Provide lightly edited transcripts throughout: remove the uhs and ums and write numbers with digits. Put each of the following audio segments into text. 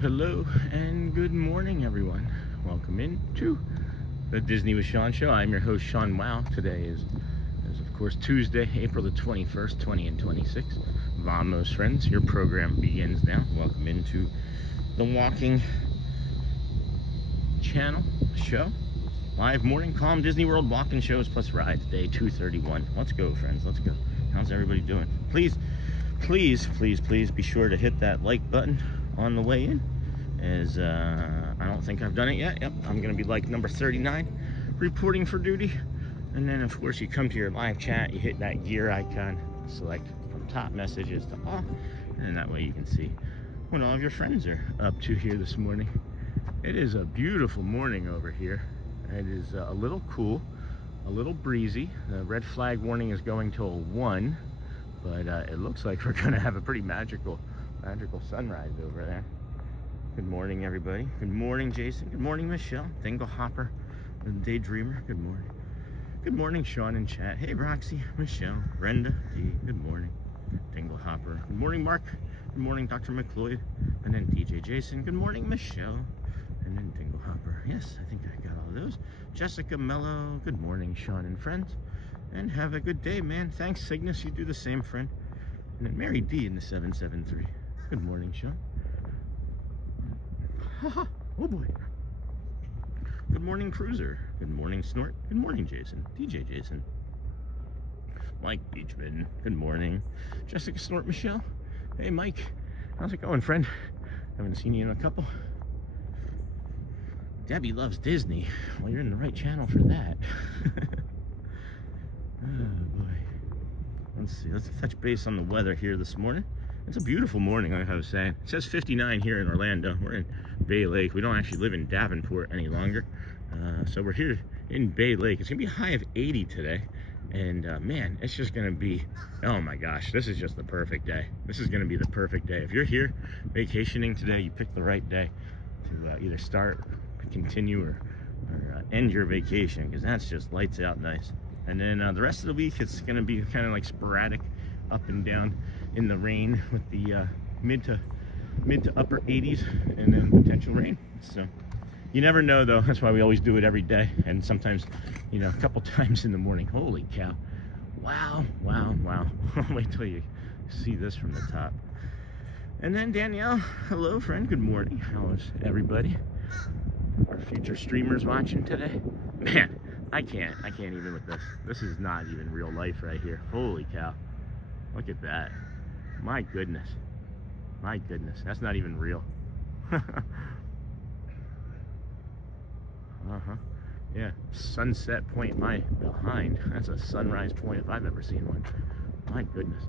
Hello, and good morning, everyone. Welcome into the Disney with Sean show. I'm your host, Sean Wow. Today is of course, Tuesday, April the 21st, 20 and 26. Vamos, friends. Your program begins now. Welcome into the Walking Channel show. Live morning calm Disney World walking shows plus rides, day 231. Let's go, friends. Let's go. How's everybody doing? Please be sure to hit that like button on the way in, as I don't think I've done it yet. Yep, I'm gonna be like number 39, reporting for duty. And then of course you come to your live chat, you hit that gear icon, select from top messages to off, and that way you can see what all of your friends are up to here this morning. It is a beautiful morning over here. It is a little cool, a little breezy. The red flag warning is going till 1, but it looks like we're gonna have a pretty magical sunrise over there. Good morning, everybody. Good morning, Jason. Good morning, Michelle. Dingle Hopper, the Daydreamer. Good morning. Good morning, Sean in chat. Hey, Roxy, Michelle, Brenda, D. Good morning, Dingle Hopper. Good morning, Mark. Good morning, Dr. McLeod. And then DJ Jason. Good morning, Michelle. And then Dingle Hopper. Yes, I think I got all of those. Jessica Mello. Good morning, Sean and friends. And have a good day, man. Thanks, Cygnus. You do the same, friend. And then Mary D in the 773. Good morning, Sean. Oh boy. Good morning, Cruiser. Good morning, Snort. Good morning, Jason. DJ Jason. Mike Beachman. Good morning. Jessica Snort Michelle. Hey, Mike. How's it going, friend? Haven't seen you in a couple. Debbie loves Disney. Well, you're in the right channel for that. Oh boy. Let's see. Let's touch base on the weather here this morning. It's a beautiful morning, like I was saying. It says 59 here in Orlando. We're in Bay Lake. We don't actually live in Davenport any longer. So we're here in Bay Lake. It's going to be a high of 80 today. And man, it's just going to be, oh my gosh, this is just the perfect day. This is going to be the perfect day. If you're here vacationing today, you picked the right day to either start, continue, or end your vacation, because that's just lights out nice. And then the rest of the week, it's going to be kind of like sporadic, up and down in the rain, with the mid to upper 80s, and then potential rain. So you never know, though. That's why we always do it every day, and sometimes, you know, a couple times in the morning. Holy cow. Wow. Wait till you see this from the top. And then Danielle, hello, friend. Good morning. How is everybody? Our future streamers watching today. Man, I can't even with this. This is not even real life right here. Holy cow. Look at that. My goodness. That's not even real. Yeah, Sunset Point behind. That's a sunrise point if I've ever seen one. My goodness.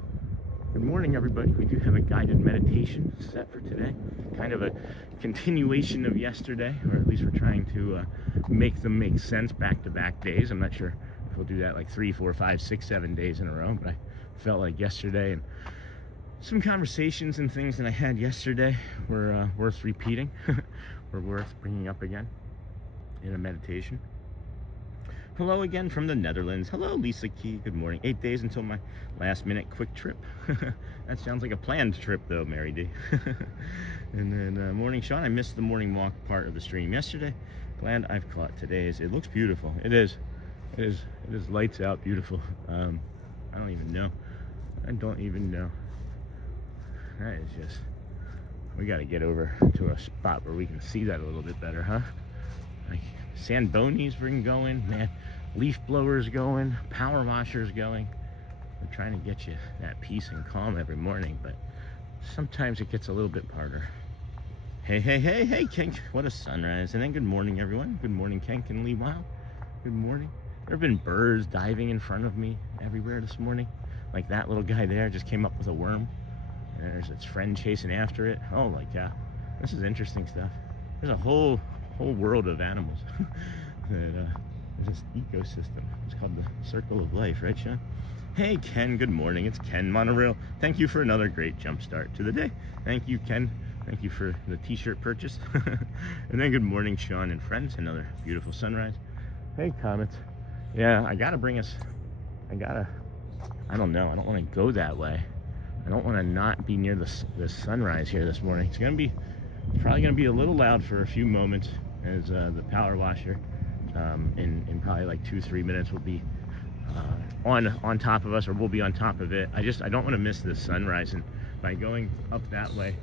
Good morning, everybody. We do have a guided meditation set for today. Kind of a continuation of yesterday, or at least we're trying to make them make sense back-to-back days. I'm not sure if we'll do that like 3, 4, 5, 6, 7 days in a row, but I felt like yesterday and some conversations and things that I had yesterday were worth repeating, were worth bringing up again in a meditation. Hello again from the Netherlands. Hello, Lisa Key. Good morning. 8 days until my last minute quick trip. That sounds like a planned trip, though, Mary D. And then morning, Sean. I missed the morning walk part of the stream yesterday. Glad I've caught today's. It looks beautiful. It is lights out beautiful. I don't even know. That is just, we got to get over to a spot where we can see that a little bit better, huh? Like Sandboni's been going, man. Leaf blowers going, power washers going. We're trying to get you that peace and calm every morning, but sometimes it gets a little bit harder. Hey, hey, hey, hey, Kenk. What a sunrise. And then good morning, everyone. Good morning, Kenk and Lee. Wow. Good morning. There have been birds diving in front of me everywhere this morning. Like that little guy there just came up with a worm. And there's its friend chasing after it. Oh my God. This is interesting stuff. There's a whole world of animals. There's this ecosystem. It's called the circle of life, right, Sean? Hey, Ken. Good morning. It's Ken Monorail. Thank you for another great jump start to the day. Thank you, Ken. Thank you for the t-shirt purchase. And then good morning, Sean and friends. Another beautiful sunrise. Hey, Comets. Yeah, I don't know. I don't want to go that way. I don't want to not be near the sunrise here this morning. It's probably going to be a little loud for a few moments as the power washer in probably like 2-3 minutes will be on top of us, or we'll be on top of it. I don't want to miss this sunrise, and by going up that way,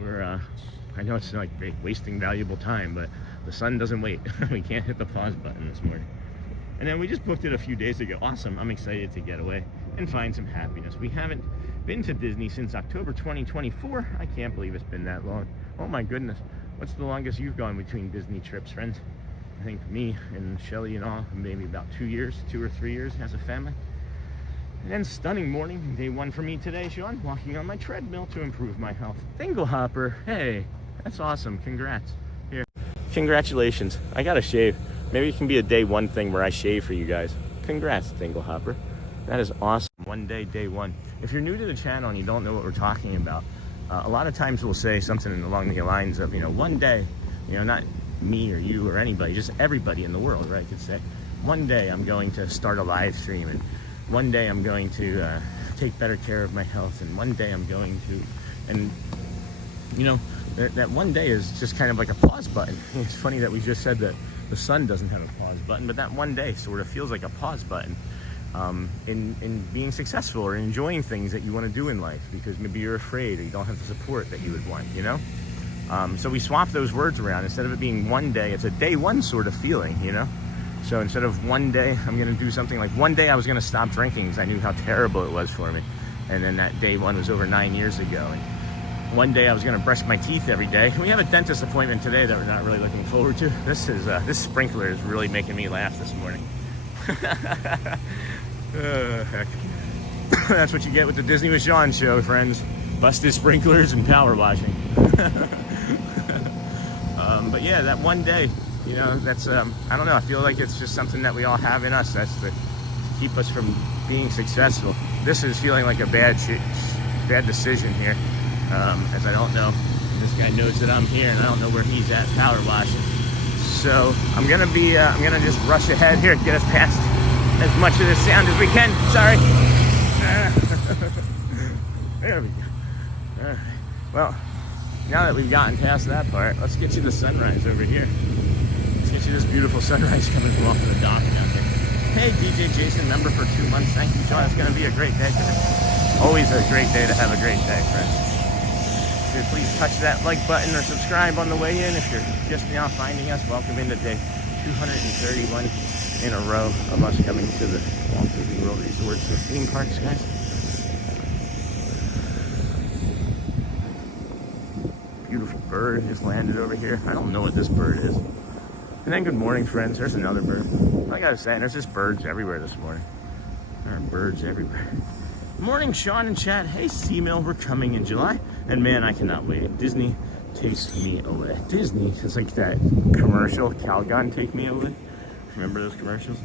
I know it's like wasting valuable time, but the sun doesn't wait. We can't hit the pause button this morning. And then we just booked it a few days ago. Awesome. I'm excited to get away and find some happiness. We haven't been to Disney since October 2024. I can't believe it's been that long. Oh my goodness. What's the longest you've gone between Disney trips, friends? I think me and Shelly and all, maybe about 2 or 3 years as a family. And then stunning morning, day 1 for me today, Sean, walking on my treadmill to improve my health. Dinglehopper, hey, that's awesome, congrats. Here, congratulations, I got to shave. Maybe it can be a day 1 thing where I shave for you guys. Congrats, Dinglehopper. That is awesome. One day, day 1. If you're new to the channel and you don't know what we're talking about, a lot of times we'll say something along the lines of, one day, not me or you or anybody, just everybody in the world, right, could say, one day I'm going to start a live stream, and one day I'm going to take better care of my health, and one day I'm going to, and that one day is just kind of like a pause button. It's funny that we just said that the sun doesn't have a pause button, but that one day sort of feels like a pause button in being successful or enjoying things that you want to do in life, because maybe you're afraid or you don't have the support that you would want, so we swap those words around. Instead of it being one day, it's a day 1 sort of feeling, So instead of one day, I'm going to do something like one day I was going to stop drinking because I knew how terrible it was for me. And then that day 1 was over 9 years ago. And one day I was going to brush my teeth every day. We have a dentist appointment today that we're not really looking forward to. This sprinkler is really making me laugh this morning. Heck. That's what you get with the Disney with Sean show, friends. Busted sprinklers and power washing. But yeah, that one day, that's, I don't know, I feel like it's just something that we all have in us. That's to keep us from being successful. This is feeling like a bad decision here, as I don't know. This guy knows that I'm here, and I don't know where he's at power washing. So I'm gonna just rush ahead here, get us past as much of this sound as we can. Sorry. There we go. All right. Well, now that we've gotten past that part, let's get you the sunrise over here. Let's get you this beautiful sunrise coming from off of the dock down here. Hey, DJ Jason, member for 2 months. Thank you, Sean. It's going to be a great day today. Always a great day to have a great day, friends. So please touch that like button or subscribe on the way in. If you're just now finding us, welcome into day 231 in a row of us coming to the Walt Disney World Resorts and theme parks, guys. Beautiful bird just landed over here. I don't know what this bird is. And then good morning, friends. There's another bird. I gotta say, there's just birds everywhere this morning. There are birds everywhere. Morning, Sean and chat. Hey, Seamill, we're coming in July. And man, I cannot wait. Disney takes me away. Disney is like that commercial, Calgon, take me away. Remember those commercials?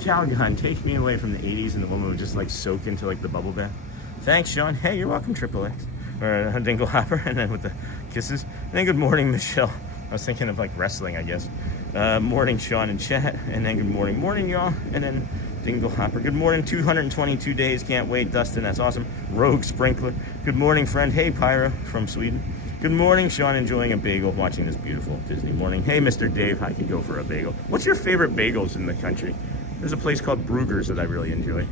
Calgon, take me away from the 80s, and the woman would just like soak into like the bubble bath. Thanks, Sean. Hey, you're welcome, Triple X. Or Dinglehopper, and then with the kisses. And then good morning, Michelle. I was thinking of like wrestling, I guess. Morning, Sean and chat. And then good morning, y'all. And then Dinglehopper. Good morning, 222 days. Can't wait, Dustin. That's awesome. Rogue Sprinkler. Good morning, friend. Hey, Pyra from Sweden. Good morning, Sean. Enjoying a bagel, watching this beautiful Disney morning. Hey, Mr. Dave. I could go for a bagel. What's your favorite bagels in the country? There's a place called Brugger's that I really enjoy.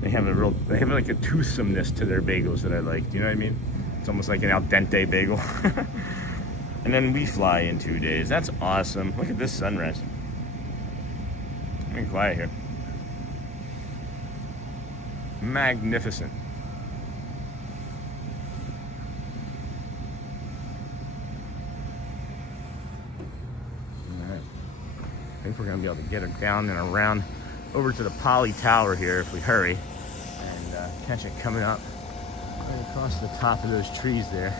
They have like a toothsomeness to their bagels that I like. Do you know what I mean? It's almost like an al dente bagel. And then we fly in 2 days. That's awesome. Look at this sunrise. I'm being quiet here. Magnificent. I think we're gonna be able to get her down and around over to the Poly Tower here if we hurry, and catch it coming up right across the top of those trees there.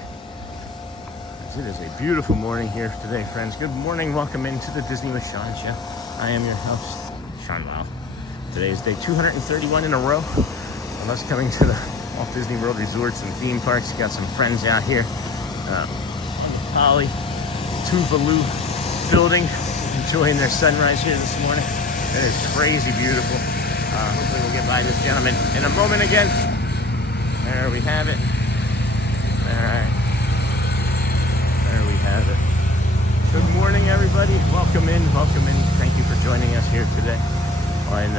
It is a beautiful morning here today, friends. Good morning, welcome into the Disney with Sean show. I am your host, Sean Wow. Today is day 231 in a row of us coming to the Walt Disney World resorts and theme parks. Got some friends out here on the Poly Tuvalu building, enjoying their sunrise here this morning. It is crazy beautiful. Hopefully we'll get by this gentleman in a moment again. There we have it. All right. There we have it. Good morning, everybody. Welcome in, welcome in. Thank you for joining us here today on,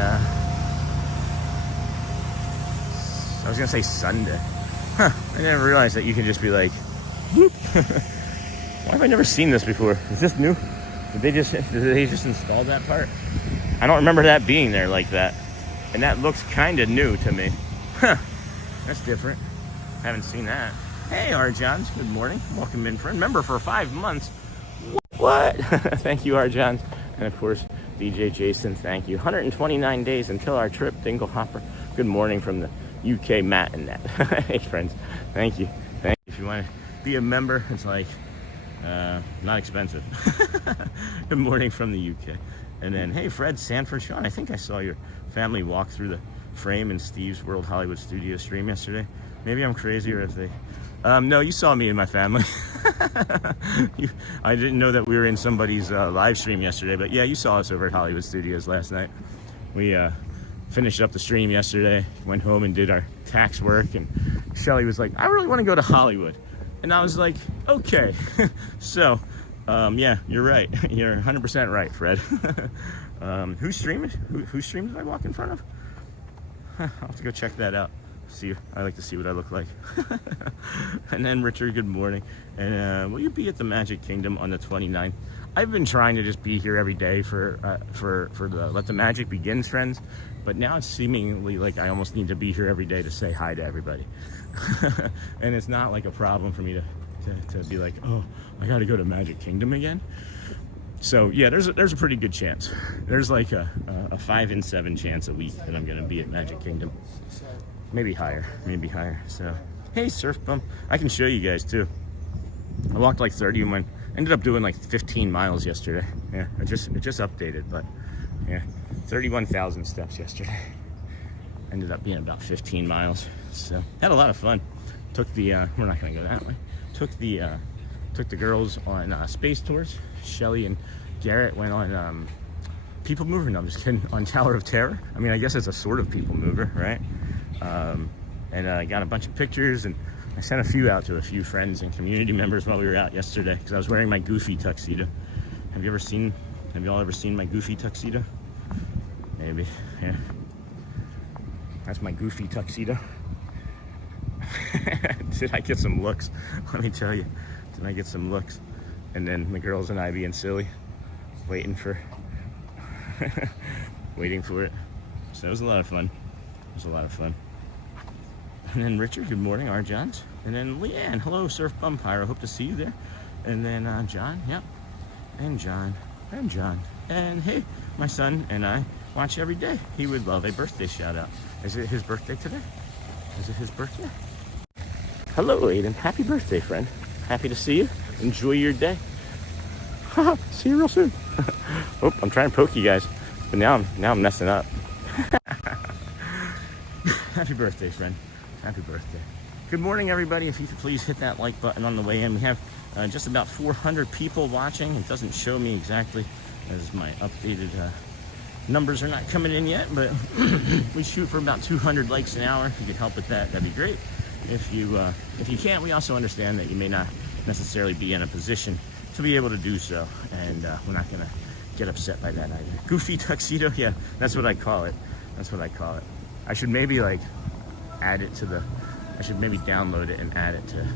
I was gonna say Sunday. Huh, I never realized that you can just be like, whoop. Why have I never seen this before? Is this new? Did they just install that part? I don't remember that being there like that. And that looks kind of new to me. Huh, that's different. Haven't seen that. Hey, Arjans, good morning. Welcome in, friend. Member for 5 months. What? Thank you, Arjans. And of course, DJ Jason, thank you. 129 days until our trip, Dingle Hopper. Good morning from the UK, Matt and Nat. Hey, friends. Thank you. Thank you. If you want to be a member, it's like, not expensive. Good morning from the UK. And then, hey, Fred, Sanford, Sean, I think I saw your family walk through the frame in Steve's World Hollywood Studio stream yesterday. Maybe I'm crazy, or if they... no, you saw me and my family. I didn't know that we were in somebody's live stream yesterday, but yeah, you saw us over at Hollywood Studios last night. We finished up the stream yesterday, went home and did our tax work, and Shelly was like, I really want to go to Hollywood. And I was like, okay. So, yeah, you're right. You're 100% right, Fred. Whose stream did I walk in front of? I'll have to go check that out. I like to see what I look like. And then Richard, good morning. And will you be at the Magic Kingdom on the 29th? I've been trying to just be here every day for the Let the Magic Begins, friends. But now it's seemingly like I almost need to be here every day to say hi to everybody. And it's not like a problem for me to be like, oh, I got to go to Magic Kingdom again. So yeah, there's a pretty good chance. There's like a 5 in 7 chance a week that I'm going to be at Magic Kingdom. Maybe higher, maybe higher. So, hey, Surf Bump. I can show you guys too. I walked like 30 and ended up doing like 15 miles yesterday. Yeah, it just updated, but yeah, 31,000 steps yesterday. Ended up being about 15 miles. So, had a lot of fun. Took the, we're not gonna go that way. Took the girls on space tours. Shelly and Garrett went on People Mover. No, I'm just kidding. On Tower of Terror. I mean, I guess it's a sort of People Mover, right? And I got a bunch of pictures, and I sent a few out to a few friends and community members while we were out yesterday, because I was wearing my Goofy tuxedo. Have you all ever seen my Goofy tuxedo? Maybe, yeah. That's my Goofy tuxedo. Did I get some looks? Let me tell you, did I get some looks? And then the girls and I being silly, waiting for it. So it was a lot of fun. It was a lot of fun. And then Richard, good morning, Arjans. And then Leanne, hello, Surf Bumpire. I hope to see you there. And then John, yep. And John, and John. And hey, my son and I watch every day. He would love a birthday shout out. Is it his birthday today? Is it his birthday? Hello, Aiden. Happy birthday, friend. Happy to see you. Enjoy your day. See you real soon. Oh, I'm trying to poke you guys, but now I'm messing up. Happy birthday, friend. Happy birthday. Good morning, everybody. If you could please hit that like button on the way in. We have just about 400 people watching. It doesn't show me exactly as my updated numbers are not coming in yet, but we shoot for about 200 likes an hour. If you could help with that, that'd be great. If you can't, we also understand that you may not necessarily be in a position to be able to do so, and we're not gonna get upset by that either. Goofy tuxedo, yeah, that's what I call it. That's what I call it. I should maybe like add it to I should maybe download it and add it to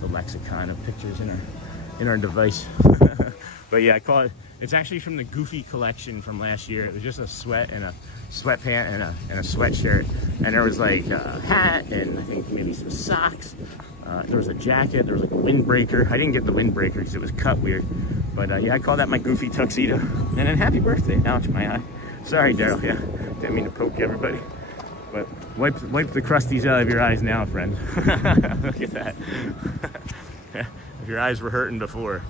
the lexicon of pictures in our device. But yeah, I call it, it's actually from the Goofy collection from last year. It was just a sweat and a sweatpant and a sweatshirt, and there was like a hat and I think maybe some socks. There was a jacket, there was like a windbreaker. I didn't get the windbreaker because it was cut weird, But yeah, I call that my goofy tuxedo. And then happy birthday. Ouch, my eye. Sorry, Daryl. Yeah, didn't mean to poke everybody. But wipe the crusties out of your eyes now, friend. Look at that. If your eyes were hurting before,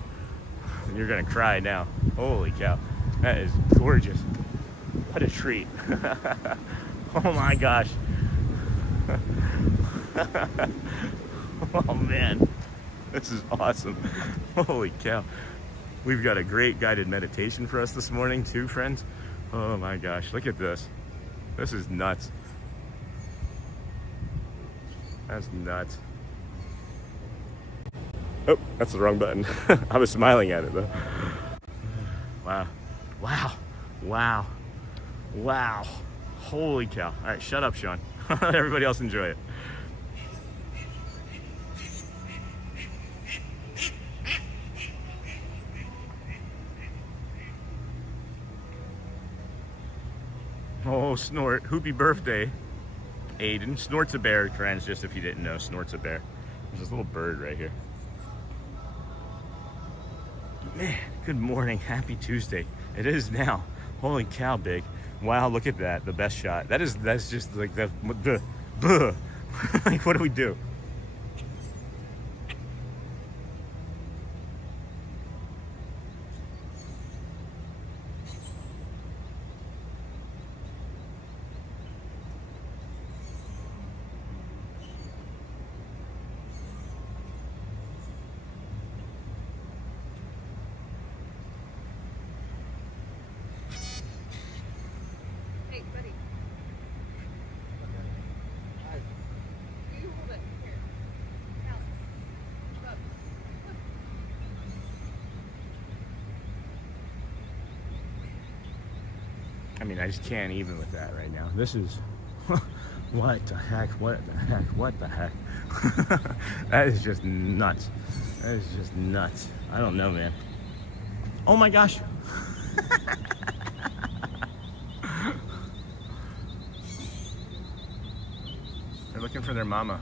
you're gonna cry now. Holy cow, that is gorgeous. What a treat. Oh my gosh. Oh man, this is awesome. Holy cow. We've got a great guided meditation for us this morning too, friends. Oh my gosh, look at this. This is nuts. That's nuts. Oh, that's the wrong button. I was smiling at it though. Wow. Wow. Wow. Wow. Holy cow. All right, shut up, Sean. Let everybody else enjoy it. Oh, snort. Hoopy birthday. Aiden. Snort's a bear, friends, just if you didn't know. Snort's a bear. There's this little bird right here. Man, good morning. Happy Tuesday. It is now. Holy cow, big. Wow, look at that. The best shot. That's just like the like, what do we do? I mean, I just can't even with that right now. This is, what the heck, what the heck, what the heck. That is just nuts. That is just nuts. I don't know, man. Oh my gosh. They're looking for their mama.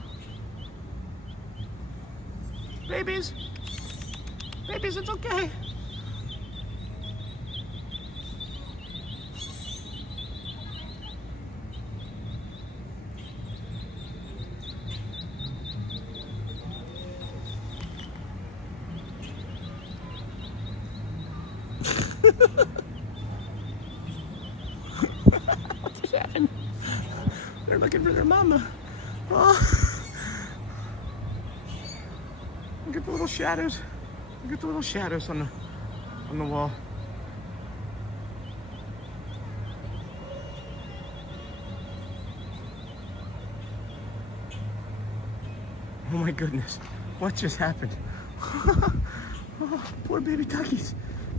Babies. Babies, it's okay. What just happened? They're looking for their mama. Oh. Look at the little shadows. Look at the little shadows on the wall. Oh my goodness. What just happened? Oh, poor baby duckies.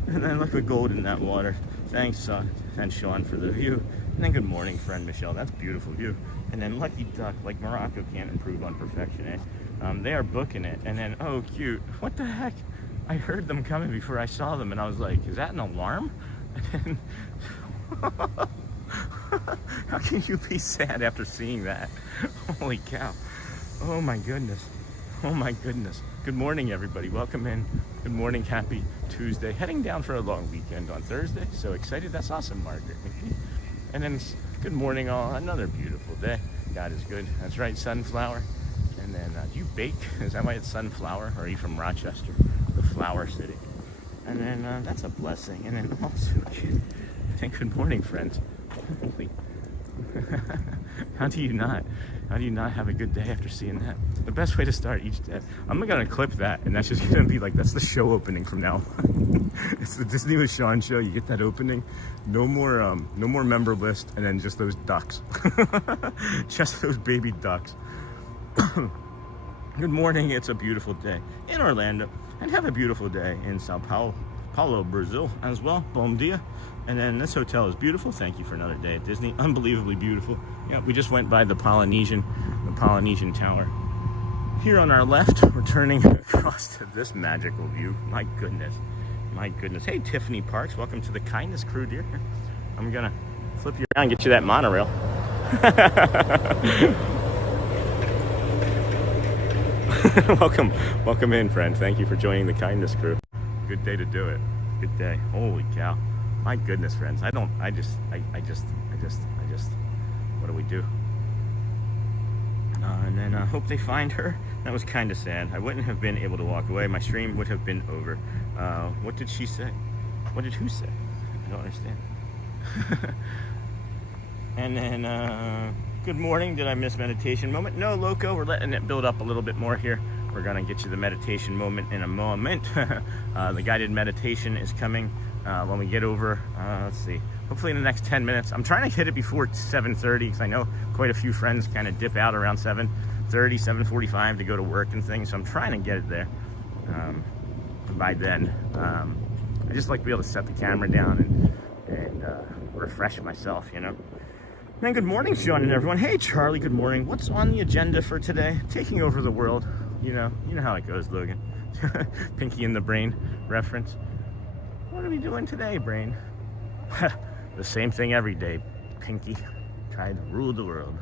And then look at gold in that water. Thanks, and Sean for the view. And then good morning, friend Michelle. That's a beautiful view. And then lucky duck, like Morocco can't improve on perfection, eh? They are booking it. And then, oh, cute. What the heck? I heard them coming before I saw them, and I was like, is that an alarm? And then, how can you be sad after seeing that? Holy cow. Oh my goodness. Oh my goodness. Good morning, everybody. Welcome in. Good morning. Happy Tuesday. Heading down for a long weekend on Thursday. So excited. That's awesome, Margaret McPhee. And then good morning, all. Another beautiful day. God is good. That's right, sunflower. And then, do you bake? Is that why it's sunflower? Or are you from Rochester, the flower city? And then that's a blessing. And then also, and good morning, friends. Holy. How do you not have a good day after seeing that? The best way to start each day. I'm gonna clip that, and that's just gonna be like, that's the show opening from now on. It's the Disney with Sean show. You get that opening. No more member list, and then just those ducks. Just those baby ducks. Good morning. It's a beautiful day in Orlando, and have a beautiful day in Sao Paulo, Brazil as well. Bom dia. And then this hotel is beautiful. Thank you for another day at Disney. Unbelievably beautiful. Yeah, we just went by the Polynesian Tower. Here on our left, we're turning across to this magical view. My goodness. My goodness. Hey, Tiffany Parks. Welcome to the Kindness Crew, dear. I'm gonna flip you around and get you that monorail. Welcome in, friend. Thank you for joining the Kindness Crew. Good day to do it. Good day. Holy cow. My goodness, friends. What do we do? And then I hope they find her. That was kind of sad. I wouldn't have been able to walk away. My stream would have been over. What did she say? What did who say? I don't understand. And then, good morning. Did I miss meditation moment? No, Loco. We're letting it build up a little bit more here. We're going to get you the meditation moment in a moment. The guided meditation is coming when we get over, let's see, hopefully in the next 10 minutes. I'm trying to hit it before 7:30 because I know quite a few friends kind of dip out around 7:30, 7:45 to go to work and things. So I'm trying to get it there by then. I just like to be able to set the camera down and refresh myself, you know. And good morning, Sean and everyone. Hey, Charlie, good morning. What's on the agenda for today? Taking over the world. You know how it goes, Logan. Pinky in the Brain reference. What are we doing today, Brain? The same thing every day, Pinky. Trying to rule the world.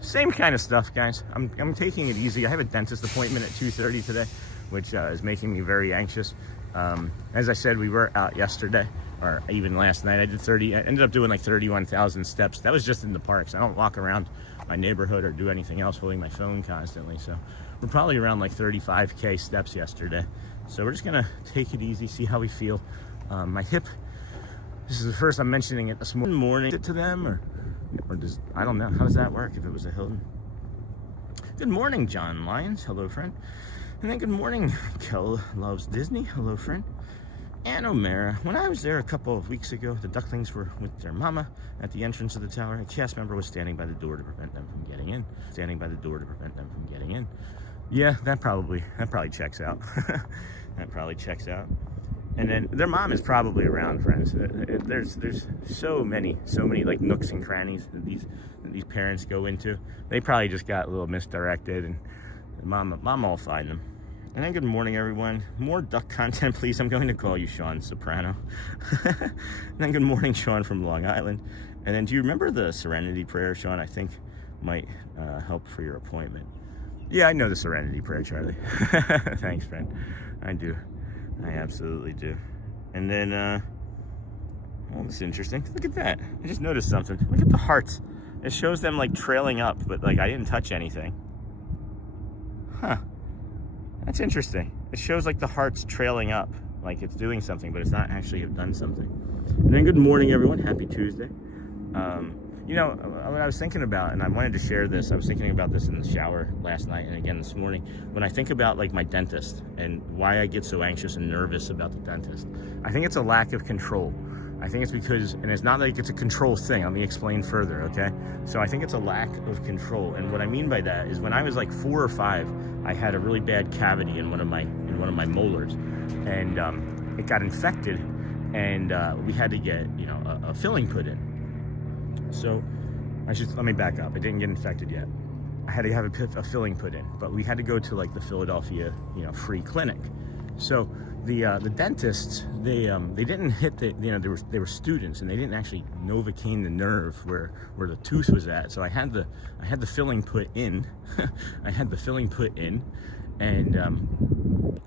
Same kind of stuff, guys. I'm taking it easy. I have a dentist appointment at 2:30 today, which is making me very anxious. As I said, we were out yesterday, or even last night. I ended up doing like 31,000 steps. That was just in the parks. I don't walk around my neighborhood or do anything else holding my phone constantly. So we're probably around like 35K steps yesterday. So we're just gonna take it easy, see how we feel. My hip, this is the first I'm mentioning it this morning to them, or does, I don't know, how does that work if it was a Hilton? Good morning, John Lyons. Hello, friend. And then good morning, Kel Loves Disney. Hello, friend. And O'Mara. When I was there a couple of weeks ago, the ducklings were with their mama at the entrance of the tower. A cast member was standing by the door to prevent them from getting in. Yeah, that probably checks out. That probably checks out. And then their mom is probably around, friends. There's so many like nooks and crannies that these parents go into. They probably just got a little misdirected, and mom will find them. And then good morning, everyone. More duck content, please. I'm going to call you Sean Soprano. And then good morning, Sean from Long Island. And then do you remember the Serenity Prayer, Sean? I think might help for your appointment. Yeah, I know the Serenity Prayer, Charlie. Thanks, friend. I do. I absolutely do. And then, oh, that's interesting. Look at that. I just noticed something. Look at the hearts. It shows them like trailing up, but like I didn't touch anything. Huh. That's interesting. It shows like the heart's trailing up, like it's doing something, but it's not actually done something. And then good morning, everyone. Happy Tuesday. You know, what I was thinking about, and I wanted to share this, I was thinking about this in the shower last night and again this morning. When I think about like my dentist and why I get so anxious and nervous about the dentist, I think it's a lack of control. I think it's because, and it's not like it's a control thing. Let me explain further, okay? So I think it's a lack of control. And what I mean by that is when I was like 4 or 5, I had a really bad cavity in one of my molars, and it got infected, and we had to get, you know, a filling put in. So let me back up. It didn't get infected yet. I had to have a filling put in, but we had to go to like the Philadelphia, you know, free clinic. So the dentists, they didn't hit the, you know, they were students, and they didn't actually novocaine the nerve where the tooth was at. So I had the filling put in. I had the filling put in, and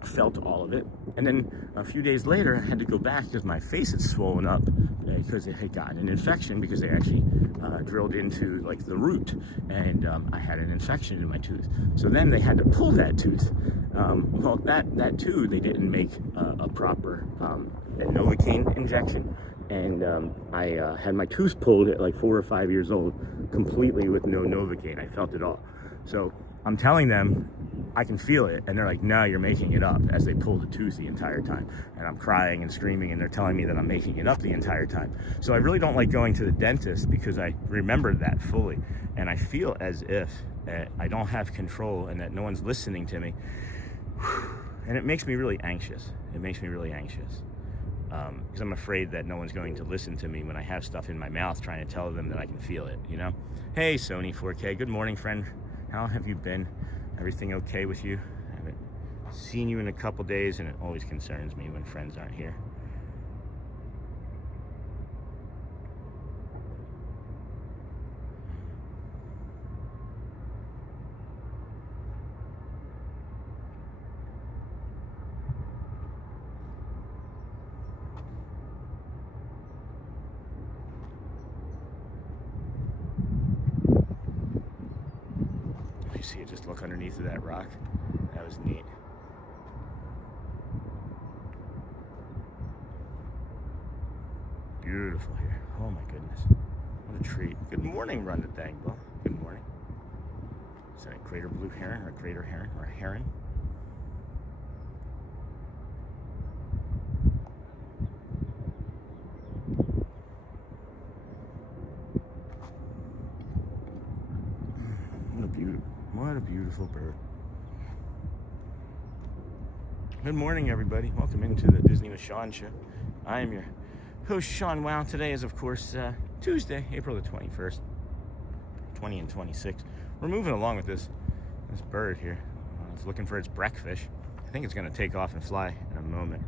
felt all of it. And then a few days later, I had to go back because my face had swollen up because it had gotten an infection, because they actually drilled into like the root, and I had an infection in my tooth. So then they had to pull that tooth. Well, that too, they didn't make a proper novocaine injection, and I had my tooth pulled at like 4 or 5 years old, completely with no novocaine. I felt it all. So I'm telling them I can feel it, and they're like, no, you're making it up, as they pull the tooth the entire time. And I'm crying and screaming, and they're telling me that I'm making it up the entire time. So I really don't like going to the dentist, because I remember that fully, and I feel as if I don't have control and that no one's listening to me. And it makes me really anxious. It makes me really anxious, because I'm afraid that no one's going to listen to me when I have stuff in my mouth trying to tell them that I can feel it, you know? Hey, Sony 4K, good morning, friend. How have you been? Everything okay with you? I haven't seen you in a couple days, and it always concerns me when friends aren't here. see it just look underneath of that rock? That was neat. Beautiful here. Oh my goodness. What a treat. Good morning, Run the Dang Ball. Good morning. Is that a greater blue heron or a greater heron or a heron? What a beautiful bird. Good morning, everybody. Welcome into the Disney with Sean show. I am your host, Sean. Wow, today is, of course, Tuesday, April the 21st, 20 and 26. We're moving along with this bird here. It's looking for its breakfast. I think it's going to take off and fly in a moment.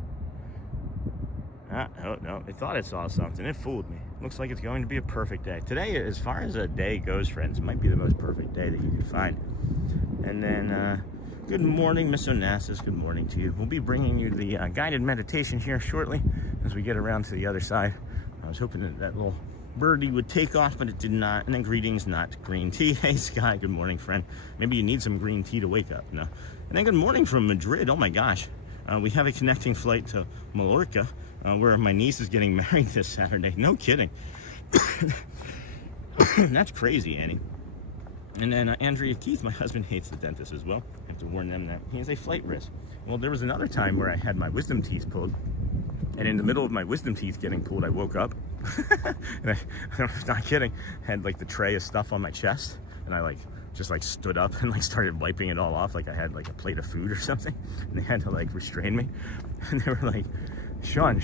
Oh, no, it thought it saw something. It fooled me. Looks like it's going to be a perfect day. Today, as far as a day goes, friends, it might be the most perfect day that you could find. And then, good morning, Miss Onassis. Good morning to you. We'll be bringing you the guided meditation here shortly as we get around to the other side. I was hoping that little birdie would take off, but it did not. And then greetings, not green tea. Hey, Sky. Good morning, friend. Maybe you need some green tea to wake up. No. And then good morning from Madrid. Oh, my gosh. We have a connecting flight to Mallorca, where my niece is getting married this Saturday. No kidding. That's crazy, Annie. And then Andrea Keith, my husband, hates the dentist as well. I have to warn them that he has a flight risk. Well, there was another time where I had my wisdom teeth pulled, and in the middle of my wisdom teeth getting pulled, I woke up. And I'm not kidding. I had like the tray of stuff on my chest, and I just stood up and started wiping it all off like I had like a plate of food or something. And they had to restrain me. And they were like, Sean,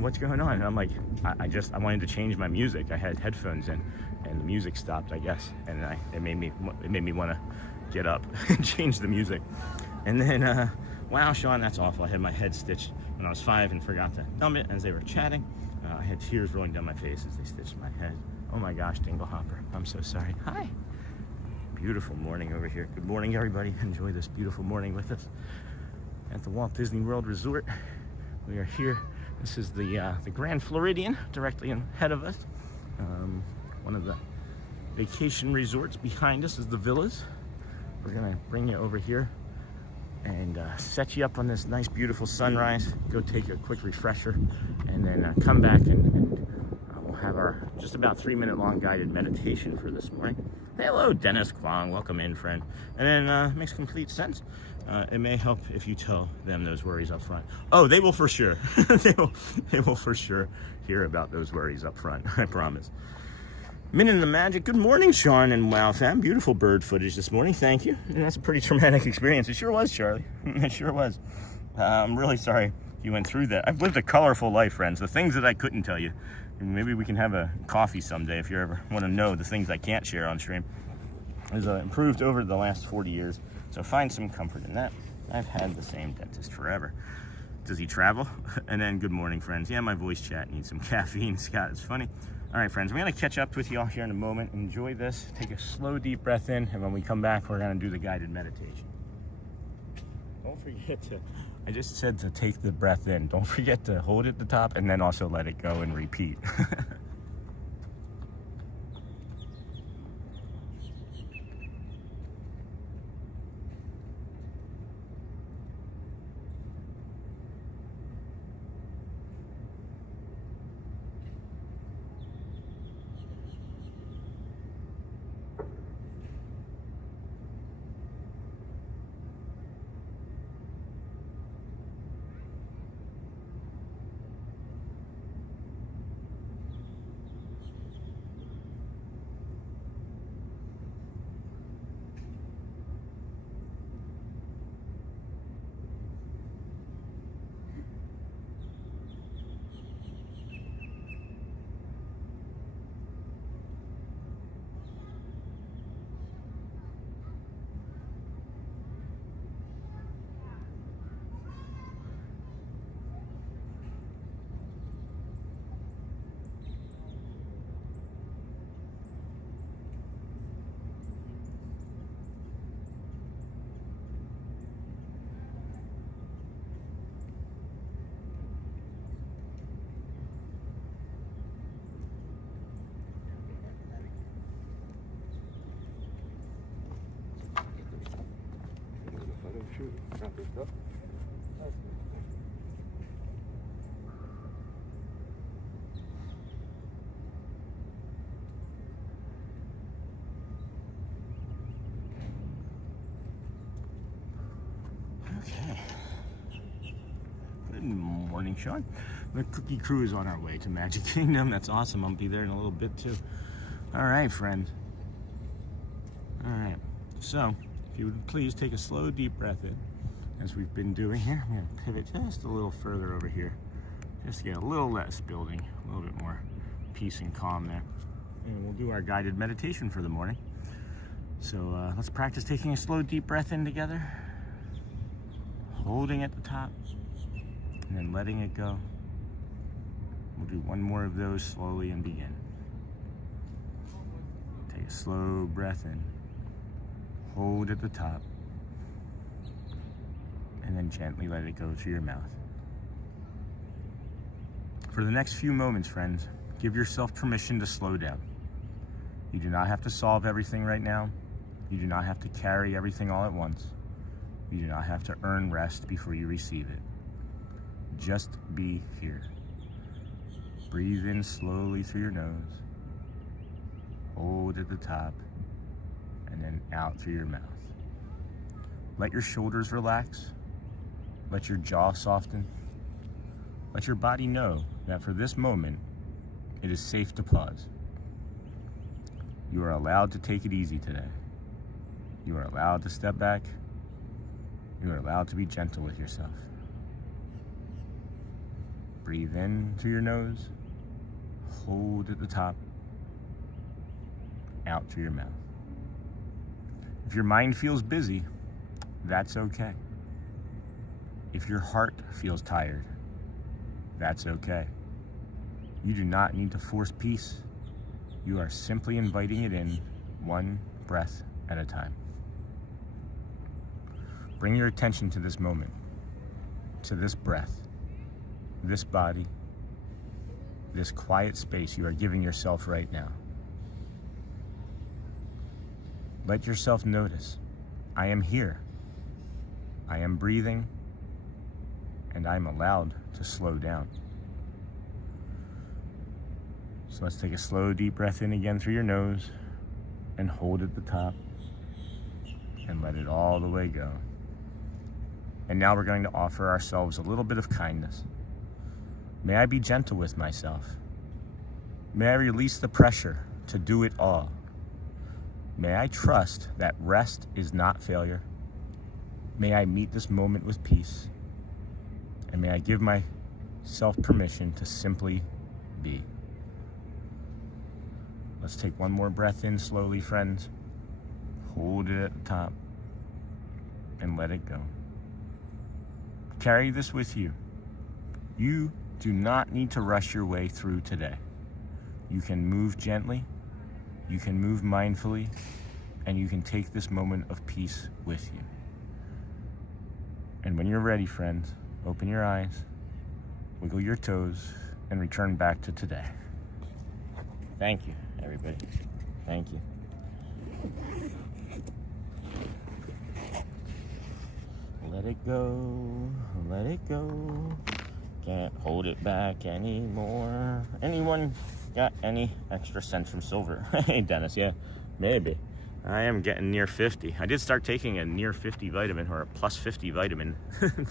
what's going on? And I'm like, I wanted to change my music. I had headphones in, and the music stopped, I guess. And it made me want to get up and change the music. And then, wow, Sean, that's awful. I had my head stitched when I was 5 and forgot to thumb it as they were chatting. I had tears rolling down my face as they stitched my head. Oh my gosh, Dinglehopper, I'm so sorry. Hi. Beautiful morning over here. Good morning, everybody. Enjoy this beautiful morning with us at the Walt Disney World Resort. We are here. This is the Grand Floridian directly ahead of us. One of the vacation resorts behind us is the villas. We're gonna bring you over here and set you up on this nice, beautiful sunrise. Go take a quick refresher, and then come back and we'll have our just about 3-minute long guided meditation for this morning. Hello, Dennis Kwong. Welcome in, friend. And then makes complete sense. It may help if you tell them those worries up front. Oh, they will for sure. they will for sure hear about those worries up front. I promise. Minute in the Magic. Good morning, Sean and Wow Fam. Beautiful bird footage this morning. Thank you. And that's a pretty traumatic experience. It sure was, Charlie. It sure was. I'm really sorry you went through that. I've lived a colorful life, friends. The things that I couldn't tell you. And maybe we can have a coffee someday if you ever want to know the things I can't share on stream. Has improved over the last 40 years. So find some comfort in that. I've had the same dentist forever. Does he travel? And then good morning, friends. Yeah, my voice chat needs some caffeine. Scott, it's funny. All right, friends, we're gonna catch up with you all here in a moment. Enjoy this. Take a slow, deep breath in, and when we come back, we're gonna do the guided meditation. Don't forget to, I just said to take the breath in. Don't forget to hold it at the top and then also let it go and repeat. Okay. Good morning, Sean. The cookie crew is on our way to Magic Kingdom. That's awesome. I'll be there in a little bit too. All right, friends. All right. So, if you would please take a slow, deep breath in, as we've been doing here. I'm going to pivot just a little further over here, just to get a little less building, a little bit more peace and calm there. And we'll do our guided meditation for the morning. So let's practice taking a slow, deep breath in together, holding at the top, and then letting it go. We'll do one more of those slowly and begin. Take a slow breath in, hold at the top, and then gently let it go through your mouth. For the next few moments, friends, give yourself permission to slow down. You do not have to solve everything right now. You do not have to carry everything all at once. You do not have to earn rest before you receive it. Just be here. Breathe in slowly through your nose. Hold at the top, and then out through your mouth. Let your shoulders relax. Let your jaw soften. Let your body know that for this moment, it is safe to pause. You are allowed to take it easy today. You are allowed to step back. You are allowed to be gentle with yourself. Breathe in through your nose. Hold at the top. Out through your mouth. If your mind feels busy, that's okay. If your heart feels tired, that's okay. You do not need to force peace. You are simply inviting it in, one breath at a time. Bring your attention to this moment, to this breath, this body, this quiet space you are giving yourself right now. Let yourself notice, I am here, I am breathing, and I'm allowed to slow down. So let's take a slow, deep breath in again through your nose and hold at the top and let it all the way go. And now we're going to offer ourselves a little bit of kindness. May I be gentle with myself. May I release the pressure to do it all. May I trust that rest is not failure. May I meet this moment with peace. And may I give myself permission to simply be. Let's take one more breath in slowly, friends. Hold it at the top and let it go. Carry this with you. You do not need to rush your way through today. You can move gently, you can move mindfully, and you can take this moment of peace with you. And when you're ready, friends, open your eyes, wiggle your toes, and return back to today. Thank you, everybody. Thank you. Let it go, let it go. Can't hold it back anymore. Anyone got any extra cents from silver? Hey, Dennis, yeah, maybe. I am getting near 50. I did start taking a near 50 vitamin, or a plus 50 vitamin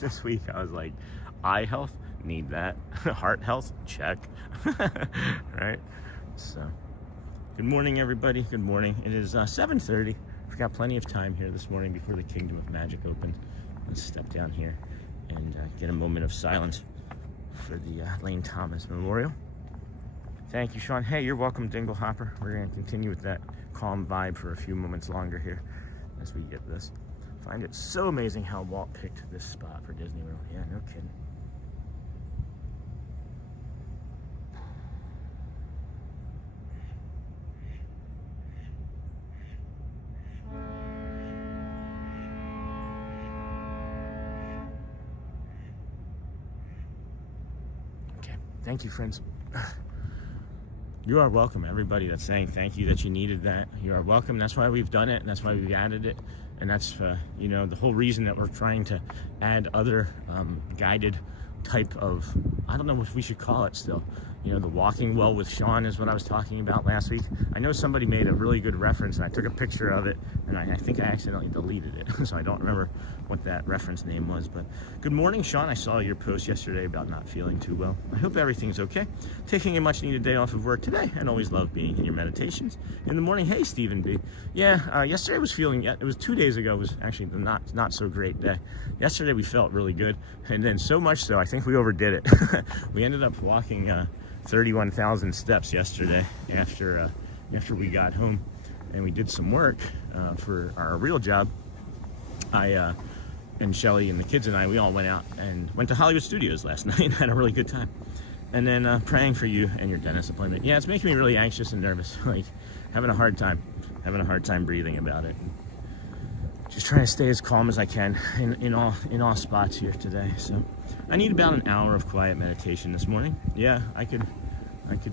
this week. I was like, eye health, need that. Heart health, check. Right? So, good morning, everybody. Good morning. It is 7:30. We've got plenty of time here this morning before the Kingdom of Magic opens. Let's step down here and get a moment of silence for the Lane Thomas Memorial. Thank you, Sean. Hey, you're welcome, Dingle Hopper. We're going to continue with that calm vibe for a few moments longer here as we get this. Find it so amazing how Walt picked this spot for Disney World. Yeah, no kidding. Thank you, friends. You are welcome. Everybody that's saying thank you, that you needed that, you are welcome. That's why we've done it, and that's why we've added it. And that's, you know, the whole reason that we're trying to add other guided type of, I don't know what we should call it still. You know, the walking well with Sean is what I was talking about last week. I know somebody made a really good reference, and I took a picture of it, and I think I accidentally deleted it, so I don't remember what that reference name was. But good morning, Sean. I saw your post yesterday about not feeling too well. I hope everything's okay. Taking a much needed day off of work today, and always love being in your meditations in the morning. Hey, Stephen B. Yeah, yesterday was feeling, it was 2 days ago, was actually the not so great day. Yesterday we felt really good, and then so much so, I think we overdid it. We ended up walking 31,000 steps yesterday after we got home, and we did some work for our real job. I and Shelly and the kids and I, we all went out and went to Hollywood Studios last night and had a really good time. And then praying for you and your dentist appointment. Yeah, it's making me really anxious and nervous, like having a hard time breathing about it. Just trying to stay as calm as I can in all spots here today. So I need about an hour of quiet meditation this morning. Yeah, I could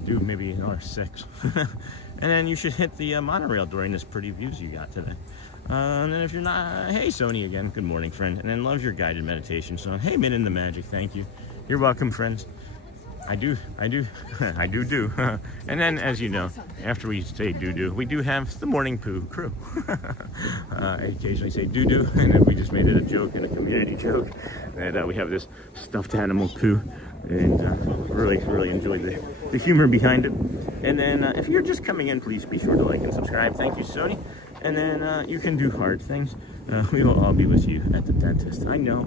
do maybe another 6. And then you should hit the monorail during this pretty views you got today. And then if you're not, hey Sony again, good morning friend. And then love your guided meditation song. Hey Min in the Magic, thank you. You're welcome, friends. I do. And then, as you know, after we say do, we do have the morning poo crew. I occasionally say do, and then we just made it a joke and a community joke that we have this stuffed animal poo, and really enjoyed the humor behind it. And then, if you're just coming in, please be sure to like and subscribe. Thank you, Sony. And then you can do hard things. We will all be with you at the dentist. I know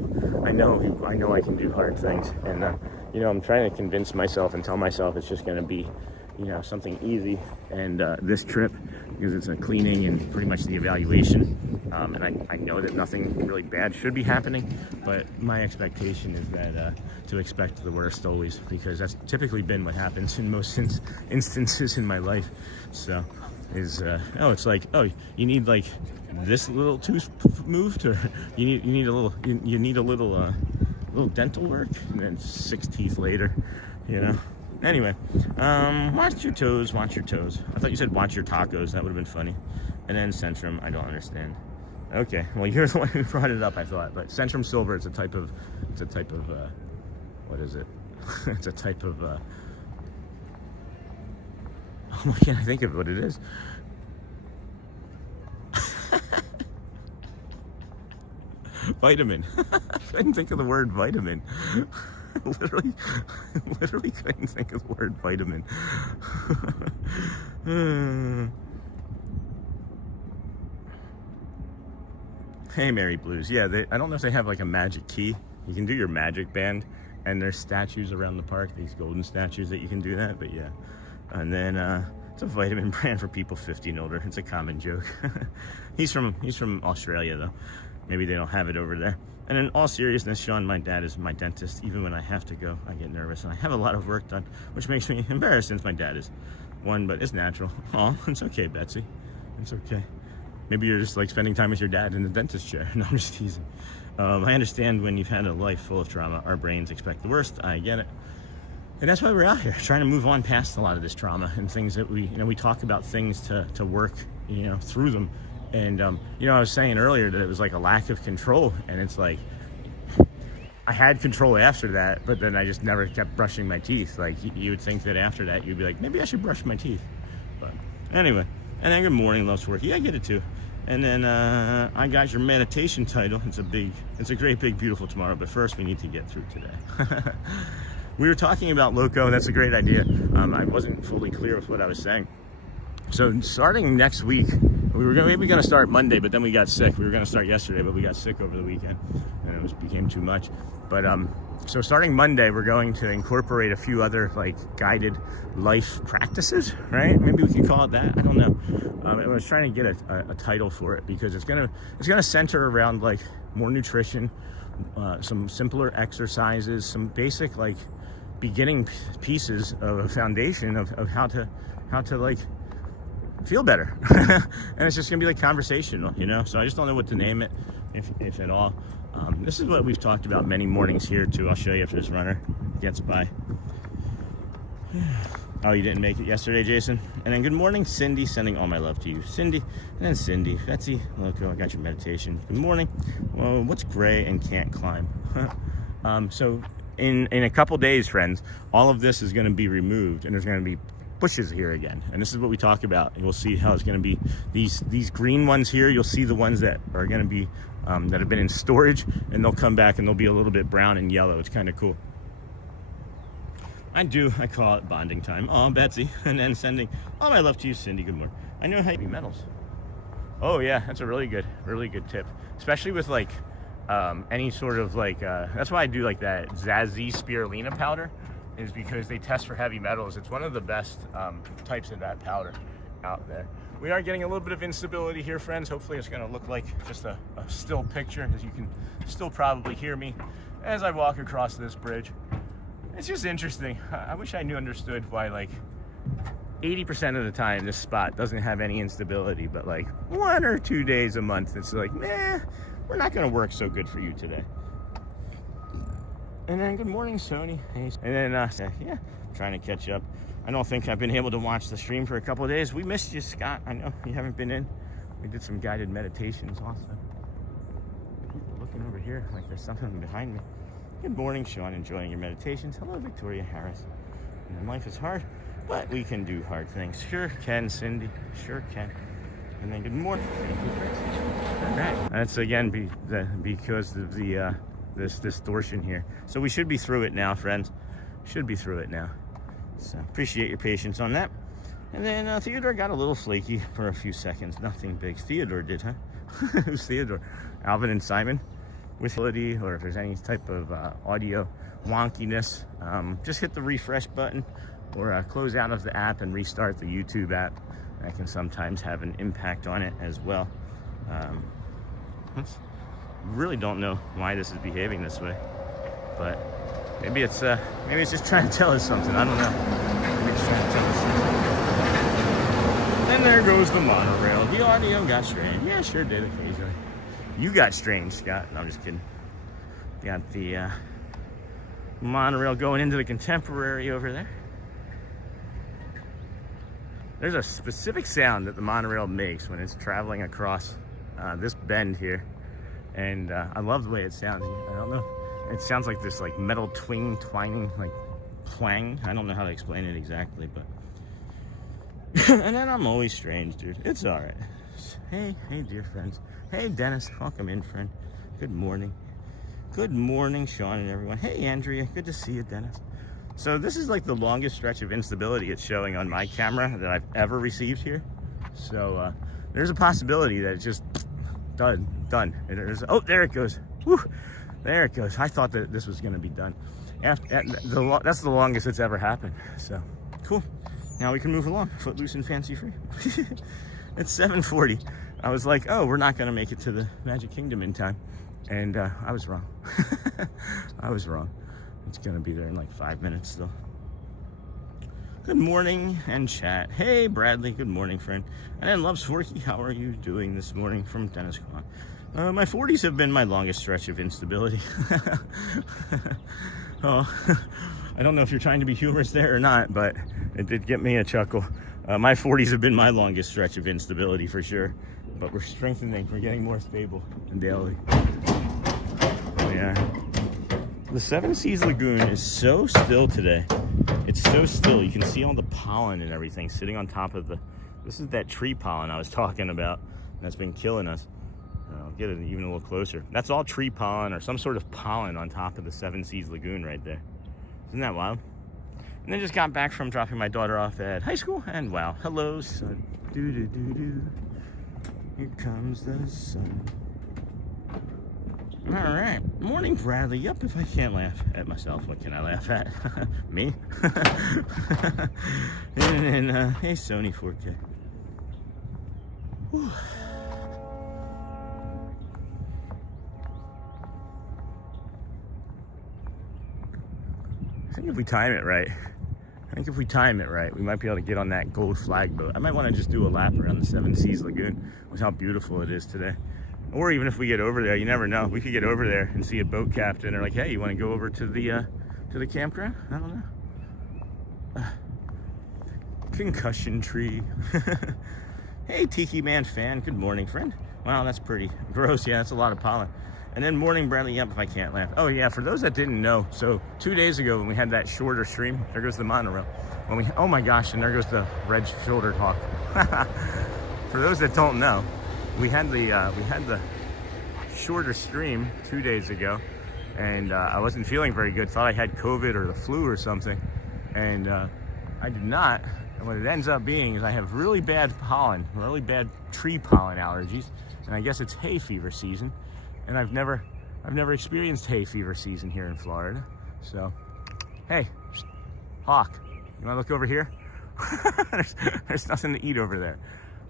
I can do hard things, and you know, I'm trying to convince myself and tell myself it's just going to be, you know, something easy. And this trip, because it's a cleaning and pretty much the evaluation, and I know that nothing really bad should be happening, but my expectation is that to expect the worst always, because that's typically been what happens in most instances in my life. So is it's like, oh, you need like this little tooth moved, or you need a little dental work, and then 6 teeth later, you know. Anyway, watch your toes. I thought you said watch your tacos. That would have been funny. And then Centrum, I don't understand. Okay, well, you're the one who brought it up, I thought. But Centrum Silver, it's a type of what is it? It's a type of why can't I think of what it is? Vitamin. I couldn't think of the word vitamin. literally couldn't think of the word vitamin. Hey, Mary Blues. Yeah, I don't know if they have like a magic key. You can do your magic band, and there's statues around the park, these golden statues that you can do that, but yeah. And then it's a vitamin brand for people 50 and older. It's a common joke. He's from Australia though. Maybe they don't have it over there. And in all seriousness, Sean, my dad is my dentist. Even when I have to go, I get nervous, and I have a lot of work done, which makes me embarrassed since my dad is one, but it's natural. Oh, it's okay, Betsy. It's okay. Maybe you're just like spending time with your dad in the dentist chair. No, I'm just teasing. I understand when you've had a life full of trauma, our brains expect the worst. I get it. And that's why we're out here, trying to move on past a lot of this trauma and things that we talk about things to work, through them. And, I was saying earlier that it was like a lack of control, and it's like, I had control after that, but then I just never kept brushing my teeth. Like, you would think that after that, you'd be like, maybe I should brush my teeth. But anyway, and then good morning, loves work. Yeah, I get it too. And then I got your meditation title. It's a great, big, beautiful tomorrow, but first we need to get through today. We were talking about Loco. That's a great idea. I wasn't fully clear with what I was saying. So starting next week, we were maybe going to start Monday, but then we got sick. We were going to start yesterday, but we got sick over the weekend, and it became too much. But so starting Monday, we're going to incorporate a few other like guided life practices, right? Maybe we can call it that. I don't know. I was trying to get a title for it because it's gonna center around like more nutrition, some simpler exercises, some basic like beginning pieces of a foundation of how to like feel better. And it's just gonna be like conversational, so I just don't know what to name it, if at all. This is what we've talked about many mornings here too. I'll show you if this runner gets by. Oh, you didn't make it yesterday, Jason? And then good morning, Cindy, sending all my love to you. Cindy, and then Cindy. Betsy, loco, I got your meditation. Good morning. Well, what's gray and can't climb? So in a couple days, friends, all of this is going to be removed, and there's going to be bushes here again. And this is what we talk about. And we'll see how it's going to be. These green ones here, you'll see the ones that are going to be, that have been in storage, and they'll come back and they'll be a little bit brown and yellow. It's kind of cool. I call it bonding time. Oh, Betsy. And then sending all my love to you, Cindy. Good morning. I know how you metals. Oh yeah, that's a really good tip. Especially with like any sort of like, that's why I do like that Zazzy spirulina powder, is because they test for heavy metals. It's one of the best types of that powder out there. We are getting a little bit of instability here, friends. Hopefully it's gonna look like just a still picture, as you can still probably hear me as I walk across this bridge. It's just interesting. I wish I understood why like 80% of the time this spot doesn't have any instability, but like 1 or 2 days a month it's like, nah, we're not gonna work so good for you today. And then good morning, Sony. Hey. And then yeah, trying to catch up. I don't think I've been able to watch the stream for a couple of days. We missed you, Scott. I know you haven't been in. We did some guided meditations also. People looking over here like there's something behind me. Good morning, Sean. Enjoying your meditations. Hello, Victoria Harris. And life is hard, but we can do hard things. Sure can, Cindy. Sure can. And then good morning. All right. That's again because of the this distortion here. So we should be through it now, friends. Should be through it now. So appreciate your patience on that. And then Theodore got a little flaky for a few seconds. Nothing big. Theodore did, huh? Who's Theodore? Alvin and Simon. With ability, or if there's any type of audio wonkiness, just hit the refresh button or close out of the app and restart the YouTube app. That can sometimes have an impact on it as well. Really don't know why this is behaving this way, but maybe it's just trying to tell us something. I don't know. Maybe it's trying to tell us something. And there goes the monorail. The audio got strange. Yeah, sure did occasionally. You got strange, Scott. No, I'm just kidding. Got the monorail going into the Contemporary over there. There's a specific sound that the monorail makes when it's traveling across this bend here. And I love the way it sounds. I don't know. It sounds like this like metal twining, like twang. I don't know how to explain it exactly, but. And then I'm always strange, dude. It's all right. Hey, dear friends. Hey, Dennis, welcome in, friend. Good morning. Good morning, Sean and everyone. Hey, Andrea, good to see you, Dennis. So this is like the longest stretch of instability it's showing on my camera that I've ever received here. So there's a possibility that it's just done. Oh, there it goes. Whew, there it goes. I thought that this was going to be done. That's the longest it's ever happened. So cool. Now we can move along, footloose and fancy free. It's 7:40. I was like, oh, we're not gonna make it to the Magic Kingdom in time. And I was wrong. I was wrong. It's gonna be there in like 5 minutes still. Good morning and chat. Hey, Bradley, good morning, friend. And then Loves Forky, how are you doing this morning from Dennis Kwan? My 40s have been my longest stretch of instability. Oh, I don't know if you're trying to be humorous there or not, but it did get me a chuckle. My 40s have been my longest stretch of instability for sure, but we're strengthening, we're getting more stable daily. Oh yeah. The Seas Lagoon is so still today. It's so still. You can see all the pollen and everything sitting on top of this is that tree pollen I was talking about that's been killing us. I'll get it even a little closer. That's all tree pollen or some sort of pollen on top of the Seas Lagoon right there. Isn't that wild? And then just got back from dropping my daughter off at high school, and wow, hello sun. Do do do do. Here comes the sun. All right, morning, Bradley. Yep, if I can't laugh at myself, what can I laugh at? Me? And then, hey, Sony 4K. Whew. I think if we time it right, we might be able to get on that gold flag boat. I might want to just do a lap around the Seas Lagoon with how beautiful it is today. Or even if we get over there, you never know. We could get over there and see a boat captain. They're like, hey, you want to go over to the campground? I don't know. Concussion tree. Hey, Tiki Man fan. Good morning, friend. Wow, that's pretty gross. Yeah, that's a lot of pollen. And then morning Bradley, yep, if I can't laugh. Oh yeah, for those that didn't know, so 2 days ago when we had that shorter stream, there goes the monorail. Oh my gosh, and there goes the red-shouldered hawk. For those that don't know, we had the shorter stream 2 days ago, and I wasn't feeling very good. Thought I had COVID or the flu or something, and I did not. And what it ends up being is I have really bad pollen, really bad tree pollen allergies, and I guess it's hay fever season. And I've never experienced hay fever season here in Florida. So, hey, hawk, you wanna look over here? there's nothing to eat over there.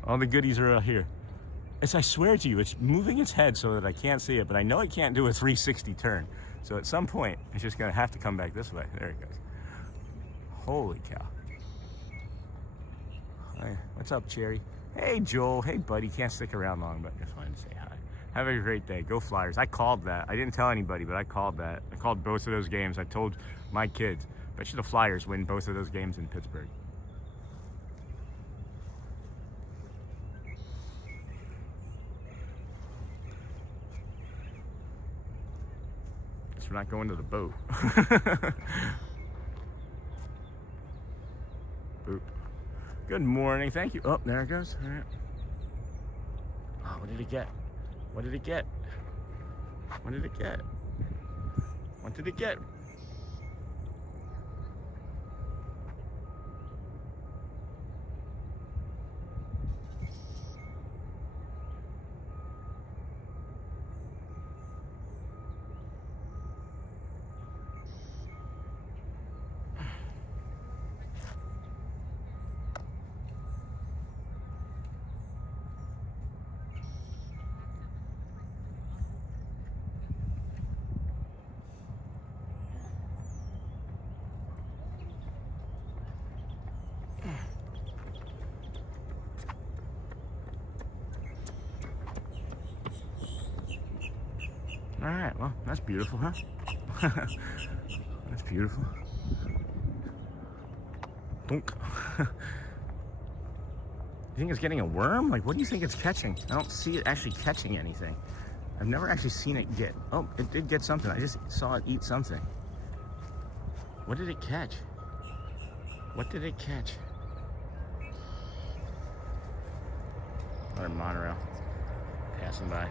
All the goodies are out here. I swear to you, it's moving its head so that I can't see it, but I know it can't do a 360 turn. So at some point, it's just gonna have to come back this way. There it goes. Holy cow. Hey, what's up, Cherry? Hey, Joel. Hey, buddy. Can't stick around long, but just wanted to say hi. Have a great day. Go Flyers. I called that. I didn't tell anybody, but I called that. I called both of those games. I told my kids. Bet you the Flyers win both of those games in Pittsburgh. Guess we're not going to the boat. Boop. Good morning. Thank you. Oh, there it goes. All right. Oh, what did it get? What did it get? What did it get? What did it get? All right, well, that's beautiful, huh? That's beautiful. Dunk. You think it's getting a worm? Like, what do you think it's catching? I don't see it actually catching anything. I've never actually seen it get, oh, it did get something. I just saw it eat something. What did it catch? What did it catch? Another monorail passing by.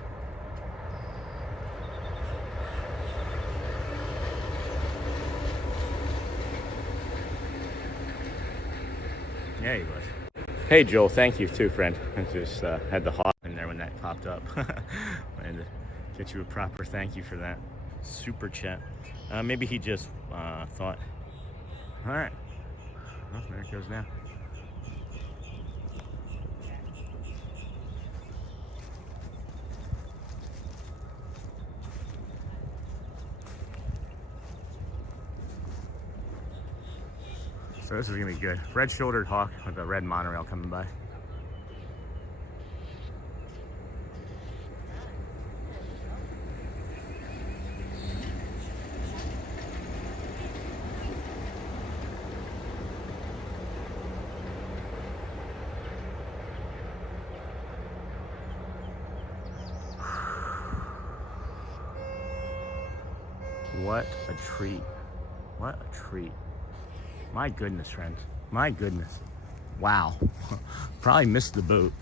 Yeah, he was. Hey, Joel, thank you too, friend. I just had the hawk in there when that popped up. Wanted to get you a proper thank you for that. Super chat. Maybe he just thought, all right. Well, there it goes now. So this is gonna be good. Red-shouldered hawk with a red monorail coming by. What a treat. What a treat. My goodness, friends. My goodness. Wow. Probably missed the boat.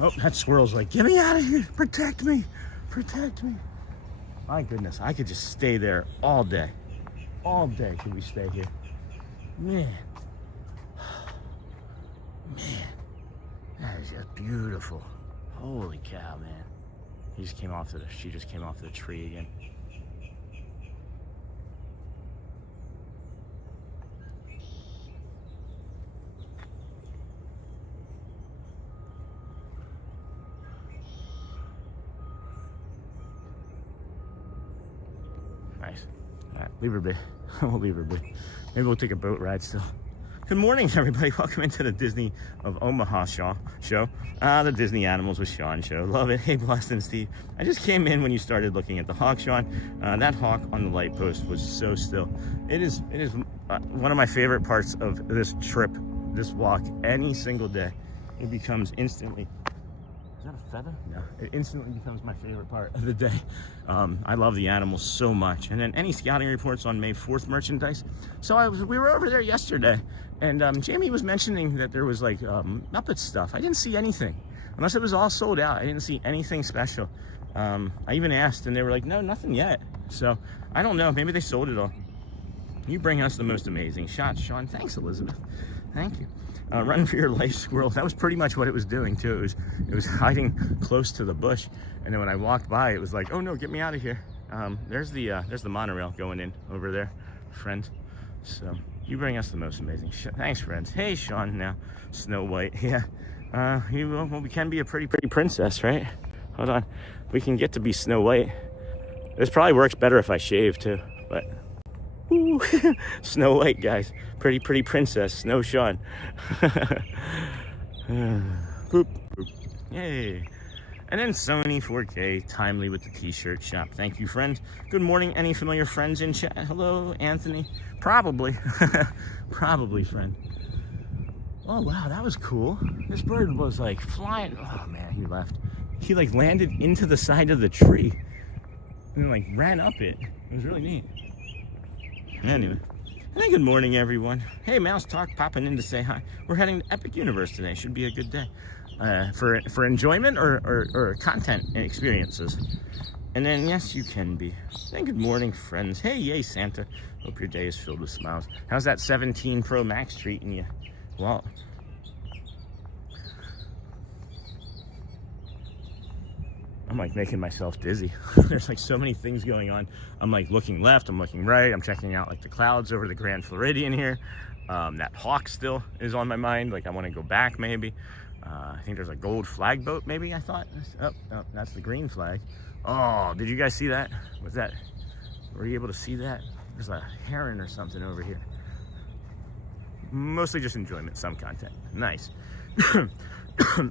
Oh, that squirrel's like, get me out of here. Protect me. Protect me. My goodness. I could just stay there all day. All day could we stay here. Man. Man. That is just beautiful. Holy cow, man. She just came off the tree again. Nice. All right, leave her be. We'll leave her be. Maybe we'll take a boat ride still. Good morning, everybody. Welcome into the Disney of Omaha show. The Disney Animals with Sean show. Love it. Hey, Boston Steve. I just came in when you started looking at the hawk, Sean. That hawk on the light post was so still. It is one of my favorite parts of this trip this walk any single day. It becomes instantly, is that a feather? No, it instantly becomes my favorite part of the day. I love the animals so much. And then any scouting reports on May 4th merchandise. So we were over there yesterday, and Jamie was mentioning that there was like Muppet stuff. I didn't see anything, unless it was all sold out. I didn't see anything special. I even asked, and they were like, no, nothing yet. So I don't know, maybe they sold it all. You bring us the most amazing shots, Sean. Thanks, Elizabeth. Thank you. Run for your life, squirrel. That was pretty much what it was doing too. It was hiding close to the bush, and then when I walked by, it was like, oh no, get me out of here. There's the monorail going in over there, friend. So you bring us the most amazing thanks, friends. Hey, Sean. Now Snow White. Yeah. Well, we can be a pretty princess, right? Hold on. We can get to be Snow White. This probably works better if I shave too, but. Ooh, Snow White, guys. Pretty princess, Snow Sean. Boop, boop. Yay. And then Sony 4K, timely with the t-shirt shop. Thank you, friend. Good morning. Any familiar friends in chat? Hello, Anthony. Probably. Probably, friend. Oh, wow, that was cool. This bird was like flying. Oh, man, he left. He like landed into the side of the tree and like ran up it. It was really neat. Anyway, hey, good morning, everyone. Hey, Mouse Talk popping in to say hi. We're heading to Epic Universe today. Should be a good day for enjoyment or content and experiences. And then, yes, you can be. Then good morning, friends. Hey, yay, Santa. Hope your day is filled with smiles. How's that 17 Pro Max treating you? Well, I'm like making myself dizzy. There's like so many things going on. I'm like looking left, I'm looking right, I'm checking out like the clouds over the Grand Floridian here. That hawk still is on my mind. Like I want to go back maybe. I think there's a gold flag boat maybe, I thought. Oh, that's the green flag. Oh, did you guys see that? Was that, were you able to see that? There's a heron or something over here. Mostly just enjoyment, some content. Nice.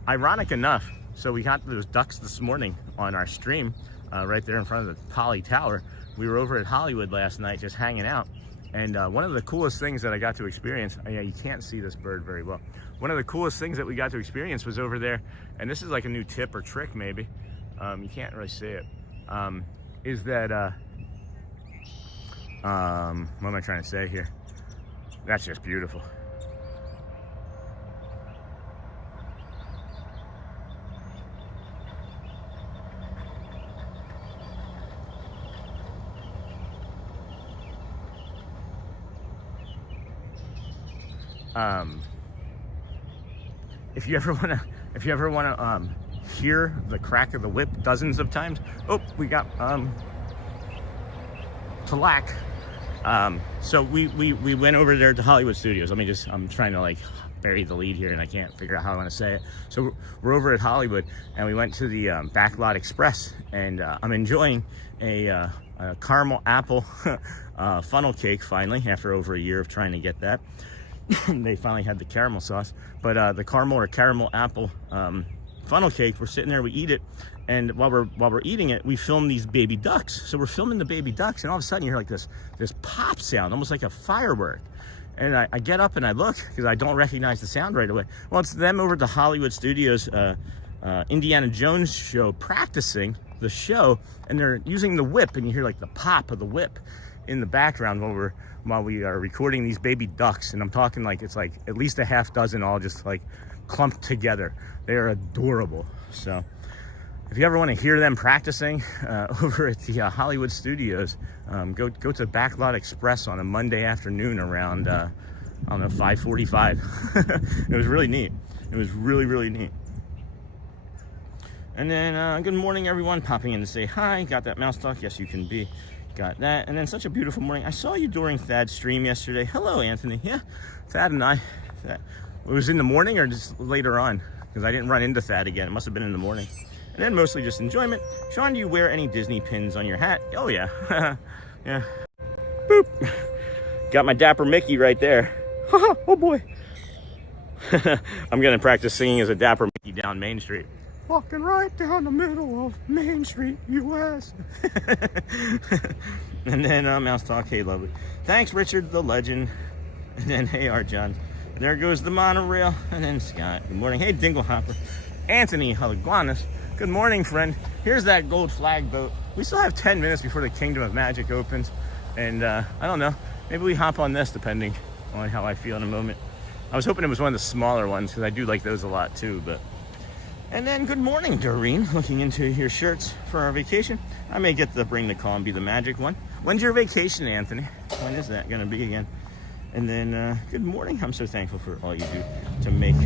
Ironic enough, so we got those ducks this morning on our stream right there in front of the Poly Tower. We were over at Hollywood last night just hanging out, and one of the coolest things that I got to experience, yeah, you can't see this bird very well. One of the coolest things that we got to experience was over there, and this is like a new tip or trick maybe, you can't really see it, is that, what am I trying to say here? That's just beautiful. If you ever wanna hear the crack of the whip dozens of times. Oh, we got Talak. So we went over there to Hollywood Studios. I'm trying to like bury the lead here and I can't figure out how I want to say it. So we're over at Hollywood and we went to the Backlot Express, and I'm enjoying a caramel apple funnel cake finally, after over a year of trying to get that. They finally had the caramel sauce, but the caramel apple funnel cake, we're sitting there, we eat it, and while we're eating it, we film these baby ducks. So we're filming the baby ducks, and all of a sudden you hear like this pop sound, almost like a firework. And I get up and I look because I don't recognize the sound right away. Well, it's them over at the Hollywood Studios Indiana Jones show, practicing the show, and they're using the whip, and you hear like the pop of the whip in the background while we are recording these baby ducks. And I'm talking like it's like at least a half dozen all just like clumped together. They are adorable. So if you ever want to hear them practicing over at the Hollywood Studios, go to Backlot Express on a Monday afternoon around I don't know, 5:45. It was really neat. It was really neat. And then good morning, everyone, popping in to say hi. Got that mouse talk? Yes, you can be. Got that. And then such a beautiful morning. I saw you during Thad's stream yesterday. Hello, Anthony. Yeah, Thad and I. It was in the morning or just later on? Because I didn't run into Thad again. It must have been in the morning. And then mostly just enjoyment. Sean, do you wear any Disney pins on your hat? Oh, yeah. Yeah. Boop. Got my Dapper Mickey right there. Oh, boy. I'm going to practice singing as a Dapper Mickey down Main Street. Walking right down the middle of Main Street, US. And then Mouse Talk, hey, lovely. Thanks, Richard the Legend. And then, hey, Art John. There goes the monorail. And then Scott, good morning. Hey, Dinglehopper. Anthony Halaguanas, good morning, friend. Here's that gold flag boat. We still have 10 minutes before the Kingdom of Magic opens. And I don't know, maybe we hop on this depending on how I feel in a moment. I was hoping it was one of the smaller ones because I do like those a lot too, but. And then good morning, Doreen, looking into your shirts for our vacation. I may get the Bring the Calm Be the Magic one. When's your vacation, Anthony? When is that gonna be again? And then good morning. I'm so thankful for all you do to make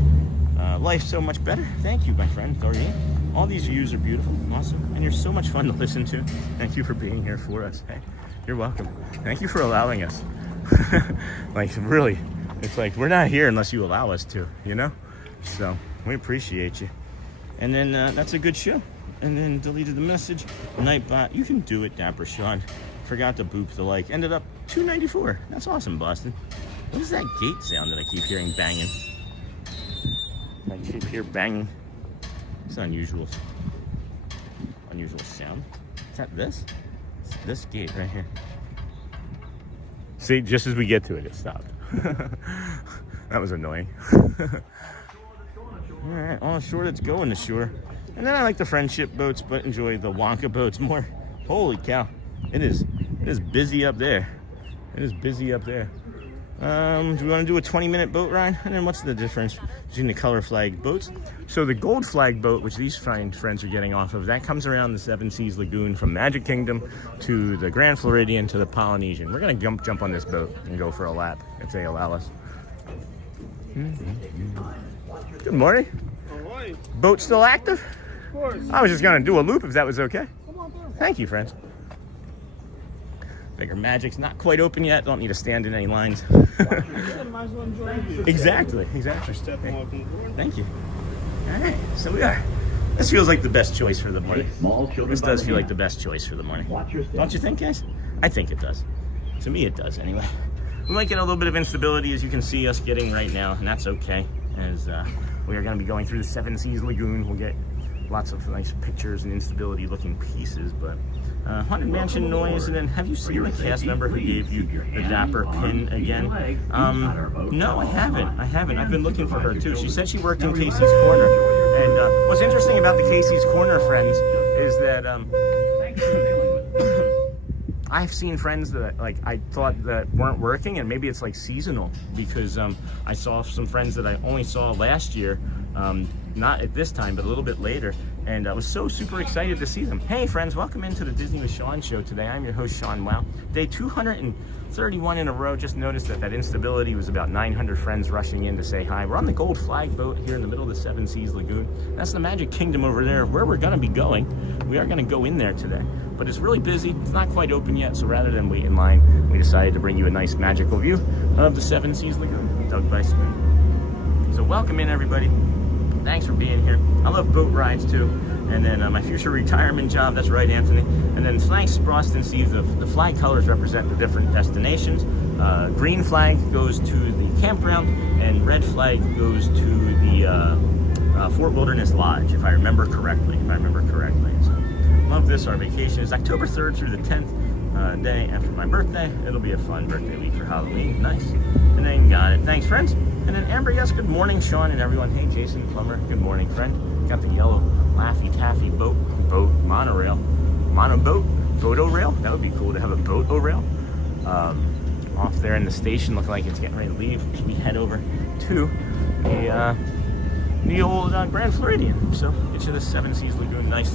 life so much better. Thank you, my friend, Doreen. All these views are beautiful, awesome, and you're so much fun to listen to. Thank you for being here for us. Hey, you're welcome. Thank you for allowing us. Like, really, it's like we're not here unless you allow us to, you know? So we appreciate you. And then that's a good show. And then deleted the message. Nightbot, you can do it, Dapper Sean. Forgot to boop the like. Ended up $2.94. That's awesome, Boston. What is that gate sound that I keep hearing banging? I keep hearing banging. It's unusual. Unusual sound. Is that this? It's this gate right here. See, just as we get to it, it stopped. That was annoying. All right, on shore, let's go on the shore. And then I like the friendship boats, but enjoy the Wonka boats more. Holy cow, it is busy up there. It is busy up there. Do we want to do a 20-minute boat ride? And then what's the difference between the color flag boats? So the gold flag boat, which these fine friends are getting off of, that comes around the Seven Seas Lagoon from Magic Kingdom to the Grand Floridian to the Polynesian. We're gonna jump on this boat and go for a lap if they allow us. Good morning. Ahoy. Boat still active? Of course. I was just gonna do a loop if that was okay. Come on down. Thank you, friends. Bigger Magic's not quite open yet. Don't need to stand in any lines. Might as well enjoy the view. Exactly. Step and welcome aboard. Thank you. All right, so we are. This feels like the best choice for the morning. This does feel like the best choice for the morning. Don't you think, guys? I think it does. To me, it does anyway. We might get a little bit of instability, as you can see us getting right now, and that's okay, as we are going to be going through the Seven Seas Lagoon. We'll get lots of nice pictures and instability looking pieces, but Haunted Mansion noise. And then, have you seen the cast member who gave you the Dapper pin again? No, I haven't. I've been looking for her too. She said she worked in Casey's Corner, and what's interesting about the Casey's Corner friends is that I've seen friends that like I thought that weren't working, and maybe it's like seasonal, because I saw some friends that I only saw last year, not at this time, but a little bit later, and I was so super excited to see them. Hey friends, welcome into the Disney with Sean show today. I'm your host, Sean Wow. Day 231 in a row. Just noticed that instability was about 900 friends rushing in to say hi. We're on the gold flag boat here in the middle of the Seven Seas Lagoon. That's the Magic Kingdom over there, where we're gonna be going. We are gonna go in there today, but it's really busy. It's not quite open yet, so rather than wait in line, we decided to bring you a nice magical view of the Seven Seas Lagoon, dug by Spoon. So welcome in, everybody. Thanks for being here. I love boat rides too. And then my future retirement job, that's right, Anthony. And then thanks, Boston sees the flag colors represent the different destinations. Green flag goes to the campground, and red flag goes to the Fort Wilderness Lodge, if I remember correctly. So, love this. Our vacation is October 3rd through the 10th, day after my birthday. It'll be a fun birthday week for Halloween. Nice. And then got it. Thanks, friends. And then Amber, yes, good morning, Sean and everyone. Hey, Jason Plummer, good morning, friend. Got the yellow Laffy Taffy boat, monorail, photo rail. That would be cool to have a boat-o rail. Off there in the station, looking like it's getting ready to leave. We head over to the old Grand Floridian. So get you the Seven Seas Lagoon, nice,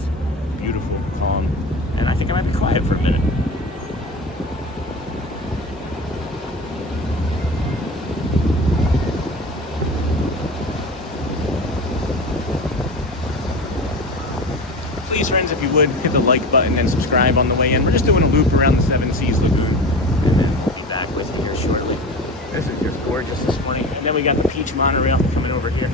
beautiful, calm, and I think I might be quiet for a minute. Please, friends, if you would, hit the like button and subscribe on the way in. We're just doing a loop around the Seven Seas Lagoon, and then we'll be back with you here shortly. This is just gorgeous this morning. And then we got the Peach monorail coming over here.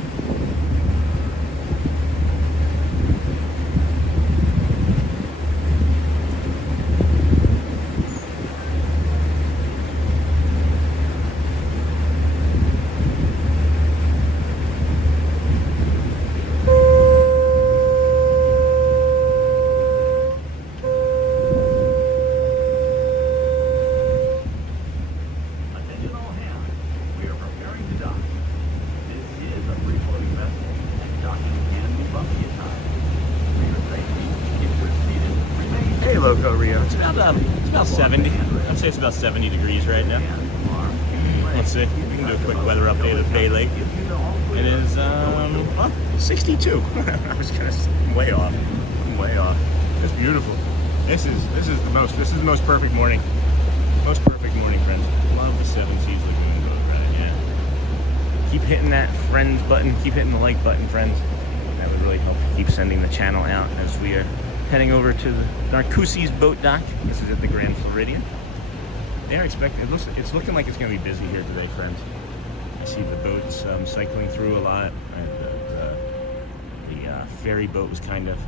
loco, Rio. It's about 70. I'd say it's about 70 degrees right now. Let's see. We can do a quick weather update of Bay Lake. It is 62. I was way off. I'm way off. It's beautiful. This is the most perfect morning. Most perfect morning, friends. Love the Seas Lagoon boat ride. Yeah. Keep hitting that friends button. Keep hitting the like button, friends. That would really help keep sending the channel out as we are heading over to the Narcoossee's boat dock. This is at the Grand Floridian. They're expecting. It's looking like it's going to be busy here today, friends. I see the boats cycling through a lot, and the ferry boat was kind of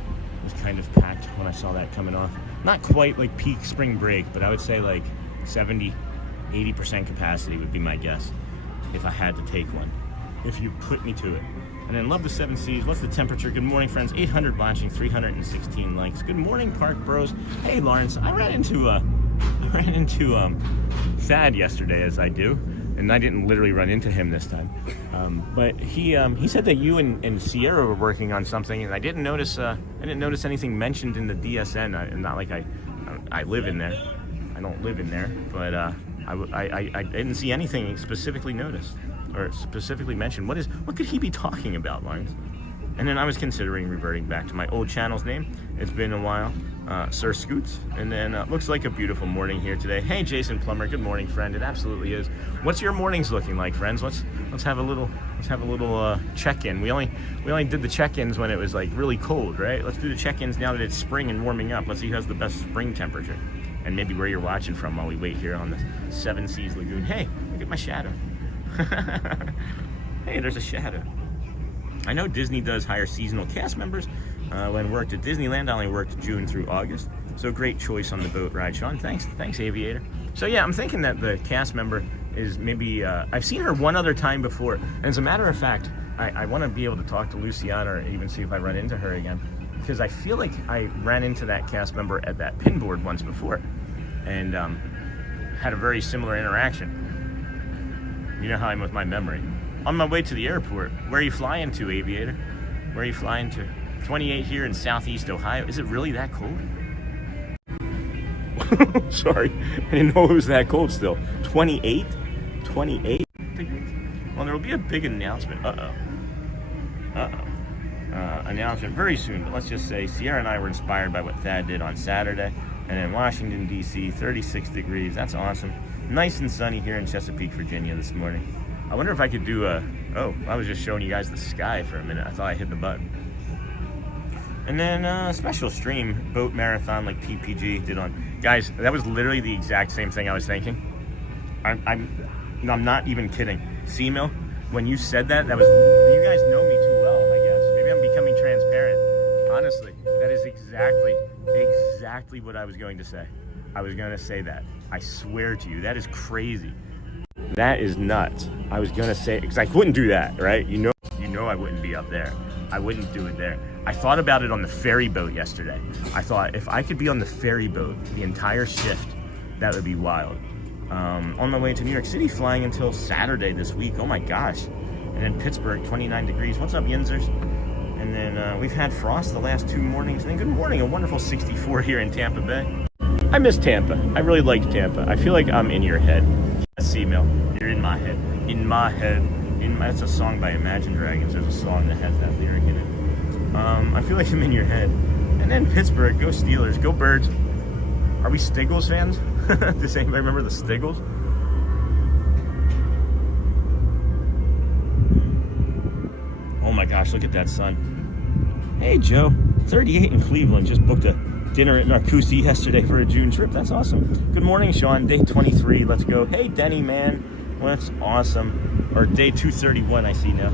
packed when I saw that coming off. Not quite like peak spring break, but I would say like 70-80% capacity would be my guess if I had to take one. If you put me to it. And then love the Seven Seas. What's the temperature? Good morning, friends. 800 watching, 316 likes. Good morning, Park Bros. Hey, Lawrence. I ran into Thad yesterday, as I do, and I didn't literally run into him this time. But he said that you and Sierra were working on something, and I didn't notice anything mentioned in the DSN. Not like I live in there. I don't live in there, but I didn't see anything specifically noticed or specifically mentioned. What could he be talking about, Lawrence? And then I was considering reverting back to my old channel's name. It's been a while, Sir Scoots. And then looks like a beautiful morning here today. Hey, Jason Plummer. Good morning, friend. It absolutely is. What's your mornings looking like, friends? Let's have a little check-in. We only did the check-ins when it was like really cold, right? Let's do the check-ins now that it's spring and warming up. Let's see who has the best spring temperature, and maybe where you're watching from while we wait here on the Seas Lagoon. Hey, look at my shadow. Hey, there's a shadow. I know Disney does hire seasonal cast members. When I worked at Disneyland, I only worked June through August. So great choice on the boat ride, Sean. Thanks, Aviator. So yeah, I'm thinking that the cast member is maybe, I've seen her one other time before. And as a matter of fact, I want to be able to talk to Luciana or even see if I run into her again. Because I feel like I ran into that cast member at that pinboard once before. And had a very similar interaction. You know how I'm with my memory. On my way to the airport. Where are you flying to, Aviator? Where are you flying to? 28 here in Southeast Ohio. Is it really that cold? Sorry, I didn't know it was that cold still. 28? 28? Well, there will be a big announcement. Announcement very soon. But let's just say Sierra and I were inspired by what Thad did on Saturday. And in Washington, D.C., 36 degrees. That's awesome. Nice and sunny here in Chesapeake, Virginia this morning. I wonder if I could do oh, I was just showing you guys the sky for a minute. I thought I hit the button. And then a special stream, boat marathon like TPG did on. Guys, that was literally the exact same thing I was thinking. I'm not even kidding. C-Mill, when you said that was, you guys know me too well, I guess. Maybe I'm becoming transparent. Honestly, that is exactly what I was going to say. I was going to say that. I swear to you, that is crazy. That is nuts. I was gonna say, because I wouldn't do that, right? You know I wouldn't be up there. I wouldn't do it there. I thought about it on the ferry boat yesterday. I thought if I could be on the ferry boat the entire shift, that would be wild. On my way to New York City, flying until Saturday this week. Oh my gosh. And then Pittsburgh, 29 degrees. What's up, Yinzers? And then we've had frost the last 2 mornings. And then good morning, a wonderful 64 here in Tampa Bay. I miss Tampa. I really like Tampa. I feel like I'm in your head. C-Mill, you're in my head. In my head. That's a song by Imagine Dragons. There's a song that has that lyric in it. I feel like I'm in your head. And then Pittsburgh, go Steelers, go Birds. Are we Stiggles fans? Does anybody remember the Stiggles? Oh my gosh, look at that sun. Hey Joe, 38 in Cleveland, just booked a dinner at Narcoossee yesterday for a June trip. That's awesome. Good morning, Sean. Day 23. Let's go. Hey, Denny, man. Well, that's awesome. Or day 231, I see now.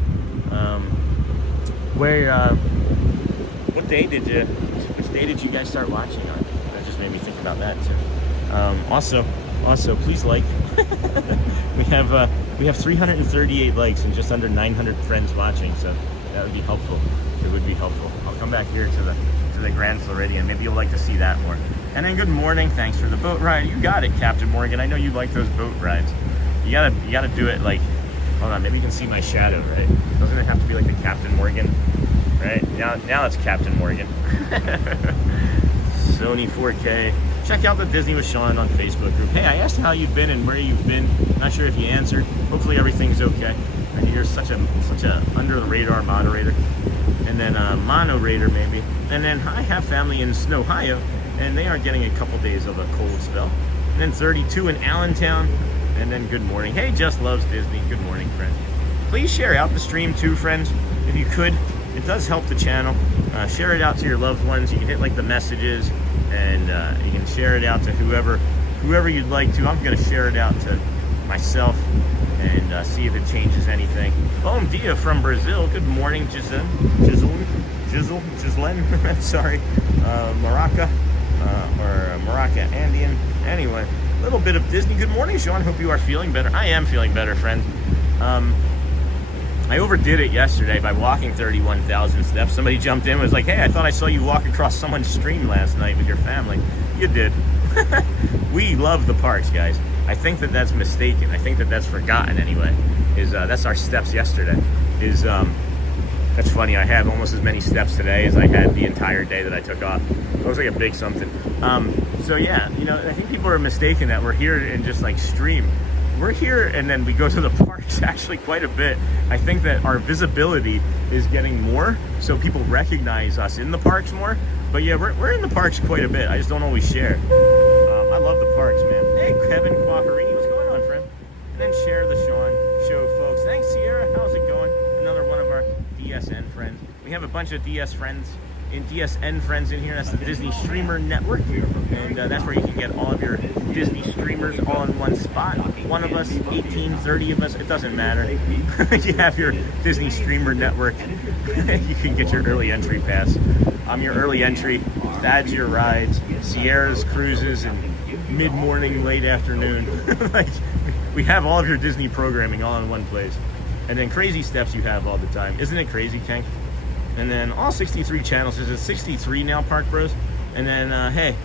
What day did you guys start watching on? That just made me think about that too. Also, please like. we have 338 likes and just under 900 friends watching, so that would be helpful. It would be helpful. I'll come back here to the Grand Floridian. Maybe you'll like to see that more. And then good morning. Thanks for the boat ride. You got it, Captain Morgan. I know you like those boat rides. You gotta do it like, hold on, maybe you can see my shadow, right? Doesn't it have to be like the Captain Morgan, right? Now it's Captain Morgan. Sony 4K. Check out the Disney with Sean on Facebook group. Hey, I asked how you've been and where you've been. Not sure if you answered. Hopefully everything's okay. You're such a under the radar moderator. And then monorator maybe. And then I have family in Snowhio, and they are getting a couple days of a cold spell. And then 32 in Allentown. And then good morning. Hey, Just Loves Disney. Good morning, friend. Please share out the stream too, friends, if you could. It does help the channel. Share it out to your loved ones. You can hit like the messages, and you can share it out to whoever you'd like to. I'm going to share it out to myself and see if it changes anything. Bom dia from Brazil. Good morning, Giselle, sorry, Maraca, or Maraca Andean. Anyway, a little bit of Disney. Good morning, Sean. Hope you are feeling better. I am feeling better, friend. I overdid it yesterday by walking 31,000 steps. Somebody jumped in and was like, hey, I thought I saw you walk across someone's stream last night with your family. You did. We love the parks, guys. I think that that's mistaken. I think that that's forgotten anyway. That's our steps yesterday. That's funny. I have almost as many steps today as I had the entire day that I took off. It was like a big something. So yeah, you know, I think people are mistaken that we're here and just like stream. We're here and then we go to the parks actually quite a bit. I think that our visibility is getting more, so people recognize us in the parks more. But yeah, we're in the parks quite a bit. I just don't always share. I love the parks, man. Hey, Kevin Quaharini, what's going on, friend? And then share the Sean show, folks. Thanks, Sierra. How's it going? Another one of our DSN friends. We have a bunch of DSN friends in here. That's the Disney Streamer Network, and that's where you can get all of your Disney streamers all in one spot. One of us, 18, 30 of us, it doesn't matter. You have your Disney Streamer Network. You can get your early entry pass. I'm your early entry. Thad's your rides. Sierra's cruises and mid-morning, late afternoon. Like, we have all of your Disney programming all in one place. And then crazy steps you have all the time. Isn't it crazy, Tank? And then all 63 channels. There's a 63 now, Park Bros. And then, hey.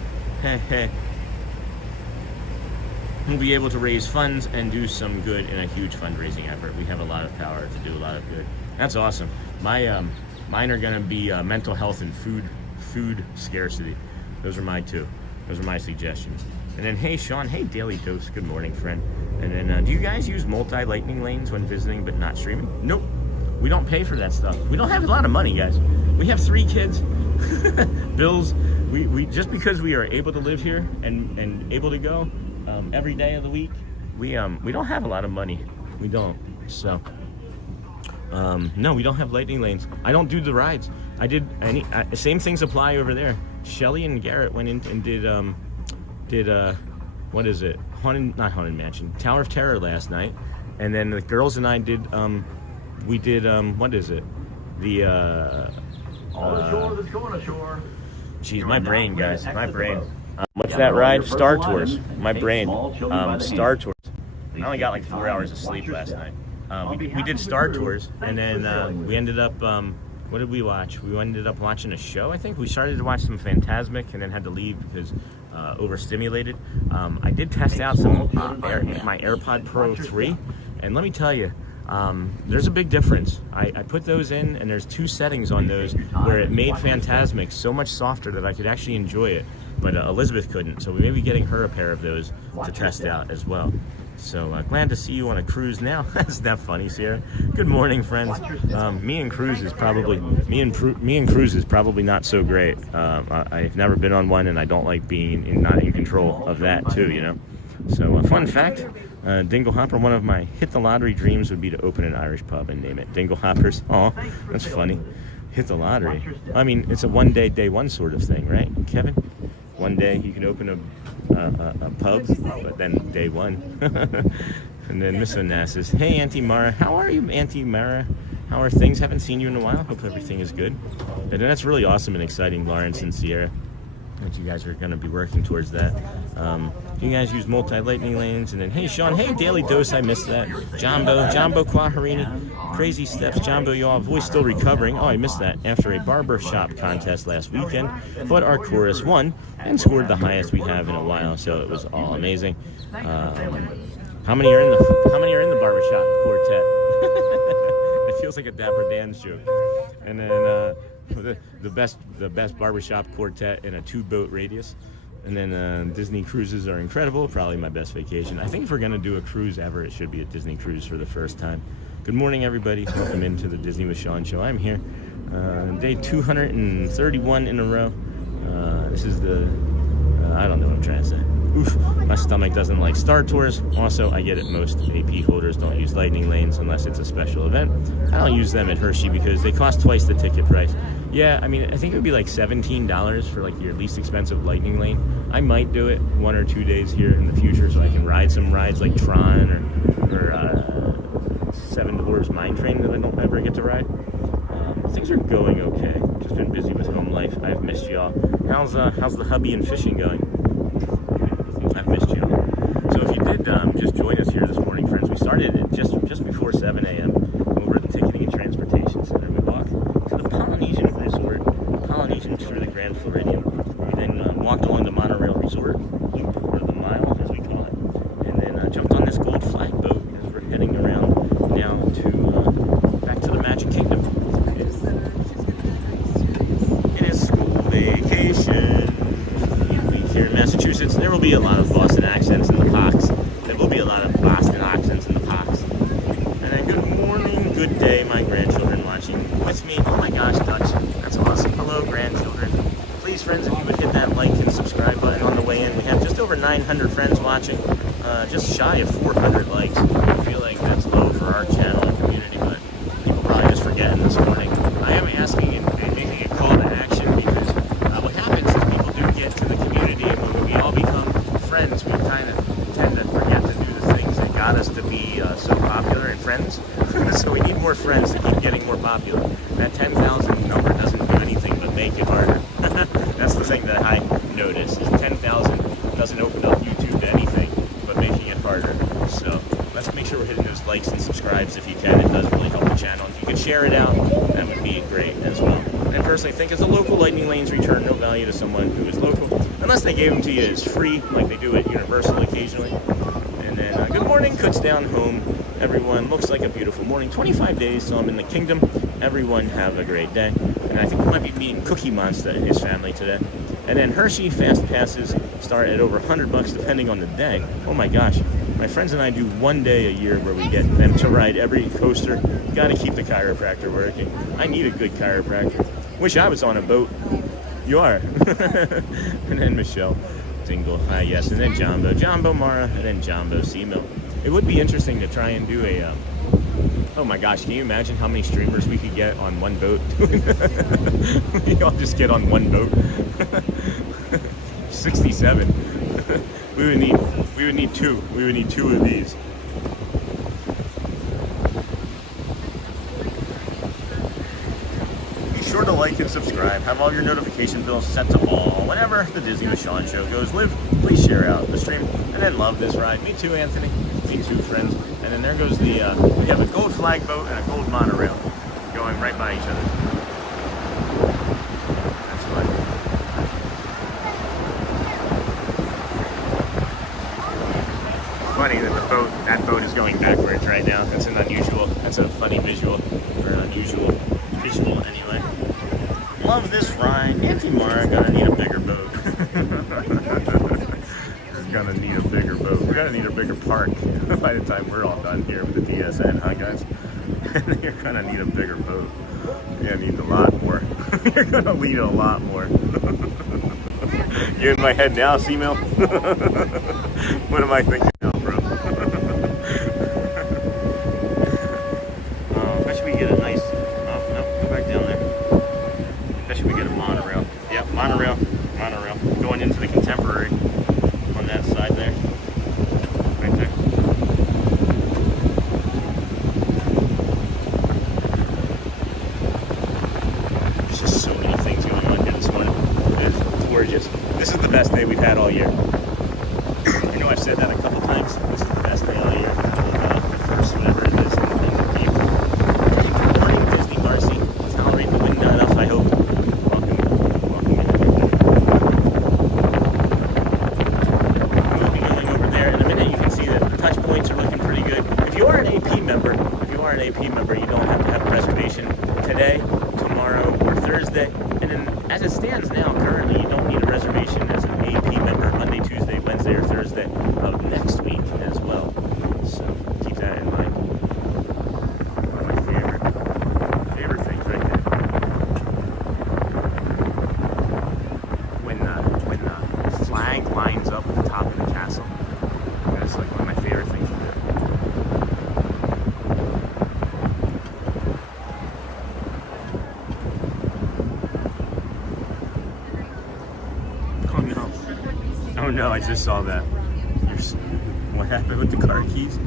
We'll be able to raise funds and do some good in a huge fundraising effort. We have a lot of power to do a lot of good. That's awesome. Mine are gonna be mental health and food scarcity. Those are my two. Those are my suggestions. And then, hey, Sean. Hey, Daily Dose. Good morning, friend. And then, do you guys use multi-lightning lanes when visiting but not streaming? Nope. We don't pay for that stuff. We don't have a lot of money, guys. We have 3 kids, bills. We just because we are able to live here and able to go every day of the week, we don't have a lot of money. We don't. So no, we don't have lightning lanes. I don't do the rides. I did same things apply over there. Shelly and Garrett went in and did what is it? Not Haunted Mansion, Tower of Terror last night, and then the girls and I did we did what is it? The all ashore that's going ashore. Geez, my brain, guys, my brain. What's that ride? Star Tours. My brain. Star Tours. I only got like 4 hours of sleep last night. We did Star Tours, and then we ended up. What did we watch? We ended up watching a show. I think we started to watch some Phantasmic, and then had to leave because overstimulated. I did test out some my AirPod Pro 3, and let me tell you. There's a big difference. I put those in, and there's 2 settings on those where it made Phantasmic so much softer that I could actually enjoy it, but Elizabeth couldn't, so we may be getting her a pair of those to test out as well. So glad to see you on a cruise now. Isn't that funny, Sierra? Good morning, friends. Me and cruise is probably not so great. I've never been on one, and I don't like being not in control of that too, you know. So fun fact, Dingle Hopper, one of my hit the lottery dreams would be to open an Irish pub and name it Dingle Hoppers. Oh, that's funny. Hit the lottery. I mean, it's a day one sort of thing, right, Kevin? One day you can open a pub, but then day one. And then Miss Onassis. Hey, Auntie Mara. How are you, Auntie Mara? How are things? Haven't seen you in a while. Hope everything is good. And that's really awesome and exciting, Lawrence and Sierra, that you guys are going to be working towards that. You guys use multi-lightning lanes. And then, hey, Sean. Hey, Daily Dose. I missed that. Jumbo Quaharini. Crazy Steps. Jumbo, y'all. Voice still recovering. Oh, I missed that. After a barber shop contest last weekend. But our chorus won and scored the highest we have in a while. So it was all amazing. How many are in the barbershop quartet? feels like a Dapper Dan's joke. And then the best barbershop quartet in a 2-boat radius. And then Disney cruises are incredible. Probably my best vacation. I think if we're gonna do a cruise ever, it should be a Disney cruise for the first time. Good morning, everybody. Welcome into the Disney with Sean show. I'm here, day 231 in a row. This is the I don't know what I'm trying to say. Oof, my stomach doesn't like Star Tours. Also, I get it, most AP holders don't use lightning lanes unless it's a special event. I don't use them at Hershey because they cost twice the ticket price. Yeah, I mean, I think it would be like $17 for like your least expensive lightning lane. I might do it 1 or 2 days here in the future so I can ride some rides like Tron or Seven Dwarfs Mine Train that I don't ever get to ride. Things are going okay. Just been busy with home life. I've missed y'all. How's the hubby and fishing going? I've missed y'all. So if you did just join us here this morning, friends, we started at just before 7 a.m. over at the Ticketing and Transportation Center. We walked to the Polynesian Resort, Polynesian through the Grand Floridian. We then walked along the monorail resort loop, or the mile as we call it, and then jumped on this gold flag boat as we're heading around now to back to the Magic Kingdom. It is school vacation. Here in Massachusetts, there will be a lot of Boston accents in the parks. There will be a lot of Boston accents in the parks. And then good morning, good day, my grandchildren watching with me. Oh my gosh, Dutch, that's awesome. Hello, grandchildren. Please, friends, if you would hit that like and subscribe button on the way in. We have just over 900 friends watching, just shy of 400 likes. I feel like that's low for our channel and community, but people probably just forgetting this morning. I am asking and making a call to action because what happens is people do get to the community, and when we all become friends, we kind of tend to forget to do the things that got us to be so popular and friends. So we need more friends to keep getting more popular. That 10,000 number doesn't do anything but make it harder. That's the thing that I noticed, is 10,000 doesn't open up YouTube to anything but making it harder. So let's make sure we're hitting those likes and subscribes if you can. It does really help the channel. If you could share it out, that would be great as well. I personally think as a local lightning lanes return no value to someone who is local, unless they gave them to you as free, like they do at Universal occasionally. And then good morning, Kutztown home. Everyone, looks like a beautiful morning. 25 days, so I'm in the kingdom. Everyone have a great day. And I think we might be meeting Cookie Monster and his family today. And then Hershey fast passes start at over $100 depending on the day. Oh my gosh. My friends and I do 1 day a year where we get them to ride every coaster. You gotta keep the chiropractor working. I need a good chiropractor. Wish I was on a boat. You are. And then Michelle Dingle. Ah, yes. And then Jumbo Mara, and then Jumbo Simo. It would be interesting to try and do a, oh my gosh, can you imagine how many streamers we could get on one boat? We all just get on one boat. 67. We would need two. We would need 2 of these. Be sure to like and subscribe. Have all your notification bells set to all. Whenever the Disney with Sean show goes live, please share out the stream. And then love this ride. Me too, Anthony. Me too, friends. And then there goes the, we have a gold flag boat and a gold monorail going right by each other. That's fun. Funny that that boat is going backwards right now. That's a funny visual, or an unusual visual anyway. Love this ride. Auntie Mara gonna need a bigger boat. Gonna need a bigger boat. We're gonna need a bigger park by the time we're all done here with the DSN, huh guys? You're gonna need a bigger boat. You're gonna need a lot more. You're gonna need a lot more. You're in my head now, Seamil? What am I thinking now, bro? Bet we get a nice, oh no, go back down there. Bet we get a monorail. Yep, monorail. Going into the Contemporary. That side there, right there. There's just so many things going on here this morning. It's gorgeous. This is the best day we've had all year. I know I've said that a couple times. This is the best day all year. The first, whatever it is, in April. Good morning, Disney Marcy. Tolerate the wind not enough, I hope. Welcome in. Touch points are looking pretty good. If you are an AP member, you don't have to have Tuesday. And then as it stands now, currently you don't need a reservation as an AP member Monday, Tuesday, Wednesday, or Thursday of next week as well. So keep that in mind. One of my favorite things right there. When the flag lines up at the top of the castle. That's like one of my favorite things to do. Oh no, I just saw that. What happened with the car keys?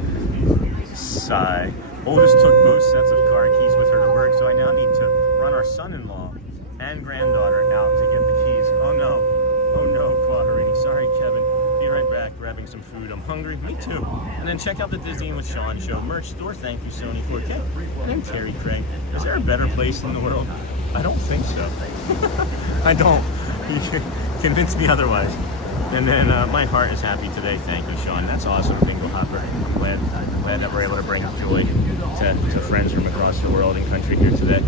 Sigh. Oldest took both sets of car keys with her to work, so I now need to run our son-in-law and granddaughter out to get the keys. Oh no. Oh no, Quaterini. Sorry, Kevin. Be right back, grabbing some food. I'm hungry. Me too. And then check out the Disney with Sean show merch store. Thank you, Sony 4K. And I'm Terry Craig. Is there a better place in the world? I don't think so. I don't. You can convince me otherwise. And then my heart is happy today. Thank you, Sean. That's awesome, Bingo Hopper. I'm glad that we're able to bring joy to friends from across the world and country here today.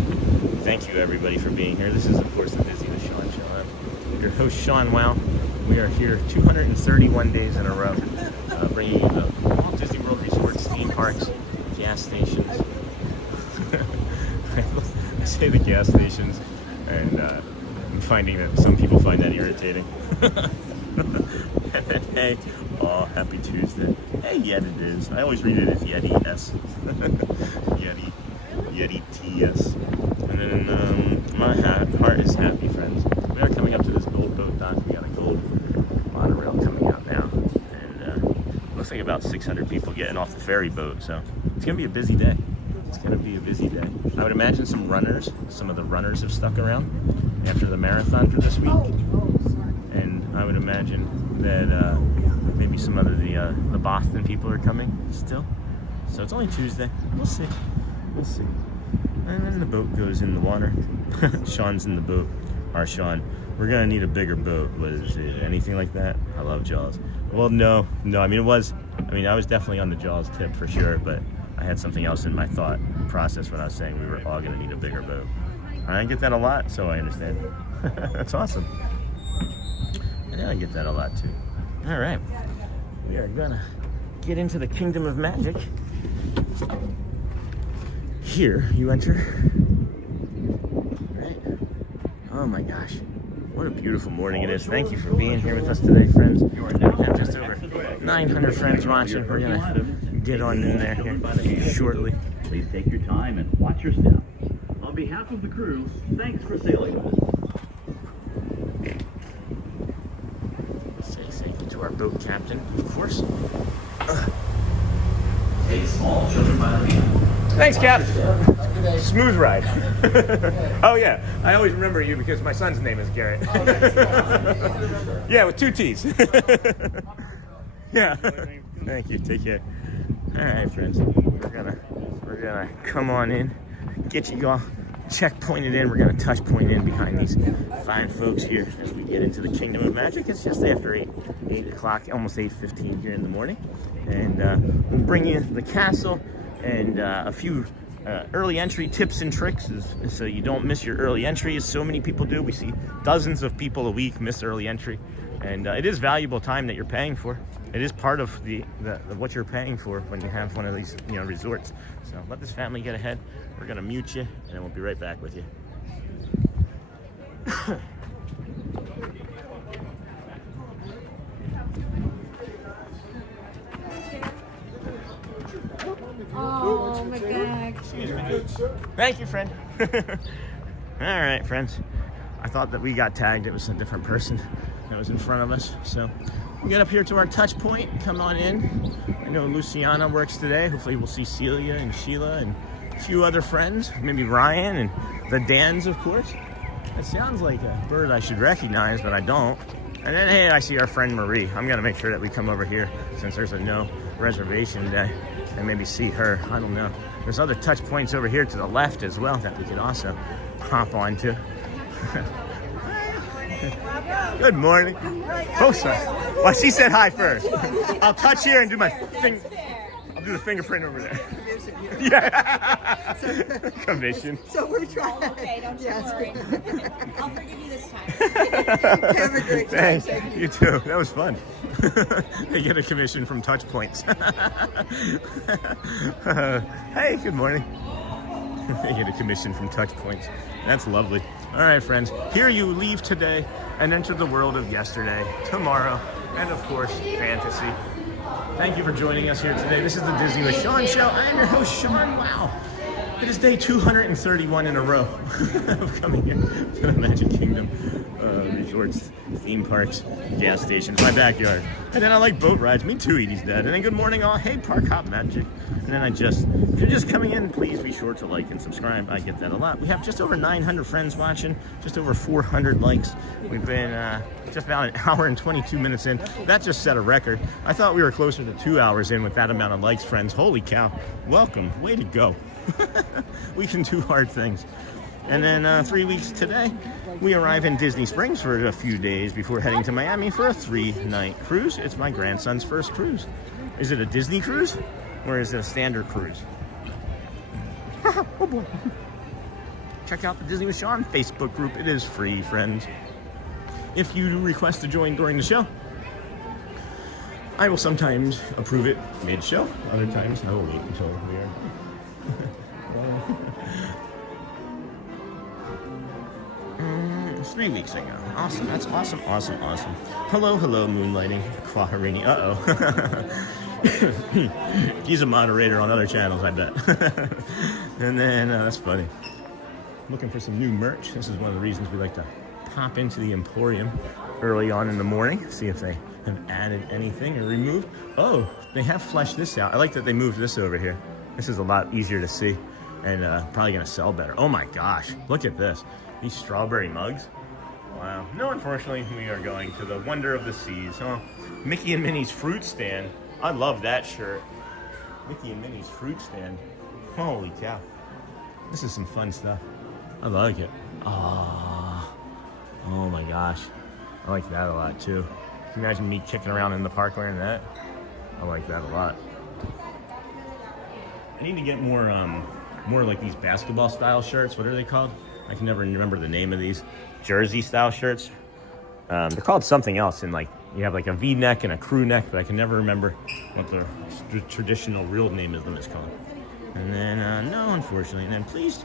Thank you, everybody, for being here. This is, of course, the Disney with Sean show. I'm your host, Sean Wow. We are here 231 days in a row, bringing you the Walt Disney World resorts, theme parks, gas stations. I say the gas stations, and I'm finding that some people find that irritating. And then, hey, oh, happy Tuesday. Hey, yet it is. I always read it as Yeti S. Yeti TS. And then my heart is happy, friends. We are coming up to this gold boat dock. We got a gold monorail coming out now. And looks like about 600 people getting off the ferry boat. So it's going to be a busy day. It's going to be a busy day. I would imagine some of the runners have stuck around after the marathon for this week. And I would imagine that maybe some other the Boston people are coming still. So it's only Tuesday. We'll see. We'll see. And then the boat goes in the water. Sean's in the boat. Our Sean. We're gonna need a bigger boat. Was it anything like that? I love Jaws. Well, no. I mean, I was definitely on the Jaws tip for sure, but I had something else in my thought process when I was saying we were all gonna need a bigger boat. I get that a lot, so I understand. That's awesome. I get that a lot too. All right, we are gonna get into the Kingdom of Magic. Here you enter. Right. Oh my gosh, what a beautiful morning it is. Thank you for being here with us today, friends. We have just over 900 friends watching. We're gonna get on in there here shortly. Please take your time and watch your step. On behalf of the crew, thanks for sailing with us. To our boat captain, of course. Take small children by the hand. Thanks, Cap. Smooth ride. Oh yeah, I always remember you because my son's name is Garrett. Yeah, with 2 T's. Yeah. Thank you. Take care. All right, friends. We're gonna come on in, get you all checkpointed in. We're gonna touch point in behind these fine folks here as we get into the Kingdom of Magic. It's just after 8 o'clock, almost 8:15 here in the morning, and we'll bring you the castle and a few early entry tips and tricks, so you don't miss your early entry, as so many people do. We see dozens of people a week miss early entry, and it is valuable time that you're paying for. It is part of the what you're paying for when you have one of these resorts. So let this family get ahead. We're gonna mute you, and then we'll be right back with you. Oh my God. Excuse me. Thank you, friend. All right, friends. I thought that we got tagged. It was a different person that was in front of us. So we get up here to our touch point. Come on in. I know Luciana works today. Hopefully we'll see Celia and Sheila and a few other friends. Maybe Ryan and the Dans, of course. That sounds like a bird I should recognize, but I don't. And then, hey, I see our friend Marie. I'm gonna make sure that we come over here since there's a no reservation day and maybe see her. I don't know. There's other touch points over here to the left as well that we could also hop onto. Good morning. Oh, sorry. Well, she said hi first. I'll touch here and do my thing. I'll do the fingerprint over there. commission here. Yeah. So, Commission. so we're trying. Oh, okay, don't you Yes. worry. I'll forgive you this time. Have a great time. Thanks. Thank you. You too. That was fun. They get a commission from touch points. Hey, good morning. They get a commission from touch points. That's lovely. All right, friends. Here you leave today and enter the world of yesterday, tomorrow, and of course, fantasy. Thank you for joining us here today. This is the Disney with Sean show. I am your host, Sean. Wow. It is day 231 in a row of coming here to the Magic Kingdom resorts, theme parks, gas stations, my backyard. And then I like boat rides. Me too, Edie's dad. And then good morning all. Hey, Park Hop Magic. And then if you're just coming in, please be sure to like and subscribe. I get that a lot. We have just over 900 friends watching, just over 400 likes. We've been just about an hour and 22 minutes in. That just set a record. I thought we were closer to 2 hours in with that amount of likes, friends. Holy cow. Welcome. Way to go. We can do hard things. And then 3 weeks today, we arrive in Disney Springs for a few days before heading to Miami for a 3-night cruise. It's my grandson's first cruise. Is it a Disney cruise or is it a standard cruise? Oh boy. Check out the Disney with Sean Facebook group. It is free, friends. If you request to join during the show, I will sometimes approve it mid-show. Other times, I will wait until we are 3 weeks ago. Awesome. That's awesome. Hello, moonlighting. Quaharini. He's a moderator on other channels, I bet. And then, that's funny. Looking for some new merch. This is one of the reasons we like to pop into the Emporium early on in the morning. See if they have added anything or removed. Oh, they have fleshed this out. I like that they moved this over here. This is a lot easier to see and probably gonna sell better. Oh my gosh, look at this. These strawberry mugs. Wow. No, unfortunately, we are going to the Wonder of the Seas. Oh, Mickey and Minnie's fruit stand. I love that shirt. Mickey and Minnie's fruit stand. Holy cow. This is some fun stuff. I like it. Oh my gosh. I like that a lot too. Can you imagine me kicking around in the park wearing that? I like that a lot. I need to get more like these basketball style shirts. What are they called? I can never remember the name of these. Jersey style shirts. They're called something else, and like you have like a V-neck and a crew neck, but I can never remember what the traditional real name of them is called. And then no, unfortunately. And then please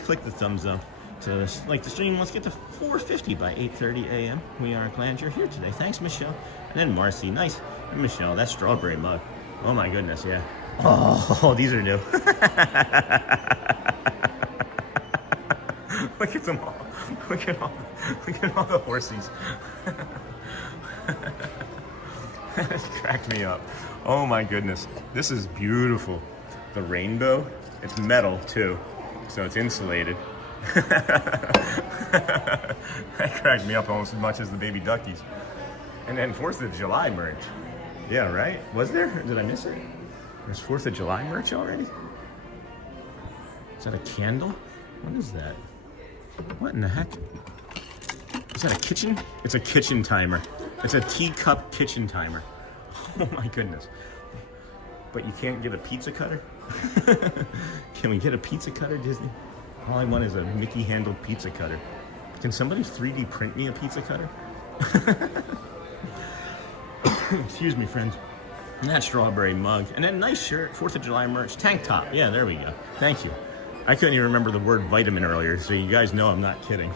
click the thumbs up to like the stream. Let's get to 450 by 8:30 a.m. We are glad you're here today. Thanks, Michelle. And then Marcy, nice. And Michelle, that strawberry mug. Oh my goodness, yeah. Oh, these are new. Look at them all. Look at all the horsies. That cracked me up. Oh my goodness. This is beautiful. The rainbow. It's metal too, so it's insulated. That cracked me up almost as much as the baby duckies. And then 4th of July merch. Yeah, right? Was there? Or did I miss it? There's 4th of July merch already? Is that a candle? What is that? What in the heck? Is that a kitchen? It's a kitchen timer. It's a teacup kitchen timer. Oh my goodness. But you can't get a pizza cutter? Can we get a pizza cutter, Disney? All I want is a Mickey handled pizza cutter. Can somebody 3D print me a pizza cutter? Excuse me, friends. And that strawberry mug. And then nice shirt, 4th of July merch, tank top. Yeah, there we go. Thank you. I couldn't even remember the word vitamin earlier, so you guys know I'm not kidding.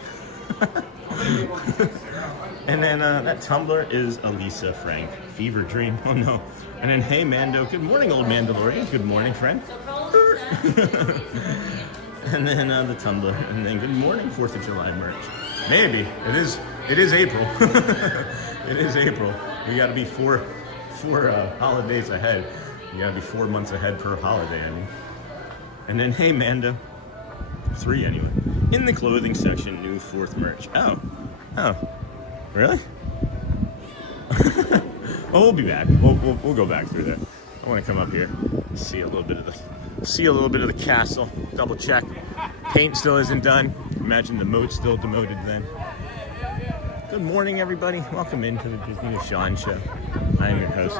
And then that tumbler is Elisa Frank. Fever dream. Oh no. And then hey Mando. Good morning, old Mandalorian. Good morning, friend. And then the tumbler. And then good morning, 4th of July merch. Maybe. It is April. It is April. We gotta be four holidays ahead. You gotta be 4 months ahead per holiday, I mean. And then, hey, Manda. 3 anyway. In the clothing section, new 4th merch. Oh. Really? Oh, we'll be back. We'll go back through that. I want to come up here, see a little bit of the castle. Double check. Paint still isn't done. Imagine the moat's still demoted then. Good morning, everybody. Welcome into the Disney with Sean show. I'm your host,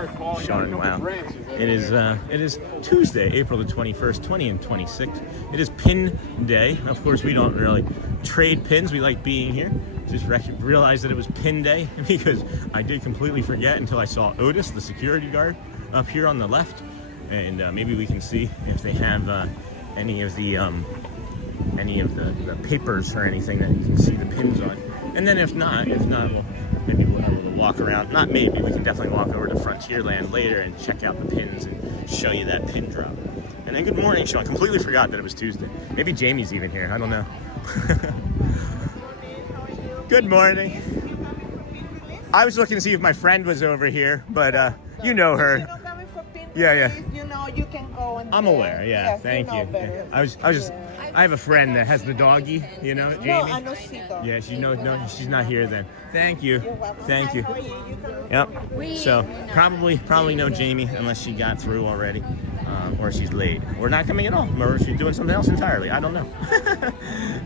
Sean. Wow. It is Tuesday, April the 21st, 2026. It is Pin Day. Of course, we don't really trade pins. We like being here. Just realized that it was Pin Day because I did completely forget until I saw Otis, the security guard, up here on the left. And maybe we can see if they have any of the papers or anything that you can see the pins on. And then if not, we'll walk around. Not maybe, we can definitely walk over to Frontierland later and check out the pins and show you that pin drop. And then good morning, Sean. Completely forgot that it was Tuesday. Maybe Jamie's even here. I don't know. Good morning. I was looking to see if my friend was over here, but you know her. Yeah. You know, you can go and I'm aware, yeah. Yes, Thank you. better. I was just. I have a friend that has the doggy, you know, Jamie. No, I know Cito. Yeah, no, she's not here then. Thank you. You're welcome. Thank you. How are you? Yep. So probably no Jamie unless she got through already, or she's late, or not coming at all, or she's doing something else entirely. I don't know.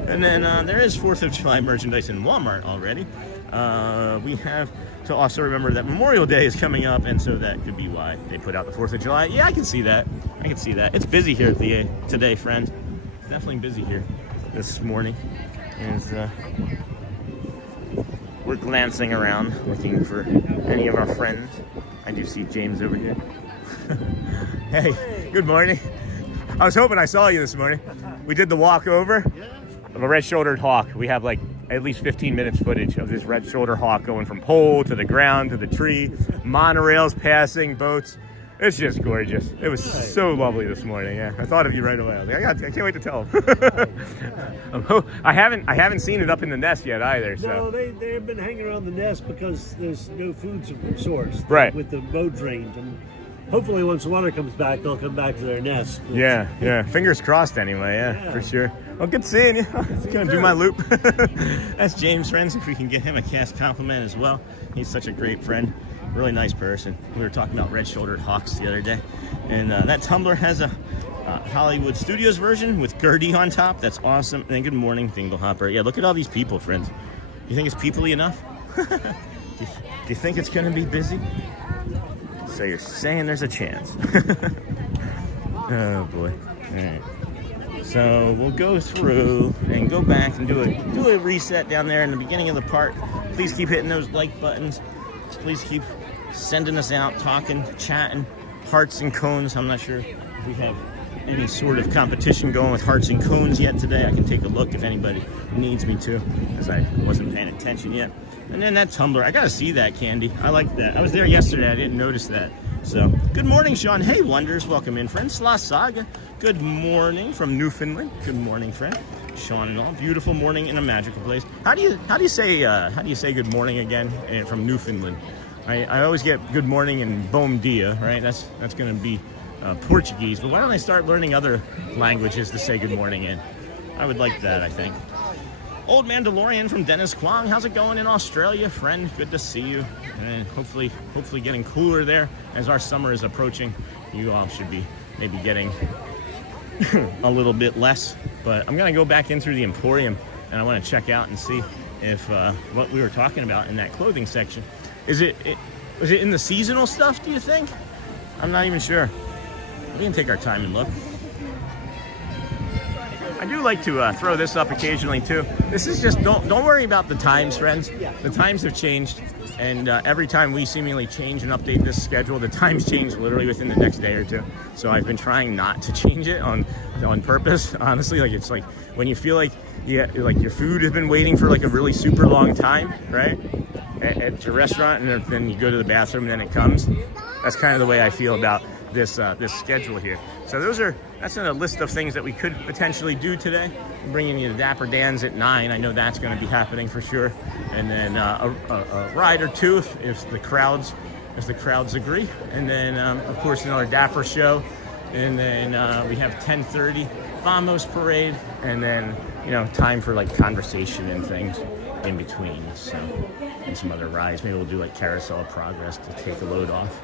And then there is 4th of July merchandise in Walmart already. We have to also remember that Memorial Day is coming up, and so that could be why they put out the 4th of July. Yeah, I can see that. It's busy here today, friends. It's definitely busy here this morning. And we're glancing around, looking for any of our friends. I do see James over here. Hey, good morning. I was hoping I saw you this morning. We did the walk over of a red-shouldered hawk. We have like at least 15 minutes footage of this red-shouldered hawk going from pole to the ground to the tree, monorails passing, boats. It's just gorgeous. It was so lovely this morning. Yeah, I thought of you right away. I was like, I can't wait to tell them. I haven't seen it up in the nest yet either. So. No, they've been hanging around the nest because there's no food source. Right. With the boat drained, and hopefully once the water comes back, they'll come back to their nest. Yeah. Fingers crossed anyway. Yeah, for sure. Well, good seeing you. It's gonna do my loop. That's James, friends. If we can get him a cast compliment as well. He's such a great friend. Really nice person. We were talking about red-shouldered hawks the other day, and that tumbler has a Hollywood Studios version with Gertie on top. That's awesome. And then good morning, Dinglehopper. Yeah, look at all these people, friends. You think it's people-y enough? do you think it's gonna be busy? So you're saying there's a chance. Oh boy. All right. So we'll go through and go back and do a reset down there in the beginning of the park. Please keep hitting those like buttons. Please keep sending us out, talking, chatting, hearts and cones. I'm not sure if we have any sort of competition going with hearts and cones yet today. I can take a look if anybody needs me to, as I wasn't paying attention yet. And then that tumbler, I gotta see that, Candy. I like that. I was there yesterday, I didn't notice that. So, good morning, Sean. Hey, Wonders, welcome in, friend. Sla Saga, good morning from Newfoundland. Good morning, friend. Sean and all, beautiful morning in a magical place. How do you say good morning again from Newfoundland? I always get good morning in bom dia, right? That's gonna be Portuguese. But why don't I start learning other languages to say good morning in? I would like that, I think. Old Mandalorian from Dennis Kwong. How's it going in Australia, friend? Good to see you. And hopefully getting cooler there as our summer is approaching. You all should be maybe getting a little bit less. But I'm gonna go back in through the Emporium and I want to check out and see if what we were talking about in that clothing section. Was it in the seasonal stuff, do you think? I'm not even sure. We can take our time and look. I do like to throw this up occasionally too. This is just, don't worry about the times, friends. The times have changed, and every time we seemingly change and update this schedule, the times change literally within the next day or two. So I've been trying not to change it on purpose. Honestly, like it's like when you feel like your food has been waiting for like a really super long time, right? At your restaurant, and then you go to the bathroom and then it comes. That's kind of the way I feel about this schedule here. So that's a list of things that we could potentially do today. I'm bringing you to Dapper Dans at 9. I know that's going to be happening for sure. And then a ride or two if the crowds agree. And then of course another Dapper show. And then we have 10:30 Vamos parade, and then time for like conversation and things in between. So, and some other rides. Maybe we'll do like Carousel of Progress to take a load off.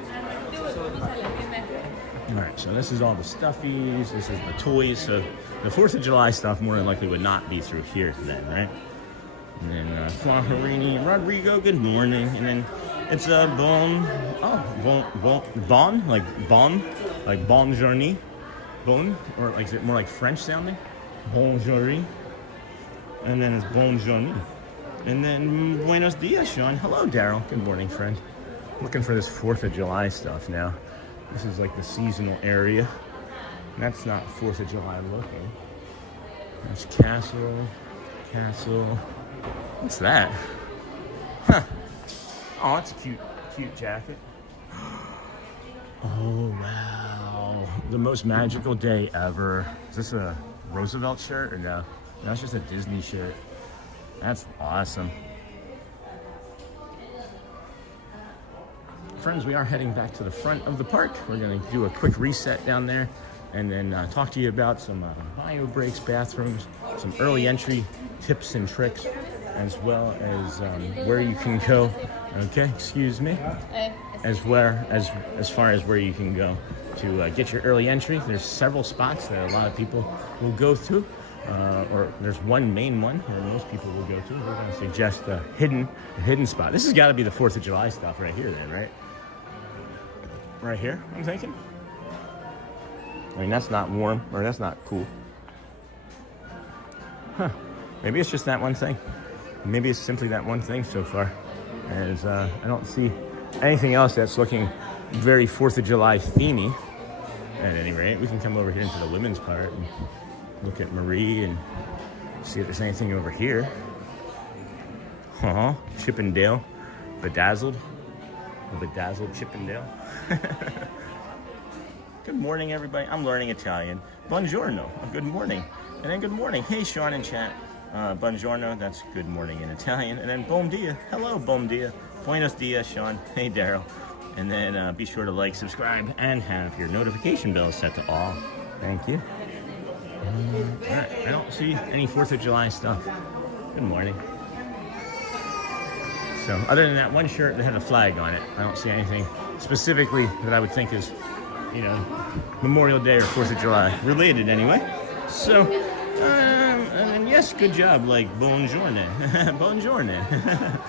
All right, so this is all the stuffies. This is the toys. So the 4th of July stuff more than likely would not be through here then, right? And then Quaharini, Rodrigo, good morning. And then it's a like bon journey, bon, or like is it more like French sounding? Bon journey. And then it's bon journey. And then buenos dias, Sean. Hello, Daryl. Good morning, friend. Looking for this 4th of July stuff now. This is like the seasonal area. That's not 4th of July looking. There's castle. What's that? Huh. Oh, it's a cute jacket. Oh, wow. The most magical day ever. Is this a Roosevelt shirt or no? No, it's just a Disney shirt. That's awesome. Friends, we are heading back to the front of the park. We're going to do a quick reset down there and then talk to you about some bio breaks, bathrooms, some early entry tips and tricks, as well as where you can go. Okay, excuse me. As far as where you can go to get your early entry. There's several spots that a lot of people will go through. Or there's one main one where most people will go to. We're going to suggest a hidden spot. This has got to be the 4th of July stuff right here then, right? Right here, I'm thinking. I mean, that's not warm, or that's not cool. Huh. Maybe it's just that one thing. Maybe it's simply that one thing so far. As I don't see anything else that's looking very 4th of July themey. At any rate, we can come over here into the women's part and look at Marie and see if there's anything over here. Chippendale. Bedazzled Chippendale. Good morning, everybody. I'm learning Italian. Buongiorno. Good morning. And then good morning. Hey, Sean in chat. Buongiorno. That's good morning in Italian. And then bom dia. Hello, bom dia. Buenos dias, Sean. Hey, Daryl. And then be sure to like, subscribe, and have your notification bell set to all. Thank you. All right, I don't see any 4th of July stuff. Good morning. So other than that one shirt that had a flag on it, I don't see anything specifically that I would think is, you know, Memorial Day or 4th of July related anyway. So, and then yes, good job, like buongiorno, buongiorno.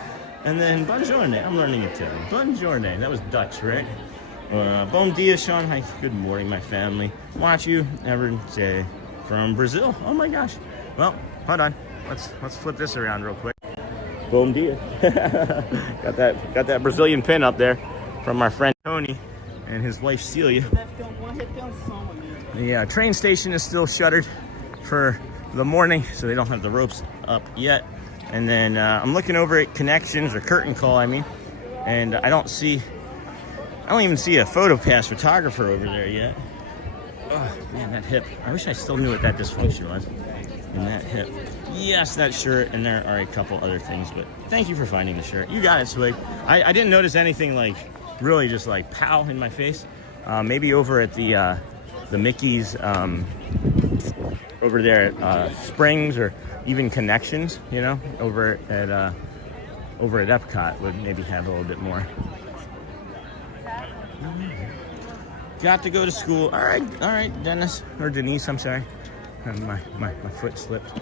And then buongiorno, I'm learning Italian. Buongiorno, that was Dutch, right? Bom dia, Sean. Hi, good morning, my family. Watch you every day from Brazil. Oh my gosh. Well, hold on. Let's flip this around real quick. Bom dia. got that Brazilian pin up there from our friend Tony and his wife Celia. The train station is still shuttered for the morning, so they don't have the ropes up yet. And then I'm looking over at connections, or curtain call, I mean, and I don't even see a photo pass photographer over there yet. Oh man, that hip. I wish I still knew what that dysfunction was in that hip. Yes, that shirt, and there are a couple other things, but thank you for finding the shirt. You got it, Swig. I didn't notice anything like really just like pow in my face. Maybe over at the Mickey's over there at Springs, or even Connections, you know, over at Epcot would maybe have a little bit more. Got to go to school. All right, Dennis, or Denise, I'm sorry. My foot slipped.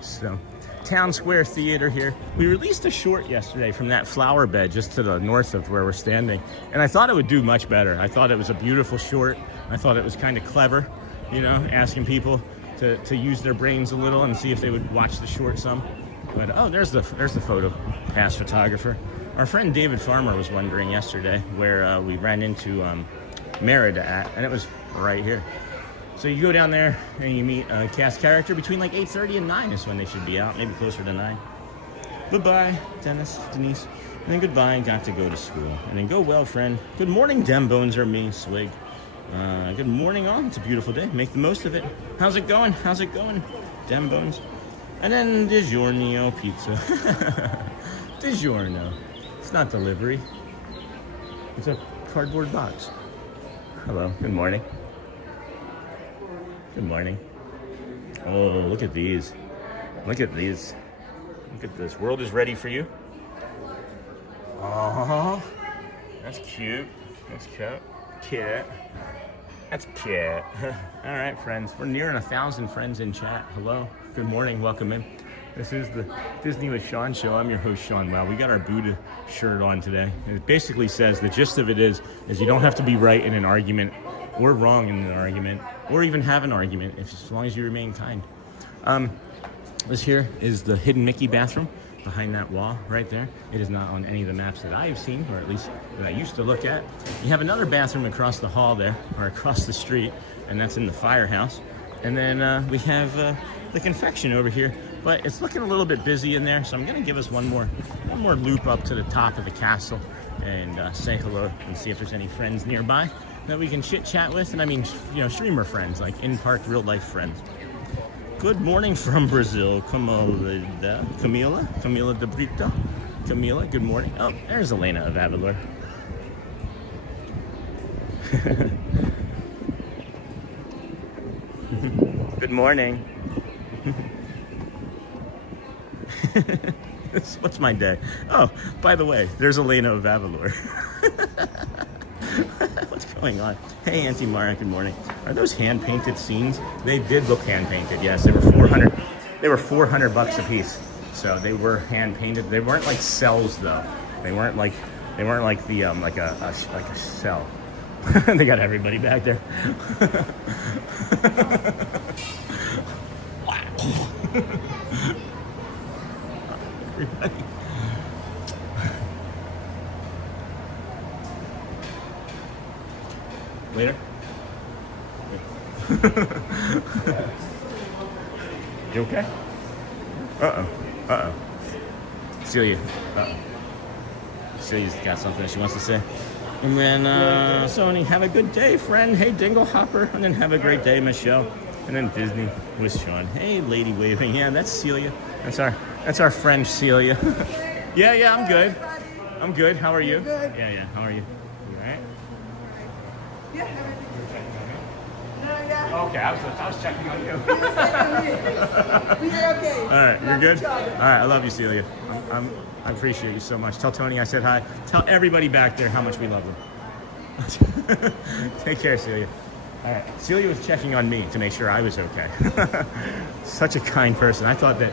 So, Town Square Theater here. We released a short yesterday from that flower bed just to the north of where we're standing, and I thought it would do much better. I thought it was a beautiful short. I thought it was kind of clever, you know, asking people to use their brains a little and see if they would watch the short some. But oh, there's the photo pass photographer. Our friend David Farmer was wondering yesterday where we ran into Merida at, and it was right here. So you go down there and you meet a cast character between like 8:30 and 9 is when they should be out, maybe closer to 9. Goodbye, Dennis, Denise. And then goodbye, got to go to school. And then go well, friend. Good morning, Dem Bones, or me, Swig. Good morning, all. It's a beautiful day. Make the most of it. How's it going? How's it going, Dem Bones? And then DiGiorno pizza. DiGiorno. It's not delivery. It's a cardboard box. Hello. Good morning. Good morning. Oh, look at these. Look at these. Look at this. World is ready for you. Oh, that's cute. That's cute. Cute. That's cute. All right, friends. We're nearing 1,000 friends in chat. Hello. Good morning. Welcome in. This is the Disney with Sean show. I'm your host, Sean. Wow, we got our Buddha shirt on today. And it basically says, the gist of it is you don't have to be right in an argument or wrong in an argument or even have an argument as long as you remain kind. This here is the hidden Mickey bathroom behind that wall right there. It is not on any of the maps that I have seen, or at least that I used to look at. You have another bathroom across the hall there, or across the street, and that's in the firehouse. And then we have the confection over here, but it's looking a little bit busy in there, so I'm gonna give us one more loop up to the top of the castle and say hello and see if there's any friends nearby that we can chit chat with. And I mean, you know, streamer friends, like in-park real life friends. Good morning from Brazil. Camila de Brito. Camila, good morning. Oh, there's Elena of Avalor. Good morning. What's my day? Oh, by the way, there's Elena of Avalor. What's going on? Hey, Auntie Mara, good morning. Are those hand-painted scenes? They did look hand-painted, yes. They were 400. They were $400 a piece. So they were hand-painted. They weren't like cells though. They weren't like the like a cell. They got everybody back there. Wow. Everybody. Later. You okay? Uh-oh. Celia. Celia's got something she wants to say. And then Sony, have a good day, friend. Hey, Dingle Hopper. And then have a great day, Michelle. And then Disney with Sean. Hey, lady waving. Yeah, that's Celia. That's our friend Celia. Yeah, I'm good. I'm good. How are you? Good. Yeah. How are you? You all right? Yeah. Okay, I was checking on you. We're okay. All right, you're good? All All right, I love you, Celia. I appreciate you so much. Tell Tony I said hi. Tell everybody back there how much we love them. Take care, Celia. All right, Celia was checking on me to make sure I was okay. Such a kind person. I thought that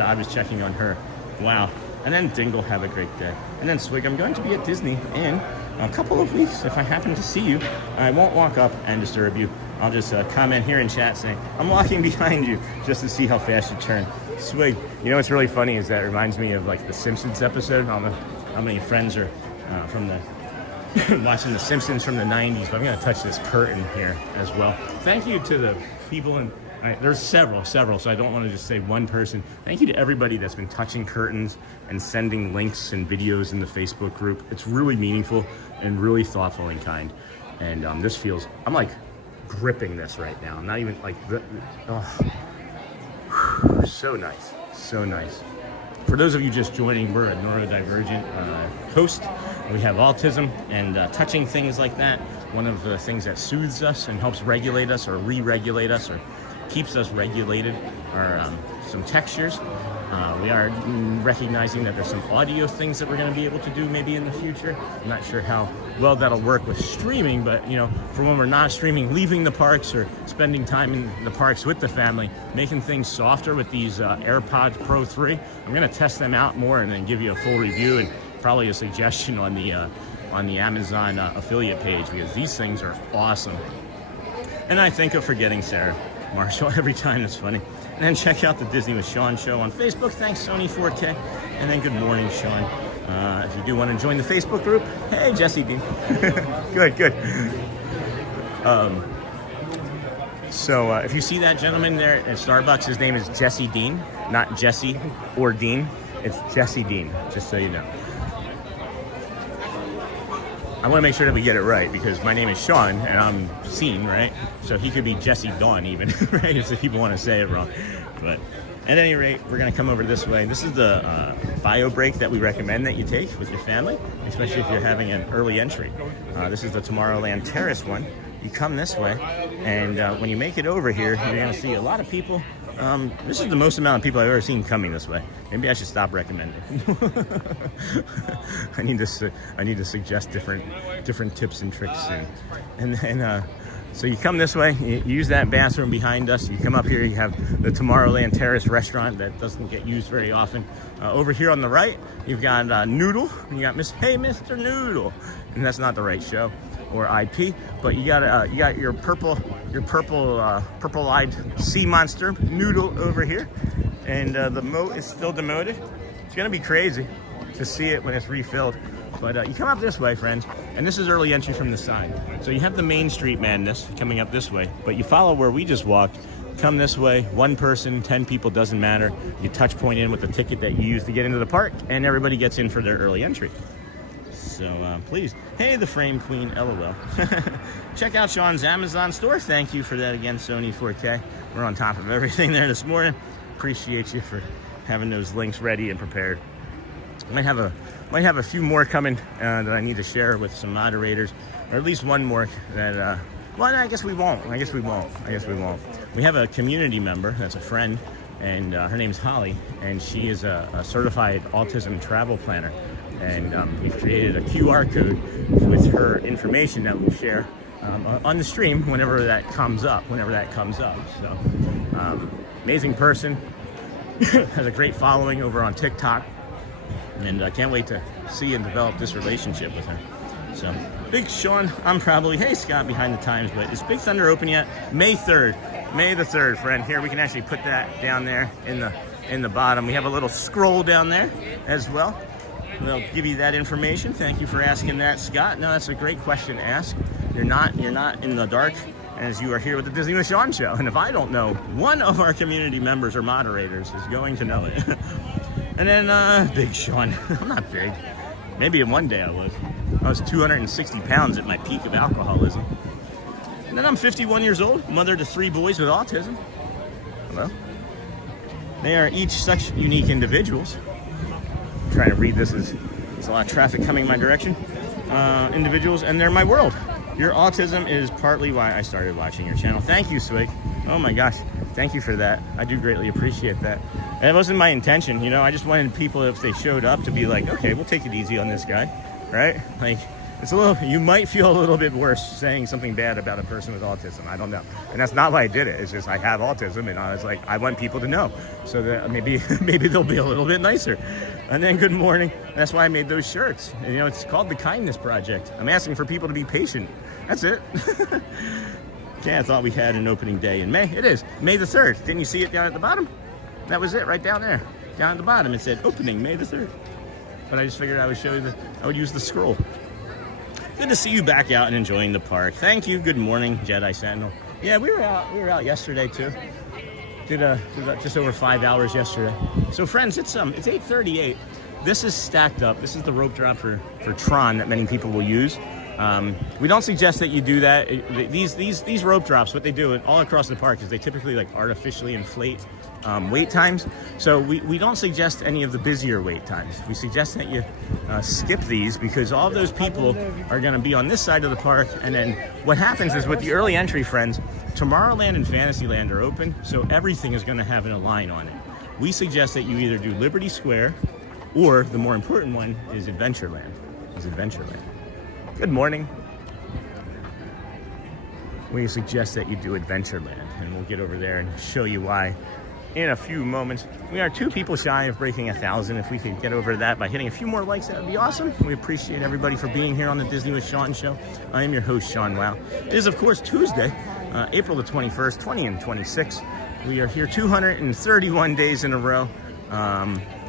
I was checking on her. Wow. And then Dingle, have a great day. And then Swig, I'm going to be at Disney in a couple of weeks. If I happen to see you, I won't walk up and disturb you. I'll just comment here in chat saying, I'm walking behind you just to see how fast you turn. Swig, you know what's really funny is that it reminds me of like the Simpsons episode. I don't know how many friends are from the watching the Simpsons from the 90s, but I'm going to touch this curtain here as well. Thank you to the people in, there's several, so I don't want to just say one person. Thank you to everybody that's been touching curtains and sending links and videos in the Facebook group. It's really meaningful and really thoughtful and kind. And this feels, I'm like gripping this right now. I'm not even like, so nice, so nice. For those of you just joining, we're a neurodivergent host. We have autism, and touching things like that, one of the things that soothes us and helps regulate us or re-regulate us or keeps us regulated are some textures. We are recognizing that there's some audio things that we're going to be able to do maybe in the future. I'm not sure how well that'll work with streaming, but you know, for when we're not streaming, leaving the parks or spending time in the parks with the family, making things softer with these AirPods Pro 3. I'm going to test them out more and then give you a full review and probably a suggestion on the Amazon affiliate page, because these things are awesome. And I think of forgetting Sarah Marshall every time. It's funny. And then check out the Disney with Sean show on Facebook. Thanks, Sony 4K. And then good morning, Sean. If you do want to join the Facebook group, hey, Jesse Dean. Good. So if you see that gentleman there at Starbucks, his name is Jesse Dean, not Jesse or Dean. It's Jesse Dean, just so you know. I want to make sure that we get it right, because my name is Sean and I'm Scene, right? So he could be Jesse Dawn even, right? If people want to say it wrong. But at any rate, we're going to come over this way. This is the bio break that we recommend that you take with your family, especially if you're having an early entry. This is the Tomorrowland Terrace one. You come this way, and when you make it over here, you're going to see a lot of people. This is the most amount of people I've ever seen coming this way. Maybe I should stop recommending. I need to suggest different tips and tricks, and then So you come this way, you use that bathroom behind us. You come up here, you have the Tomorrowland Terrace restaurant that doesn't get used very often. Over here on the right, you've got Noodle. You got Hey Mr. Noodle, and that's not the right show or IP, but you got your purple-eyed sea monster Noodle over here, and the moat is still demoted. It's gonna be crazy to see it when it's refilled. But you come up this way, friends, and this is early entry from the side. So you have the Main Street madness coming up this way, but you follow where we just walked, come this way, 1 person, 10 people, doesn't matter. You touch point in with the ticket that you use to get into the park, and everybody gets in for their early entry. So please, hey, the Frame Queen, LOL. Check out Sean's Amazon store. Thank you for that again, Sony 4K. We're on top of everything there this morning. Appreciate you for having those links ready and prepared. Might have a few more coming that I need to share with some moderators, or at least one more that, well, I guess we won't. We have a community member that's a friend, and her name's Holly, and she is a certified autism travel planner. And we've created a QR code with her information that we'll share on the stream whenever that comes up. So, amazing person, has a great following over on TikTok. And I can't wait to see and develop this relationship with her. So, Big Sean, I'm probably, hey Scott, behind the times, but is Big Thunder open yet? May 3rd, May the 3rd, friend. Here, we can actually put that down there in the bottom. We have a little scroll down there as well. They'll give you that information. Thank you for asking that, Scott. No, that's a great question to ask. You're not in the dark, as you are here with the Disney with Sean show. And if I don't know, one of our community members or moderators is going to know it. And then Big Sean. I'm not big. Maybe in one day I was. I was 260 pounds at my peak of alcoholism. And then I'm 51 years old, mother to 3 boys with autism. Hello. They are each such unique individuals. I'm trying to read this as there's a lot of traffic coming my direction. Individuals, and they're my world. Your autism is partly why I started watching your channel. Thank you, Swig. Oh my gosh. Thank you for that. I do greatly appreciate that. It wasn't my intention, you know. I just wanted people, if they showed up, to be like, okay, we'll take it easy on this guy, right? Like, it's a little, you might feel a little bit worse saying something bad about a person with autism. I don't know. And that's not why I did it. It's just I have autism, and I was like, I want people to know so that maybe they'll be a little bit nicer. And then good morning. That's why I made those shirts. And, you know, it's called the Kindness Project. I'm asking for people to be patient. That's it. Okay, I thought we had an opening day in May. It is May the 3rd. Didn't you see it down at the bottom? That was it right down there. Down at the bottom it said opening May the 3rd. But I just figured I would show you I would use the scroll. Good to see you back out and enjoying the park. Thank you. Good morning, Jedi Sentinel. Yeah, we were out yesterday too. Did just over 5 hours yesterday. So friends, it's 8:38. This is stacked up. This is the rope drop for Tron that many people will use. We don't suggest that you do that. These rope drops, what they do all across the park is they typically like artificially inflate wait times. So we don't suggest any of the busier wait times. We suggest that you skip these because all of those people are going to be on this side of the park. And then what happens is with the early entry, friends, Tomorrowland and Fantasyland are open, so everything is going to have a line on it. We suggest that you either do Liberty Square or the more important one is Adventureland. Good morning. We suggest that you do Adventureland, and we'll get over there and show you why in a few moments. We are 2 people shy of breaking 1,000. If we could get over that by hitting a few more likes, that would be awesome. We appreciate everybody for being here on the Disney with Sean show. I am your host, Sean Wow. It is, of course, Tuesday, April the 21st, 20 and 26. We are here 231 days in a row.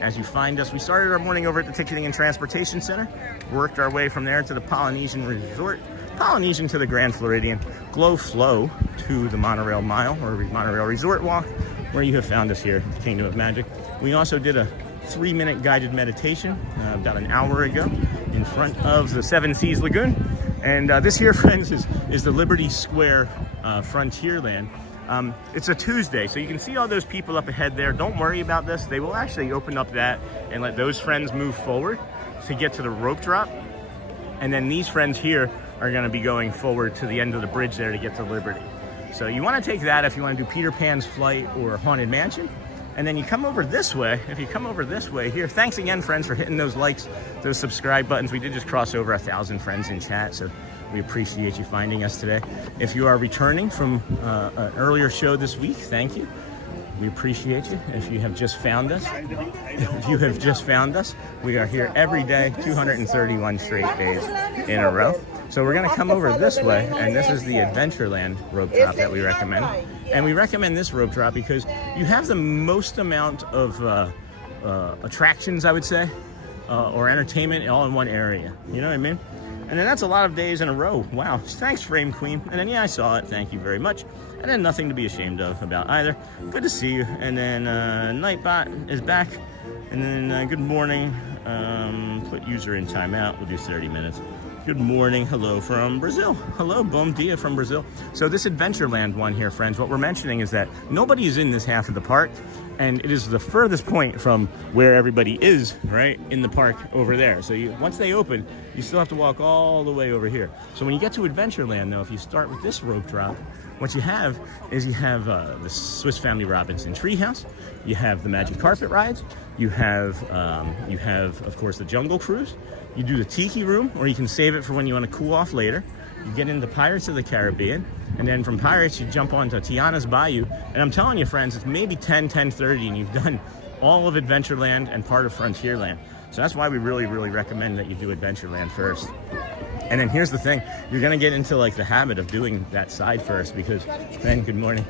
As you find us, we started our morning over at the Ticketing and Transportation Center, worked our way from there to the Polynesian Resort, Polynesian to the Grand Floridian, Glow Flow to the Monorail Mile or Monorail Resort Walk, where you have found us here at the Kingdom of Magic. We also did a 3-minute guided meditation about an hour ago in front of the Seas Lagoon. And this here, friends, is the Liberty Square Frontierland. It's a Tuesday, so you can see all those people up ahead there. Don't worry about this. They will actually open up that and let those friends move forward to get to the rope drop. And then these friends here are going to be going forward to the end of the bridge there to get to Liberty. So you want to take that if you want to do Peter Pan's Flight or Haunted Mansion. And then you come over this way. If you come over this way here, thanks again, friends, for hitting those likes, those subscribe buttons. We did just cross over 1,000 friends in chat, so We appreciate you finding us today. If you are returning from an earlier show this week, thank you. We appreciate you. If you have just found us, we are here every day, 231 straight days in a row. So we're gonna come over this way, and this is the Adventureland rope drop that we recommend. And we recommend this rope drop because you have the most amount of attractions, I would say, or entertainment all in one area. You know what I mean? And then that's a lot of days in a row. Wow. Thanks, Frame Queen. And then, yeah, I saw it. Thank you very much. And then nothing to be ashamed of about either. Good to see you. And then Nightbot is back. And then good morning. Put user in timeout. We'll do 30 minutes. Good morning. Hello from Brazil. Hello, bom dia from Brazil. So this Adventureland one here, friends, what we're mentioning is that nobody is in this half of the park, and it is the furthest point from where everybody is, right, in the park over there. So once they open, you still have to walk all the way over here. So when you get to Adventureland, though, if you start with this rope drop, what you have is the Swiss Family Robinson Treehouse. You have the Magic Carpet rides. You have, of course, the Jungle Cruise. You do the Tiki Room, or you can save it for when you want to cool off later. You get into Pirates of the Caribbean, and then from Pirates, you jump onto Tiana's Bayou. And I'm telling you, friends, it's maybe 10:30, and you've done all of Adventureland and part of Frontierland. So that's why we really, really recommend that you do Adventureland first. And then here's the thing, you're gonna get into like the habit of doing that side first, because then, good morning,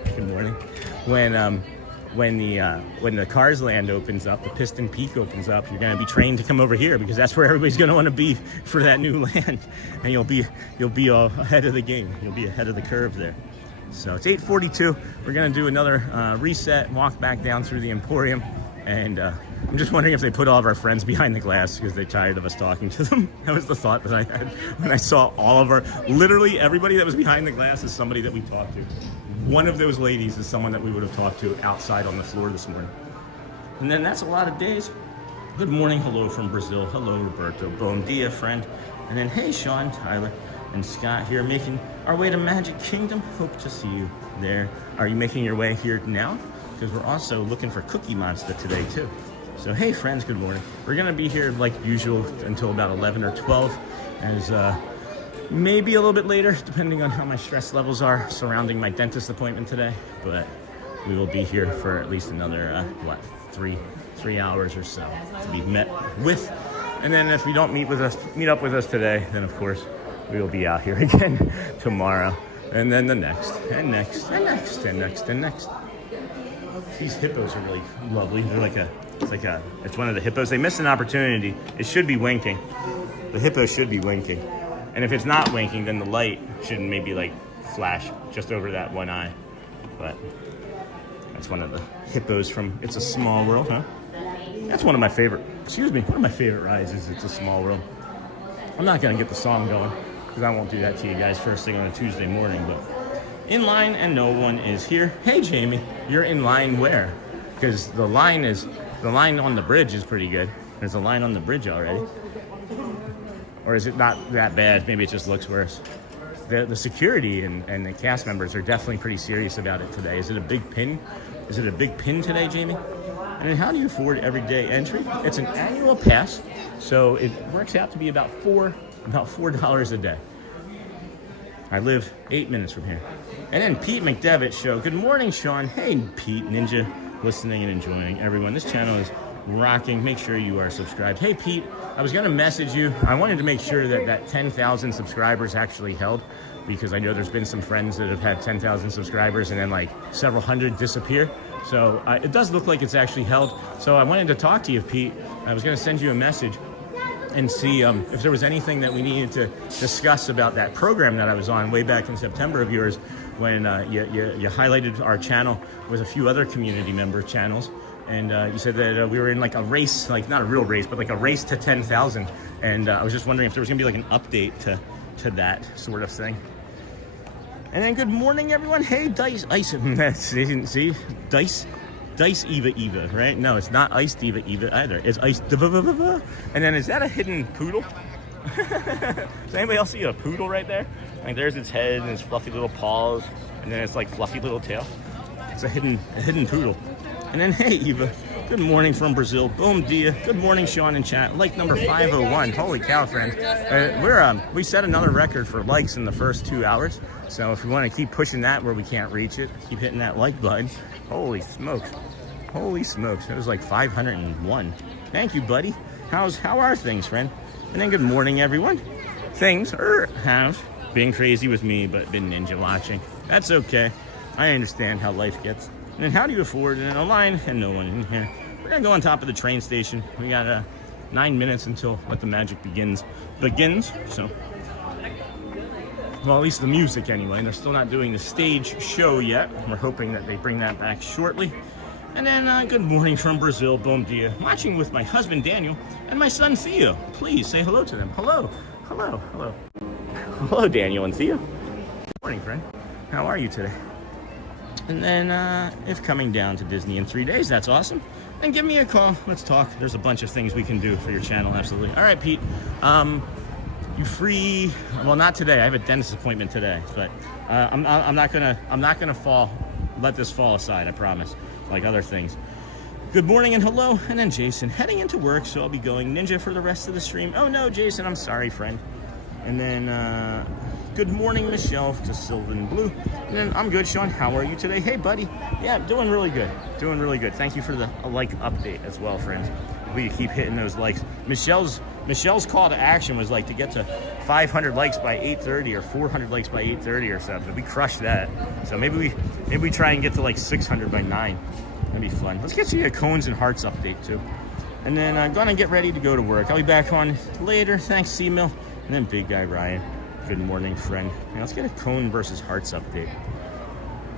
when the Cars Land opens up, the Piston Peak opens up, you're gonna be trained to come over here, because that's where everybody's gonna wanna be for that new land. And you'll be ahead of the game. You'll be ahead of the curve there. So it's 8:42. We're gonna do another reset, walk back down through the Emporium. And I'm just wondering if they put all of our friends behind the glass because they're tired of us talking to them. That was the thought that I had when I saw all of literally everybody that was behind the glass is somebody that we talked to. One of those ladies is someone that we would have talked to outside on the floor this morning. And then that's a lot of days. Good morning, hello from Brazil. Hello, Roberto. Bom dia, friend. And then, hey, Sean, Tyler, and Scott here making our way to Magic Kingdom. Hope to see you there. Are you making your way here now? Because we're also looking for Cookie Monster today, too. So, hey, friends, good morning. We're going to be here like usual until about 11 or 12. As maybe a little bit later, depending on how my stress levels are surrounding my dentist appointment today. But we will be here for at least another, three hours or so to be met with. And then if you don't meet up with us today, then of course we will be out here again tomorrow. And then the next, and next, and next, and next, and next. These hippos are really lovely. They're it's one of the hippos. They missed an opportunity. It should be winking. The hippo should be winking. And if it's not winking, then the light should maybe like flash just over that one eye. But that's one of the hippos from It's a Small World, huh? That's one of my favorite rides is It's a Small World. I'm not gonna get the song going because I won't do that to you guys first thing on a Tuesday morning, but in line and no one is here. Hey Jamie, you're in line where? Because the line on the bridge is pretty good. There's a line on the bridge already. Or is it not that bad? Maybe it just looks worse. The security and the cast members are definitely pretty serious about it today. Is it a big pin? Is it a big pin today, Jamie? And then how do you afford everyday entry? It's an annual pass, so it works out to be about $4 a day. I live 8 minutes from here. And then Pete McDevitt show. Good morning, Sean. Hey, Pete Ninja, listening and enjoying everyone. This channel is rocking. Make sure you are subscribed. Hey, Pete, I was going to message you. I wanted to make sure that 10,000 subscribers actually held, because I know there's been some friends that have had 10,000 subscribers and then like several hundred disappear. So it does look like it's actually held. So I wanted to talk to you, Pete. I was going to send you a message and see if there was anything that we needed to discuss about that program that I was on way back in September of yours, when you highlighted our channel with a few other community member channels. And you said that we were in like a race, like not a real race, but like a race to 10,000. And I was just wondering if there was gonna be like an update to that sort of thing. And then good morning, everyone. Hey, Dice Ice. See, Dice Eva, right? No, it's not Ice Diva Eva either. It's Ice Diva. And then is that a hidden poodle? Does anybody else see a poodle right there? Like there's its head and its fluffy little paws, and then it's like fluffy little tail. It's a hidden poodle. And then hey, Eva, Good morning from Brazil. Boom dia. Good morning, Sean in chat. Like number 501. Holy cow, friends. We set another record for likes in the first 2 hours. So if we want to keep pushing that where we can't reach it, keep hitting that like button. Holy smokes. Holy smokes. It was like 501. Thank you, buddy. How are things, friend? And then good morning, everyone. Things have been crazy with me, but been ninja watching. That's okay. I understand how life gets. And then how do you afford a line and no one in here? We're gonna go on top of the train station. We got 9 minutes until Let the Magic begins. So, well, at least the music anyway. They're still not doing the stage show yet. We're hoping that they bring that back shortly. And then good morning from Brazil, bom dia. Watching with my husband Daniel and my son Theo. Please say hello to them. Hello, hello, hello. Hello, Daniel and Theo. Good morning, friend. How are you today? And then if coming down to Disney in 3 days, that's awesome. And give me a call. Let's talk. There's a bunch of things we can do for your channel, absolutely. All right, Pete. You free? Well, not today. I have a dentist appointment today, but I'm not gonna let this fall aside. I promise. Like other things. Good morning and hello. And then Jason heading into work, so I'll be going ninja for the rest of the stream. Oh no, Jason, I'm sorry, friend. And then good morning, Michelle, to Sylvan Blue. And then I'm good, Sean. How are you today? Hey, buddy. Yeah, doing really good. Doing really good. Thank you for the like update as well, friends. We keep hitting those likes. Michelle's call to action was like to get to 500 likes by 8:30 or 400 likes by 8:30 or something. We crushed that. So maybe we try and get to like 600 by 9. That'd be fun. Let's get you a cones and hearts update too. And then I'm gonna get ready to go to work. I'll be back on later. Thanks, C-Mill. And then big guy Ryan. Good morning, friend. Now let's get a cone versus hearts update.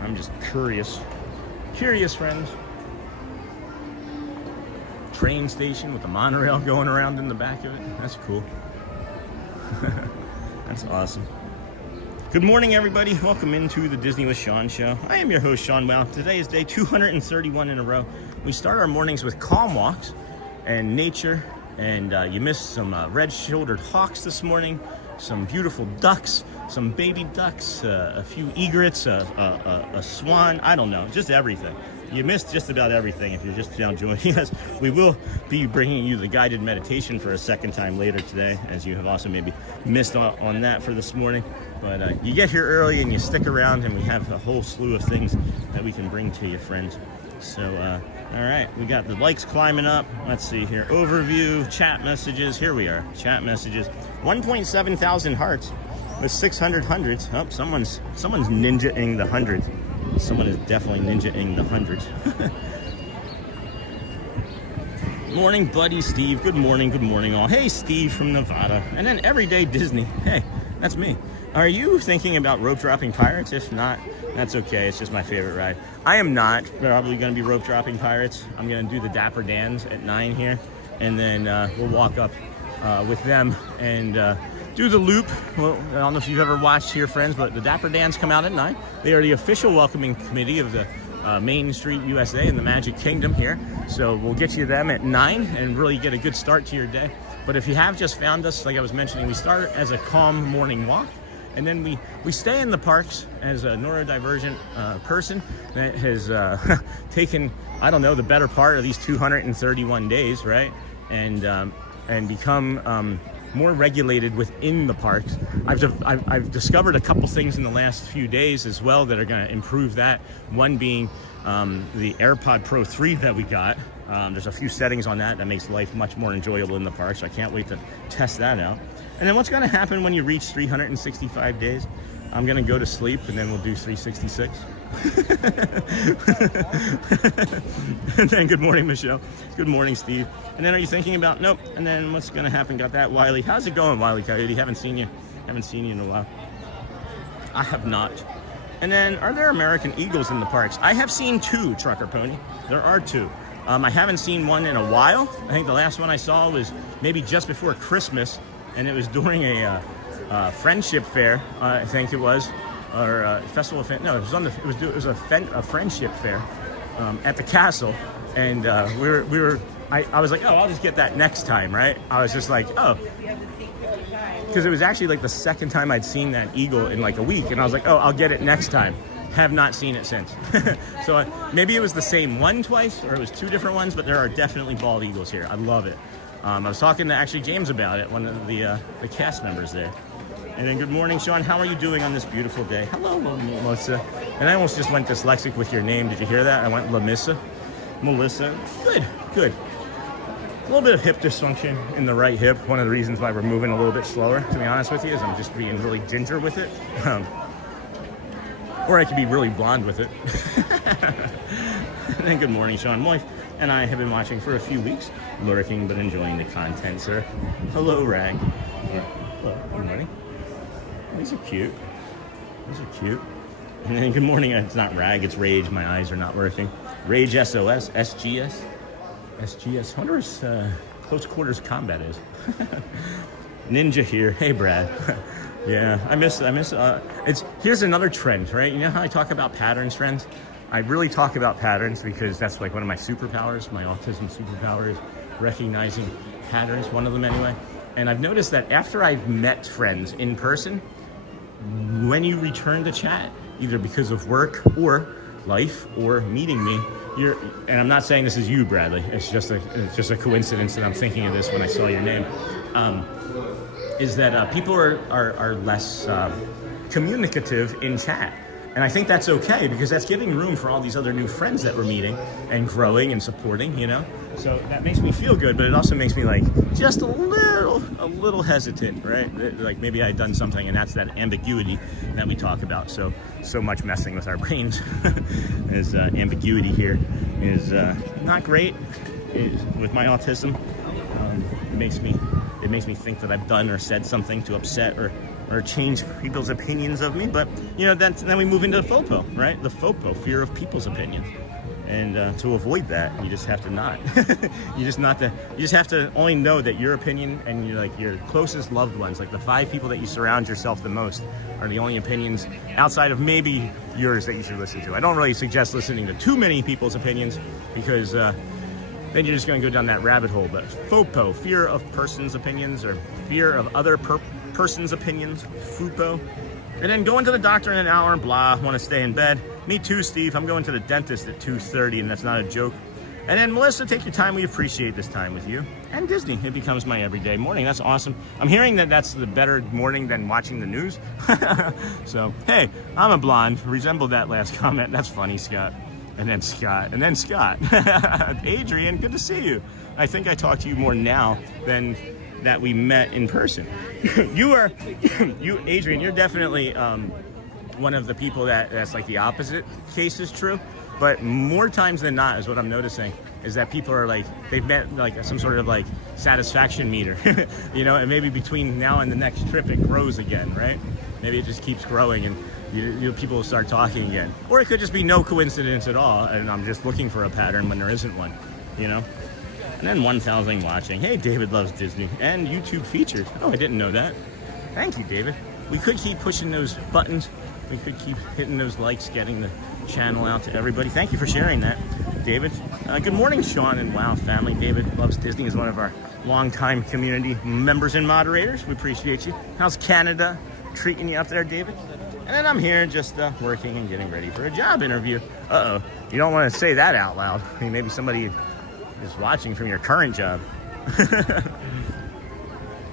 I'm just curious. Curious, friends. Train station with a monorail going around in the back of it. That's cool. That's awesome. Good morning, everybody. Welcome into the Disney with Sean show. I am your host, Sean Wow. Today is day 231 in a row. We start our mornings with calm walks and nature. And you missed some red-shouldered hawks this morning, some beautiful ducks, some baby ducks, a few egrets, a swan. I don't know, just everything. You missed just about everything if you're just now joining us. We will be bringing you the guided meditation for a second time later today, as you have also maybe missed on that for this morning. But you get here early and you stick around, and we have a whole slew of things that we can bring to you, friends. So, all right, we got the likes climbing up. Let's see here. Overview, chat messages. Here we are, chat messages. 1.7 thousand hearts with 600 hundreds. Oh, someone's ninja-ing the hundreds. Someone is definitely ninja-ing the hundreds. Morning, buddy Steve. Good morning all. Hey, Steve from Nevada. And then Everyday Disney. Hey, that's me. Are you thinking about rope dropping pirates? If not, that's okay. It's just my favorite ride. I am not probably going to be rope dropping pirates. I'm going to do the Dapper Dans at 9 here, and then we'll walk up with them and do the loop. Well, I don't know if you've ever watched here, friends, but the Dapper Dans come out at 9. They are the official welcoming committee of the Main Street USA in the Magic Kingdom here. So we'll get you them at 9 and really get a good start to your day. But if you have just found us, like I was mentioning, we start as a calm morning walk. And then we stay in the parks as a neurodivergent person that has taken, I don't know, the better part of these 231 days, right? And become more regulated within the parks. I've discovered a couple things in the last few days as well that are going to improve that. One being the AirPod Pro 3 that we got. There's a few settings on that makes life much more enjoyable in the park, so I can't wait to test that out. And then what's going to happen when you reach 365 days? I'm going to go to sleep, and then we'll do 366. And then good morning, Michelle. Good morning, Steve. And then are you thinking about, nope. And then what's going to happen? Got that, Wiley. How's it going, Wiley Coyote? Haven't seen you in a while. I have not. And then, are there American Eagles in the parks? I have seen 2, Trucker Pony. There are 2. I haven't seen one in a while. I think the last one I saw was maybe just before Christmas, and it was during a friendship fair, I think it was, or festival of, no, it was a friendship fair at the castle, and I was like, oh, I'll just get that next time, right? I was just like, oh, because it was actually like the second time I'd seen that eagle in like a week, and I was like, oh, I'll get it next time. have not seen it since. So maybe it was the same one twice, or it was two different ones, but there are definitely bald eagles here. I love it. I was talking to actually James about it, one of the cast members there. And then good morning, Sean. How are you doing on this beautiful day? Hello, Melissa. And I almost just went dyslexic with your name. Did you hear that? I went Lamissa. Melissa. Good, good. A little bit of hip dysfunction in the right hip. One of the reasons why we're moving a little bit slower, to be honest with you, is I'm just being really ginger with it. Or I could be really blonde with it. And then good morning, Sean. My wife and I have been watching for a few weeks, lurking but enjoying the content, sir. Hello, Rag. Hello, good morning. These are cute. These are cute. And then good morning. It's not Rag, it's Rage. My eyes are not working. Rage SOS, SGS. SGS. I wonder what close quarters combat is. Ninja here. Hey, Brad. Yeah, I miss. Here's another trend, right? You know how I talk about patterns, friends? I really talk about patterns because that's like one of my superpowers, my autism superpowers, recognizing patterns, one of them anyway. And I've noticed that after I've met friends in person, when you return to chat, either because of work or life or meeting me, and I'm not saying this is you, Bradley, it's just a coincidence that I'm thinking of this when I saw your name, is that people are less communicative in chat. And I think that's okay, because that's giving room for all these other new friends that we're meeting and growing and supporting, you know? So that makes me feel good, but it also makes me like just a little hesitant, right? Like maybe I'd done something, and that's that ambiguity that we talk about. So much messing with our brains is ambiguity here is not great with my autism. It makes me think that I've done or said something to upset or change people's opinions of me. But you know, then we move into the FOPO, right? The FOPO, fear of people's opinions. And to avoid that, you just have to not. You just have to only know that your opinion and your closest loved ones, like the 5 people that you surround yourself the most, are the only opinions outside of maybe yours that you should listen to. I don't really suggest listening to too many people's opinions, because then you're just going to go down that rabbit hole. But FOPO, fear of person's opinions, or fear of other person's opinions, FOPO. And then going to the doctor in an hour, blah, want to stay in bed. Me too, Steve. I'm going to the dentist at 2:30, and that's not a joke. And then Melissa, take your time. We appreciate this time with you. And Disney, it becomes my everyday morning. That's awesome. I'm hearing that that's the better morning than watching the news. So, hey, I'm a blonde. Resemble that last comment. That's funny, Scott. And then Scott. And then Scott. Adrian, good to see you. I think I talk to you more now than that we met in person. You, Adrian, you're definitely one of the people that's like the opposite case is true. But more times than not, is what I'm noticing, is that people are like, they've met like some sort of like satisfaction meter, you know, and maybe between now and the next trip it grows again, right? Maybe it just keeps growing, and people will start talking again. Or it could just be no coincidence at all, and I'm just looking for a pattern when there isn't one, you know? And then 1,000 watching. Hey, David loves Disney and YouTube features. Oh, I didn't know that. Thank you, David. We could keep pushing those buttons. We could keep hitting those likes, getting the channel out to everybody. Thank you for sharing that, David. Good morning, Sean and Wow family. David loves Disney, is one of our longtime community members and moderators. We appreciate you. How's Canada treating you up there, David? And then I'm here just working and getting ready for a job interview. Uh-oh, you don't want to say that out loud. I mean, maybe somebody is watching from your current job.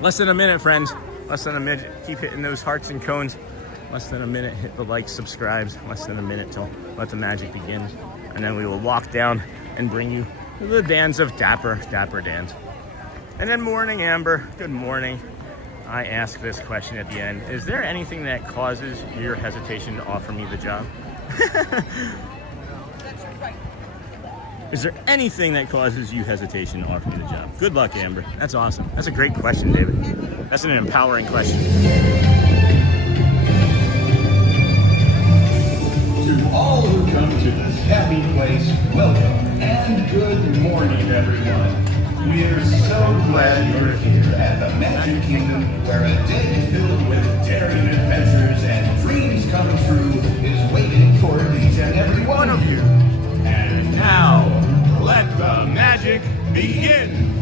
Less than a minute, friends. Less than a minute. Keep hitting those hearts and cones. Less than a minute. Hit the likes, subscribes. Less than a minute till Let the Magic begins. And then we will walk down and bring you the Dans of Dapper Dans. And then morning, Amber. Good morning. I ask this question at the end. Is there anything that causes your hesitation to offer me the job? Is there anything that causes you hesitation to offer me the job? Good luck, Amber. That's awesome. That's a great question, David. That's an empowering question. To all who come to this happy place, welcome and good morning, everyone. We're so glad you're here at the Magic Kingdom, where a day filled with daring adventures and dreams come true is waiting for each and every one of you. And now, let the magic begin.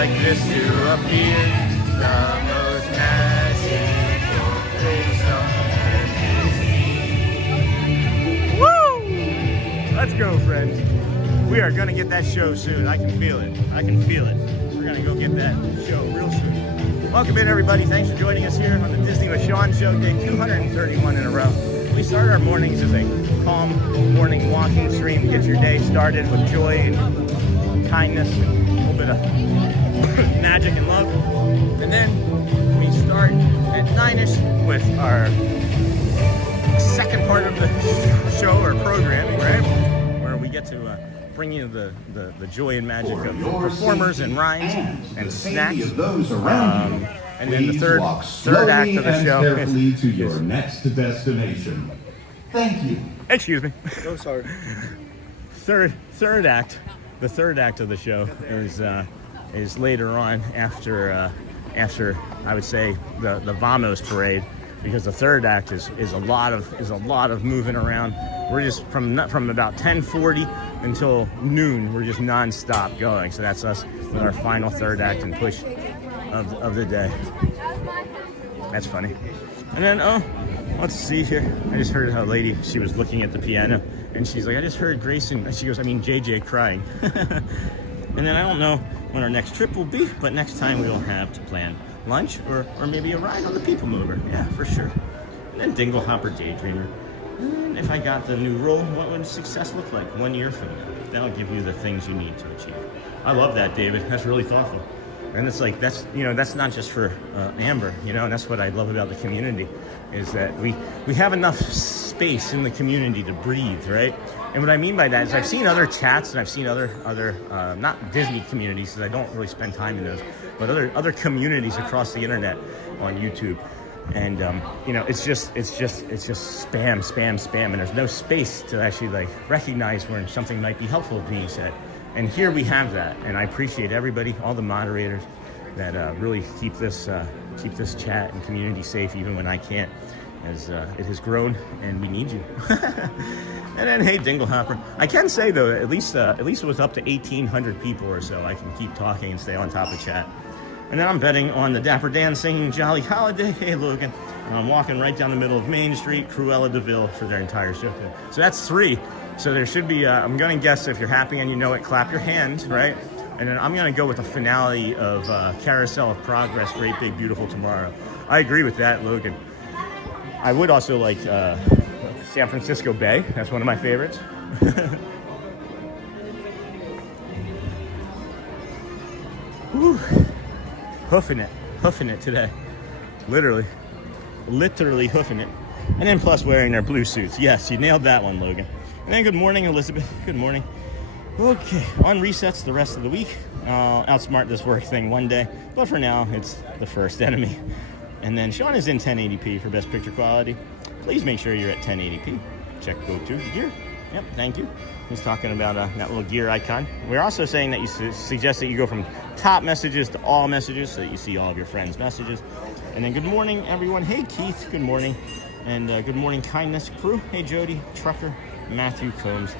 like this to appear. The most magical place on earth. Woo! Let's go, friends. We are gonna get that show soon. I can feel it. I can feel it. We're gonna go get that show real soon. Welcome in, everybody. Thanks for joining us here on the Disney with Sean show, day 231 in a row. We start our mornings as a calm morning walking stream to get your day started with joy and kindness, and a little bit of magic and love. And then we start at 9ish with our second part of the show or programming, right? Where we get to bring you the joy and magic of performers and rides and snacks. And then the third act of the show carefully to your next destination. Thank you. Excuse me. Oh, sorry. Third act. The third act of the show is later on after I would say the Vamos parade, because the third act is a lot of moving around. We're just from about 10:40 until noon. We're just non-stop going. So that's us with our final third act and push of the day. That's funny. And then let's see here. I just heard a lady. She was looking at the piano and she's like, I just heard Grayson. She goes, I mean JJ crying. And then I don't know when our next trip will be, but next time we will have to plan lunch or maybe a ride on the People Mover. Yeah, for sure. And then Dingle Hopper Daydreamer. And if I got the new role, what would success look like 1 year from now? That'll give you the things you need to achieve. I love that, David. That's really thoughtful. And it's like, that's not just for Amber, and that's what I love about the community, is that we have enough space in the community to breathe, right? And what I mean by that is I've seen other chats and I've seen other not Disney communities, because I don't really spend time in those, but other communities across the internet on YouTube. And it's just spam, and there's no space to actually recognize when something might be helpful being said. And here we have that, and I appreciate everybody, all the moderators that really keep this chat and community safe, even when I can't, as it has grown, and we need you. And then, hey, Dinglehopper. I can say though, at least with up to 1,800 people or so, I can keep talking and stay on top of chat. And then I'm betting on the Dapper Dan singing Jolly Holiday. Hey, Logan. And I'm walking right down the middle of Main Street, Cruella de Vil for their entire show. So that's 3. So there should be, I'm going to guess, if you're happy and you know it, clap your hands, right? And then I'm going to go with the finale of Carousel of Progress, Great Big Beautiful Tomorrow. I agree with that, Logan. I would also like San Francisco Bay. That's one of my favorites. Whew. Hoofing it today. Literally hoofing it. And then plus wearing their blue suits. Yes, you nailed that one, Logan. And then good morning, Elizabeth. Good morning. Okay, on resets the rest of the week. I'll outsmart this work thing one day, but for now, it's the first enemy. And then Sean is in 1080p for best picture quality. Please make sure you're at 1080p. Check go to gear. Yep, thank you. He's talking about that little gear icon. We're also saying that you suggest that you go from top messages to all messages so that you see all of your friends' messages. And then good morning, everyone. Hey, Keith, good morning. And good morning, Kindness Crew. Hey, Jody, Trucker, Matthew Combs.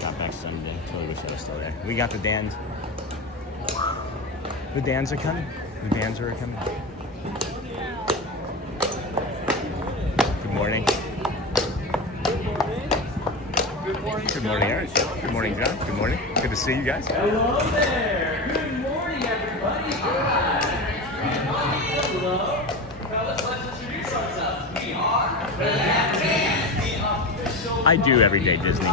Got back Sunday. Totally wish I was still there. We got the Dans. The Dans are coming. The Dans are coming. Good morning. Good morning, Aaron. Good morning, John. Good morning. Good to see you guys. Hello there. Good morning, everybody. Hello. Fellas, let's introduce ourselves. We are the Dapper Dans, the official. I do everyday Disney. The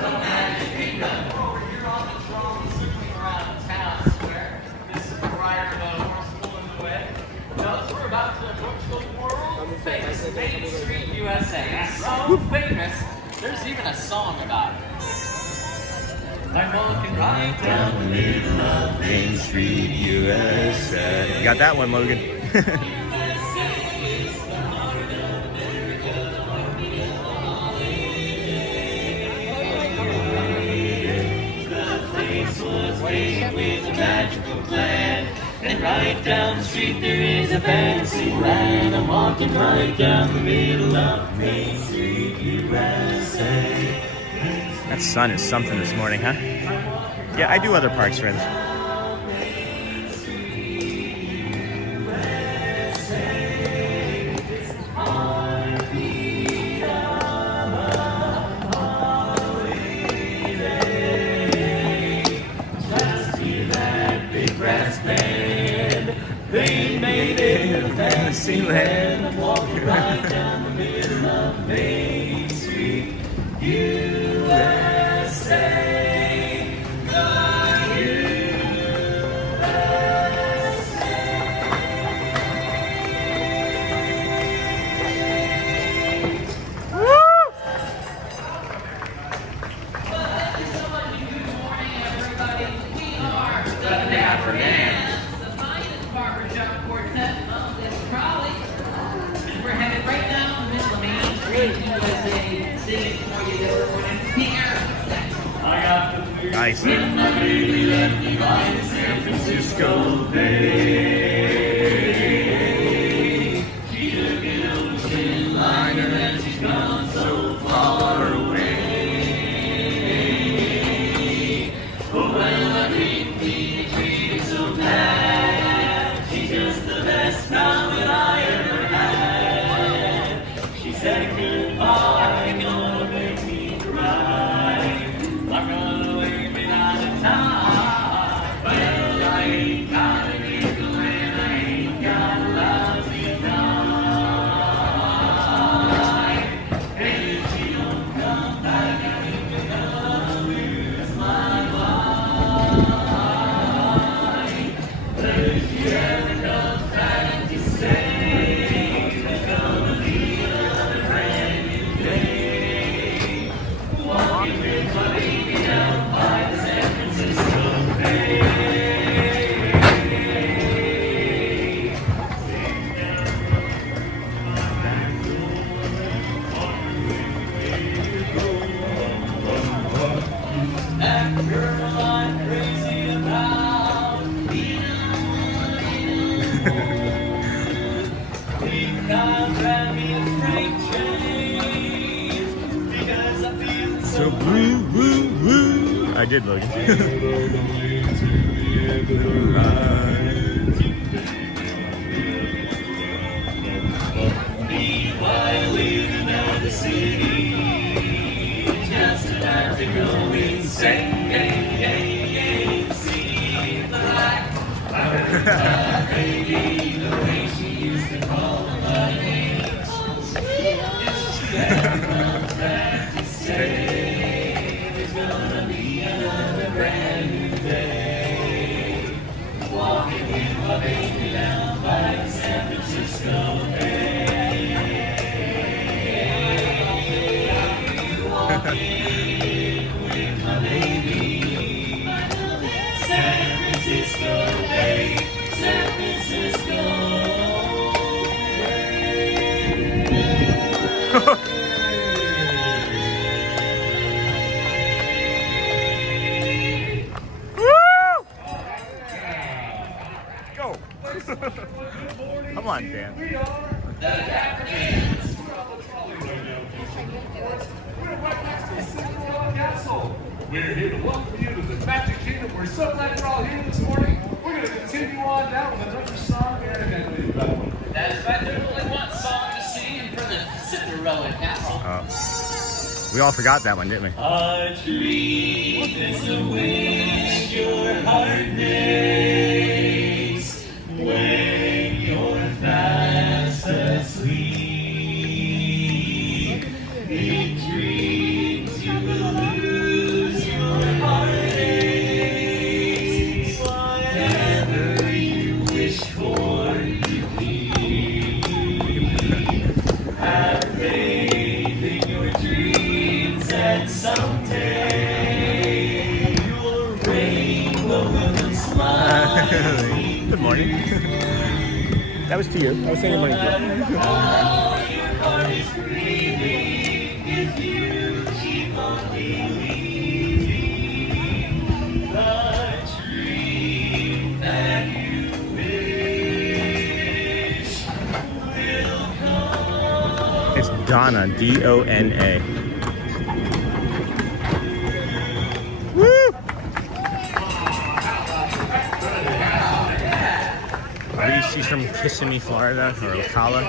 Magic Kingdom. We're here on the throne, sweeping around town square. This is prior to the horse pulling away. Fellas, we're about to approach the world famous Main Street, USA. So famous. There's even a song about it. I'm walking right down the middle of Main Street, USA. You got that one, Logan. with a magical plan. And right down the street there is a fancy land. I'm walking right down the middle of Main Street, USA. That sun is something this morning, huh? Yeah, I do other parks, friends. Dixieland. Right down the middle of Main Street, USA. Dapper Dans, the finest barbershop quartet of this trolley. And we're headed right down the middle of Main Street, USA, singing for you this morning. Here. I got the blues. Nice. When my baby left me by the San Francisco Bay. She took an ocean liner and she's gone so far away. Oh, well, I think so bad. She's just the best pal that I ever had. She said goodbye, gonna make me cry. I'm gonna leave me out of time. Well, I ain't got a nickel and I ain't got a lousy dime. And if she don't come back, I ain't gonna lose my mind. But if she ever comes back to say there's gonna be another brand new day, walking with my baby down by the San Francisco Bay. That girl I'm crazy about, grab me a freight train because I feel so Woo, woo, woo. I did, Logan. Meanwhile, leaving out the city, just about to go insane. See the light, baby, the way she used to call my name. If she ever comes back to say there's gonna be another brand new day, walking with my baby down by the San Francisco Bay. Walking with my baby, San Francisco Bay, San Francisco Go. Come on, Dan. The Dapper Dans. We're here to welcome you to the Magic Kingdom. We're so glad you're all here this morning. We're going to continue on down with another song and That's right, there's only one song to sing in front of Cinderella Castle. We all forgot that one, didn't we? A dream is a wish your heart makes when you're fast asleep. In dreams you will lose your heartaches. Whatever you wish for, you please. Have faith in your dreams and someday your rainbow will smile. Good morning. That was to you. I was saying morning to you. All your heart is grieving if you keep on believing the dream that you wish will come. It's Donna, D-O-N-A. Woo! I believe she's from Kissimmee, Florida, or Ocala.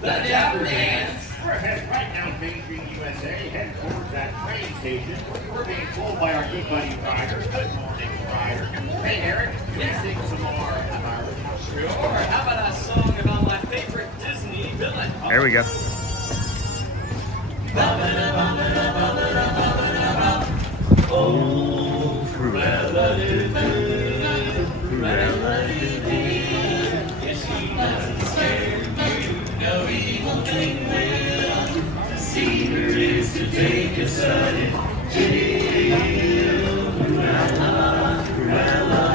The Dapper Dans. We're headed right down Main Street, USA, heading towards that train station. We're being told by our good buddy Ryder. Good morning, Ryder. Hey, Eric, can you sing some more? Sure. How about a song about my favorite There we go. Oh, Cruella, Cruella, if she doesn't scare you, no evil thing will. To see her is to take a sudden chill. Cruella, Cruella.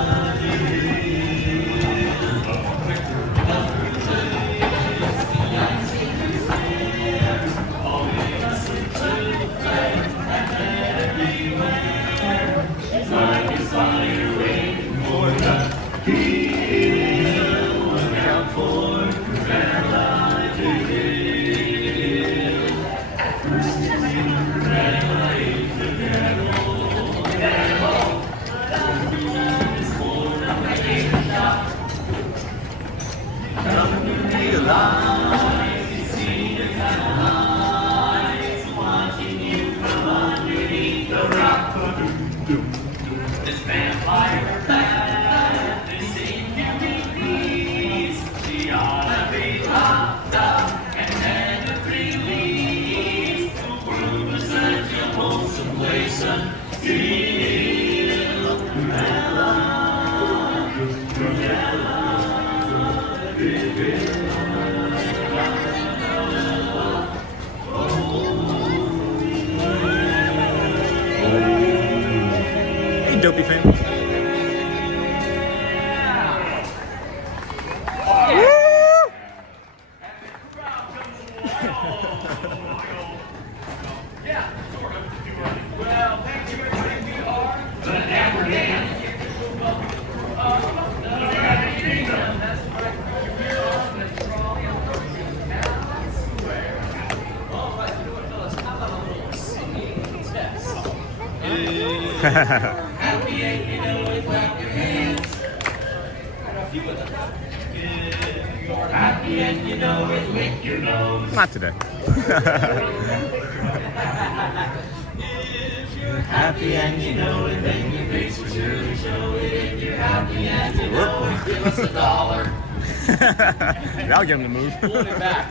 This vampire bad, this ain't please. She ought to be locked up and never released. The world was such a wholesome place until Cruella, Cruella, Hey, Dopey fan. yeah, sort of. Well, thank you, everybody. We are the Dapper Dans. That's right. We're on the trolley on the town square. All right, you know what, fellas? How about a little singing test? Happy and you know it, clap your hands. And a few of them. If you're happy and you know it, lick your nose. Not today. If you're happy and you know it, then your face will surely show it. If you're happy and you know it, give us $1. That'll get him to move. Pulling it back.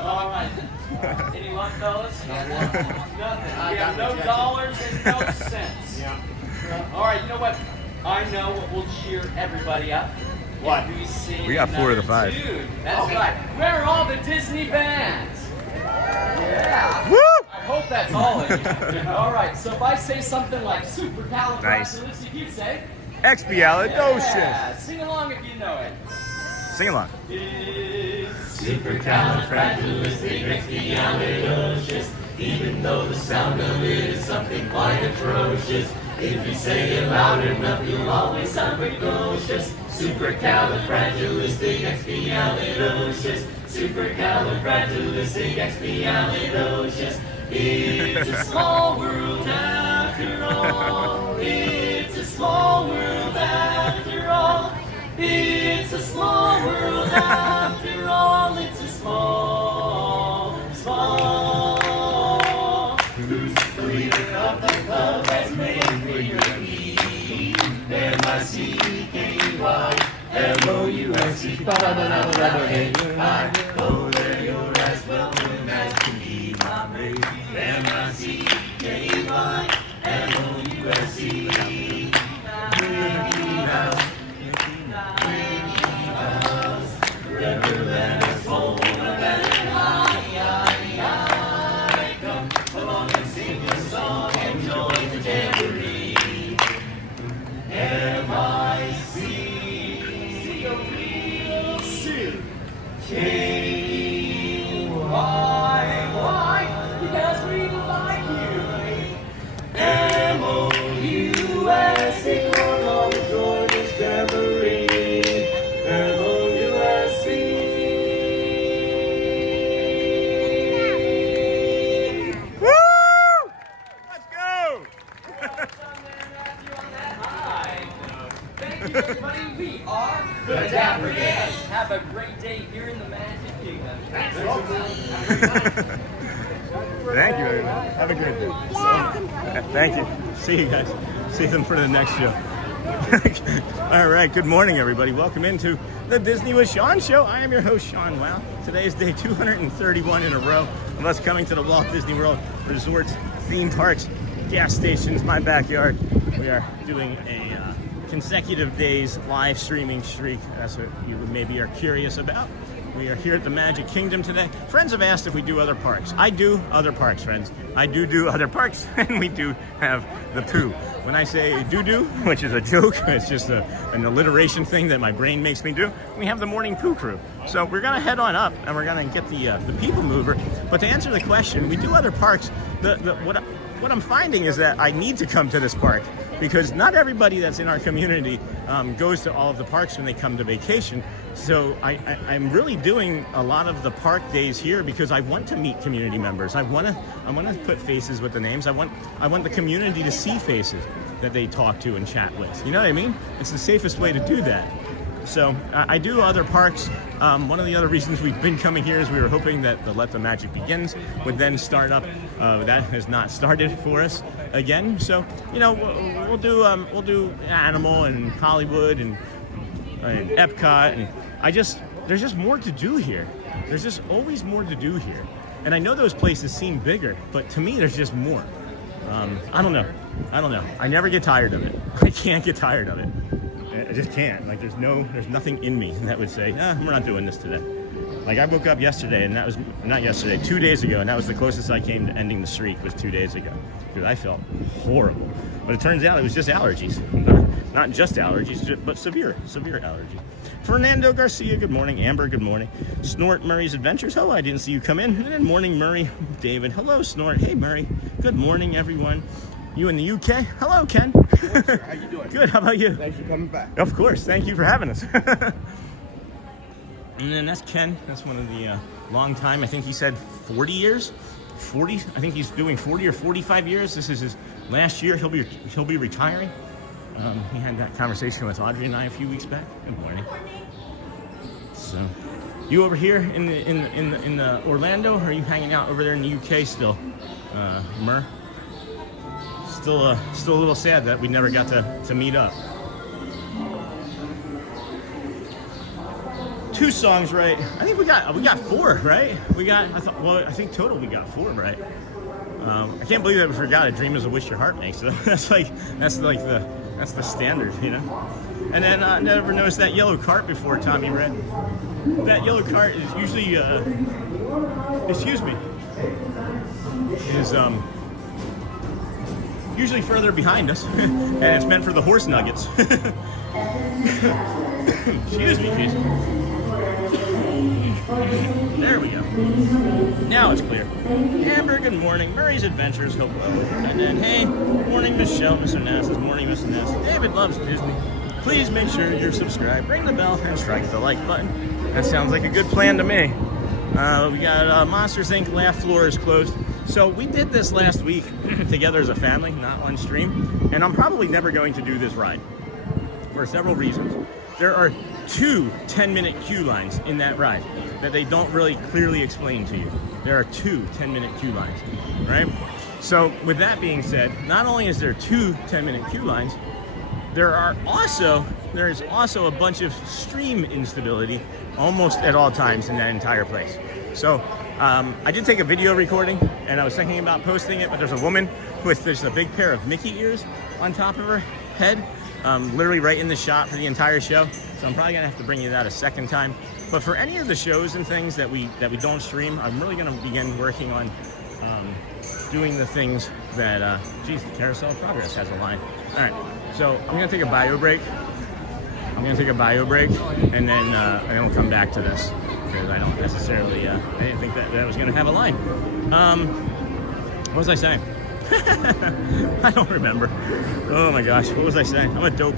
All right. Any luck, fellas? Nothing. We have no dollars and no cents. Yeah. All right, you know what? I know what will cheer everybody up. What? We got 4 of the 5. Dude, that's right. Where are all the Disney fans? Yeah. Woo! I hope that's all of you. All right, so if I say something like supercalifragilistic, you'd say? Expialidocious. Yeah, sing along if you know it. Sing along. Supercalifragilisticexpialidocious. Even though the sound of it is something quite atrocious. If you say it loud enough, you'll always sound precocious. Supercalifragilisticexpialidocious. Supercalifragilisticexpialidocious. It's a small world after all. It's a small world after all. It's a small world after all. It's a small. Who's the leader of the club that's made for your need? M-I-C-K-Y L-O-U-S-E. Oh, there you're as welcome as can be, my baby. M-I-C-K-Y L-O-U-S-E. Mickey Mouse, river that is full of come along and sing a song and join the jamboree. M-I-C-K-Y, because we like you. M-O-U-S-E, come along and join this jamboree. M-O-U-S-E. Woo! Let's go! Thank you, everybody. We are the Dapper Dans. Have a great day here in the Magic Kingdom. Thanks. Thank you, everyone. Have a great day. Thank you. See you guys. See them for the next show. All right, good morning, everybody. Welcome into the Disney with Sean show. I am your host, Sean. Wow, today is day 231 in a row of us coming to the Walt Disney World resorts, theme parks, gas stations, my backyard. We are doing a consecutive days live streaming streak. That's what you maybe are curious about. We are here at the Magic Kingdom today. Friends have asked if we do other parks. I do other parks, friends. I do other parks, and we do have the poo. When I say do, which is a joke, it's just an alliteration thing that my brain makes me do, we have the morning poo crew. So we're gonna head on up, and we're gonna get the people mover. But to answer the question, we do other parks. What I'm finding is that I need to come to this park because not everybody that's in our community goes to all of the parks when they come to vacation. So I'm really doing a lot of the park days here because I want to meet community members. I want to put faces with the names. I want the community to see faces that they talk to and chat with. You know what I mean? It's the safest way to do that. So I do other parks. One of the other reasons we've been coming here is we were hoping that the Let the Magic Begins would then start up. That has not started for us again. So you know we'll do Animal and Hollywood and Epcot, and there's just more to do here. There's just always more to do here. And I know those places seem bigger, but to me there's just more. I don't know. I never get tired of it. I can't get tired of it. I just can't. Like there's nothing in me that would say, we're not doing this today. Like I woke up yesterday, and that was not yesterday, 2 days ago, and that was the closest I came to ending the streak was 2 days ago. Dude, I felt horrible. But it turns out it was just allergies. Not just allergies, but severe allergy. Fernando Garcia, good morning. Amber, good morning. Snort, Murray's Adventures. Oh, I didn't see you come in. And then morning, Murray. David, hello, Snort. Hey, Murray. Good morning, everyone. You in the UK? Hello, Ken. Hello, sir. How you doing? Good. How about you? Thanks for coming back. Of course. Thank you for having us. And then that's Ken. That's one of the long time. I think he said 40 years. 40. I think he's doing 40 or 45 years. This is his last year. He'll be retiring. He had that conversation with Audrey and I a few weeks back. Good morning. So, you over here in the Orlando, or are you hanging out over there in the UK still, Mur? Still a little sad that we never got to meet up. 2 songs right. I think we got 4 right. I think total we got 4 right. I can't believe that we forgot "A Dream Is a Wish Your Heart Makes." So that's the standard, you know. And then I never noticed that yellow cart before, Tommy Red. That yellow cart is usually usually further behind us, and it's meant for the horse nuggets. Excuse me, please. There we go. Now it's clear. Amber, good morning. Murray's Adventures, hello. And then, hey, morning, Michelle, Mr. Nass's morning, Mr. Nass. David loves Disney. Please make sure you're subscribed, ring the bell, and strike the like button. That sounds like a good plan to me. We got Monsters Inc. Laugh Floor is closed. So we did this last week together as a family, not on stream. And I'm probably never going to do this ride for several reasons. There are 2 10-minute queue lines in that ride that they don't really clearly explain to you. There are 2 10-minute queue lines, right? So with that being said, not only is there 2 10-minute queue lines, there's also a bunch of stream instability almost at all times in that entire place. So I did take a video recording, and I was thinking about posting it, but there's a woman with just a big pair of Mickey ears on top of her head, literally right in the shot for the entire show. So I'm probably gonna have to bring you that a second time. But for any of the shows and things that we don't stream, I'm really gonna begin working on doing the things that, geez, the Carousel of Progress has a line. All right, so I'm gonna take a bio break. And then we'll come back to this, because I don't necessarily, I didn't think that I was gonna have a line. What was I saying? I don't remember. Oh my gosh, what was I saying? I'm a dope.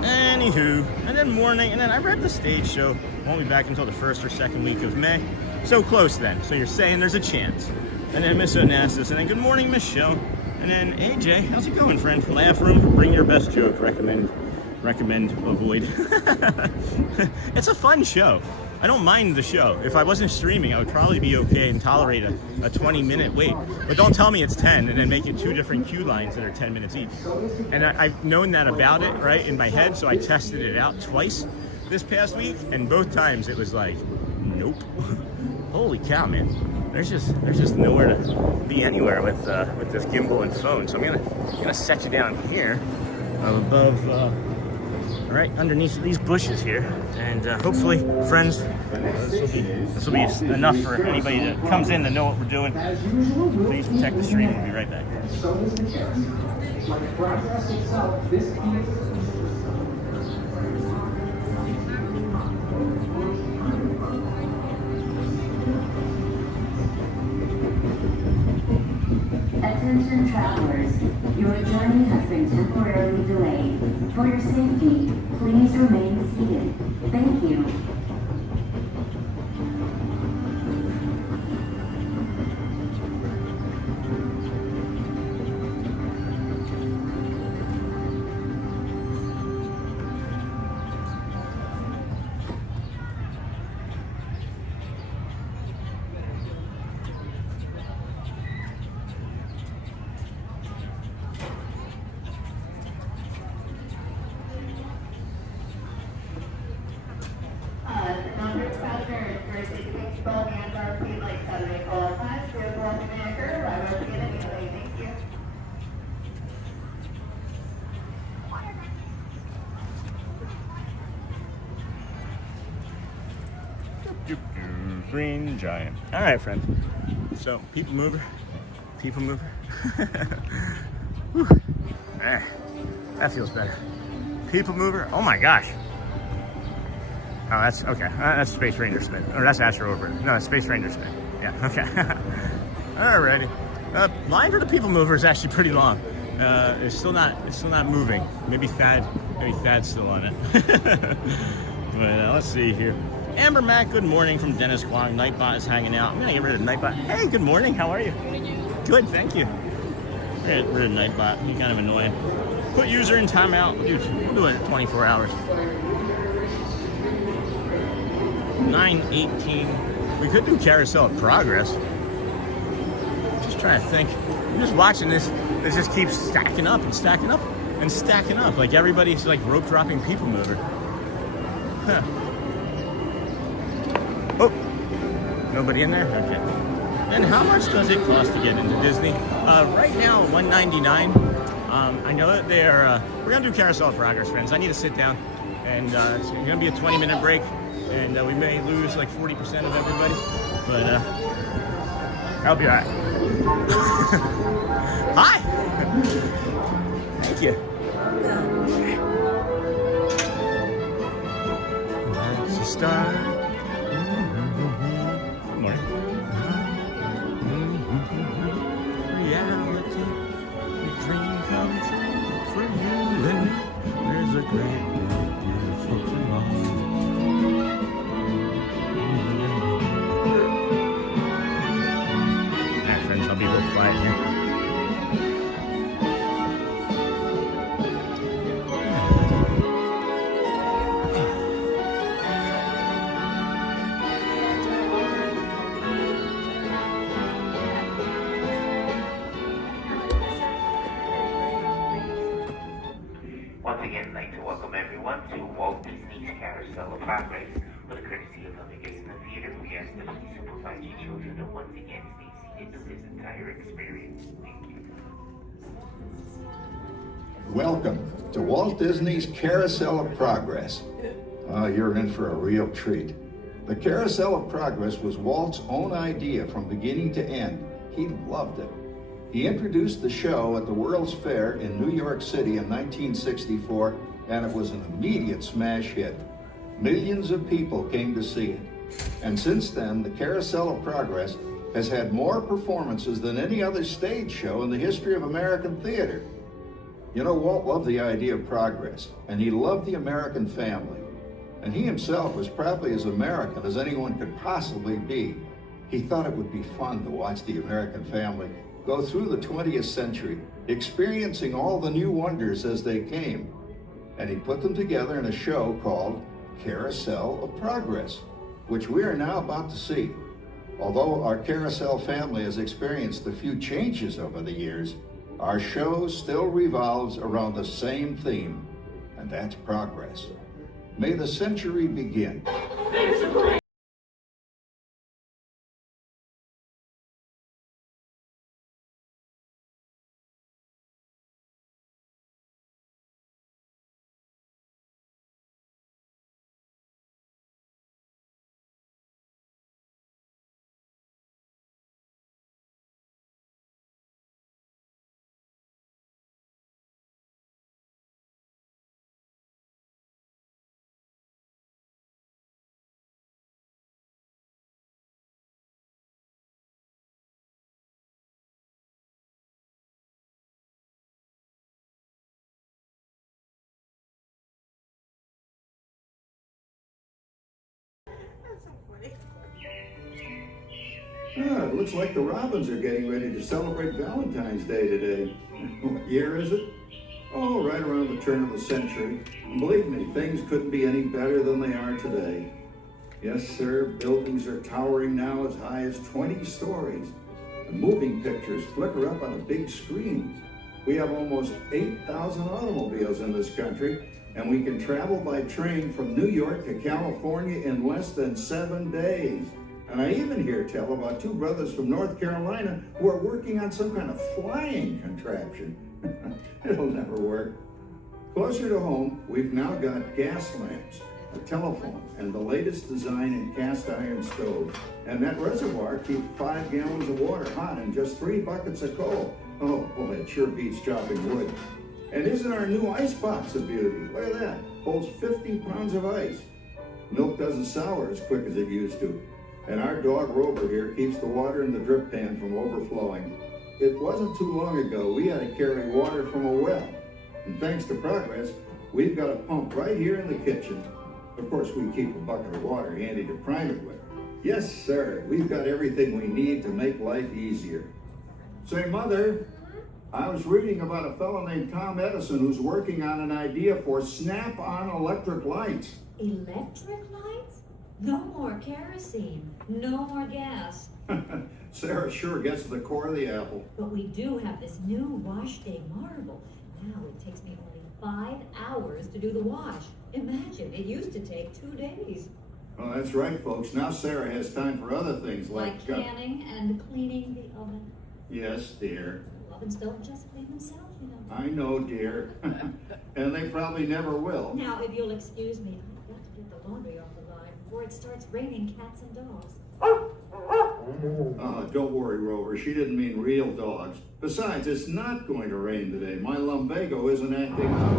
Anywho, and then morning, and then I read the stage show. Won't be back until the 1st or 2nd week of May. So close then. So you're saying there's a chance. And then Miss Onassis, and then good morning, Miss Show. And then AJ, how's it going, friend? Laugh room, bring your best joke. Recommend, avoid. It's a fun show. I don't mind the show. If I wasn't streaming, I would probably be okay and tolerate a 20-minute wait. But don't tell me it's 10 and then make it 2 different queue lines that are 10 minutes each. And I've known that about it, right, in my head, so I tested it out twice this past week, and both times it was like, nope. Holy cow, man. There's just nowhere to be anywhere with this gimbal and phone. So I'm gonna set you down here above, right underneath these bushes here, and hopefully, friends, this will be enough for anybody that comes in to know what we're doing. Please protect the stream. We'll be right back. So is the carousel. Like progress itself, this piece. Attention travelers, your journey has been temporarily delayed. For your safety, please remain seated. Thank you. Green giant. All right, friends. So, people mover. Whew. That feels better. People mover. Oh my gosh. Oh, that's okay. That's Space Ranger Smith. Or that's Astro Over. No, it's Space Ranger Smith. Yeah, okay. Alrighty. Line for the people mover is actually pretty long. It's still not moving. Maybe Thad's still on it. But let's see here. Amber Mac, good morning from Dennis Kwong. Nightbot is hanging out. I'm gonna get rid of Nightbot. Hey, good morning. How are you? Good, thank you. Get rid of Nightbot. He's kind of annoying. Put user in timeout. Dude, we'll do it at 24 hours. 9:18. We could do Carousel of Progress. Just trying to think. I'm just watching this. It just keeps stacking up and stacking up and stacking up. Like everybody's like rope dropping people mover. Huh. Oh, nobody in there? Okay. And how much does it cost to get into Disney? Right now, $199. I know that we're gonna do Carousel of Progress, friends. I need to sit down, and it's gonna be a 20-minute break, and we may lose like 40% of everybody, but I'll be all right. Hi. Thank you. Let's start. Reality, the dream comes true for you, and there's a great beautiful tomorrow. Alright, friends, I'll be real quiet here. Once again, I'd like to welcome everyone to Walt Disney's Carousel of Progress. With the courtesy of other guests in the theater, we ask that you supervise your children to once again stay seated through this entire experience. Thank you. Welcome to Walt Disney's Carousel of Progress. You're in for a real treat. The Carousel of Progress was Walt's own idea from beginning to end. He loved it. He introduced the show at the World's Fair in New York City in 1964, and it was an immediate smash hit. Millions of people came to see it. And since then, the Carousel of Progress has had more performances than any other stage show in the history of American theater. You know, Walt loved the idea of progress, and he loved the American family. And he himself was probably as American as anyone could possibly be. He thought it would be fun to watch the American family go through the 20th century, experiencing all the new wonders as they came. And he put them together in a show called Carousel of Progress. which we are now about to see. Although our Carousel family has experienced a few changes over the years, our show still revolves around the same theme, and that's progress. May the century begin. It looks like the Robins are getting ready to celebrate Valentine's Day today. What year is it? Oh, right around the turn of the century. And believe me, things couldn't be any better than they are today. Yes, sir, buildings are towering now as high as 20 stories. And moving pictures flicker up on a big screen. We have almost 8,000 automobiles in this country, and we can travel by train from New York to California in less than 7 days. And I even hear tell about 2 brothers from North Carolina who are working on some kind of flying contraption. It'll never work. Closer to home, we've now got gas lamps, a telephone, and the latest design in cast iron stoves. And that reservoir keeps 5 gallons of water hot in just 3 buckets of coal. Oh, well, it sure beats chopping wood. And isn't our new ice box a beauty? Look at that. Holds 50 pounds of ice. Milk doesn't sour as quick as it used to. And our dog Rover here keeps the water in the drip pan from overflowing. It wasn't too long ago we had to carry water from a well. And thanks to progress, we've got a pump right here in the kitchen. Of course, we keep a bucket of water handy to prime it with. Yes, sir, we've got everything we need to make life easier. Say, Mother, I was reading about a fellow named Tom Edison who's working on an idea for snap-on electric lights. Electric lights? No more kerosene, no more gas. Sarah sure gets to the core of the apple. But we do have this new wash day marvel. Now it takes me only 5 hours to do the wash. Imagine, it used to take 2 days. Well, that's right, folks. Now Sarah has time for other things like canning and cleaning the oven. Yes, dear. Ovens don't just clean themselves, you know. I know, dear. And they probably never will. Now, if you'll excuse me, I've got to get the laundry off the line before it starts raining cats and dogs. Don't worry, Rover. She didn't mean real dogs. Besides, it's not going to rain today. My lumbago isn't acting up.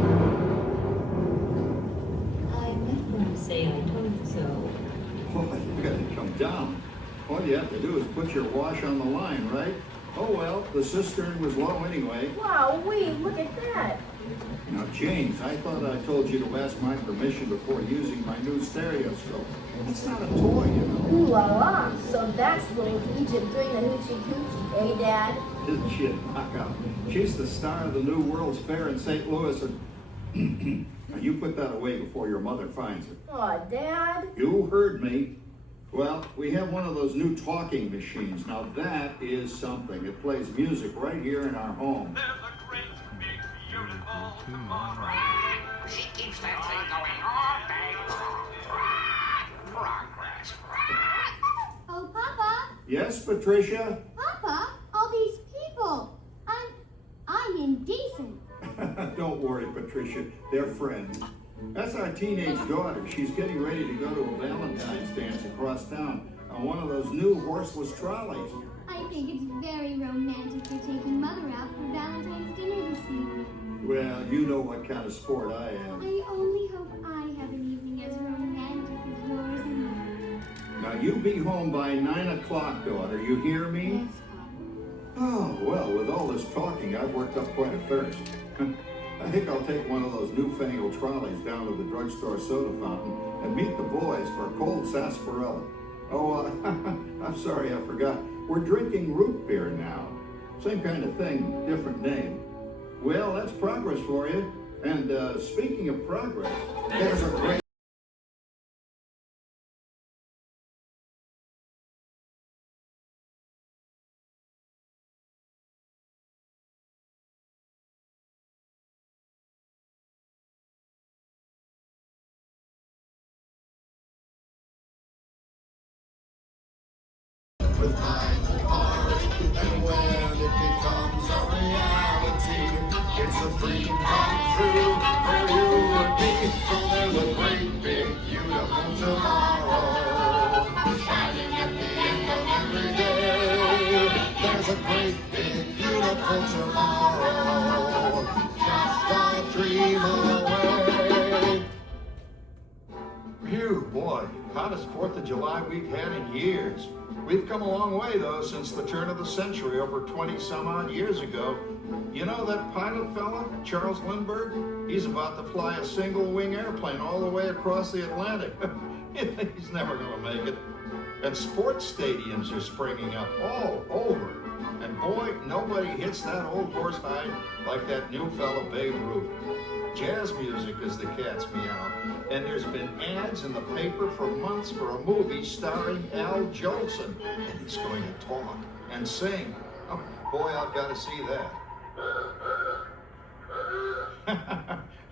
I meant when I say I told you so. Well, you gotta come down. All you have to do is put your wash on the line, right? Oh well, the cistern was low anyway. Wow, look at that. Now, James, I thought I told you to ask my permission before using my new stereoscope. It's not a toy, you know. Ooh la la. So that's little Egypt doing the hoochie coochie, eh, Dad? Isn't she a knockout? She's the star of the new World's Fair in St. Louis, and now you put that away before your mother finds it. Aw, Dad. You heard me. Well, we have one of those new talking machines. Now that is something. It plays music right here in our home. There's a great, big, beautiful tomorrow. She keeps that thing going all day long. Progress. Oh, Papa. Yes, Patricia? Papa, all these people. I'm indecent. Don't worry, Patricia. They're friends. That's our teenage daughter. She's getting ready to go to a Valentine's dance across town on one of those new horseless trolleys. I think it's very romantic you're taking Mother out for Valentine's dinner this evening. Well, you know what kind of sport I am. I only hope I have an evening as romantic as yours and mine. Now, you be home by 9 o'clock, daughter. You hear me? Yes, Papa. Oh, well, with all this talking, I've worked up quite a thirst. I think I'll take one of those newfangled trolleys down to the drugstore soda fountain and meet the boys for a cold sarsaparilla. Oh, I'm sorry, I forgot. We're drinking root beer now. Same kind of thing, different name. Well, that's progress for you. And speaking of progress, there's a great with mind and heart. And when it becomes a reality, it's a dream come true for you and me. So there's a great big beautiful tomorrow, shining at the end of every day. There's a great big beautiful tomorrow, just a dream away. Phew, boy, hottest 4th of July we've had in years. We've come a long way, though, since the turn of the century, over 20-some-odd years ago. You know that pilot fella, Charles Lindbergh? He's about to fly a single-wing airplane all the way across the Atlantic. He's never going to make it. And sports stadiums are springing up all over. And boy, nobody hits that old horse hide like that new fella Babe Ruth. Jazz music is the cat's meow. And there's been ads in the paper for months for a movie starring Al Jolson. And he's going to talk and sing. Oh, boy, I've got to see that.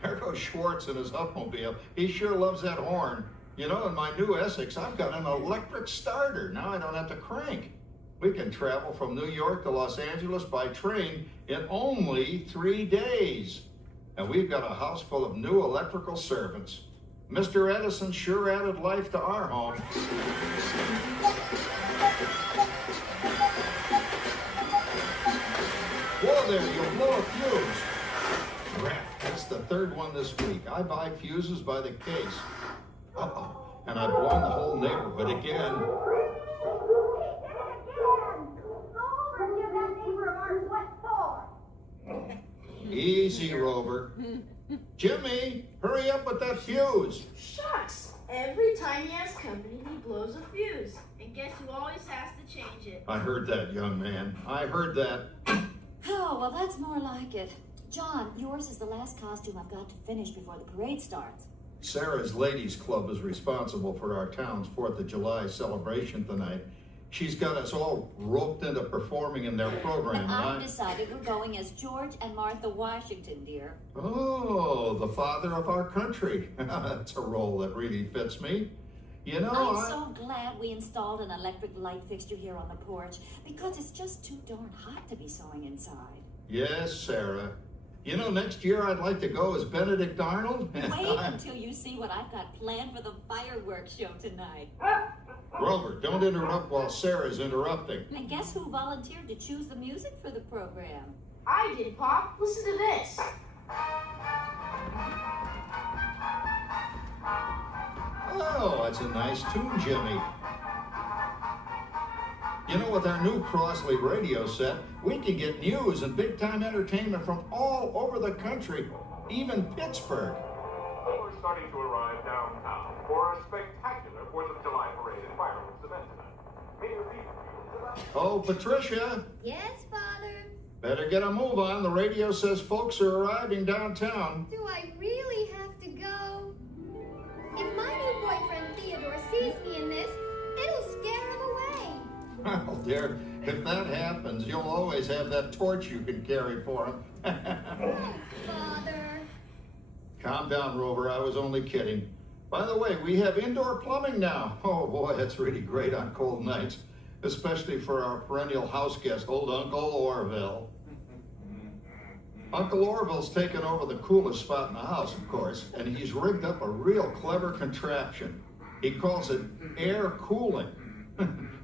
There goes Schwartz in his Upmobile. He sure loves that horn. You know, in my new Essex, I've got an electric starter. Now I don't have to crank. We can travel from New York to Los Angeles by train in only 3 days. And we've got a house full of new electrical servants. Mr. Edison sure added life to our home. Whoa there, you'll blow a fuse. Crap, that's the 3rd one this week. I buy fuses by the case. Uh-oh, and I've blown the whole neighborhood again. Easy, Rover. Jimmy, hurry up with that fuse. Shucks! Every time he has company, he blows a fuse. And guess who always has to change it? I heard that, young man. I heard that. Oh, well, that's more like it. John, yours is the last costume I've got to finish before the parade starts. Sarah's Ladies Club is responsible for our town's 4th of July celebration tonight. She's got us all roped into performing in their program. And I decided we're going as George and Martha Washington, dear. Oh, the father of our country. That's a role that really fits me. You know, I'm so glad we installed an electric light fixture here on the porch, because it's just too darn hot to be sewing inside. Yes, Sarah. You know, next year I'd like to go as Benedict Arnold. Wait until you see what I've got planned for the fireworks show tonight. Grover, don't interrupt while Sarah's interrupting. And guess who volunteered to choose the music for the program? I did, Pop. Listen to this. Oh, that's a nice tune, Jimmy. You know, with our new Crossley radio set, we can get news and big-time entertainment from all over the country, even Pittsburgh. We're starting to arrive downtown for a spectacular 4th of July parade and fireworks event tonight. Mayor Pete. Oh, Patricia, Yes, Father? better get a move on. The radio says folks are arriving downtown. Do I really have to go? If my new boyfriend Theodore sees me in this, it'll scare him away. Well, dear, if that happens, you'll always have that torch you can carry for him. Father. Calm down, Rover. I was only kidding. By the way, we have indoor plumbing now. Oh, boy, that's really great on cold nights, especially for our perennial house guest, old Uncle Orville. Uncle Orville's taken over the coolest spot in the house, of course, and he's rigged up a real clever contraption. He calls it air cooling.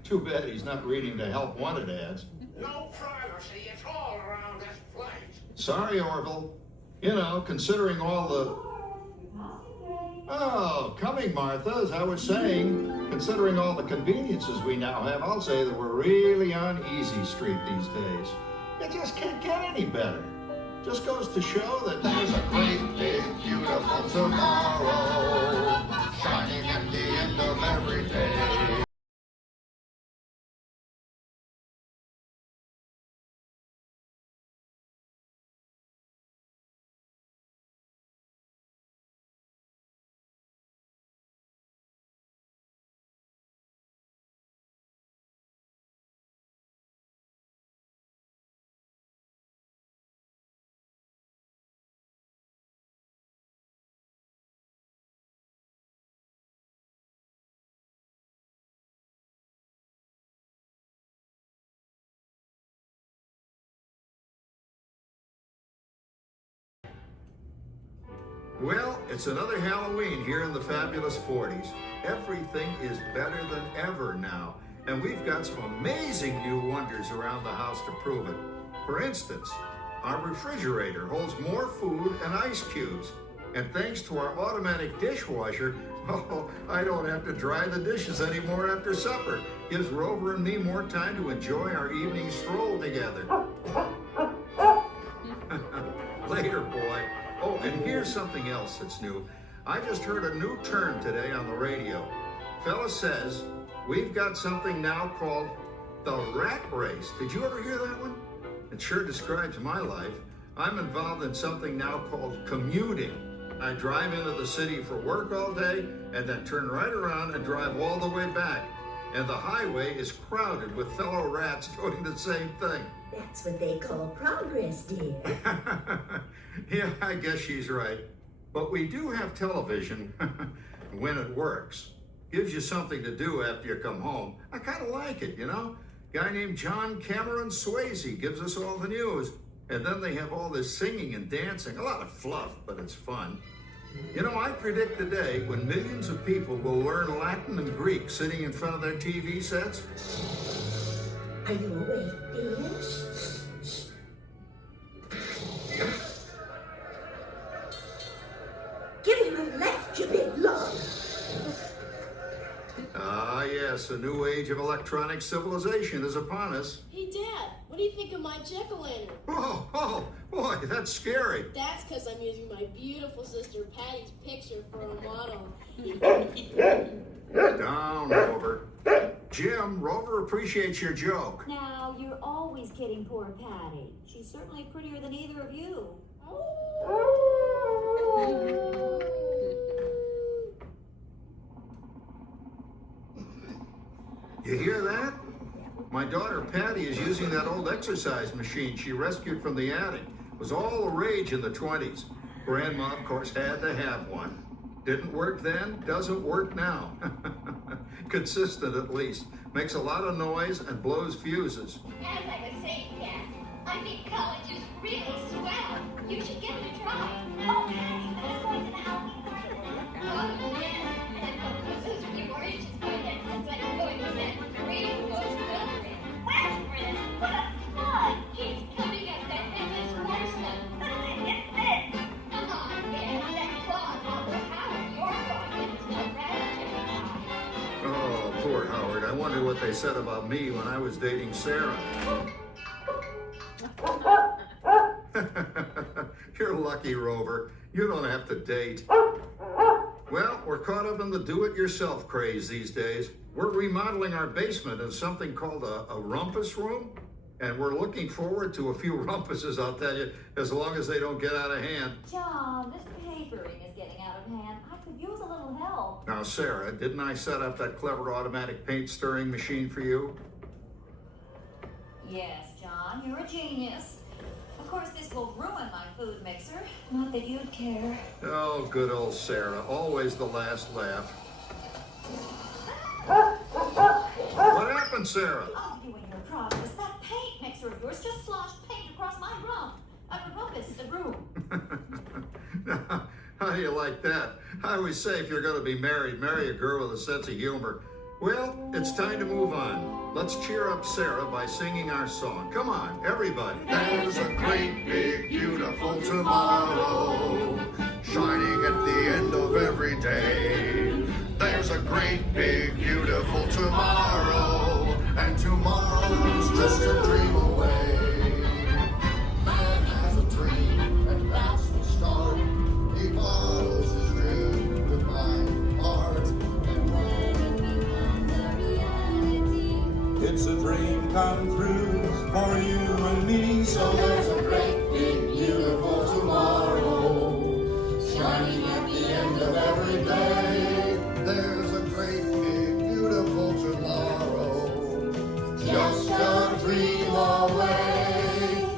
Too bad he's not reading the help wanted ads. No privacy at all around this place. Sorry, Orville. You know, considering all the... Oh, coming, Martha, as I was saying, considering all the conveniences we now have, I'll say that we're really on easy street these days. It just can't get any better. Just goes to show that there's a great, big, beautiful tomorrow, shining at the end of every day. Well, it's another Halloween here in the fabulous 40s. Everything is better than ever now, and we've got some amazing new wonders around the house to prove it. For instance, our refrigerator holds more food and ice cubes, and thanks to our automatic dishwasher, oh, I don't have to dry the dishes anymore after supper. Gives Rover and me more time to enjoy our evening stroll together. Later, boy. Oh, and here's something else that's new. I just heard a new term today on the radio. Fella says, we've got something now called the rat race. Did you ever hear that one? It sure describes my life. I'm involved in something now called commuting. I drive into the city for work all day and then turn right around and drive all the way back. And the highway is crowded with fellow rats doing the same thing. That's what they call progress, dear. Yeah, I guess she's right. But we do have television when it works. Gives you something to do after you come home. I kind of like it, you know? Guy named John Cameron Swayze gives us all the news. And then they have all this singing and dancing. A lot of fluff, but it's fun. You know, I predict the day when millions of people will learn Latin and Greek sitting in front of their TV sets. Are you awake, dear? Give him a left, you big log. Ah, yes, a new age of electronic civilization is upon us. Hey, Dad, what do you think of my jack-o'-lantern? Oh, boy, that's scary. That's because I'm using my beautiful sister Patty's picture for a model. Down, Rover. Jim, Rover appreciates your joke. Now, you're always kidding poor Patty. She's certainly prettier than either of you. You hear that? My daughter Patty is using that old exercise machine she rescued from the attic. It was all the rage in the 20s. Grandma, of course, had to have one. Didn't work then, doesn't work now. Consistent at least. Makes a lot of noise and blows fuses. As I was saying, Dad, I think college is really swell. You should give it a try. Oh, Patty, let us go to the Halloween carnival. Oh, yes. And then go to those 3 more inches by then. It's like going to that great most celebrate. Westford, what a fun! He's coming up that endless horseman. It's this. Come on, man. That claw will Howard, your dog, is no rabbit. Oh, poor Howard. I wonder what they said about me when I was dating Sarah. You're lucky, Rover. You don't have to date. Well, we're caught up in the do-it-yourself craze these days. We're remodeling our basement in something called a rumpus room, and we're looking forward to a few rumpuses, I'll tell you, as long as they don't get out of hand. John, this papering is getting out of hand. I could use a little help. Now, Sarah, didn't I set up that clever automatic paint stirring machine for you? Yes, John, you're a genius. Of course, this will ruin my food mixer. Not that you'd care. Oh, good old Sarah. Always the last laugh. What happened, Sarah? Oh, you and your progress. That paint mixer of yours just sloshed paint across my rump. Rumpus, the room. How do you like that? I always say if you're going to be married, marry a girl with a sense of humor. Well, it's time to move on. Let's cheer up Sarah by singing our song. Come on, everybody. There's a great big beautiful tomorrow shining at the end of every day. There's a great big beautiful tomorrow, and tomorrow's just a dream away. Man has a dream, and that's the start. He follows his dream with my heart. It's a dream come true for you and me. So there's a great big beautiful tomorrow shining at the end of every day. There's a great big beautiful tomorrow, just a dream away.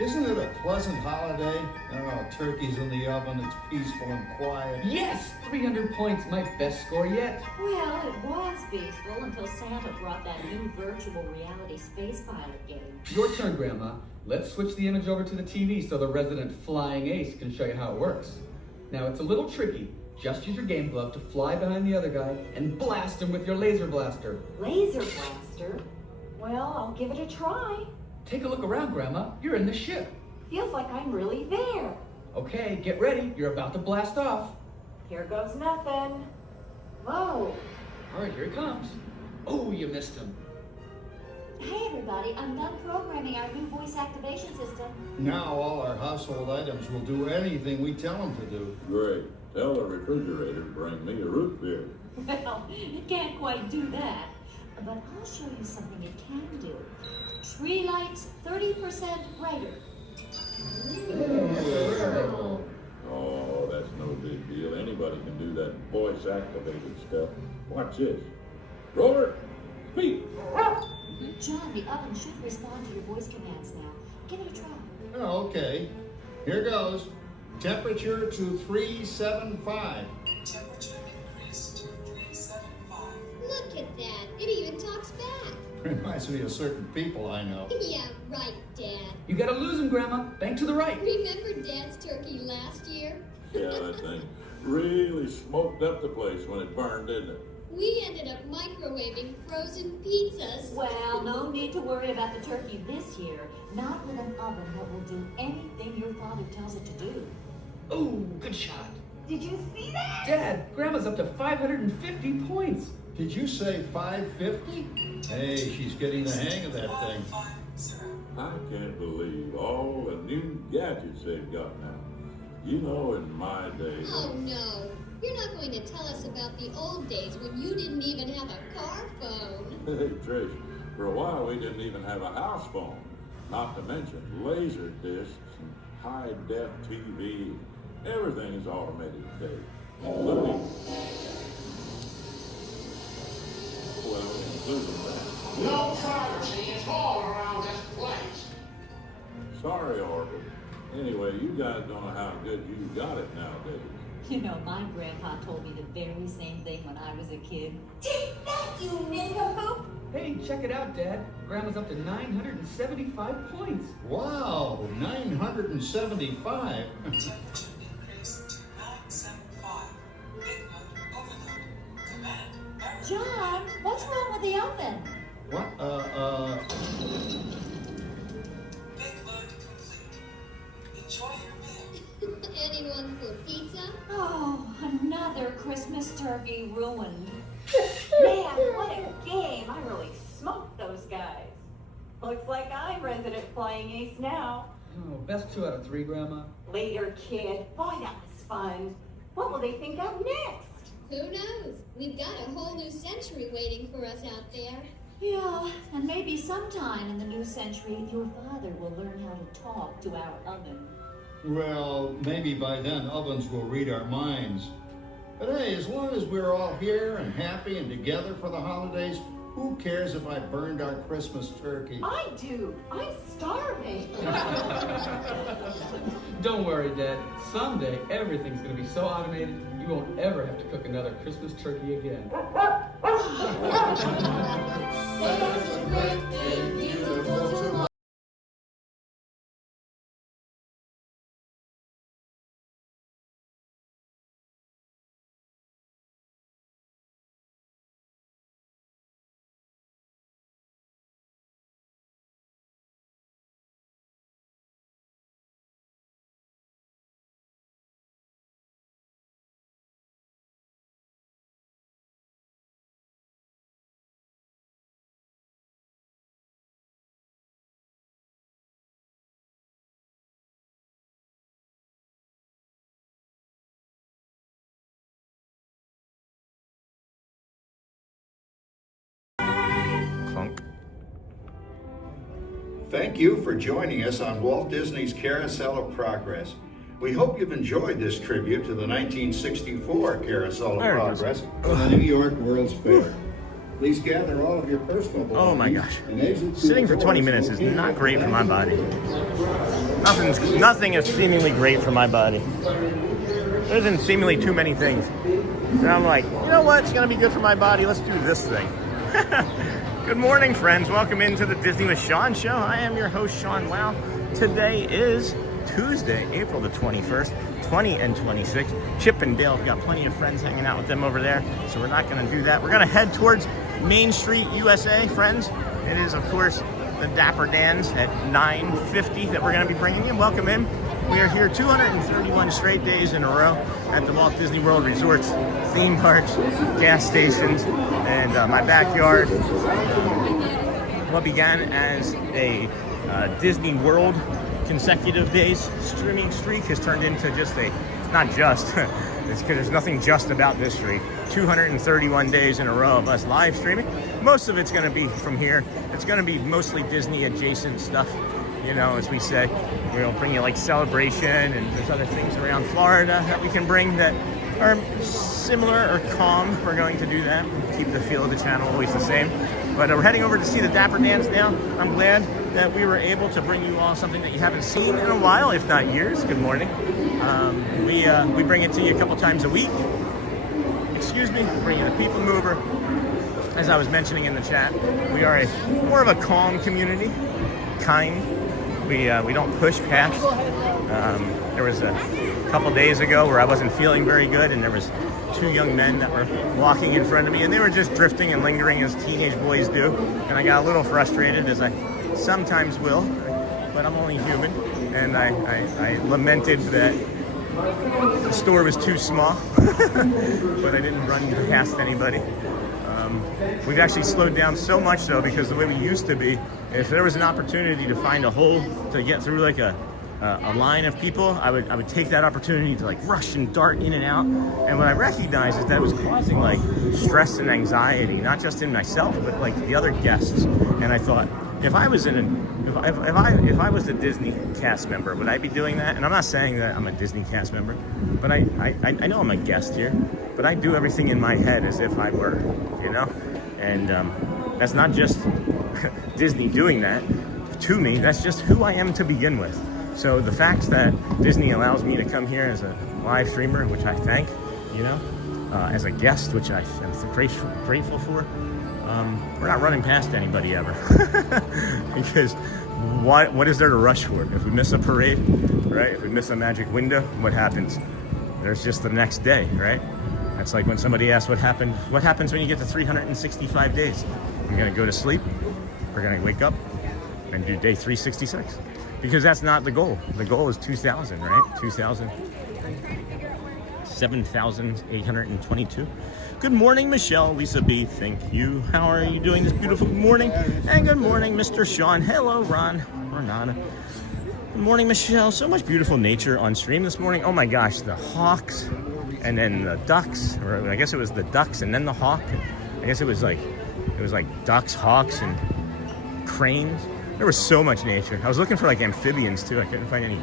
Isn't it a pleasant holiday? Oh, turkey turkey's in the oven, it's peaceful and quiet. Yes! 300 points, my best score yet. Well, it was peaceful until Santa brought that new virtual reality space pilot game. Your turn, Grandma. Let's switch the image over to the TV so the resident flying ace can show you how it works. Now, it's a little tricky. Just use your game glove to fly behind the other guy and blast him with your laser blaster. Laser blaster? Well, I'll give it a try. Take a look around, Grandma. You're in the ship. Feels like I'm really there. Okay, get ready. You're about to blast off. Here goes nothing. Whoa. All right, here he comes. Oh, you missed him. Hey everybody, I'm done programming our new voice activation system. Now all our household items will do anything we tell them to do. Great. Tell the refrigerator to bring me a root beer. Well, it can't quite do that. But I'll show you something it can do. Tree lights 30% brighter. Oh, that's no big deal. Anybody can do that voice-activated stuff. Watch this. Roller, speak. John, the oven should respond to your voice commands now. Give it a try. Oh, okay. Here goes. Temperature to 375. Temperature increased to 375. Look at that. It even talks back. Reminds me of certain people I know. Yeah, right, Dad. You gotta lose him, Grandma. Bank to the right. Remember Dad's turkey last year? Yeah, that thing really smoked up the place when it burned, didn't it? We ended up microwaving frozen pizzas. Well, no need to worry about the turkey this year. Not with an oven that will do anything your father tells it to do. Oh, good shot. Did you see that? Dad, Grandma's up to 550 points. Did you say 550? Hey, she's getting the hang of that thing. I can't believe all the new gadgets they've got now. You know, in my day... Oh, no. You're not going to tell us about the old days when you didn't even have a car phone. Hey, Trish, for a while we didn't even have a house phone. Not to mention laser discs and high-def TV. Everything is automated today, including... Well, including that. No privacy is all around this place. Sorry, Orville. Anyway, you guys don't know how good you got it nowadays. You know, my grandpa told me the very same thing when I was a kid. Take that, you nincompoop! Hey, check it out, Dad. Grandma's up to 975 points. Wow, 975. Temperature increased to 975. Big load overload. Command error. John, what's wrong with the oven? What, Big load complete. Enjoy your meal. Anyone for pizza? Oh, another Christmas turkey ruined. Man, what a game. I really smoked those guys. Looks like I'm resident flying ace now. Oh, best 2 out of 3, Grandma. Later, kid. Boy, that was fun. What will they think of next? Who knows? We've got a whole new century waiting for us out there. Yeah, and maybe sometime in the new century, your father will learn how to talk to our oven. Well, maybe by then ovens will read our minds. But hey, as long as we're all here and happy and together for the holidays, who cares if I burned our Christmas turkey? I do. I'm starving. Don't worry, Dad. Someday, everything's going to be so automated, you won't ever have to cook another Christmas turkey again. Clunk. Thank you for joining us on Walt Disney's Carousel of Progress. We hope you've enjoyed this tribute to the 1964 Carousel of Progress from the New York World's Fair. Please gather all of your personal belongings. Oh my gosh. and exit through Sitting the for 20 doors minutes is located not at the great for my back. body. Nothing is seemingly great for my body. There isn't seemingly too many things. And I'm like, you know what's gonna be good for my body? Let's do this thing. Good morning, friends. Welcome into the Disney with Sean show. I am your host, Sean Wow. Today is Tuesday, April the 21st, 20 and 26. Chip and Dale have got plenty of friends hanging out with them over there, so we're not gonna do that. We're gonna head towards Main Street, USA, friends. It is, of course, the Dapper Dans at 9:50 that we're gonna be bringing you. Welcome in. We are here 231 straight days in a row at the Walt Disney World resorts, theme parks, gas stations, and my backyard. What began as a Disney World consecutive days streaming streak has turned into just a, not just, it's because there's nothing just about this streak. 231 days in a row of us live streaming. Most of it's going to be from here. It's going to be mostly Disney adjacent stuff, you know, as we say. We'll bring you like Celebration, and there's other things around Florida that we can bring that are similar or calm. We're going to do that. Keep the feel of the channel always the same. But we're heading over to see the Dapper Dans now. I'm glad that we were able to bring you all something that you haven't seen in a while, if not years. Good morning. We bring it to you a couple times a week. Excuse me, bring you the People Mover. As I was mentioning in the chat, we are more of a calm community, kind. We don't push past. There was a couple days ago where I wasn't feeling very good, and there was two young men that were walking in front of me, and they were just drifting and lingering as teenage boys do. And I got a little frustrated, as I sometimes will, but I'm only human. And I lamented that the store was too small, but I didn't run past anybody. We've actually slowed down so much though, because the way we used to be, if there was an opportunity to find a hole to get through like a line of people, I would take that opportunity to like rush and dart in and out. And what I recognized is that it was causing like stress and anxiety, not just in myself, but like the other guests. And I thought, if I was if I was a Disney cast member, would I be doing that? And I'm not saying that I'm a Disney cast member, but I know I'm a guest here, but I do everything in my head as if I were, you know? And that's not just Disney doing that to me, that's just who I am to begin with. So the fact that Disney allows me to come here as a live streamer, which I thank, you know, as a guest, which I am grateful for, we're not running past anybody ever. Because what is there to rush for? If we miss a parade, right? If we miss a magic window, what happens? There's just the next day, right? That's like when somebody asks what happens when you get to 365 days? You're gonna go to sleep, we're gonna wake up and do day 366. Because that's not the goal. The goal is 2,000, right? 2,000. 7,822. Good morning, Michelle, Lisa B. Thank you. How are you doing this beautiful morning? And good morning, Mr. Sean. Hello, Ronana. Good morning, Michelle. So much beautiful nature on stream this morning. Oh my gosh, the hawks and then the ducks, or I guess it was the ducks and then the hawk. I guess it was like ducks, hawks, and cranes. There was so much nature. I was looking for like amphibians too. I couldn't find any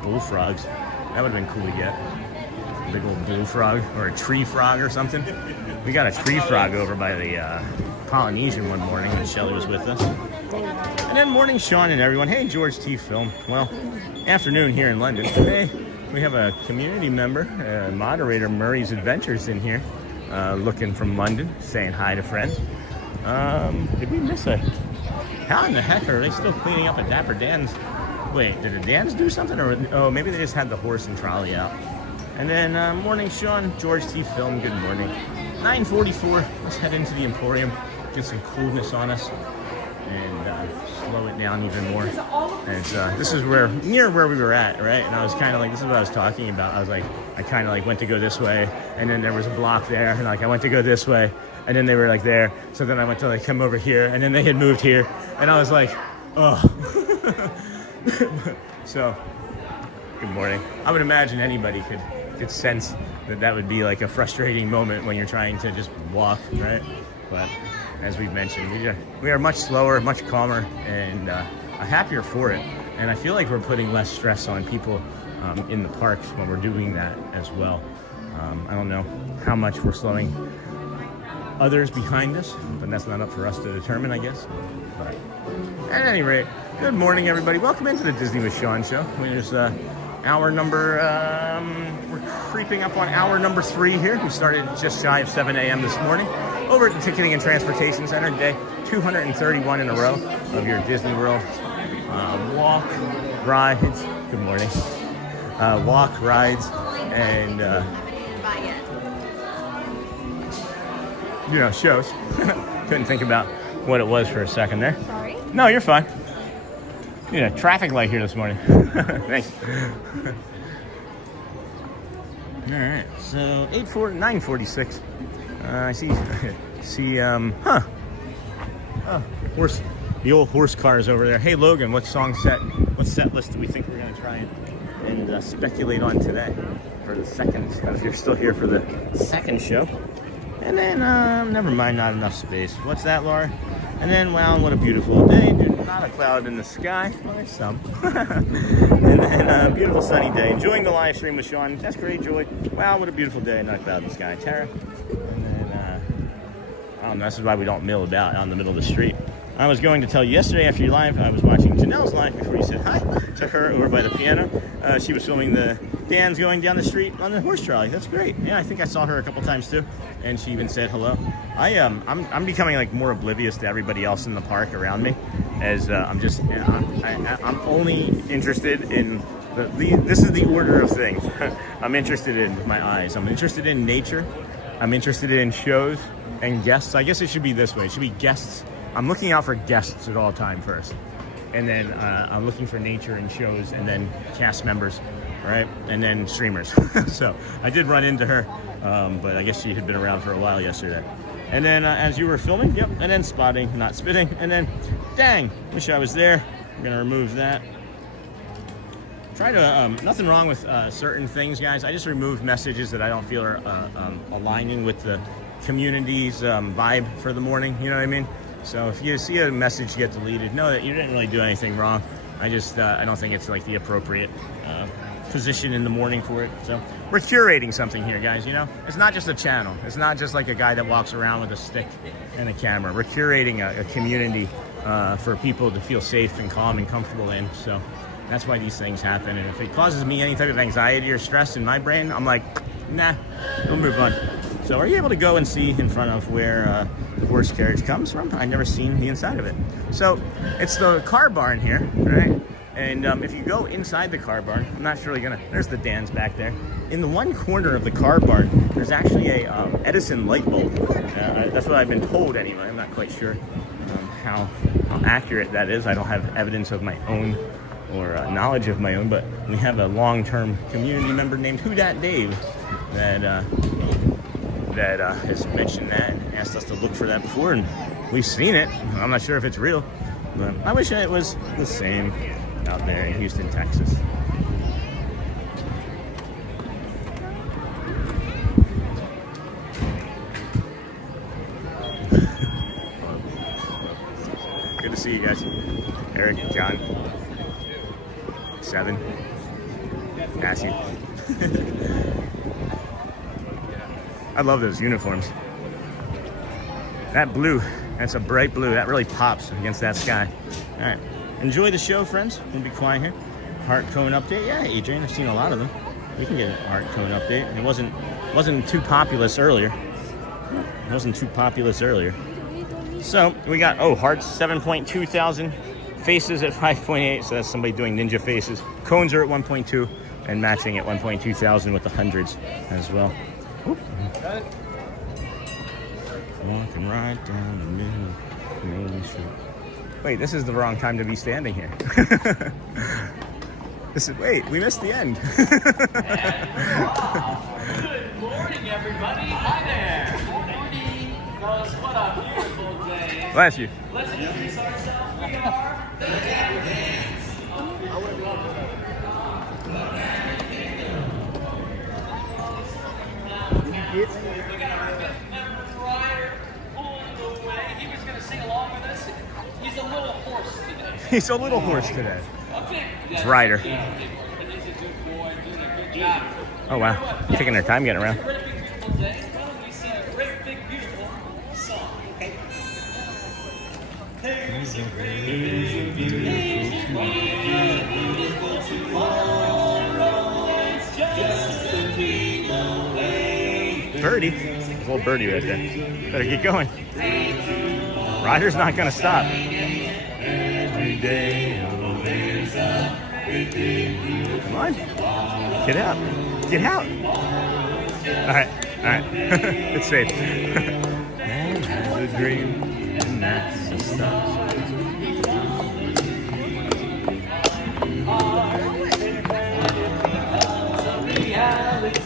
bullfrogs. That would have been cool to get. A big old bullfrog or a tree frog or something. We got a tree frog over by the Polynesian one morning when Shelly was with us. And then morning, Sean and everyone. Hey, George T. Film. Well, afternoon here in London. Today we have a community member, moderator Murray's Adventures in here, looking from London, saying hi to friends. Did we miss a... How in the heck are they still cleaning up at Dapper Dans? Wait, did the Dans do something? Or oh, maybe they just had the horse and trolley out. And then morning, Sean, George T. Film, good morning. 9:44, let's head into the Emporium, get some coolness on us, and slow it down even more. And this is near where we were at, right? And I was kind of like, this is what I was talking about. I was like, I kind of like went to go this way, and then there was a block there, and like I went to go this way, and then they were like there. So then I went to like come over here, and then they had moved here, and I was like, oh. So, good morning. I would imagine anybody could sense that would be like a frustrating moment when you're trying to just walk, right? But as we've mentioned, we are much slower, much calmer, and happier for it. And I feel like we're putting less stress on people in the parks when we're doing that as well. I don't know how much we're slowing others behind us, but that's not up for us to determine, I guess. But at any rate, good morning, everybody. Welcome into the Disney with Sean show. There's hour number, we're creeping up on hour number 3 here. We started just shy of 7 a.m. this morning over at the Ticketing and Transportation Center. Day 231 in a row of your Disney World walk, rides. Good morning. Walk, rides, and shows. Couldn't think about what it was for a second there. Sorry? No, you're fine. Traffic light here this morning. Thanks. All right, so 9:46. I see. Horse. The old horse cars over there. Hey Logan, what set list do we think we're gonna try and speculate on today for the second? If you're still here for the second show. And then, never mind, not enough space. What's that, Laura? And then, wow, what a beautiful day. Not a cloud in the sky. Well, there's some. And then, beautiful sunny day. Enjoying the live stream with Sean. That's great, Joy. Wow, what a beautiful day. Not a cloud in the sky. Tara. And then, this is why we don't mill about out in the middle of the street. I was going to tell you yesterday after your live, I was watching Janelle's live before you said hi to her over by the piano. She was filming the Dan's going down the street on the horse trolley. That's great. Yeah, I think I saw her a couple times too. And she even said hello. I'm becoming like more oblivious to everybody else in the park around me, as I'm only interested in this is the order of things. I'm interested in my eyes. I'm interested in nature. I'm interested in shows and guests. I guess it should be this way. It should be guests. I'm looking out for guests at all time first, and then I'm looking for nature and shows, and then cast members, right, and then streamers. So I did run into her, but I guess she had been around for a while yesterday. And then as you were filming, yep, and then spotting, not spitting, and then, dang, wish I was there. I'm gonna remove that. Try to, nothing wrong with certain things, guys. I just removed messages that I don't feel are aligning with the community's vibe for the morning, you know what I mean? So if you see a message get deleted, know that you didn't really do anything wrong. I don't think it's like the appropriate position in the morning for it. So we're curating something here, guys, It's not just a channel. It's not just like a guy that walks around with a stick and a camera. We're curating a community for people to feel safe and calm and comfortable in. So that's why these things happen. And if it causes me any type of anxiety or stress in my brain, I'm like, nah, we'll move on. So are you able to go and see in front of where the horse carriage comes from? I've never seen the inside of it. So it's the car barn here, right? And if you go inside the car barn, I'm not surely there's the Dan's back there. In the one corner of the car barn, there's actually a Edison light bulb. That's what I've been told anyway. I'm not quite sure how accurate that is. I don't have evidence of my own or knowledge of my own, but we have a long-term community member named Who Dat Dave that has mentioned that and asked us to look for that before, and we've seen it. I'm not sure if it's real, but I wish it was the same out there in Houston, Texas. Good to see you guys. Eric, John, 7, Cassie. I love those uniforms. That blue, that's a bright blue. That really pops against that sky. All right, enjoy the show, friends. We'll be quiet here. Heart cone update. Yeah, Adrian, I've seen a lot of them. We can get an heart cone update. It wasn't too populous earlier. It wasn't too populous earlier. So we got hearts 7.2 thousand, faces at 5.8. So that's somebody doing ninja faces. Cones are at 1.2 and matching at 1.2 thousand with the hundreds as well. Oop. Walking right down the middle of Main Street. Wait, this is the wrong time to be standing here. Wait, we missed the end. Good morning, everybody. Hi there. Morning. Fellas, what a beautiful day. Bless you. Let's introduce ourselves. We are the Dapper Dans. We got our fifth member rider pulling the way. He was going to sing along with us. He's a little hoarse today. He's a little hoarse today. It's Ryder. He's a good boy, doing a good job. Oh wow, taking their time getting around. It's a great big beautiful day. We see a great big beautiful There's a great big beautiful tomorrow. It's just a dream away. Birdie. Little birdie right there. Better get going. Rider's not gonna stop. Every day, oh, there's a great big beautiful. Come on. Get out. Get out. Alright. It's safe. Man has a dream, and that's the stuff.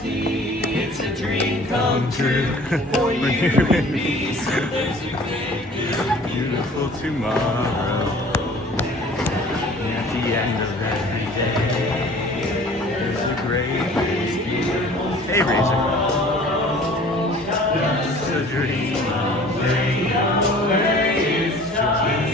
It's a dream come true for you and me. So there's a great beautiful tomorrow. At the end of every day, there's a great beautiful. Hey, Razor. Just a dream away. It's just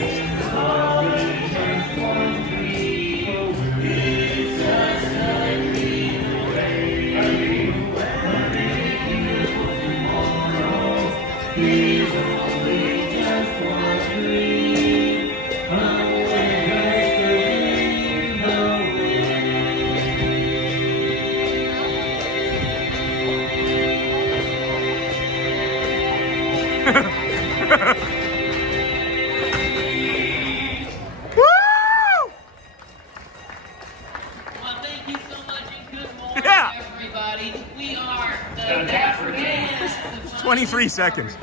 yeah. Everybody, we are the Dapper Dans. 23 seconds.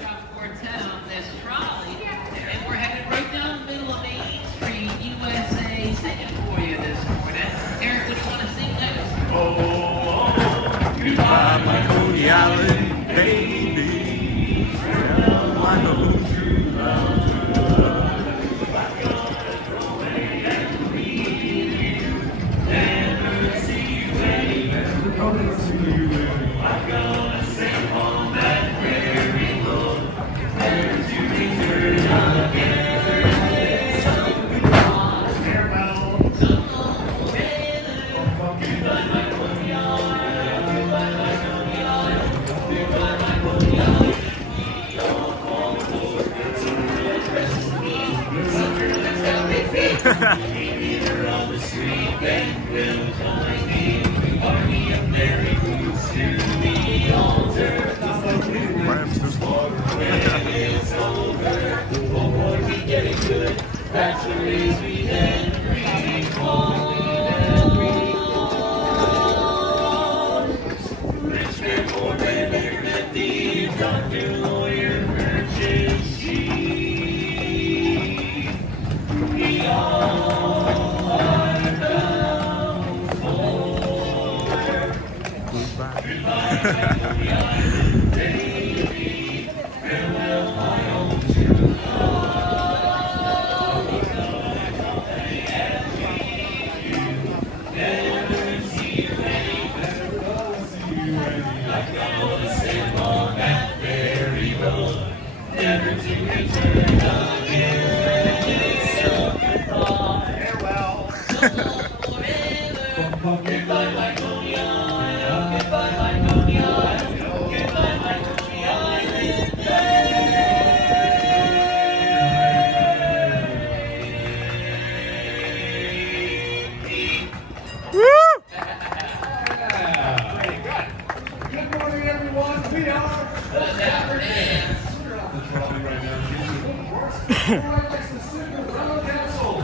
This trolley, and we're headed right down the middle of Main Street, USA, singing for you this morning. Eric, what do you want to sing next? Oh, goodbye, my Coney Island, baby. My home true love. I'm gonna sing on that very road, never to return again. Some goodbye, farewell, some long weather. Goodbye, my Coney Island. Goodbye, my Coney Island. Goodbye, my Coney Island. We all fall for some girl dressed in blue, some girl that's got big feet. Meet her on the street, then we'll join the army of Mary. To the altar, when it's over, oh boy, we getting good. That's the ways we then recall. Rich man, poor man, that thief, doctor, lawyer, merchant, chief. We all are bound for goodbye, baby, farewell, my own true love. Never see you again. I'm gonna sail on that ferry boat, never to return again. So goodbye, farewell, so long forever. Goodbye, my Coney Island. Goodbye, my Coney Island. Goodbye, my Coney Island. Woo! Good morning, everyone. We are the Dapper Dans. We're off the trolley right now. Right next to Signal Road Castle.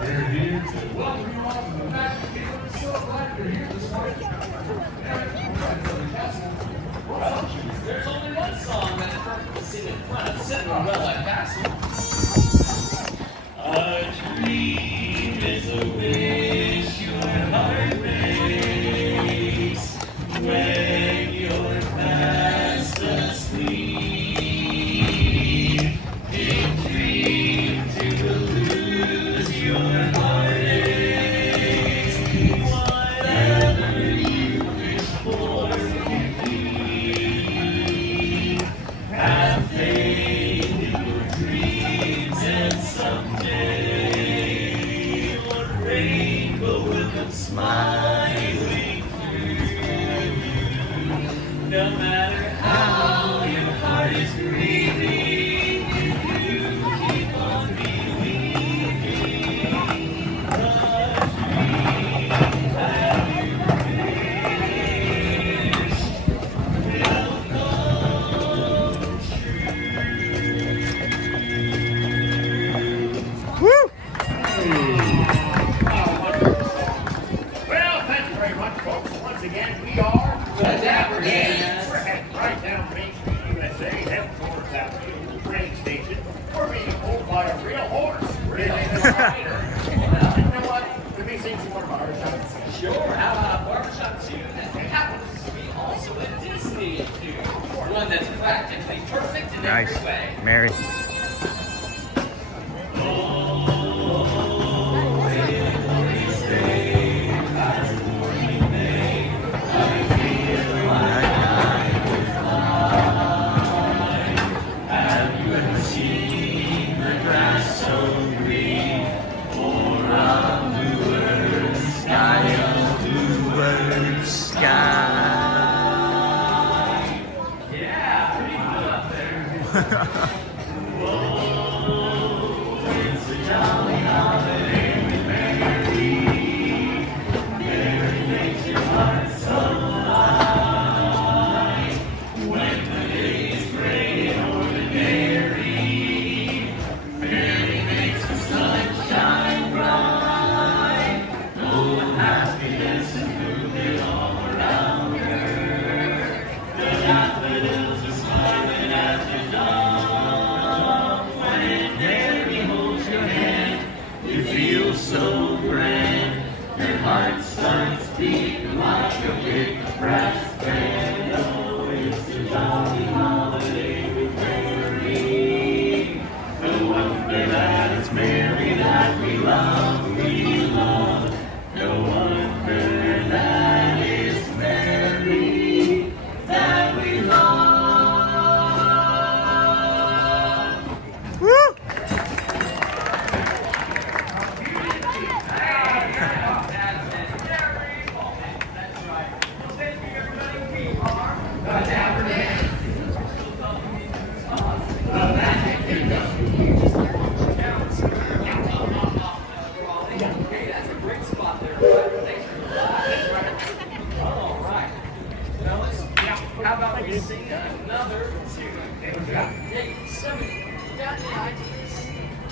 We're here to welcome you all to the Magic Kingdom. So glad you're here this morning. Well, there's only one song that's perfect to sing in front of Cinderella Castle. A dream is a wish your heart makes when you're fast asleep. Big dream to lose your heartaches. Whatever you wish for can be. Have faith in your dreams, and someday your rainbow will come smiling through. No matter how your heart is grieving, you keep on believing. right down Main Street, USA, heading towards that beautiful train station. We're being pulled by a real horse. Really? You know what? Let me sing some more barbershop. Sure, how about a barbershop tune that happens to be also a Disney tune? One that's practically perfect in Nice. every way. Mary.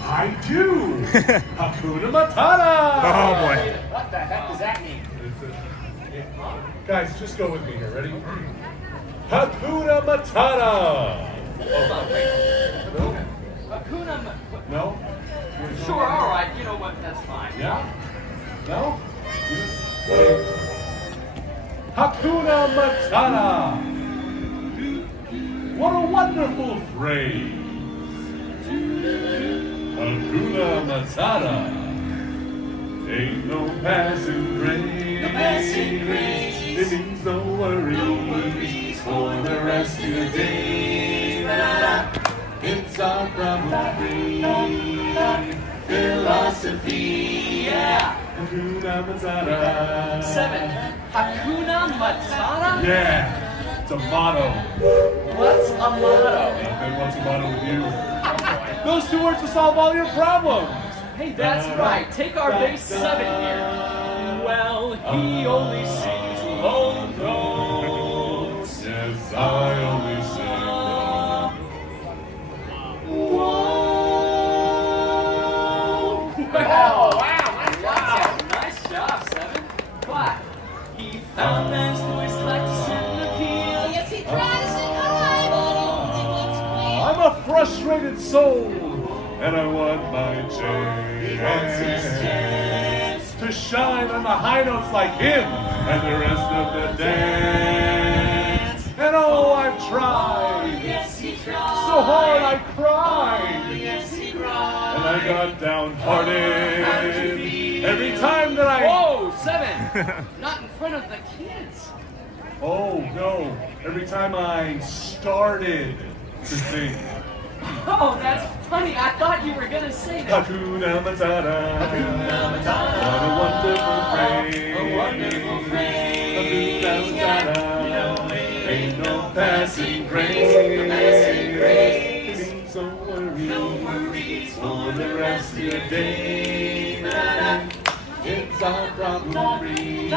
I do! Hakuna Matata! Oh boy. What the heck does that mean? Guys, just go with me here. Ready? Hakuna Matata! No? Hakuna No? Sure, all right. You know what? That's fine. Yeah? No? Hakuna Matata! What a wonderful phrase! Hakuna Matata! Ain't no passing craze. No passing craze. It means no worries for the rest of your days. It's our problem-free philosophy. Yeah. Hakuna Matata. 7. Hakuna Matata? Yeah. It's a motto. What's a motto? Nothing. What's a motto with you? Those 2 words will solve all your problems. Hey, that's right. Take our base 7 here. Well, he only sings low notes. Yes, I only sing. Wow, nice job, 7. But he found man's voice like to sit in the field. Yes, he tried to sing high, but only once played. I'm a frustrated soul, and I want my chance to shine on the high notes like him and the rest of the dance. And oh, I've tried. Yes, he tried. So hard I cried. Yes, he cried. And I got downhearted every time that I... Whoa, 7. Not in front of the kids. Oh, no. Every time I started to sing. Oh, that's funny. I thought you were going to say that. Hakuna Matata. Hakuna Matata. What a wonderful phrase. A wonderful phrase. Hakuna Matata. Ain't no passing craze. No passing craze. Means no worries. No worries for the rest of your day. It's our problem-free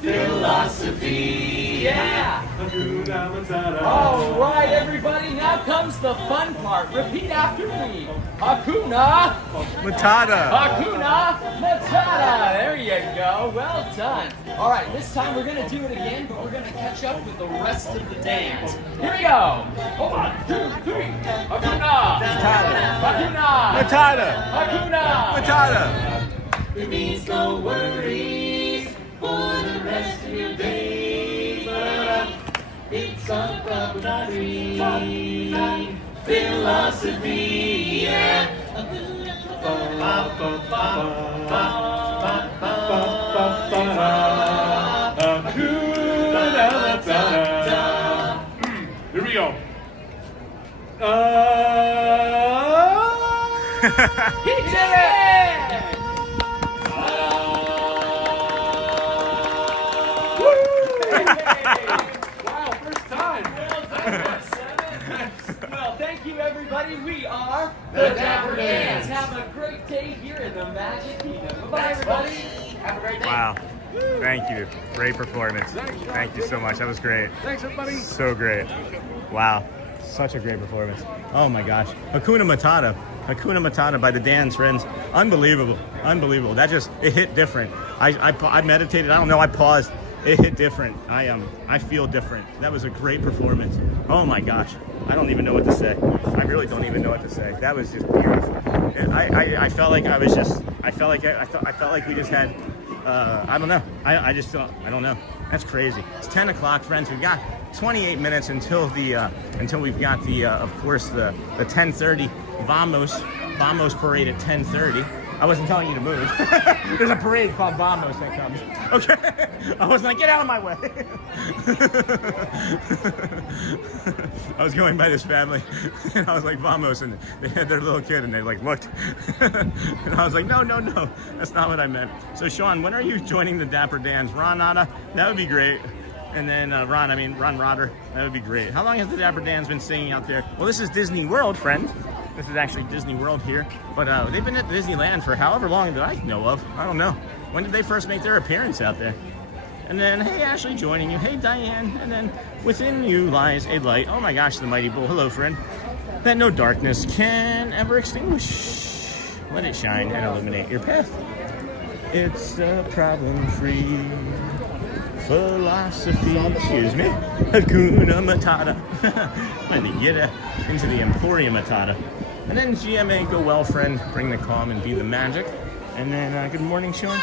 philosophy. yeah. All right, everybody, now comes the fun part. Repeat after me. Hakuna Matata. Hakuna Matata. There you go. Well done. All right, this time we're going to do it again, but we're going to catch up with the rest of the dance. Here we go. 1, 2, 3. Hakuna Matata. Hakuna Matata. Hakuna Matata. It means no worries for the rest of your day. It's a proprietary philosophy. Yeah. Here we go. He did it! Wow, first time. Well, thank you, everybody. We are the Dapper Dans. Have a great day here in the Magic Kingdom. Bye, everybody. Have a great day. Wow. Thank you. Great performance. Thank you so much. That was great. Thanks, everybody. So great. Wow. Such a great performance. Oh my gosh. Hakuna Matata. Hakuna Matata by the Dans Friends. Unbelievable. Unbelievable. That just, it hit different. I meditated. I don't know. I paused. It hit different. I feel different. That was a great performance. Oh my gosh. I don't even know what to say. I really don't even know what to say. That was just beautiful. And I felt like I felt like we just had, I don't know. I don't know. That's crazy. It's 10 o'clock, friends. We've got 28 minutes until we've got of course the 10:30 Vamos parade at 10:30. I wasn't telling you to move. There's a parade called Vamos that comes. Okay. I was like, get out of my way. I was going by this family and I was like, Vamos, and they had their little kid and they like looked. And I was like, no, that's not what I meant. So Sean, when are you joining the Dapper Dans? Ron Nada? That would be great. And then Ron Rodder, that would be great. How long has the Dapper Dans been staying out there? Well, this is Disney World, friends. This is actually Disney World here. But they've been at Disneyland for however long that I know of. I don't know. When did they first make their appearance out there? And then, hey, Ashley joining you. Hey, Diane. And then, within you lies a light. Oh my gosh, the mighty bull. Hello, friend. That no darkness can ever extinguish. Let it shine and illuminate your path. It's a problem-free philosophy. Excuse me. Hakuna Matata. When to get into the Emporium Matata. And then GMA, go well, friend. Bring the calm and be the magic. And then, good morning, Sean.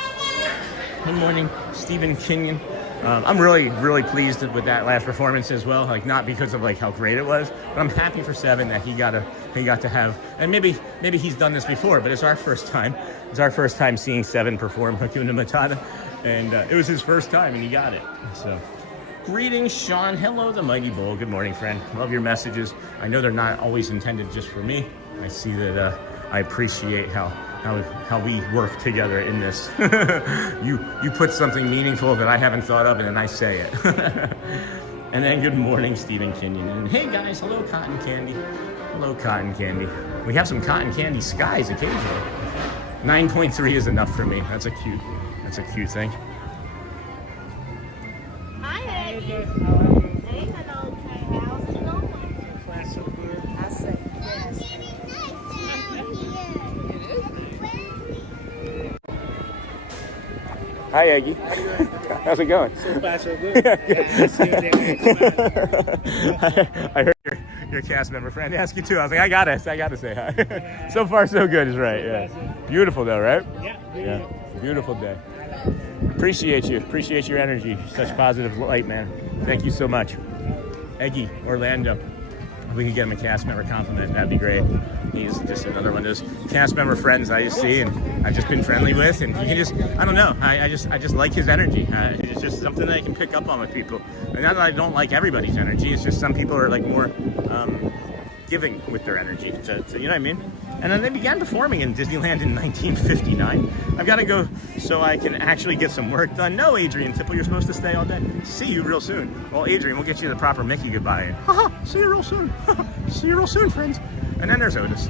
Good morning, Stephen Kenyon. I'm really pleased with that last performance as well. Like, not because of like how great it was, but I'm happy for Seven that he got to have. And maybe he's done this before, but it's our first time. It's our first time seeing Seven perform Hakuna Matata, and it was his first time, and he got it. So, greetings, Sean. Hello, the mighty bull. Good morning, friend. Love your messages. I know they're not always intended just for me. I see that. I appreciate how we work together in this. you put something meaningful that I haven't thought of, and then I say it. And then good morning, Stephen Kenyon. And hey guys, hello Cotton Candy. Hello Cotton Candy. We have some Cotton Candy skies occasionally. 9.3 is enough for me. That's a cute thing. Hi, Aggie. Hey, hello. How's it going? Class so good. I say yes. Hi, Aggie. How's it going? So far, so good. I heard your cast member friend ask you too. I was like, I gotta say hi. So far, so good is right. Yeah. Beautiful though, right? Yeah. Beautiful day. Appreciate you. Appreciate your energy. Such positive light, man. Thank you so much. Eggie, Orlando. If we could get him a cast member compliment, that'd be great. He's just another one of those cast member friends I just see and I've just been friendly with, and he can just, I don't know, I just like his energy. It's just something that I can pick up on with people. And not that I don't like everybody's energy, it's just some people are like more giving with their energy, to, you know what I mean? And then they began performing in Disneyland in 1959. I've got to go so I can actually get some work done. No, Adrian Tipple, you're supposed to stay all day. See you real soon. Well, Adrian, we'll get you the proper Mickey goodbye. See you real soon. See you real soon, friends. And then there's Otis.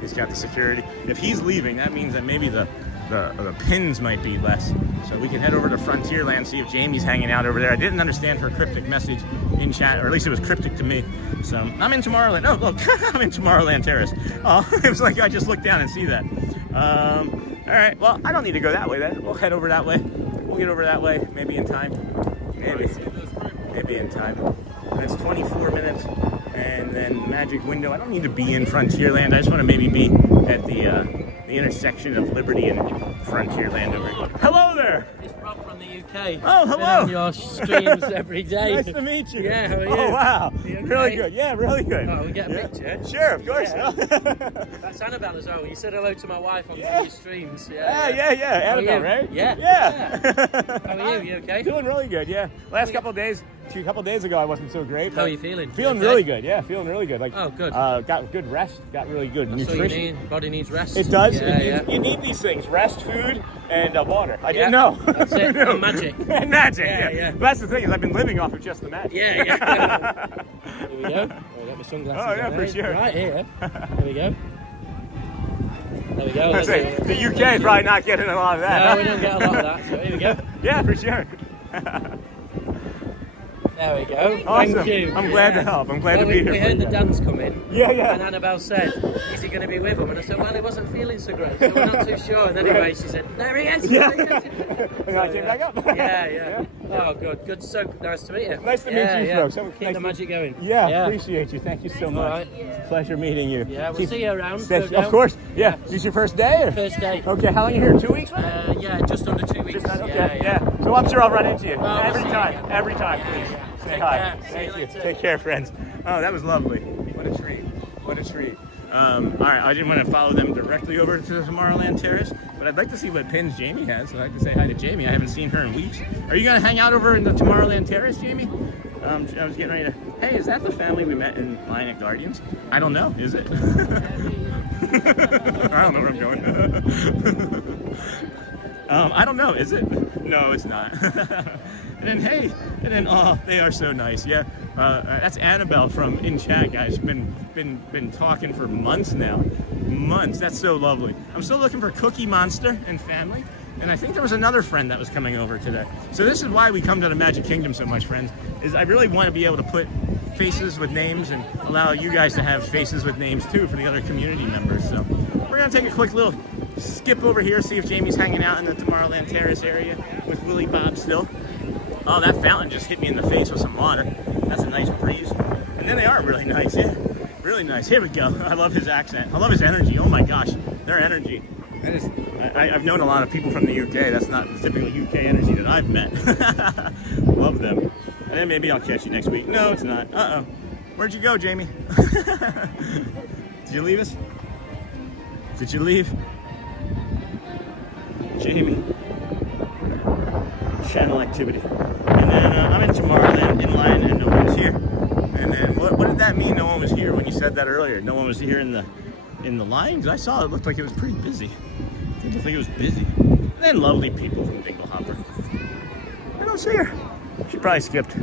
He's got the security. If he's leaving, that means that maybe the the pins might be less. So we can head over to Frontierland, see if Jamie's hanging out over there. I didn't understand her cryptic message in chat, or at least it was cryptic to me. So I'm in Tomorrowland. Oh, look, I'm in Tomorrowland Terrace. Oh, it was like I just looked down and see that. All right, well, I don't need to go that way then. We'll head over that way. We'll get over that way, maybe in time. Maybe in time. And it's 24 minutes. And then magic window. I don't need to be in Frontierland. I just want to maybe be at the intersection of Liberty and Frontierland over here. Hello there! It's Rob from the UK. Oh, hello! Been on your streams every day. Nice to meet you. Yeah, how are you? Oh, wow. You okay? Really good. Yeah, really good. Oh, we get a picture? Sure, of course. Yeah. That's Annabelle as well. You said hello to my wife on your streams. Yeah. Annabelle, right? Yeah. How are you? You okay? Doing really good, yeah. Last couple of days, a couple of days ago, I wasn't so great. How are you feeling? Feeling really good, yeah. Feeling really good. Like, oh, good. Got good rest, got really good That's nutrition. what you need. Body needs rest. It does. Yeah, You need these things: rest, food, and water. I didn't Yeah. know. That's it. And magic. And magic. Yeah, Yeah. yeah. But that's the thing is, I've been living off of just the magic. Yeah. Here we go. Oh, I got my sunglasses. Oh, yeah, on for there. sure. Right here. There we go. There we go. I say, the UK is probably not getting a lot of that. No, we don't get a lot of that. So here we go. Yeah, for sure. There we go. Awesome. Thank you. I'm glad to help. I'm glad to be here. We for heard you. the dance come in. Yeah. And Annabelle said, "Is he going to be with him?" And I said, "Well, he wasn't feeling so great, so we're not too sure." And anyway, she said, "There he is." Yeah. And I came back up. Yeah. Oh, good. Good. So nice to meet you. Nice to meet you, folks. Keep the magic going. Yeah, appreciate you. Thank you so much. All right. Pleasure meeting you. Yeah, we'll see you around. Of course. Yeah. Is this your first day? Or? First day. Okay, how long are you here? 2 weeks? Yeah, just under 2 weeks. Okay, yeah. So I'm sure I'll run into you. Oh, Every we'll time. see you. Every time, please. Say Take hi. care. See Thank you you. later. Take care, friends. Oh, that was lovely. What a treat. What a treat. All right, I didn't want to follow them directly over to Tomorrowland Terrace, but I'd like to see what pins Jamie has. I'd like to say hi to Jamie. I haven't seen her in weeks. Are you going to hang out over in the Tomorrowland Terrace, Jamie? I was getting ready to... Hey, is that the family we met in line at Guardians? I don't know. Is it? I don't know where I'm going. I don't know. Is it? No, it's not. And then oh, they are so nice. Yeah, that's Annabelle from in chat, guys. Been talking for months now. Months. That's so lovely. I'm still looking for Cookie Monster and family. And I think there was another friend that was coming over today. So this is why we come to the Magic Kingdom so much, friends, is I really want to be able to put faces with names and allow you guys to have faces with names too for the other community members. So we're gonna take a quick little skip over here, see if Jamie's hanging out in the Tomorrowland Terrace area with Willie Bob still. Oh, that fountain just hit me in the face with some water. That's a nice breeze. And then they are really nice, yeah. Really nice. Here we go. I love his accent. I love his energy. Oh my gosh, their energy. That is, I've known a lot of people from the UK. That's not the typical UK energy that I've met. Love them. And then maybe I'll catch you next week. No, it's not. Uh-oh. Where'd you go, Jamie? Did you leave us? Did you leave? Jamie. Channel activity. And then I'm in Tomorrowland in line and no one's here. And then what did that mean, no one was here, when you said that earlier? No one was here in the lines? I saw it looked like it was pretty busy. It looked like it was busy. And then lovely people from Dinglehopper. I don't see her. She probably skipped.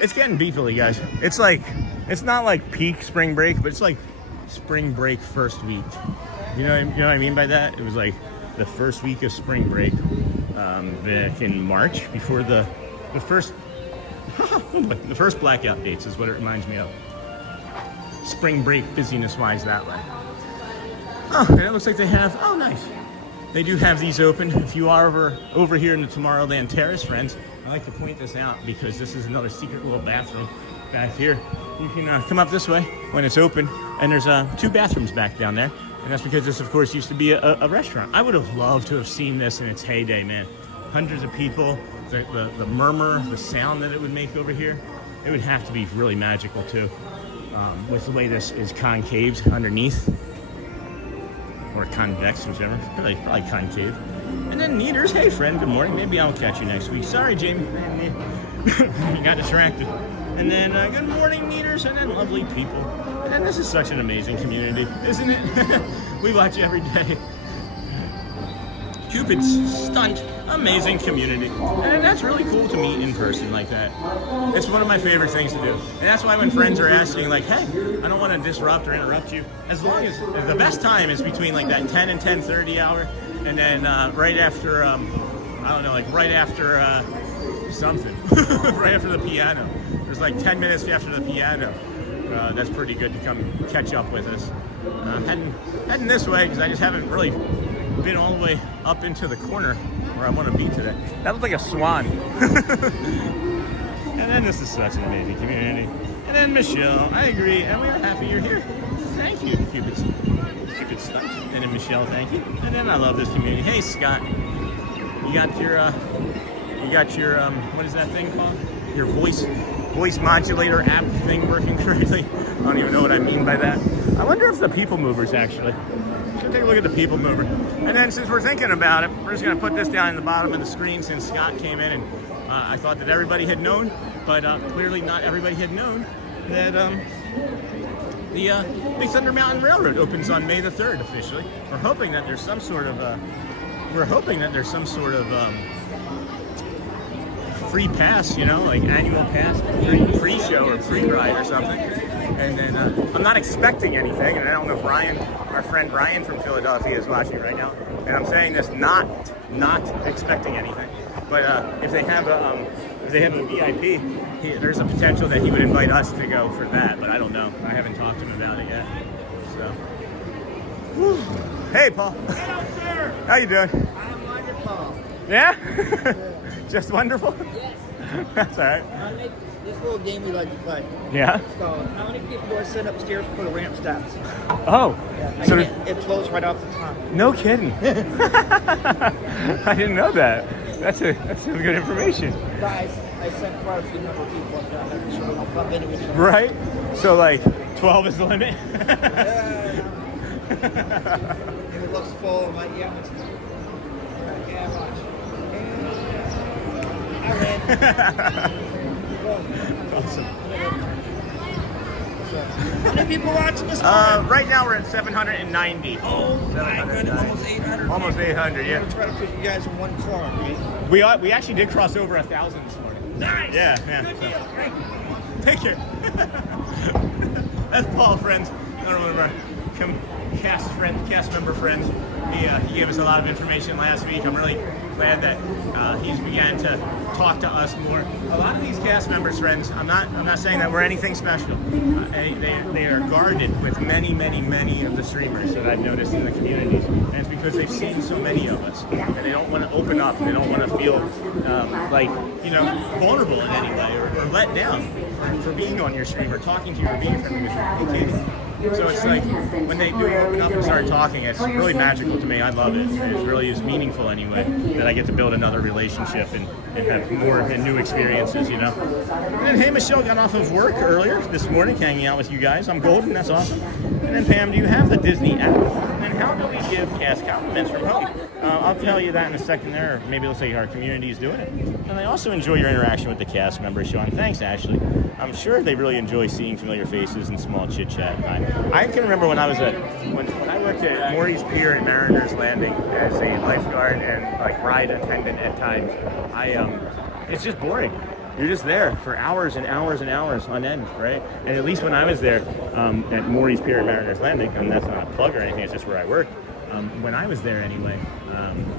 It's getting beefily, guys. It's not like peak spring break, but it's like spring break first week. You know what I mean by that? It was like the first week of spring break back in March, before the first the first blackout dates is what it reminds me of. Spring break busyness wise that way. Oh, and it looks like they have, oh nice. They do have these open. If you are over here in the Tomorrowland Terrace, friends, I like to point this out because this is another secret little bathroom back here. You can come up this way when it's open, and there's 2 bathrooms back down there. And that's because this, of course, used to be a restaurant. I would have loved to have seen this in its heyday, man. Hundreds of people, the murmur, the sound that it would make over here. It would have to be really magical, too, with the way this is concaved underneath. Or convex, whichever. Probably concave. And then Neaters, hey friend, good morning. Maybe I'll catch you next week. Sorry, Jamie. You got distracted. And then good morning, Neaters, and then lovely people. And this is such an amazing community, isn't it? We watch every day. Cupid's stunt, amazing community. And that's really cool to meet in person like that. It's one of my favorite things to do. And that's why when friends are asking like, hey, I don't want to disrupt or interrupt you, as long as the best time is between like that 10 and 10:30 hour, and then right after, I don't know, like right after something, right after the piano. There's like 10 minutes after the piano. That's pretty good to come catch up with us. Heading this way because I just haven't really been all the way up into the corner where I want to be today. That looks like a swan. And then this is such an amazing community. And then Michelle, I agree, and we are happy you're here. Thank you, Cupid Scott. And then Michelle, thank you. And then I love this community. Hey, Scott, you got your what is that thing called? Your voice modulator app thing working correctly? I don't even know what I mean by that. I wonder if the people movers actually. Should take a look at the people mover. And then since we're thinking about it, we're just gonna put this down in the bottom of the screen since Scott came in and I thought that everybody had known, but clearly not everybody had known that the Big Thunder Mountain Railroad opens on May the 3rd officially. We're hoping that there's some sort of free pass, you know, like annual pass, free show or free ride or something. And then I'm not expecting anything, and I don't know if Ryan, our friend Ryan from Philadelphia, is watching right now. And I'm saying this not expecting anything. But if they have a VIP, there's a potential that he would invite us to go for that. But I don't know. I haven't talked to him about it yet. So, whew. Hey, Paul. Hello, sir. How you doing? I'm wonderful. Yeah? Just wonderful? Yes. That's all right. This little game we like to play. Yeah? It's called How Many People Are Sitting Upstairs Before the Ramp Stops? Oh. Yeah, So it flows right off the top. no kidding. I didn't know that. That's some good information. Guys, I sent quite a few number of people up there. I'm sure they'll bump into each other. Right? So like 12 is the limit? And it looks full. I'm like, yeah, watch. And I win. Awesome. How many people watching this? Right now we're at 790. Oh my goodness, almost 800. Almost 800, yeah. We're gonna try to fit you guys in one car, right? We actually did cross over 1,000 this morning. Nice. Yeah. Good deal. Great. Take care. That's Paul, friends. Another one of our cast member friends. He gave us a lot of information last week. I'm really glad that he's began to talk to us more. A lot of these cast members, friends, I'm not saying that we're anything special. They are guarded with many of the streamers that I've noticed in the communities, and it's because they've seen so many of us, and they don't want to open up. They don't want to feel vulnerable in any way or let down for being on your stream or talking to you or being friendly with you. Hey, Katie. So it's like when they do open up and start talking, it's really magical to me. I love it. It really is meaningful anyway that I get to build another relationship and have more and new experiences, you know. And then, hey, Michelle got off of work earlier this morning, hanging out with you guys. I'm golden, that's awesome. And then, Pam, do you have the Disney app? And then how do we give cast compliments from home? I'll tell you that in a second there, or maybe let's say our community is doing it. And I also enjoy your interaction with the cast members, Sean. Thanks, Ashley. I'm sure they really enjoy seeing familiar faces and small chit-chat. I can remember when I was when I worked at Maurice Pier at Mariners Landing as a lifeguard and like ride attendant at times. It's just boring. You're just there for hours and hours and hours on end, right? And at least when I was there at Maurice Pier at Mariners Landing, and that's not a plug or anything, it's just where I worked. When I was there anyway,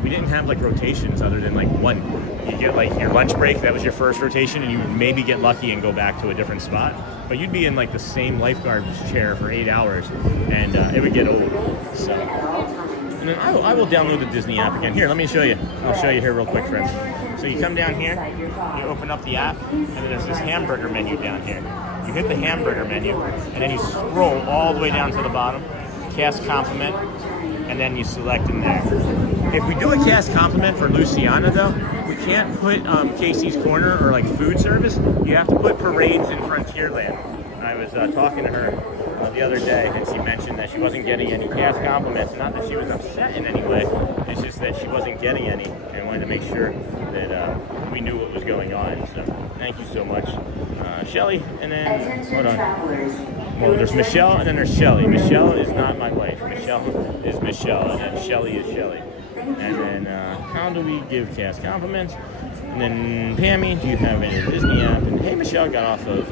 we didn't have like rotations other than like one. You get like your lunch break, that was your first rotation, and you would maybe get lucky and go back to a different spot. But you'd be in like the same lifeguard chair for 8 hours, and it would get old. So, and then I will download the Disney app again. Here, let me show you. I'll show you here real quick, friends. So you come down here, you open up the app, and then there's this hamburger menu down here. You hit the hamburger menu, and then you scroll all the way down to the bottom, cast compliment, and then you select in there. If we do a cast compliment for Luciana though, we can't put Casey's Corner or like food service. You have to put parades in Frontierland. I was talking to her the other day, and she mentioned that she wasn't getting any cast compliments. Not that she was upset in any way, it's just that she wasn't getting any, and wanted to make sure that we knew what was going on. So thank you so much. Shelly, and then, hold on. Well, there's Michelle, and then there's Shelly. Michelle is not my wife. Michelle is Michelle, and then Shelly is Shelly. And then, how do we give cast compliments? And then, Pammy, do you have any Disney app? And hey, Michelle got off of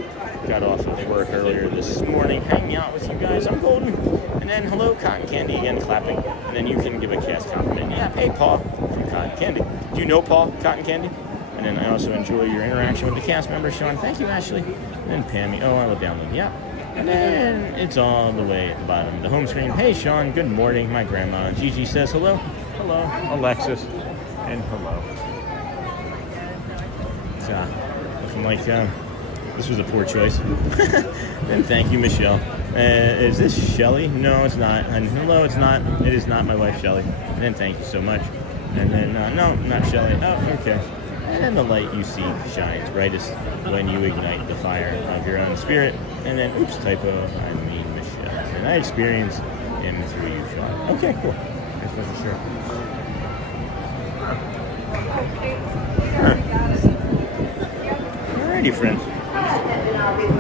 got off of work earlier this morning, hanging out with you guys. I'm Golden. And then hello, Cotton Candy again, clapping. And then you can give a cast compliment. Yeah, hey, Paul from Cotton Candy. Do you know Paul, Cotton Candy? And then I also enjoy your interaction with the cast members, Sean. Thank you, Ashley. And then Pammy. Oh, I will download. Yeah. And then it's all the way at the bottom of the home screen. Hey, Sean. Good morning. My grandma. Gigi says hello. Hello. Alexis. And hello. It's looking like this was a poor choice. And thank you, Michelle. Is this Shelly? No, it's not. And hello, it's not. It is not my wife, Shelly. And then thank you so much. And then, no, not Shelly. Oh, okay. And the light you see shines brightest when you ignite the fire of your own spirit. And then, oops, typo, I mean Michelle. And I experience him through you, Sean. Okay, cool. I wasn't sure. Alrighty, friends.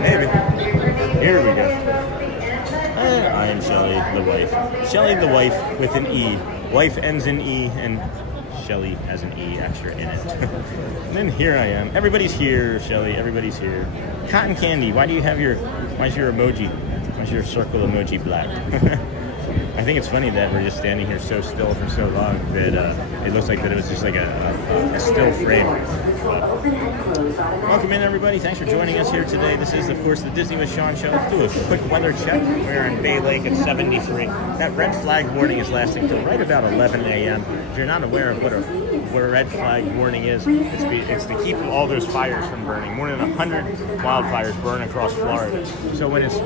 Maybe. Here we go. And I am Shelly, the wife. Shelly, the wife with an E. Wife ends in E, and Shelly has an E extra in it. And then here I am. Everybody's here, Shelly. Everybody's here. Cotton Candy, why's your emoji? Why's your circle emoji black? I think it's funny that we're just standing here so still for so long that it looks like that it was just like a still frame. Welcome in, everybody. Thanks for joining us here today. This is, of course, the Disney with Sean show. Let's do a quick weather check. We're in Bay Lake at 73. That red flag warning is lasting till right about 11 a.m. If you're not aware of what a red flag warning is, it's to keep all those fires from burning. More than 100 wildfires burn across Florida. So when it's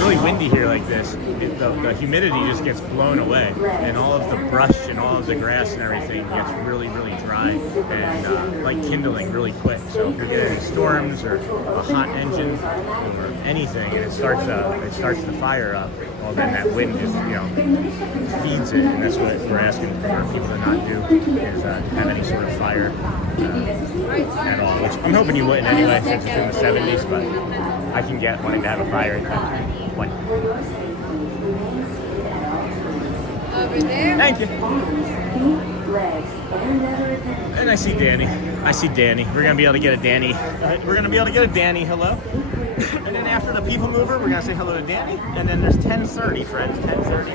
really windy here like this, the humidity just gets blown away, and all of the brush and all of the grass and everything gets really, really dry and like kindling really quick. So if you're getting storms or a hot engine or anything, and it starts the fire up, well then that wind just feeds it, and that's what we're asking for people to not do is have any sort of fire at all. Which I'm hoping you wouldn't anyway, since it's in the 70s, but I can get wanting to have a fire in one. Thank you. And I see Danny. We're gonna be able to get a Danny. Hello. And then after the people mover, we're gonna say hello to Danny. And then there's 10:30, friends. 10:30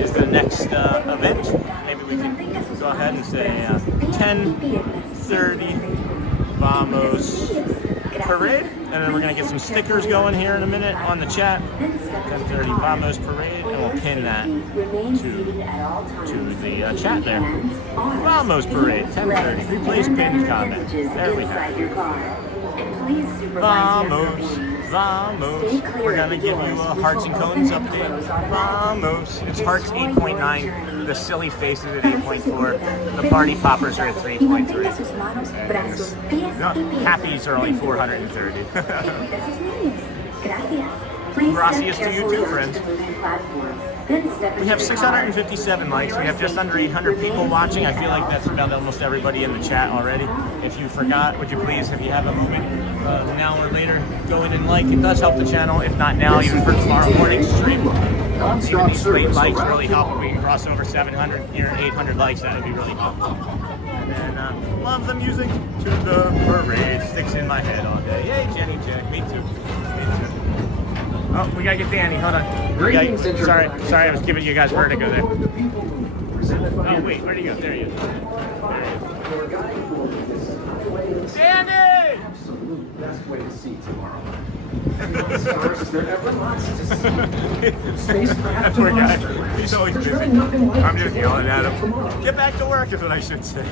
is the next event. Maybe we can go ahead and say 10:30 Vamos Parade. And then we're going to get some stickers going here in a minute on the chat. 10:30 Vamos Parade, and we'll pin that to the chat there. Vamos Parade, 10:30. Replace pinned comment. There we have it. Vamos. We're going to give you a Hearts and Cones update. Vamos. It's Hearts 8.9. The silly faces at 8.4. The party poppers are at 3.3. Happies are only 430. Gracias to you too, friends. We have 657 likes. We have just under 800 people watching. I feel like that's about almost everybody in the chat already. If you forgot, would you please, if you have a moment, an hour later, go in and like. It does help the channel. If not now, even for tomorrow morning's stream. Even these late likes really help. If we can cross over 700 here, 800 likes, that would be really helpful. And then, love the music to the parade. Sticks in my head all day. Yay, Jenny Jack. Me too. Oh, we gotta get Danny. Hold on. Sorry, I was giving you guys vertigo there. Oh wait, where'd he go? There he is. Danny! Best way to see Tomorrowland. First, there ever lots to see. That poor guy. He's always busy. I'm just yelling at him. Get back to work is what I should say.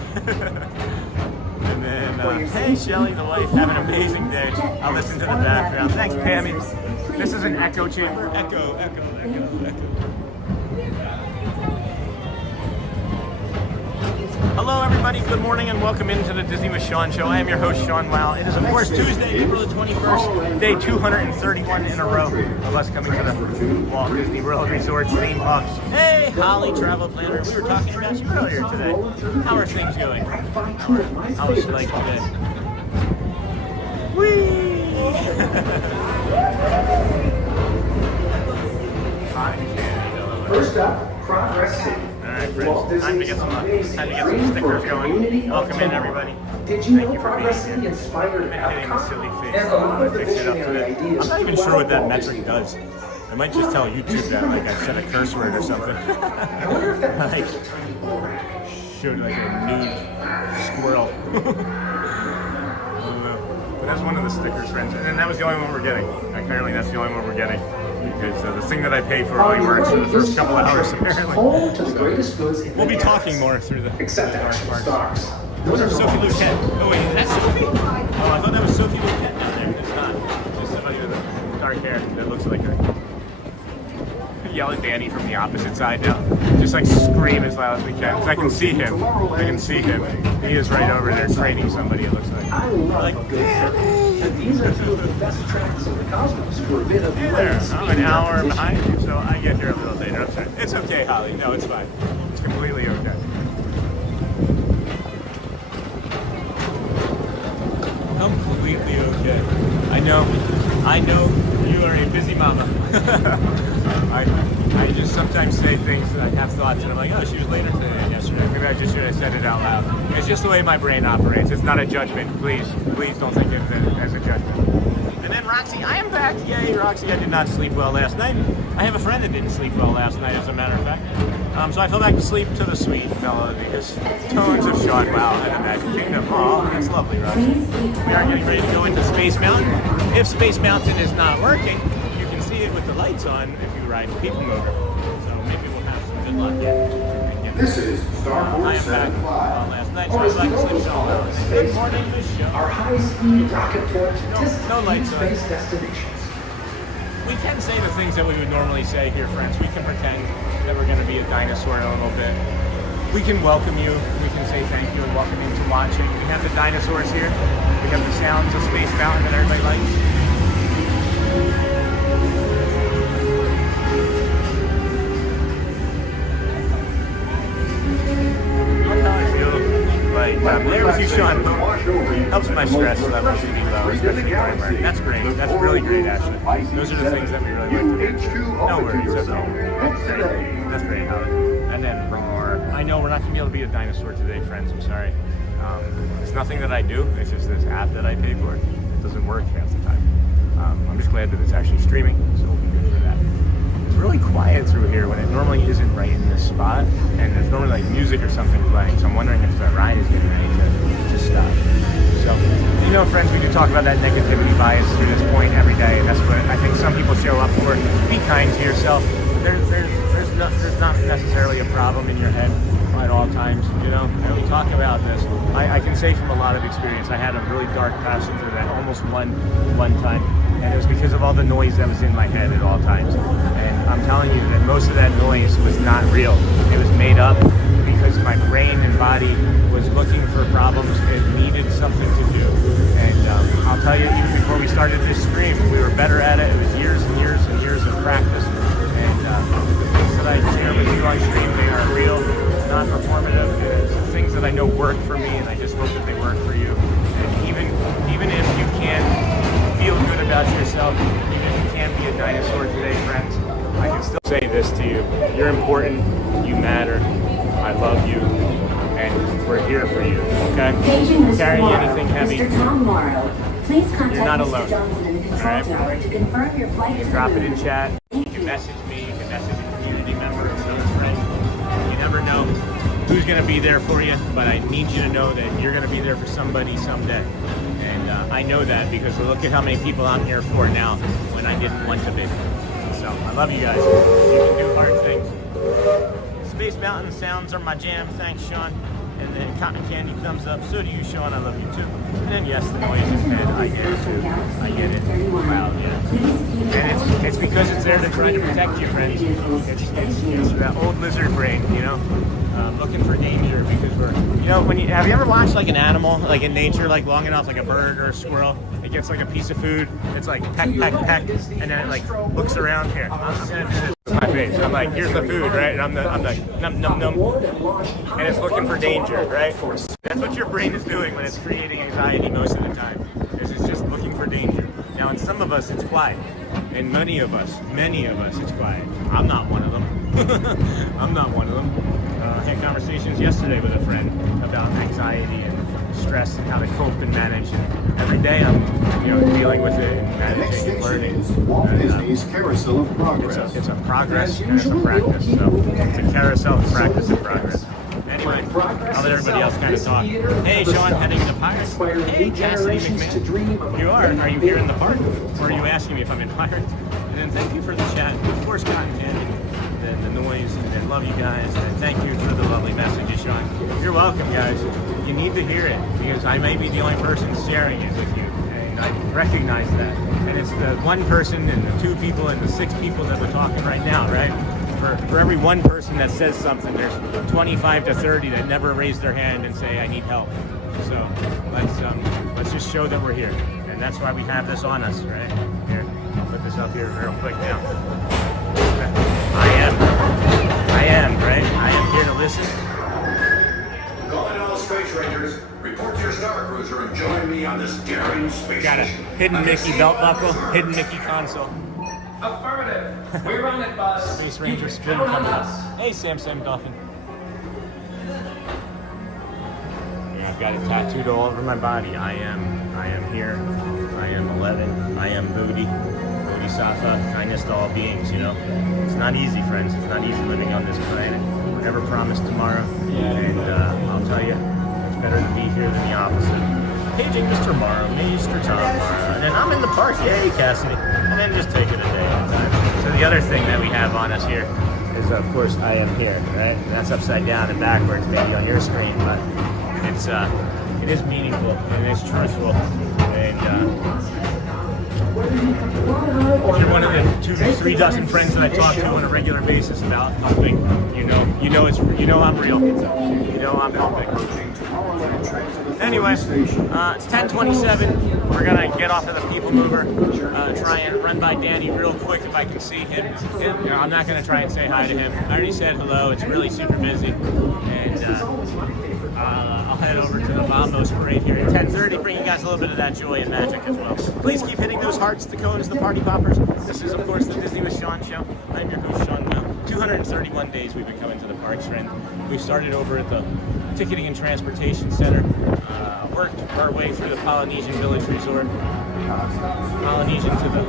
And then, hey Shelly, the wife, have an amazing day. I'll listen to the background. Thanks, Pammy. This is an echo chamber. Echo. Hello, everybody. Good morning and welcome into the Disney with Sean show. I am your host, Sean Wow. It is, of course, Tuesday, April the 21st, day 231 in a row of us coming to the Walt Disney World Resorts theme parks. Hey, Holly, travel planner. We were talking about you earlier today. How are things going? How was life today? Whee! First up, Progress City. Alright, friends, time to get some stickers going. Welcome in, everybody. Did you know Progress City inspired Epcot? And a lot of the visionary ideas. I'm not even sure what that metric does. I might just tell YouTube that like I said a curse word or something. I wonder if that like, was a tiny borax. showed like a nude squirrel. I don't know. But that's one of the stickers, friends. And that was the only one we're getting. Apparently that's the only one we're getting. Because the thing that I pay for only works for the first couple of hours, apparently. Home to the greatest goods in We'll be the talking more through the except action stars. Those are Sophie Luquette. Oh wait, is that Sophie? Oh, I thought that was Sophie Luquette down there, but it's not. It's just somebody with dark hair that looks like her. Yell at Danny from the opposite side now. Just like scream as loud as we can. Because I can see him. I can see him. He is right over there training somebody, it looks like. I love a good and these are two of the best tracks in the cosmos for a bit of Hey there, I'm an hour behind you, so I get here a little later. I'm sorry. It's okay, Holly. No, it's fine. It's completely okay. Completely okay. I know you are a busy mama. I just sometimes say things that I have thoughts and I'm like, oh, she was later today than yesterday. Maybe I just should have said it out loud. It's just the way my brain operates. It's not a judgment. Please don't think of it as a judgment. And then Roxy, I am back. Yay, Roxy, I did not sleep well last night. I have a friend that didn't sleep well last night, as a matter of fact. So I fell back to sleep to the sweet melody, because tones of Sean Wow and the Magic Kingdom. Oh, that's lovely, Roxy. We are getting ready to go into Space Mountain. If Space Mountain is not working, you can see it with the lights on if you ride the People Mover. So maybe we'll have some good luck yet. This is Star Wars 75. Last night, so I was back to sleep so well. Good morning, Miss Show. Our high-speed rocket port to distant no lights on. space destinations. We can say the things that we would normally say here, friends. We can pretend that we're going to be a dinosaur in a little bit. We can welcome you. We can say thank you and welcome you to watching. We have the dinosaurs here. We have the sounds of Space Mountain that everybody likes. Look how I feel. Like, there with you, Sean. Helps my stress levels to be low, especially primary. That's great. That's really great, Ashley. Those are the things that we really like to do. No worries. Okay. That's great, Howard. And then roar. I know we're not going to be able to be a dinosaur today, friends. I'm sorry. It's nothing that I do. It's just this app that I pay for. It doesn't work half the time. I'm just glad that it's actually streaming, so we'll be good for that. It's really quiet through here when it normally isn't right in this spot, and there's normally like music or something playing, so I'm wondering if the ride is getting ready to stop. So, you know, friends, we do talk about that negativity bias to this point every day, and that's what I think some people show up for. Be kind to yourself. There's not necessarily a problem in your head at all times, you know. And we talk about this. I can say from a lot of experience, I had a really dark passage through that almost one time, and it was because of all the noise that was in my head at all times. And I'm telling you that most of that noise was not real. It was made up because my brain and body was looking for problems. It needed something to do. And I'll tell you, even before we started this stream, we were better at it. It was years and years and years of practice. And the things that I share with you on stream, they are real, non-performative. It's the things that I know work for me, and I just hope that they work for you. And even if you can't feel good about yourself, even if you can't be a dinosaur today, friends, I can still say this to you. You're important. You matter. I love you. And we're here for you, okay? Carry anything heavy. Mr. Tom Morrow, please contact You're not Mr. alone. Johnson in the control tower to confirm your flight You to can the drop it moon. in chat. You can message me. You can message a community member, another friend. You never know who's going to be there for you, but I need you to know that you're going to be there for somebody someday. And I know that because look at how many people I'm here for now when I didn't want to be. So I love you guys. You can do hard things. Space Mountain sounds are my jam. Thanks, Sean. And then Cotton Candy thumbs up. So do you, Sean. I love you too. And then yes, the noise is dead. I get it too. I get it. Wow, yeah. And it's because it's there to try to protect you, friends. It's that old lizard brain, you know, looking for danger because we're, you know, have you ever watched like an animal, like in nature, like long enough, like a bird or a squirrel? It gets like a piece of food. It's like peck, peck, peck, and then it like looks around here. I'm gonna do this with my face. I'm like, here's the food, right? And I'm like, num, num, num. And it's looking for danger, right? That's what your brain is doing when it's creating anxiety most of the time. Is it's just looking for danger. Now, in some of us, it's quiet. In many of us, it's quiet. I'm not one of them. I'm not one of them. I had conversations yesterday with a friend about anxiety and stress and how to cope and manage. And every day I'm, dealing with it and managing and learning. Next station is Walt Disney's Carousel of Progress. It's a progress and it's a practice. So it's a carousel of practice and progress. Anyway, I'll let everybody else kind of talk. Hey, Sean, heading to Pirates. Hey, Cassidy McMahon. You are you here in the park? Or are you asking me if I'm in Pirates? And then thank you for the chat. Of course, Cotton Candy, the noise, and love you guys. And thank you for the lovely messages, Sean. You're welcome, guys. You need to hear it because I may be the only person sharing it with you. And I recognize that. And it's the one person and the two people and the 6 people that we're talking right now, right? For every one person that says something, there's 25 to 30 that never raise their hand and say, I need help. So let's just show that we're here. And that's why we have this on us, right? Here, I'll put this up here real quick now. I am, right? I am here to listen. Calling all space rangers, report to your Star Cruiser and join me on this daring space Got a hidden Mickey belt buckle, hidden Mickey console. Affirmative. We're on it, Buzz. Space Ranger spin Count on coming up. us. Hey, Sam Dolphin. Yeah, I've got it tattooed all over my body. I am here. I am 11. I am Bodhi. Bodhisattva. Kindness to all beings, It's not easy, friends. It's not easy living on this planet. We're never promised tomorrow. And I'll tell you, it's better to be here than the opposite. Paging Mr. Morrow, Mr. Tom Morrow. And then I'm in the park. Yay, Cassidy. And then just take it a day at a time. So the other thing that we have on us here is, of course, I am here, right? And that's upside down and backwards, maybe on your screen, but it is meaningful and it's truthful. And if you're one of the 2 to 3 dozen friends that I talk to on a regular basis about helping, I'm real. I'm helping. Anyway, it's 10:27. We're gonna get off of the people mover, try and run by Danny real quick if I can see him. I'm not gonna try and say hi to him. I already said hello. It's really super busy, and I'll head over to the Vamos parade here at 10:30, bring you guys a little bit of that joy and magic as well. Please keep hitting those hearts, the cones, the party poppers. This is, of course, the Disney with Sean show. I'm your host, Sean Will. 231 days we've been coming to the parks, friend. We started over at the Ticketing and Transportation Center, worked our way through the Polynesian Village Resort, Polynesian to the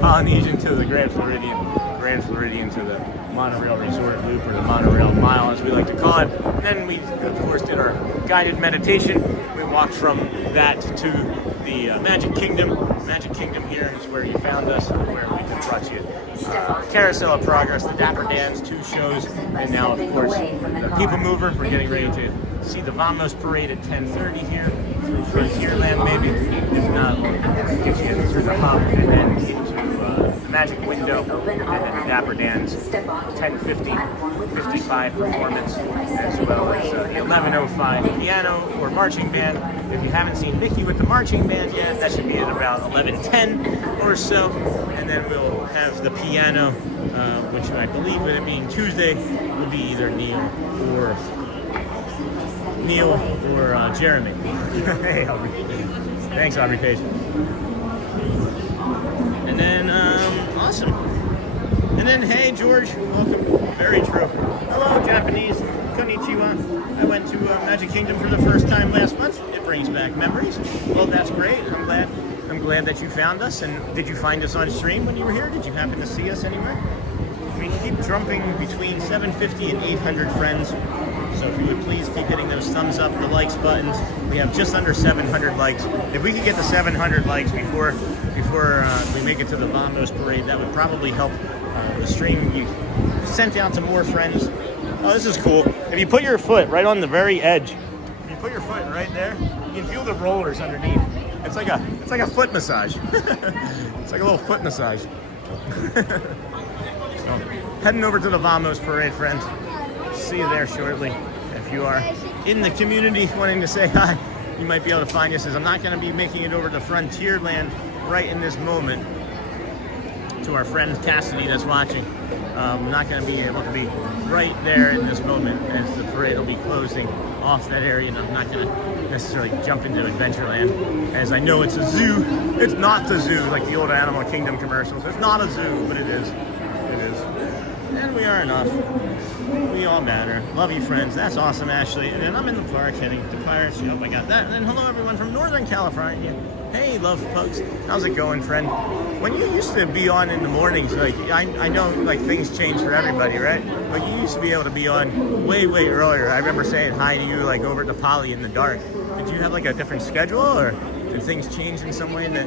Polynesian to the Grand Floridian to the Monorail Resort Loop, or the Monorail Mile as we like to call it. And then we, of course, did our guided meditation. We walked from that to the Magic Kingdom. Magic Kingdom here is where you found us, where we just brought you Carousel of Progress, the Dapper Dans, 2 shows, and now, of course, the People Mover. We're getting ready to see the Vamos Parade at 10:30 here, through Frontierland maybe, if not, we'll get you through the hub, and then into the Magic Window, and then Dapper Dans, 10:50, 55 performance, as well as the 11:05 piano or marching band. If you haven't seen Mickey with the marching band yet, that should be at about 11:10 or so, and then we'll have the piano, which I believe, with it being Tuesday, will be either Neil or Jeremy. Hey, Aubrey. Thanks, Aubrey Page. And then, awesome. And then, hey, George, welcome. Very true. Hello, Japanese. Konnichiwa. I went to Magic Kingdom for the first time last month. It brings back memories. Well, that's great. I'm glad that you found us. And did you find us on stream when you were here? Did you happen to see us anywhere? We keep jumping between 750 and 800 friends. So if you would please keep hitting those thumbs up, the likes buttons. We have just under 700 likes. If we could get to 700 likes before we make it to the Vamos Parade, that would probably help the stream be sent out to more friends. Oh, this is cool. If you put your foot right on the very edge, if you put your foot right there, you can feel the rollers underneath. It's like a foot massage. It's like a little foot massage. So, heading over to the Vamos Parade, friends. See you there shortly. If you are in the community wanting to say hi, you might be able to find us, as I'm not going to be making it over to Frontierland right in this moment. To our friend Cassidy that's watching, I'm not going to be able to be right there in this moment, as the parade will be closing off that area, and I'm not going to necessarily jump into Adventureland, as I know it's a zoo. It's not the zoo like the old Animal Kingdom commercials. It's not a zoo, but it is. It is. And we are enough. We all matter. Love you, friends. That's awesome, Ashley. And then I'm in the park heading to Pirates. Yep, I got that. And then hello, everyone from Northern California. Hey, love folks. How's it going, friend? When you used to be on in the mornings, like I know like things change for everybody, right? But you used to be able to be on way earlier. I remember saying hi to you like over at the Poly in the dark. Did you have like a different schedule, or did things change in some way that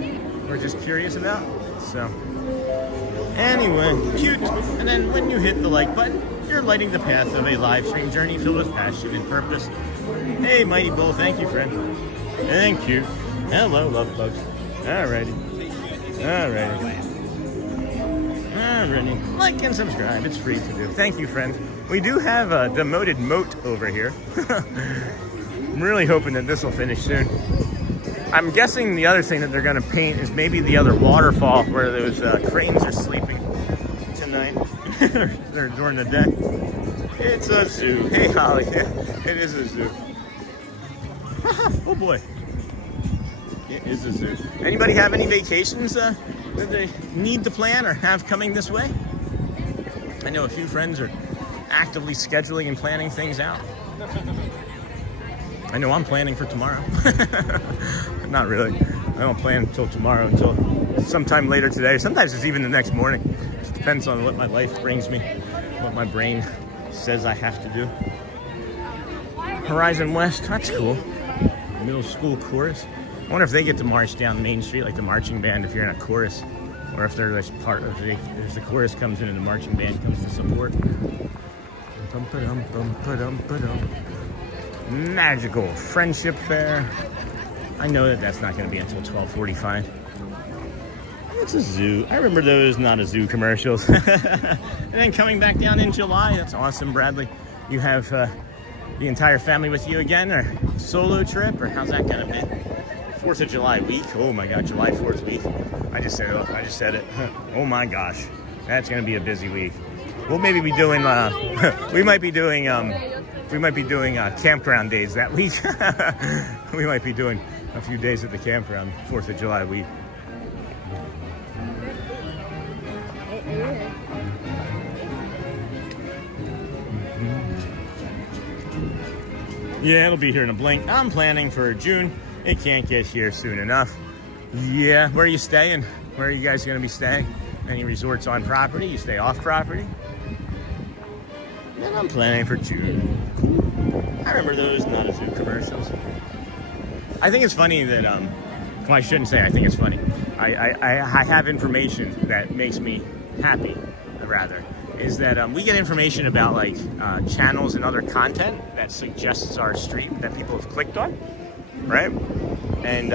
we're just curious about? So anyway, cute. And then when you hit the like button, you're lighting the path of a live stream journey filled with passion and purpose. Hey, Mighty Bull, thank you, friend. Thank you. Hello, love bugs. Alrighty. Like and subscribe. It's free to do. Thank you, friends. We do have a demoted moat over here. I'm really hoping that this will finish soon. I'm guessing the other thing that they're going to paint is maybe the other waterfall where those cranes are sleeping tonight. They're during the deck. It's a zoo. Hey, Holly. It is a zoo. Oh boy. It is a zoo. Anybody have any vacations that they need to plan or have coming this way? I know a few friends are actively scheduling and planning things out. I know I'm planning for tomorrow. Not really. I don't plan until tomorrow, until sometime later today. Sometimes it's even the next morning. It just depends on what my life brings me, what my brain says I have to do. Horizon West, that's cool. Middle school chorus. I wonder if they get to march down Main Street like the marching band if you're in a chorus, or if they're just part of if the chorus comes in and the marching band comes to support. Magical Friendship Faire. I know that that's not going to be until 12:45. It's a zoo. I remember those not a zoo commercials. And then coming back down in July. That's awesome, Bradley. You have the entire family with you again, or solo trip, or how's that going to be? 4th of July week. Oh my God, July 4th week. I just said it. Oh my gosh, that's going to be a busy week. We'll maybe be doing. We might be doing campground days that week. We might be doing a few days at the campground 4th of July week. Yeah, it'll be here in a blink. I'm planning for June. It can't get here soon enough. Yeah, where are you staying? Where are you guys going to be staying? Any resorts on property? You stay off property? And I'm planning for June. I remember those not a zoo commercials. I think it's funny that, well, I shouldn't say I think it's funny. I have information that makes me happy, rather, is that we get information about like channels and other content that suggests our stream that people have clicked on, right? And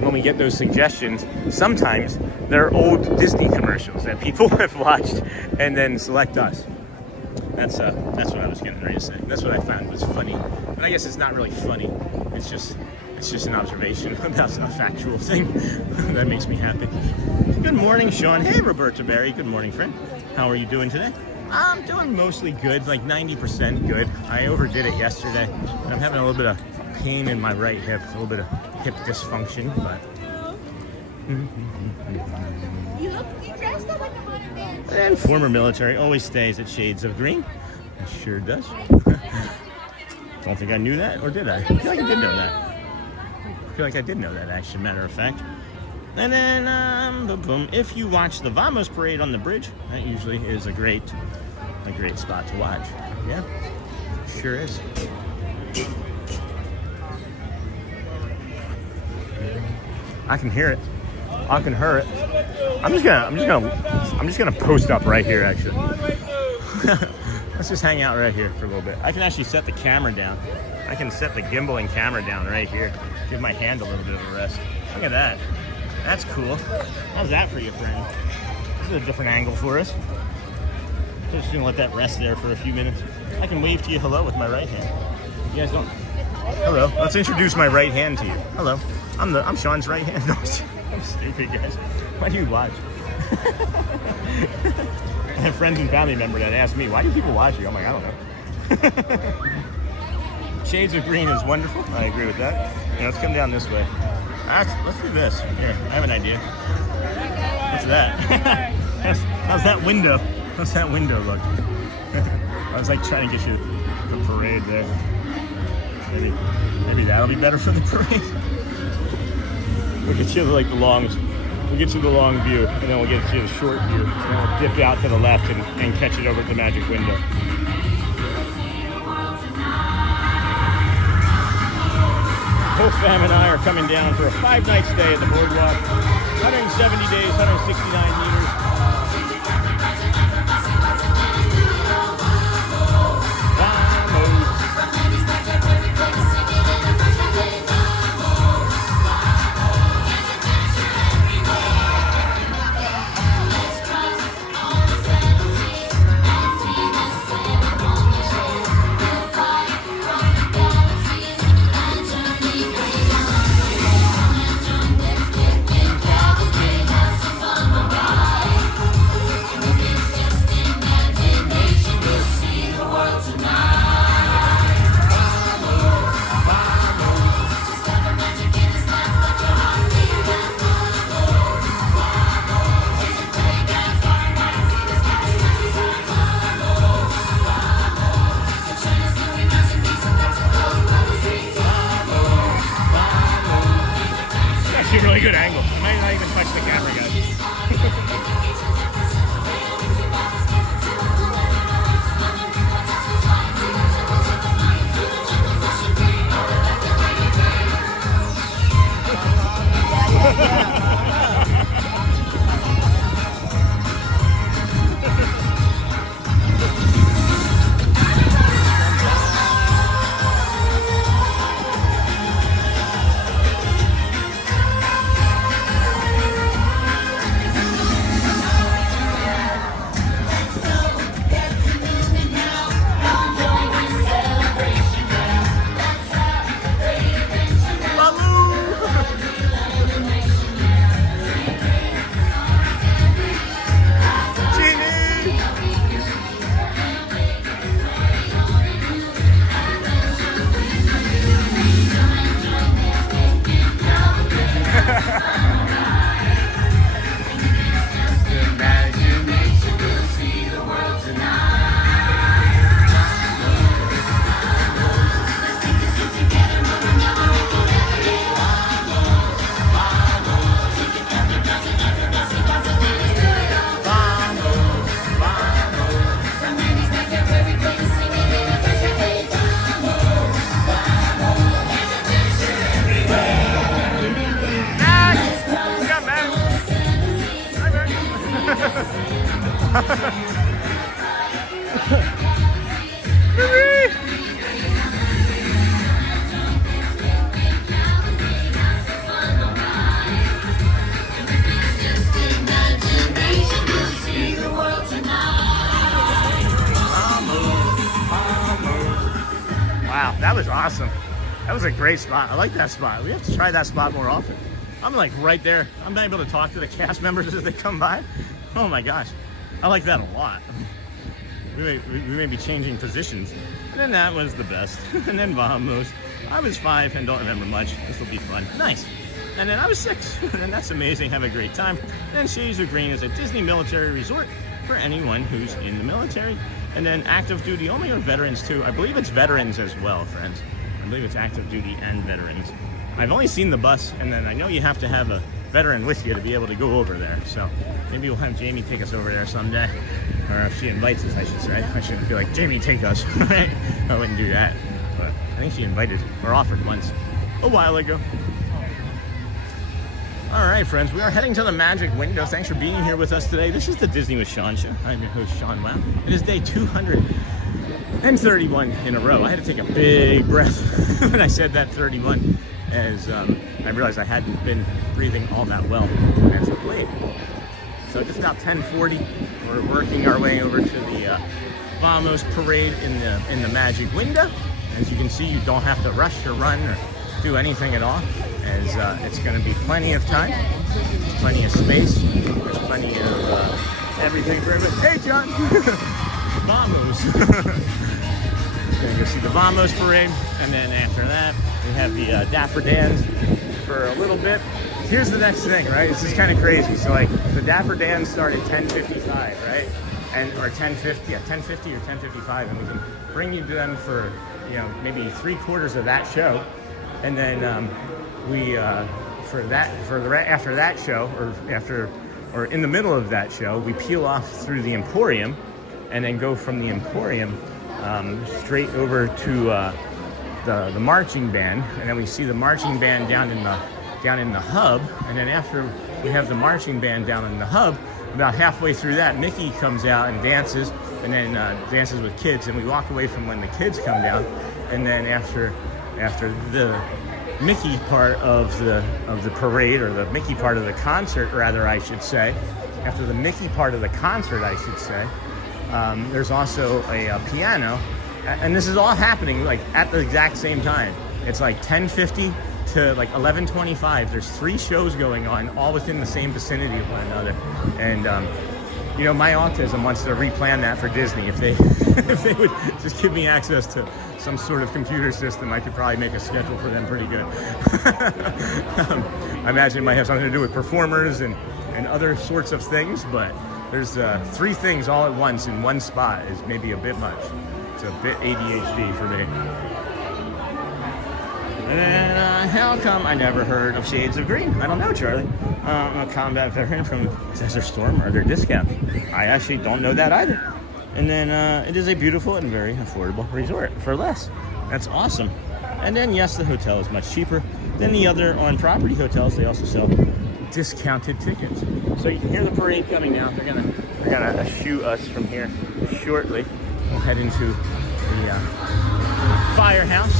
when we get those suggestions, sometimes they're old Disney commercials that people have watched and then select us. That's what I was getting ready to say. That's what I found was funny. But I guess it's not really funny. It's just an observation about a factual thing that makes me happy. Good morning, Sean. Hey, Roberta Berry. Good morning, friend. How are you doing today? I'm doing mostly good, like 90% good. I overdid it yesterday, and I'm having a little bit of pain in my right hip, a little bit of hip dysfunction, but... You dressed up like a modern man. And former military always stays at shades of green. It sure does. Don't think I knew that, or did I? I feel like I did know that. I feel like I did know that, actually, matter of fact. And then, boom, if you watch the Vamos Parade on the bridge, that usually is a great spot to watch. Yeah, sure is. I can hear it. I can hear it. I'm just gonna post up right here, actually. Let's just hang out right here for a little bit. I can actually set the camera down. I can set the gimbal and camera down right here. Give my hand a little bit of a rest. Look at that. That's cool. How's that for you, friend? This is a different angle for us. So just gonna let that rest there for a few minutes. I can wave to you hello with my right hand. You guys don't. Hello. Let's introduce my right hand to you. Hello. I'm Sean's right hand. No, I'm stupid, guys. Why do you watch? I have friends and family members that ask me, why do people watch you? I'm like, I don't know. Shades of green is wonderful. I agree with that. Yeah, let's come down this way. Let's do this. Here, I have an idea. What's that? How's that window? How's that window look? I was like trying to get you the parade there. Maybe that'll be better for the parade. We'll get you like the long view, and then we'll get you the short view, and then we'll dip out to the left and catch it over at the magic window. Whole fam and I are coming down for a 5-night stay at the boardwalk. 170 days, 169 meters. Really good angle. I might not even touch the camera, guys. Wow, that was awesome. That was a great spot. I like that spot. We have to try that spot more often. I'm like right there. I'm not able to talk to the cast members as they come by. Oh my gosh. I like that a lot. We may be changing positions. And then that was the best. And then Vamos. I was 5 and don't remember much. This will be fun. Nice. And then I was 6. And then that's amazing. Have a great time. And then Shades of Green is a Disney military resort for anyone who's in the military. And then active duty only or veterans too. I believe it's veterans as well, friends. I believe it's active duty and veterans. I've only seen the bus, and then I know you have to have a veteran with you to be able to go over there. So maybe we'll have Jamie take us over there someday. Or if she invites us, I should say. I shouldn't be like, Jamie, take us. Right? I wouldn't do that. But I think she invited or offered once a while ago. All right, friends, we are heading to the magic window. Thanks for being here with us today. This is the Disney with Sean show. I'm your host, Sean Wow. It is day 231 in a row. I had to take a big breath when I said that 31, as I realized I hadn't been breathing all that well as of late. So just about 10:40, we're working our way over to the Vamos parade in the magic window. As you can see, you don't have to rush or run or do anything at all, as it's going to be plenty of time, plenty of space, there's plenty of everything for everybody. Hey, John! Vamos! Gonna go see the Vamos parade, and then after that, we have the Dapper Dans for a little bit. Here's the next thing, right? This is kind of crazy. So like, the Dapper Dans start at 10:55, right? and or 10:50, yeah, 10:50 or 10:55, and we can bring you to them for, you know, maybe 3/4 of that show, and then after that show, or in the middle of that show, we peel off through the Emporium, and then go from the Emporium straight over to the marching band, and then we see the marching band down in the hub, and then after we have the marching band down in the hub, about halfway through that, Mickey comes out and dances, and then dances with kids, and we walk away from when the kids come down, and then after the Mickey part of the parade, or the Mickey part of the concert, rather, I should say, after the Mickey part of the concert, I should say, there's also a piano, and this is all happening like at the exact same time. It's like 10:50 to like 11:25. There's 3 shows going on, all within the same vicinity of one another, and you know, my autism wants to replan that for Disney. If they if they would just give me access to some sort of computer system, I could probably make a schedule for them pretty good. I imagine it might have something to do with performers and other sorts of things, but there's 3 things all at once in one spot is maybe a bit much. It's a bit ADHD for me. And then, how come I never heard of Shades of Green? I don't know, Charlie. A combat veteran from Desert Storm, or their discount. I actually don't know that either. And then, it is a beautiful and very affordable resort for less. That's awesome. And then, yes, the hotel is much cheaper than the other on-property hotels. They also sell discounted tickets. So you can hear the parade coming now. They're gonna eschew us from here shortly. We'll head into the firehouse.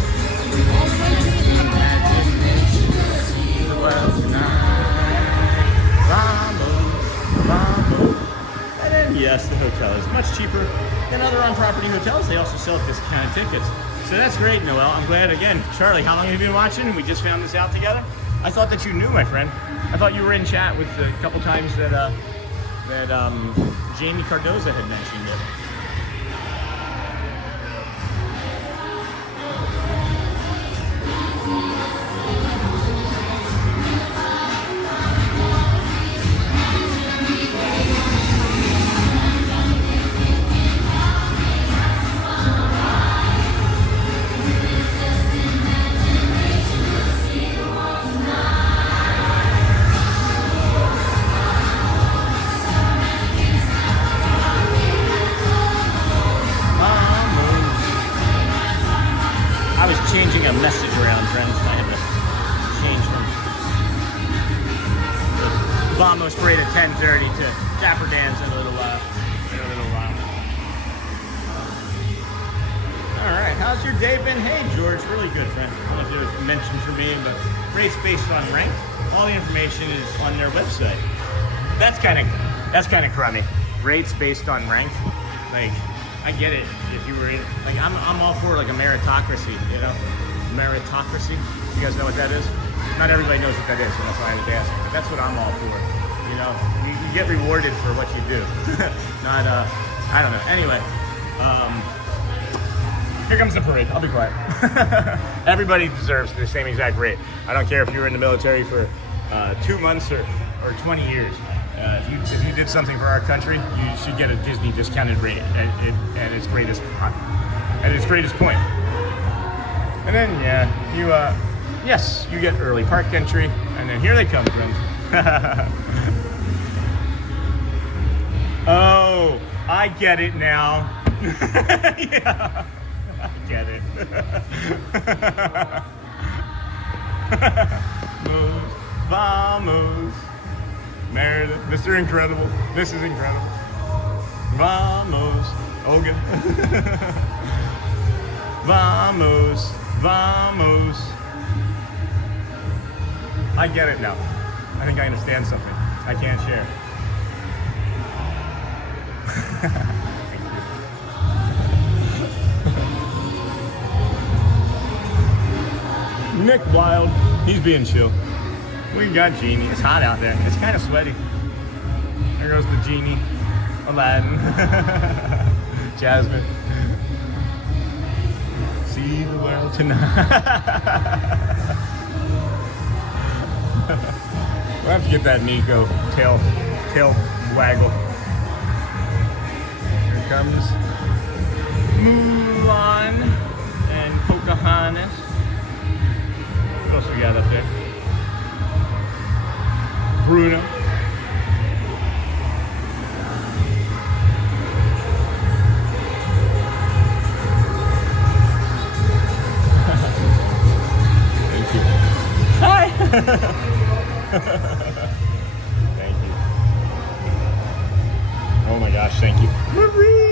And then, yes, the hotel is much cheaper than other on-property hotels. They also sell discounted tickets. So that's great, Noel. I'm glad. Again, Charlie, how long have you been watching? We just found this out together. I thought that you knew, my friend. I thought you were in chat with a couple times that Jamie Cardoza had mentioned it. Changing a message around, friends. I had to change from the Vamos parade at 10:30 to Dapper Dans in a little while. All right, how's your day been? Hey, George, really good, friend. I don't know if there was a mention for me, but rates based on rank. All the information is on their website. That's kind of crummy. Rates based on rank, like. I get it. If you were in, like, I'm all for like a meritocracy, you know, meritocracy. You guys know what that is? Not everybody knows what that is, so that's why I was asking. But that's what I'm all for. You know, you get rewarded for what you do. Not, I don't know. Anyway, here comes the parade. I'll be quiet. Everybody deserves the same exact rate. I don't care if you were in the military for 2 months or 20 years. If you did something for our country, you should get a Disney discounted rate at its greatest point. And then, yeah, yes, you get early park entry, and then here they come, friends. Oh, I get it now. Yeah, I get it. Move, vamos. Meredith, Mr. Incredible, Mrs. Incredible. Vamos, Olga. Vamos, vamos. I get it now. I think I understand something I can't share. Thank you. Nick Wild, he's being chill. We got Genie. It's hot out there. It's kind of sweaty. There goes the Genie, Aladdin, Jasmine. See the world tonight. We'll have to get that Nico tail waggle. comes Mulan and Pocahontas. What else we got up there? Bruno. Thank you. Hi! Thank you. Oh my gosh, thank you. Marie!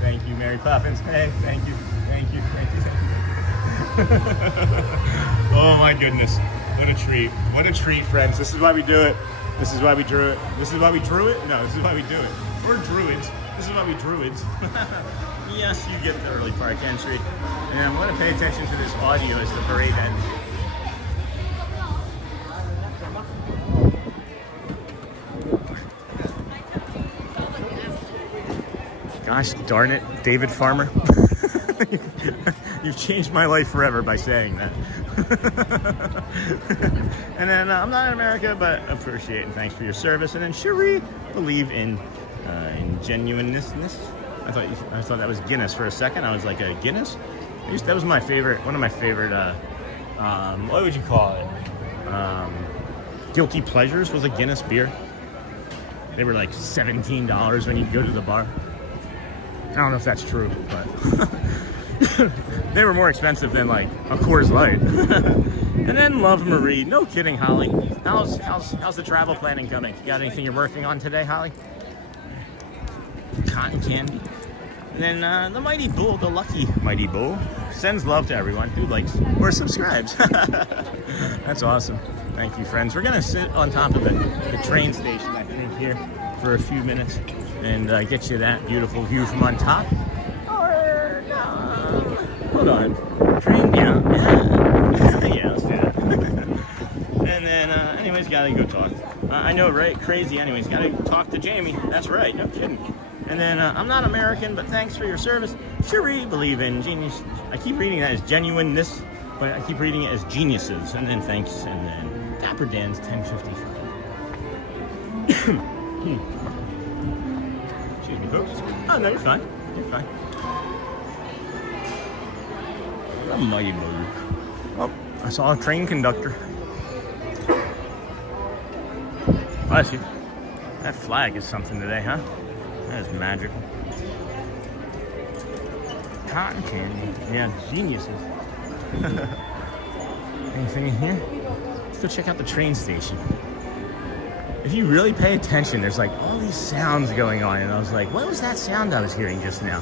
Thank you, Mary Poppins. Hey, thank you. Thank you. Thank you. Thank you. Oh my goodness. What a treat. What a treat, friends. This is why we do it. This is why we drew it. This is why we drew it? No, this is why we do it. We're druids. This is why we druids. Yes, you get the early park entry. And I'm going to pay attention to this audio as the parade ends. Gosh darn it, David Farmer. You've changed my life forever by saying that. And then I'm not in America, but appreciate and thanks for your service. And then Cherie, believe in genuineness. I thought that was Guinness for a second. I was like, a Guinness? That was my favorite, one of my favorite, what would you call it? Guilty pleasures was a Guinness beer. They were like $17 when you go to the bar. I don't know if that's true, but they were more expensive than like a Coors Light. And then Love Marie. No kidding, Holly. How's the travel planning coming? You got anything you're working on today, Holly? Cotton candy. And then the Mighty Bull, the lucky Mighty Bull, sends love to everyone who likes or subscribes. That's awesome. Thank you, friends. We're gonna sit on top of the train station, I think, here for a few minutes and get you that beautiful view from on top. Or no, hold on, train down. Yeah, let's do that. And then, anyways, gotta go talk. I know, right? Crazy. Anyways, gotta talk to Jamie. That's right. No kidding. And then I'm not American, but thanks for your service. Cherie, believe in genius. I keep reading that as genuineness, but I keep reading it as geniuses. And then thanks. And then Dapper Dan's 1055. Excuse me, folks. Oh, no, you're fine. You're fine. A mighty move. Oh, I saw a train conductor. I see. That flag is something today, huh? That is magical. Cotton candy. Yeah, geniuses. Anything in here? Let's go check out the train station. If you really pay attention, there's like all these sounds going on, and I was like, what was that sound I was hearing just now?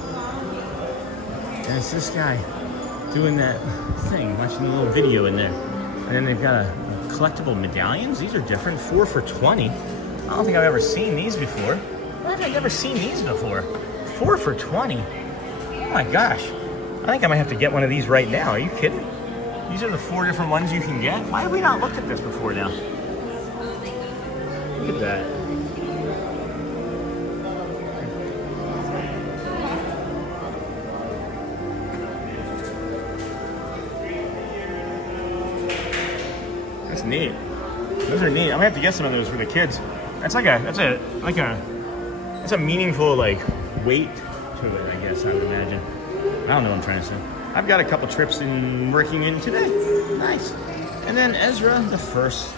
And it's this guy doing that thing, watching a little video in there. And then they've got a collectible medallions. These are different, 4 for $20. I don't think I've ever seen these before. Why have I never seen these before? 4 for $20. Oh my gosh. I think I might have to get one of these right now. Are you kidding? These are the 4 different ones you can get. Why have we not looked at this before now? Look at that. That's neat. Those are neat. I'm gonna have to get some of those for the kids. That's a meaningful like weight to it, I guess I would imagine. I don't know what I'm trying to say. I've got a couple trips working in today. Nice. And then Ezra, the first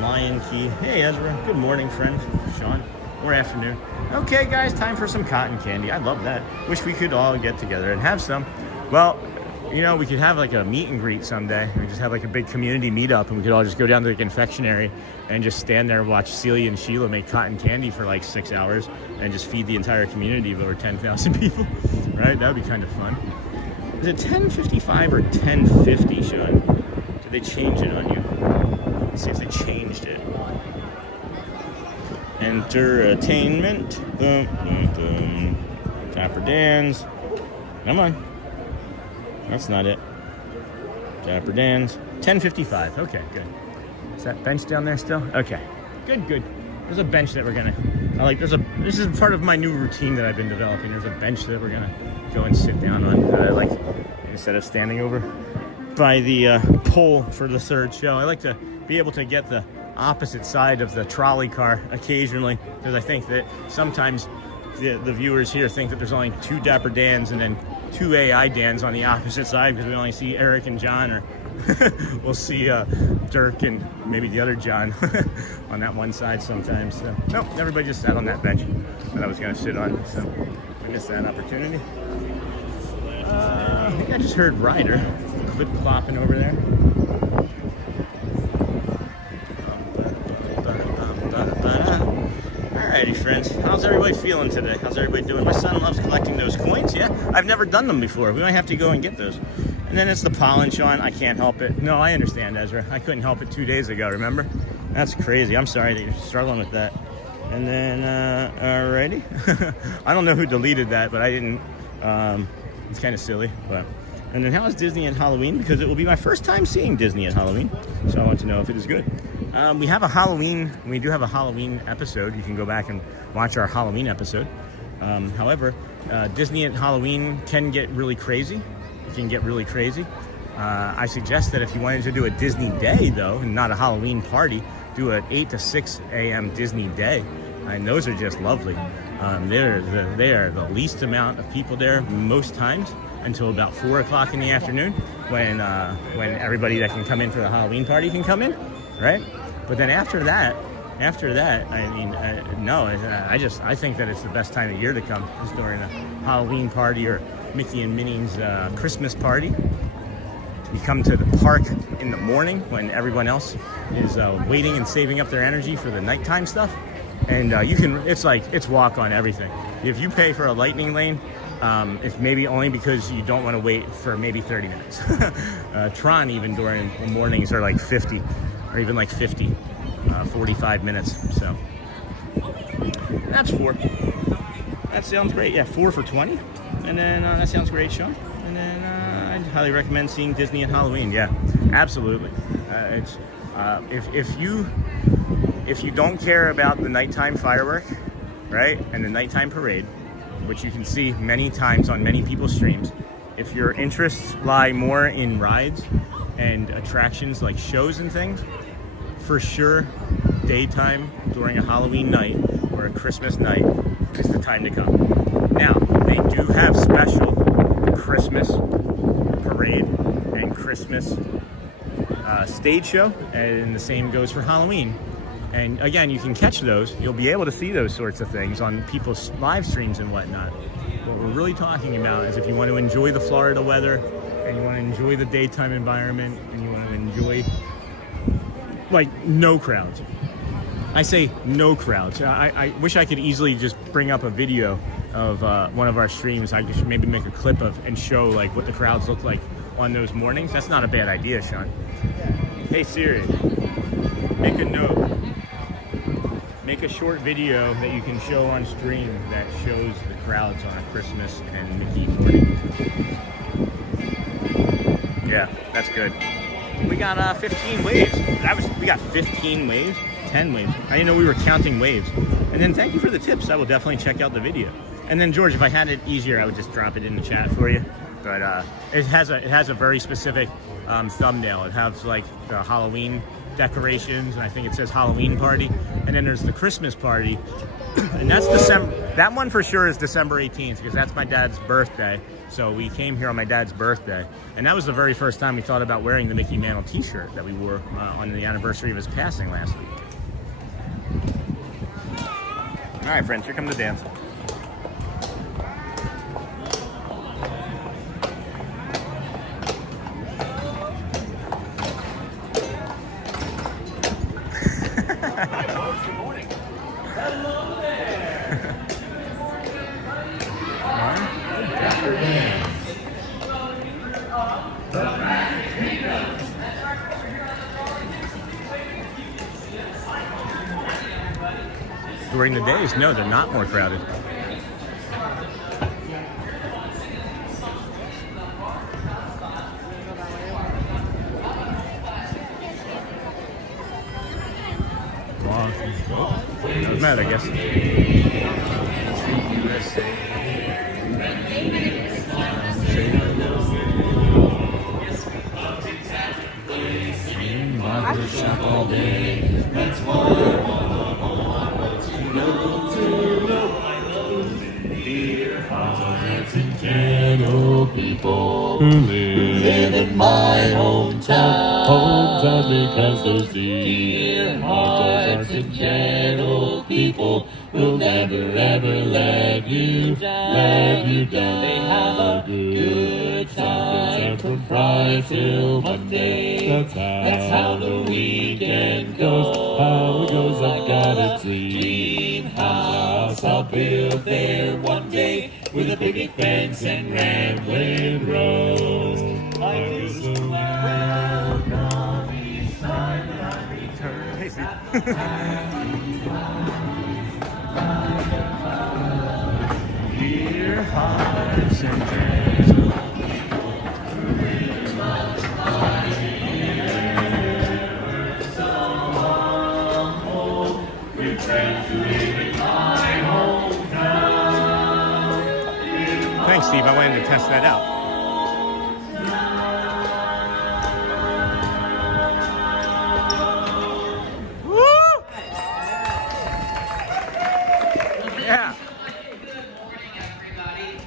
Lion Key. Hey Ezra, good morning, friend. Sean, or afternoon. Okay guys, time for some cotton candy. I love that. Wish we could all get together and have some. Well, you know, we could have like a meet and greet someday. We just have like a big community meetup and we could all just go down to the confectionery and just stand there and watch Celia and Sheila make cotton candy for like 6 hours and just feed the entire community of over 10,000 people, right? That would be kind of fun. Is it 10:55 or 10:50, Sean? Did they change it on you? Let's see if they changed it. Entertainment. Boom, boom, boom. Dapper Dan's. Come on. That's not it. Dapper Dan's. 10:55. Okay, good. Is that bench down there still? Okay. Good, good. There's a bench that we're gonna. This is part of my new routine that I've been developing. There's a bench that we're gonna go and sit down on. I like, instead of standing over by the pole for the third show, I like to be able to get the opposite side of the trolley car occasionally, because I think that sometimes the viewers here think that there's only 2 Dapper Dans and then 2 AI Dans on the opposite side, because we only see Eric and John, or we'll see Dirk and maybe the other John on that one side sometimes. So, nope, everybody just sat on that bench that I was going to sit on, so I missed that opportunity. I think I just heard Ryder clip-clopping over there. Alrighty, friends. How's everybody feeling today? How's everybody doing? My son loves collecting those coins. Yeah, I've never done them before. We might have to go and get those. And then it's the pollen, Sean. I can't help it. No, I understand, Ezra. I couldn't help it 2 days ago, remember? That's crazy. I'm sorry that you're struggling with that. And then, alrighty. I don't know who deleted that, but I didn't. It's kind of silly, but. And then how is Disney at Halloween? Because it will be my first time seeing Disney at Halloween, so I want to know if it is good. We do have a Halloween episode. You can go back and watch our Halloween episode. However, Disney at Halloween can get really crazy. It can get really crazy. I suggest that if you wanted to do a Disney day, though, and not a Halloween party, do an 8 to 6 a.m. Disney day. And those are just lovely. They are the least amount of people there most times, until about 4 o'clock in the afternoon, when everybody that can come in for the Halloween party can come in, right? But then after that, I mean, I think that it's the best time of year to come, is during a Halloween party or Mickey and Minnie's Christmas party. You come to the park in the morning when everyone else is waiting and saving up their energy for the nighttime stuff, and it's walk on everything. If you pay for a lightning lane, it's maybe only because you don't want to wait for maybe 30 minutes. Tron, even during the mornings, are like 50, or even like 50, 45 minutes. So that's 4. That sounds great. Yeah, 4 for 20. And then that sounds great, Sean. And then I'd highly recommend seeing Disney at Halloween. Yeah, absolutely. If you don't care about the nighttime firework, right, and the nighttime parade, which you can see many times on many people's streams, if your interests lie more in rides and attractions like shows and things, for sure, daytime during a Halloween night or a Christmas night is the time to come. Now, they do have special Christmas parade and Christmas stage show, and the same goes for Halloween. And again, you can catch those. You'll be able to see those sorts of things on people's live streams and whatnot. What we're really talking about is if you want to enjoy the Florida weather, and you want to enjoy the daytime environment, and you want to enjoy, like, no crowds. I say no crowds. I wish I could easily just bring up a video of one of our streams. I could maybe make a clip of and show like what the crowds look like on those mornings. That's not a bad idea, Sean. Hey Siri, make a note. Make a short video that you can show on stream that shows the crowds on a Christmas and Mickey morning. Yeah, that's good. We got 15 waves. We got 15 waves, 10 waves. I didn't know we were counting waves. And then thank you for the tips. I will definitely check out the video. And then George, if I had it easier, I would just drop it in the chat for you. But it has a very specific thumbnail. It has like the Halloween decorations, and I think it says Halloween party, and then there's the Christmas party, and that's December. That one for sure is December 18th, because that's my dad's birthday. So we came here on my dad's birthday, and that was the very first time we thought about wearing the Mickey Mantle t-shirt that we wore on the anniversary of his passing last week. All right, friends, here come the dance. Good morning. Hello there. During the days, no, they're not more crowded. Doesn't matter, I guess. Shop all day. That's what I want to know. I love people who live in my hometown because those dear hearts and gentle people will never ever let you down. They have a good time from Friday till Monday. That's how the weekend goes. How it goes, I've got a dream house I'll build there one day with a big fence and rambling roads. I feel so welcome each time that I return. Hey, Steve. Dear hearts and gentle so humble, return to live in my hometown. Thanks, Steve. I wanted to test that out. Yeah.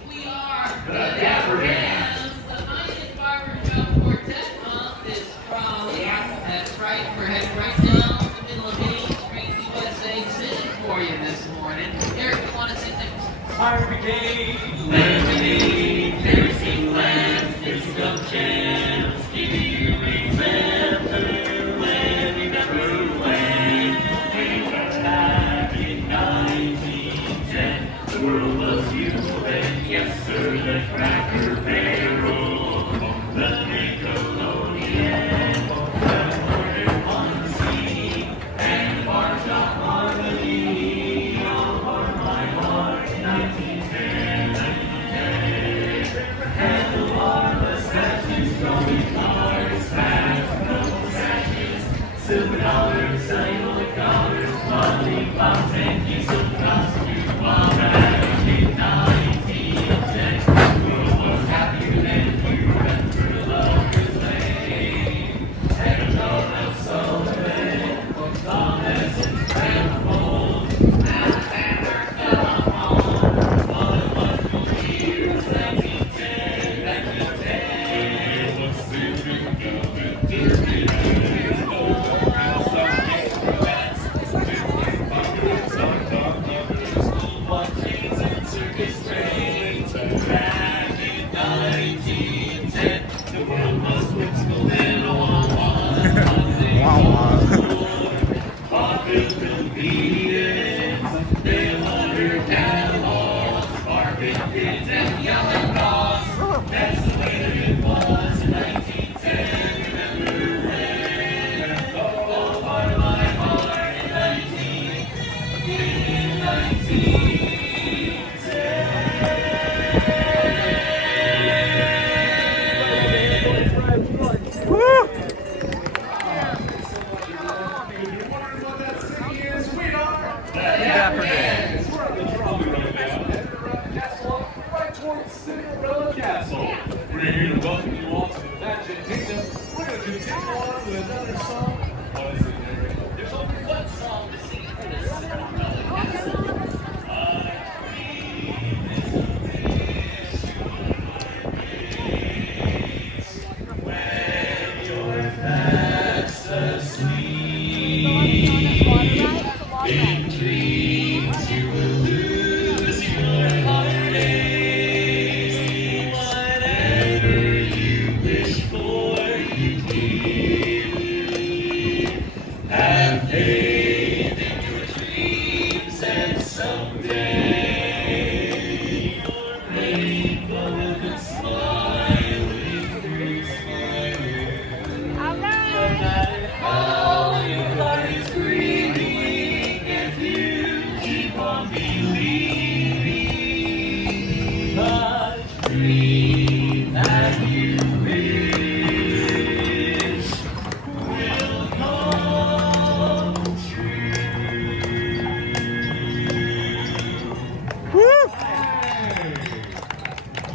We are the Dapper Dans. The finest barbershop quartet is from, that's right, we're heading right down the middle of Main Street, USA, singing for you this morning. Eric, you want to sing the Fire Brigade? Lemonade, kerosene lamps, physical champs, give you remember when we never went. We were back in 1910. The world was beautiful then, yes sir, the Cracker Barrel, the Nickelodeon, the Morning on the Sea, and the Barbershop Harmony. Oh, for my heart, 1910, 1910. And the marvelous statues, growing cars, fast, double statues, silver dollars, celluloid dollars, money box, and diesel costumes, while back in 1910, the world was happier than you remember Lover's Lane, and a dog of Sullivan, Thomas and Scramble, and Sanders fell on home, all it was for years, 1910, 1910, it was living going, dirty, We're here to welcome you all to the Magic Kingdom. We're going to continue on with another song. What is it, Derek? There's only one song to sing for this. When you're fast asleep, in dreams you will lose your heartache. Whatever you wish for, you need. Have faith in your dreams, and someday your rainbow will come smiling through smiling. No matter how your heart is grieving, if you keep on believing, the dream that you wish will come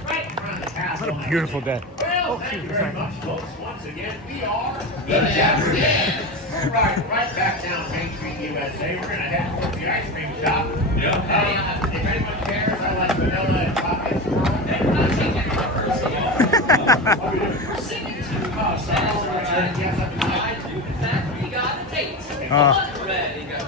Right in front of the castle. What a beautiful day. Well, thank you very much, folks. Once again, we are the Dapper Dans. We're right back down Main Street, USA. We're going to head towards the ice cream shop. If anyone cares, I like vanilla and chocolate. They're not taking it personal. I do, in fact, we got a date. Ready, go.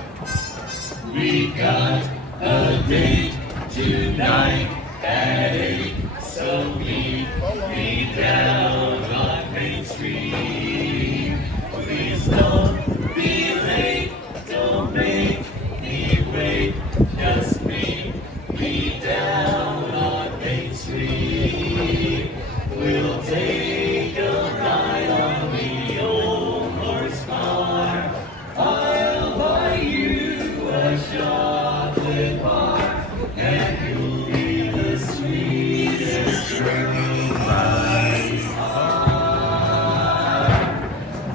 We got a date tonight at 8, so meet me down on Main Street. Please don't be late, don't make me wait, just meet me down on Main Street. We'll take a ride on the old horse car. I'll buy you a chocolate bar, and you'll be the sweetest girl by far.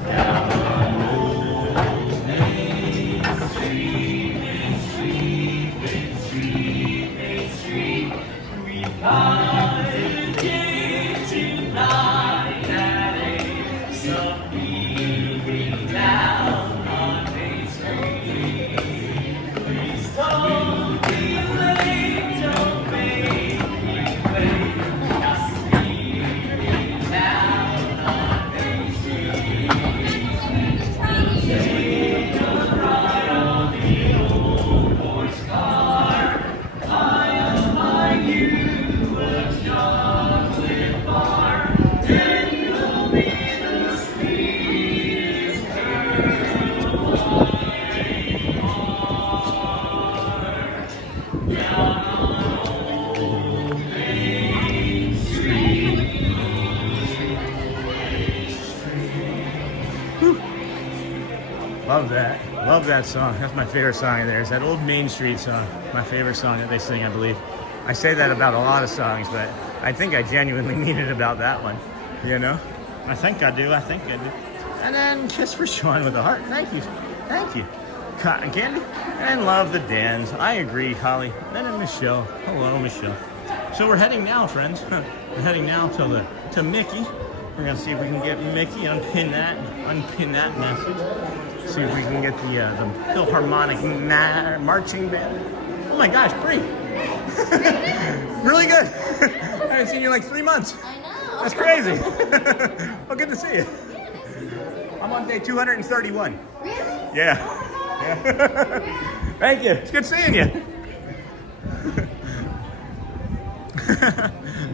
Down old Main Street, Main Street, Main Street, Main Street. We've got a date tonight at 8, so meet me down on Main Street. Please don't be late, don't make me wait, just meet me down on Main Street. Take a ride on the old horse car. I'll buy you a chocolate bar, and you'll be the sweetest girl by far. Down on old Main Street. Love that. Love that song. That's my favorite song of theirs. That Old Main Street song. My favorite song that they sing, I believe. I say that about a lot of songs, but I think I genuinely mean it about that one. You know? I think I do. I think I do. And then Kiss for Sean with a heart. Thank you. Thank you. Cotton candy. And love the Dans. I agree, Holly. And then Michelle. Hello, Michelle. So we're heading now, friends. We're heading now to Mickey. We're gonna see if we can get Mickey, unpin that message. See if we can get the Philharmonic marching band. Oh my gosh, Bree! Really good. I haven't seen you in like 3 months. I know. That's crazy. Well, good to see you. I'm on day 231. Really? Yeah. Thank you. It's good seeing you.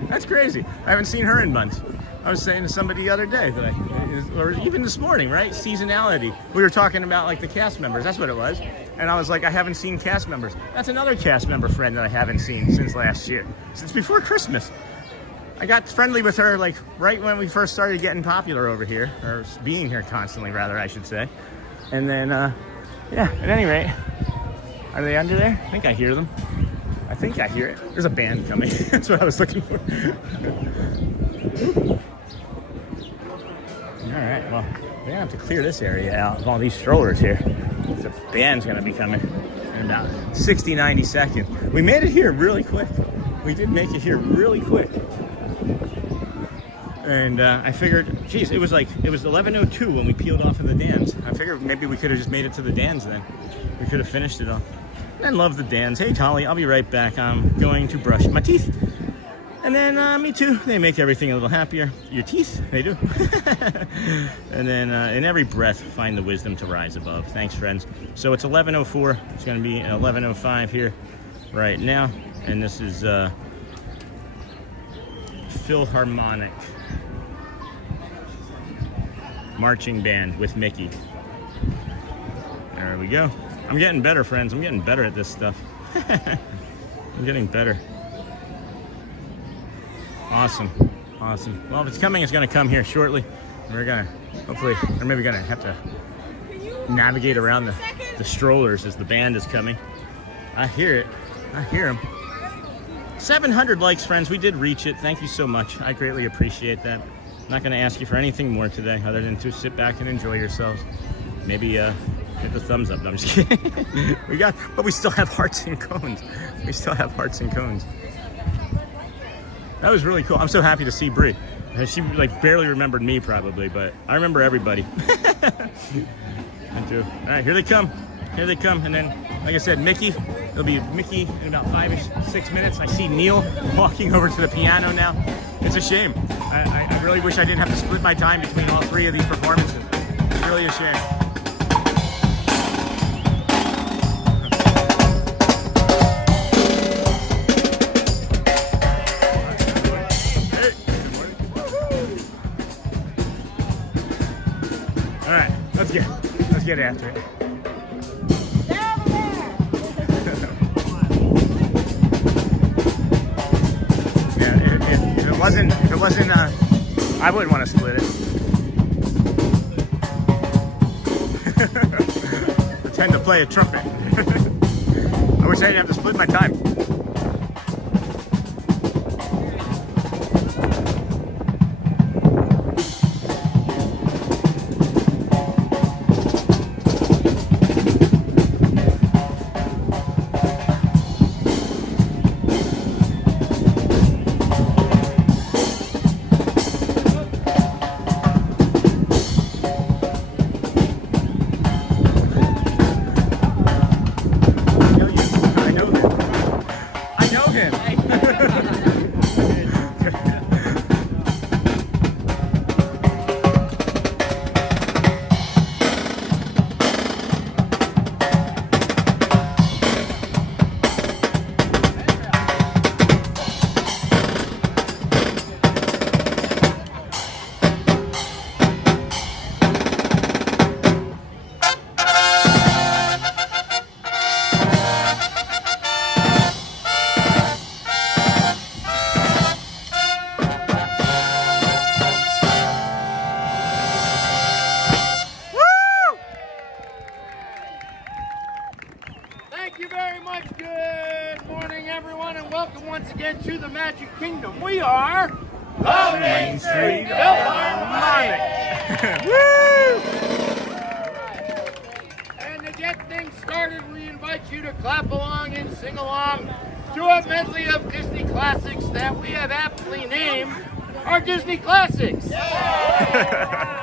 That's crazy. I haven't seen her in months. I was saying to somebody the other day that or even this morning, right? Seasonality. We were talking about like the cast members. That's what it was. And I was like, I haven't seen cast members. That's another cast member friend that I haven't seen since last year. Since before Christmas. I got friendly with her like right when we first started getting popular over here. Or being here constantly, rather, I should say. And then, yeah, at any rate. Are they under there? I think I hear them. I think I hear it. There's a band coming. That's what I was looking for. All right, well, we're gonna have to clear this area out of all these strollers here. The band's gonna be coming in about 60, 90 seconds. We made it here really quick. We did make it here really quick. And I figured, geez, it was 11:02 when we peeled off of the Dans. I figured maybe we could have just made it to the Dans then. We could have finished it all. And love the Dans. Hey, Holly, I'll be right back. I'm going to brush my teeth. And then me too. They make everything a little happier. Your teeth, they do. And then in every breath, find the wisdom to rise above. Thanks, friends. So it's 11:04. It's going to be 11:05 here right now. And this is Philharmonic marching band with Mickey. There we go. I'm getting better, friends. I'm getting better at this stuff. I'm getting better. Awesome. Awesome. Well, if it's coming, it's going to come here shortly. We're going to, hopefully, or maybe going to have to navigate around the strollers as the band is coming. I hear it. I hear them. 700 likes, friends. We did reach it. Thank you so much. I greatly appreciate that. I'm not going to ask you for anything more today other than to sit back and enjoy yourselves. Maybe hit the thumbs up. No, I'm just kidding. But we still have hearts and cones. We still have hearts and cones. That was really cool. I'm so happy to see Brie. She like barely remembered me probably, but I remember everybody. Me too. All right, here they come. Here they come. And then, like I said, Mickey, It'll be Mickey in about 5-6 minutes. I see Neil walking over to the piano now. It's a shame. I really wish I didn't have to split my time between all 3 of these performances. It's really a shame. All right, let's get after it. If it wasn't, I wouldn't want to split it. Pretend to play a trumpet. I wish I didn't have to split my time. To the Magic Kingdom. We are the Main Street Philharmonic. Woo! And to get things started, we invite you to clap along and sing along to a medley of Disney classics that we have aptly named our Disney Classics. Yeah!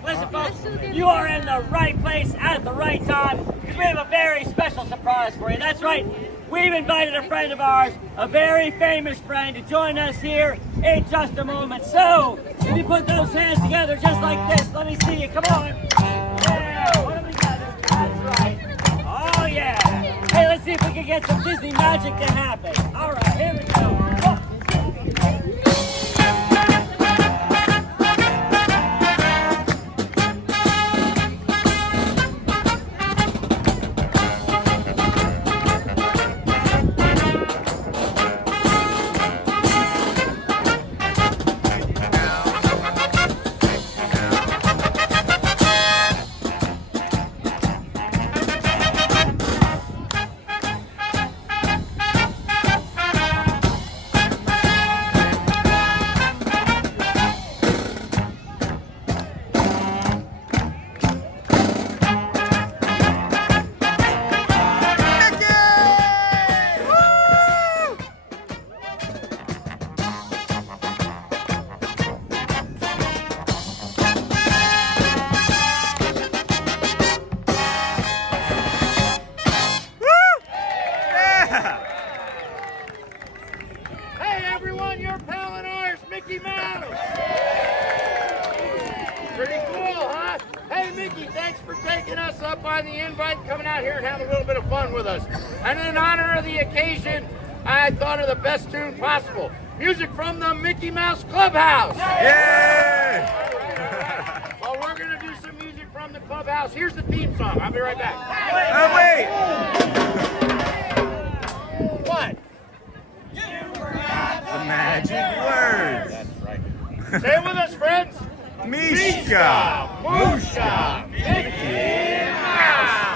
music. Listen, folks, you are in the right place at the right time because we have a very special surprise for you. That's right. We've invited a friend of ours, a very famous friend, to join us here in just a moment. So, if you put those hands together just like this, let me see you. Come on. Yeah, put them together. That's right. Oh, yeah. Hey, let's see if we can get some Disney magic to happen. All right, here we go. One, two, three. And in honor of the occasion, I thought of the best tune possible. Music from the Mickey Mouse Clubhouse. Yay! Well, we're going to do some music from the Clubhouse. Here's the theme song. I'll be right back. Oh, wait! What? The magic words. That's right. Say it with us, friends. Mishka, Musha, Mickey Mouse.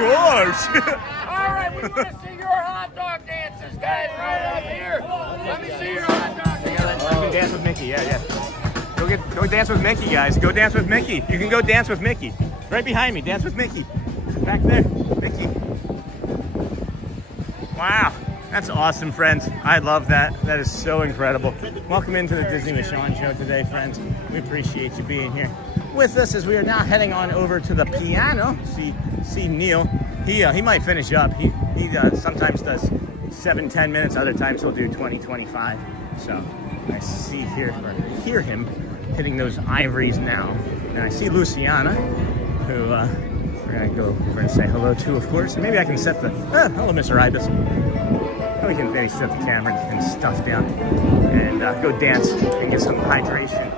Gosh! Alright, we want to see your hot dog dances, guys, right up here. Let me see your hot dog dances. You can dance with Mickey, yeah. Go dance with Mickey, guys. Go dance with Mickey. You can go dance with Mickey. Right behind me, dance with Mickey. Back there, Mickey. Wow, that's awesome, friends. I love that. That is so incredible. Welcome into the Disney with Sean show today, friends. We appreciate you being here. with us as we are now heading on over to the piano. See Neil. He might finish up. He sometimes does 7-10 minutes. Other times he'll do 20-25. So I hear him hitting those ivories now. And I see Luciana, who we're gonna go over and say hello to, of course. And maybe I can set the hello, Mr. Ibis. We can maybe set the camera and stuff down and go dance and get some hydration.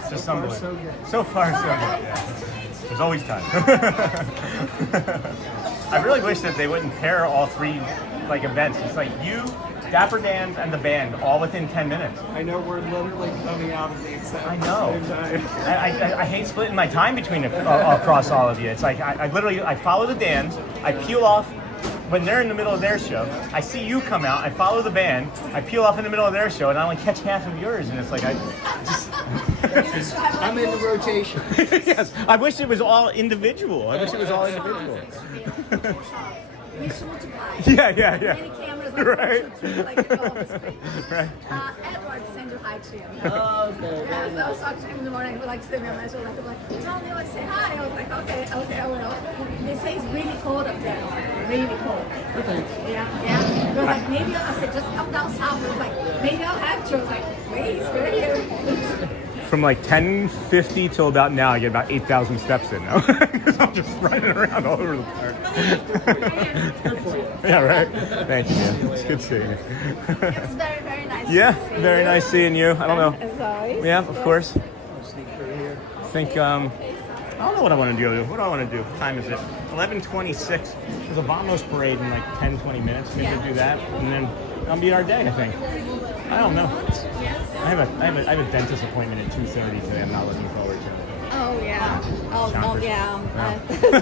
It's just unbelievable. So far, so good. Yeah. There's always time. I really wish that they wouldn't pair all three like events. It's like you, Dapper Dans, and the band all within 10 minutes. I know we're literally coming out of the exact I know. same time. I hate splitting my time between across all of you. It's like I literally follow the Dans, I peel off when they're in the middle of their show. I see you come out, I follow the band, I peel off in the middle of their show, and I only catch half of yours. And it's like I just. I'm in the rotation. Yes, I wish it was all individual. I wish it was all individual. We multiply. Yeah. Many cameras, like Right. 1, 2, 3, like it's all this thing. Right. Edward sent you hi to you. Oh, okay. Yes, I was talking to him in the morning. He like sent me a message like, John, you want to say hi? I was like, okay, I will. They say it's really cold up there. Really cold. Okay. Yeah. It was like, maybe I said, just come down south. It was like, maybe I'll have to. I was like, wait, it's very here. From like 10:50 till about now, I get about 8,000 steps in now. Because I'm just running around all over the park. Yeah, right. Thank you, man. It's good seeing you. It was very, very nice. Yeah, to see very you. nice seeing you. I don't know. As always. Yeah, of course. I think I don't know what I want to do. What do I want to do? What time is it? 11:26. There's a Vamos parade in like 10-20 minutes. Maybe we'll do that, and then that'll be our day. I think. I don't know. I have a dentist appointment at 2:30 today. I'm not looking forward to it. Oh yeah. Oh Shocker. yeah.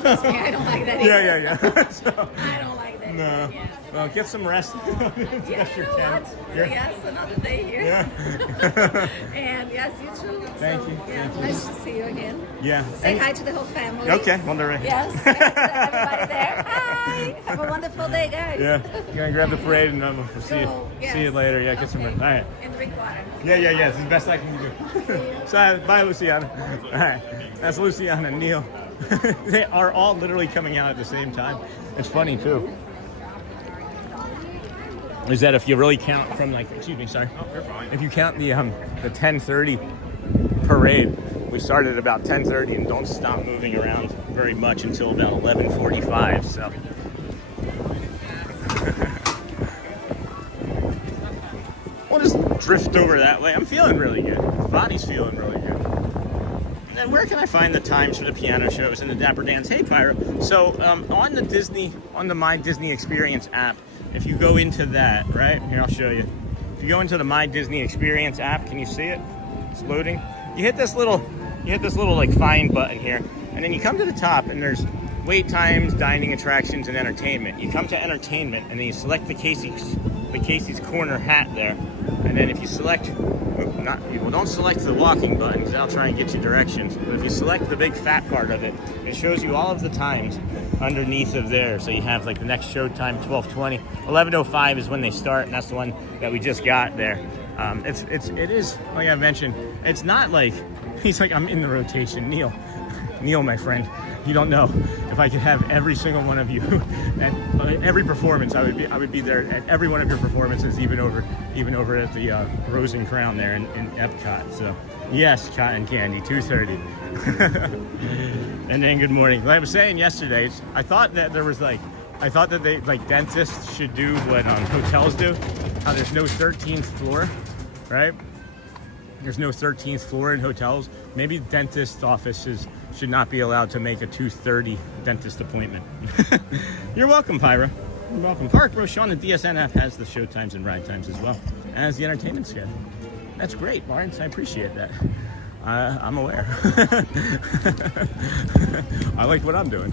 Trust me, I don't like that either. Yeah. So, I don't like that. no. Yes. Well, get some rest. Yeah, Best you you know can. what? Yeah. Yes, another day here. Yeah. And yes, you too. Thank so, you. Yeah, Thank you. nice to see you again. Yeah. Say hi to the whole family. Okay, wonderful. Yes, say hi to everybody there. Hi. Have a wonderful day, guys. Yeah. You're gonna grab the parade and we'll see you. yes. See you later. Yeah. Get some rest. All right. And drink water. Yeah. It's the best I can do. So, bye, Luciana. All right. That's Luciana and Neil. They are all literally coming out at the same time. It's funny too. Is that if you really count from like, excuse me, sorry. Oh, you're fine. If you count the 10:30 parade, we started at about 10:30 and don't stop moving around very much until about 11:45. So. We'll just drift over that way. I'm feeling really good. Body's feeling really good. And then where can I find the times for the piano shows and the Dapper Dans? Hey, Pyro. So on the My Disney Experience app, if you go into that, right here, I'll show you. If you go into the My Disney Experience app, can you see it? It's loading. You hit this little like find button here, and then you come to the top, and there's wait times, dining attractions, and entertainment. You come to entertainment, and then you select the Casey's Corner hat there, and then if you select, don't select the walking button because that'll try and get you directions. But if you select the big fat part of it, it shows you all of the times underneath of there. So you have like the next show time, 12:20, 11:05 is when they start, and that's the one that we just got there. It is like I mentioned. It's not like he's like I'm in the rotation, Neil, my friend. You don't know if I could have every single one of you at every performance. I would be there at every one of your performances, even over at the Rose and Crown there in Epcot. So yes, cotton candy, 2:30. And then good morning. Like I was saying yesterday, I thought that they like dentists should do what hotels do. How there's no 13th floor, right? There's no 13th floor in hotels. Maybe dentist offices should not be allowed to make a 2:30 dentist appointment. You're welcome, Pyra. You're welcome. Park Rochon, the DSN app has the show times and ride times as well as the entertainment schedule. That's great, Lawrence. I appreciate that. I'm aware. I like what I'm doing.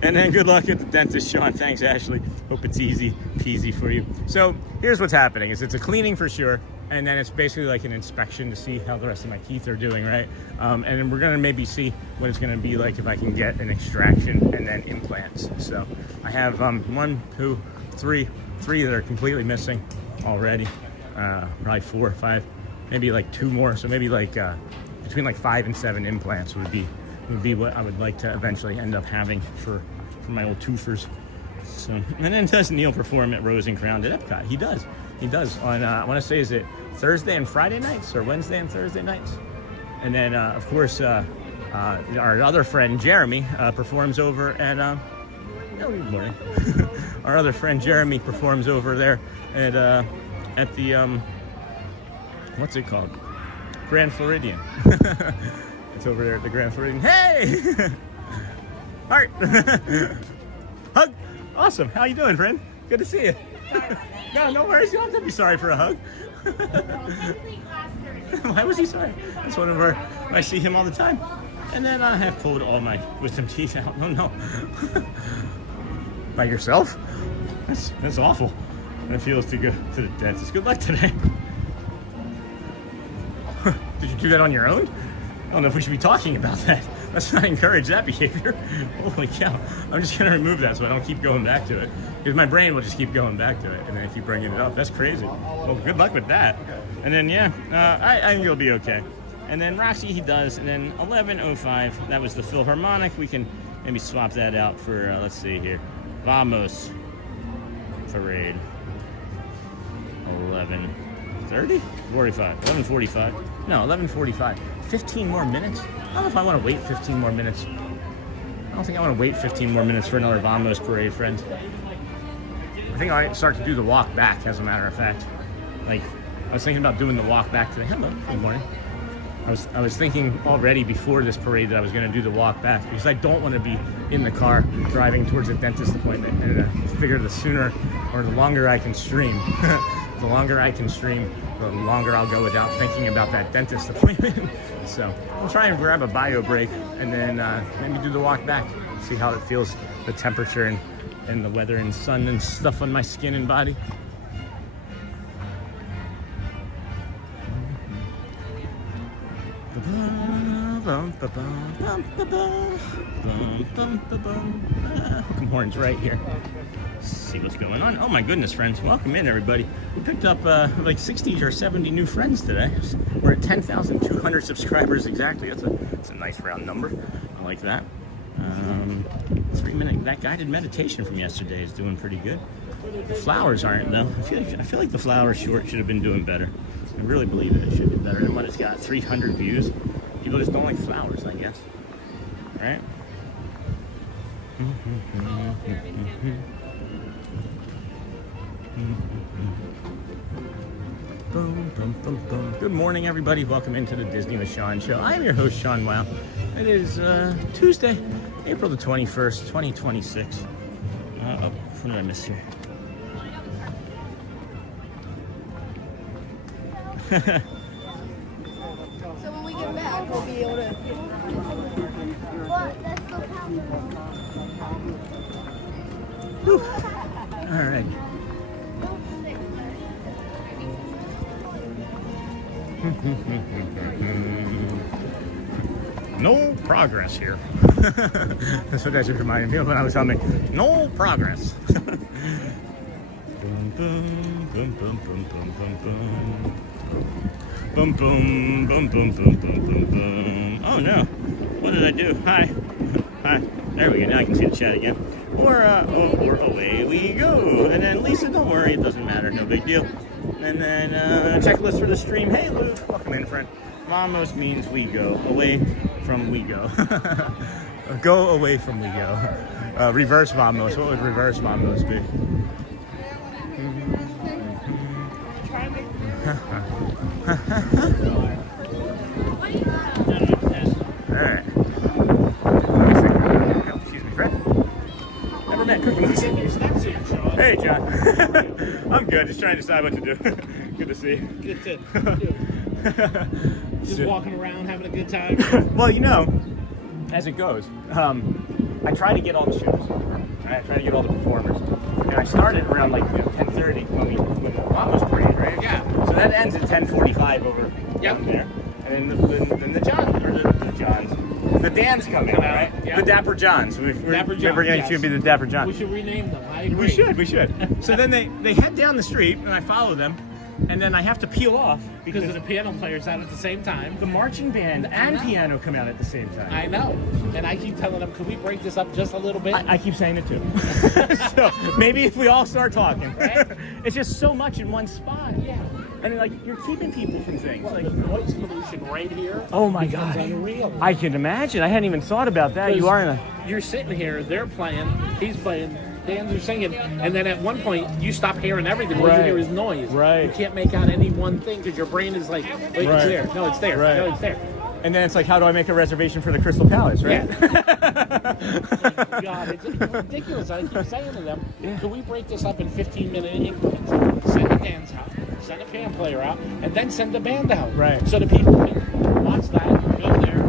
And then good luck at the dentist, Sean. Thanks, Ashley. Hope it's easy peasy for you. So here's what's happening: it's a cleaning for sure, and then it's basically like an inspection to see how the rest of my teeth are doing, right? And then we're gonna maybe see what it's gonna be like if I can get an extraction and then implants. So I have 1, 2, 3 that are completely missing already. Probably 4 or 5, maybe like 2 more. So maybe like between like 5 and 7 implants would be what I would like to eventually end up having for my old toothers. So, and then does Neil perform at Rose and Crown at Epcot? He does on I want to say, is it Thursday and Friday nights or Wednesday and Thursday nights? And then of course our other friend Jeremy performs over at good morning our other friend Jeremy performs over there at the what's it called? Grand Floridian. It's over there at the Grand Floridian. Hey! Heart! Hug! Awesome. How you doing, friend? Good to see you. No worries. You don't have to be sorry for a hug. Why was he sorry? That's one of our, I see him all the time. And then I have pulled all my wisdom teeth out. Oh no. By yourself? That's awful. And it feels to go to the dentist. Good luck today. Did you do that on your own? I don't know if we should be talking about that. Let's not encourage that behavior. Holy cow. I'm just going to remove that so I don't keep going back to it. Because my brain will just keep going back to it and then I keep bringing it up. That's crazy. Well, good luck with that. And then, yeah, I think you'll be okay. And then Roxy, he does. And then 11:05, that was the Philharmonic. We can maybe swap that out for, let's see here. Vamos Parade. 11:30? 45. 11:45. No, 11:45. 15 more minutes? I don't know if I want to wait 15 more minutes. I don't think I want to wait 15 more minutes for another Vamos Parade, friends. I think I might start to do the walk back, as a matter of fact. Like, I was thinking about doing the walk back today. Hello, good morning. I was thinking already before this parade that I was going to do the walk back because I don't want to be in the car driving towards a dentist appointment. And I figure the sooner or the longer I can stream, the longer I'll go without thinking about that dentist appointment. So I'll try and grab a bio break and then maybe do the walk back, see how it feels, the temperature and the weather and sun and stuff on my skin and body. Welcome horns right here. Let's see what's going on. Oh my goodness, friends. Welcome in, everybody. We picked up like 60 or 70 new friends today. We're at 10,200 subscribers exactly. That's a nice round number. I like that. 3-minute, that guided meditation from yesterday is doing pretty good. The flowers aren't though. I feel like the flower short should have been doing better. I really believe it should be better than what it's got. 300 views. People just don't like flowers, I guess. Right? Boom, boom, boom, boom. Good morning, everybody. Welcome into the Disney with Sean show. I am your host, Sean Wow. It is Tuesday, April the 21st, 2026. What did I miss here? So when we get back, we'll be able to. Whew. All right. No progress here. That's what that just reminded me of when I was on no progress. Boom, boom, boom, boom, boom, boom, boom, boom. Boom, boom, boom, boom, boom, boom, boom, boom. Oh no, what did I do? Hi. Hi. There we go, now I can see the chat again. Or away we go. And then Lisa, don't worry, it doesn't matter, no big deal. And then checklist for the stream. Hey Lou, welcome in, friend. Vamos means we go. Away from we go. Go away from we go. Reverse vamos. What would reverse vamos be? Alright. Excuse me, friend. Never met Cookie Moose. Hey, John. I'm good. Just trying to decide what to do. Good to see you. Good to just walking around having a good time. Well, you know, as it goes, I try to get all the shows. Right? I try to get all the performers. And I started around like 10:30 when the Vamos parade, right? Yeah. So that ends at 10:45 over down there. And then the Johns. The Dans come in, right? Yeah. The Dapper Johns. Dapper Johns. We're going to be the Dapper Johns. We should rename them. I agree. We should. So then they head down the street and I follow them. And then I have to peel off because the piano players out at the same time. The marching band and piano come out at the same time. I know. And I keep telling them, could we break this up just a little bit? I keep saying it too. So maybe if we all start talking. Right? It's just so much in one spot. Yeah. And like you're keeping people from things. Well, like noise pollution right here. Oh my God. Unreal. I can imagine. I hadn't even thought about that. You're sitting here, they're playing, he's playing, bands are singing, and then at one point you stop hearing everything. All you hear is noise. Right. You can't make out any one thing because your brain is like, wait, it's there. No, it's there. Right. No, it's there. And then it's like, how do I make a reservation for the Crystal Palace, right? Yeah. God, it's ridiculous. I keep saying to them, can we break this up in 15-minute increments? Send a dance out, send a band player out, and then send the band out. Right. So the people can watch that, go there.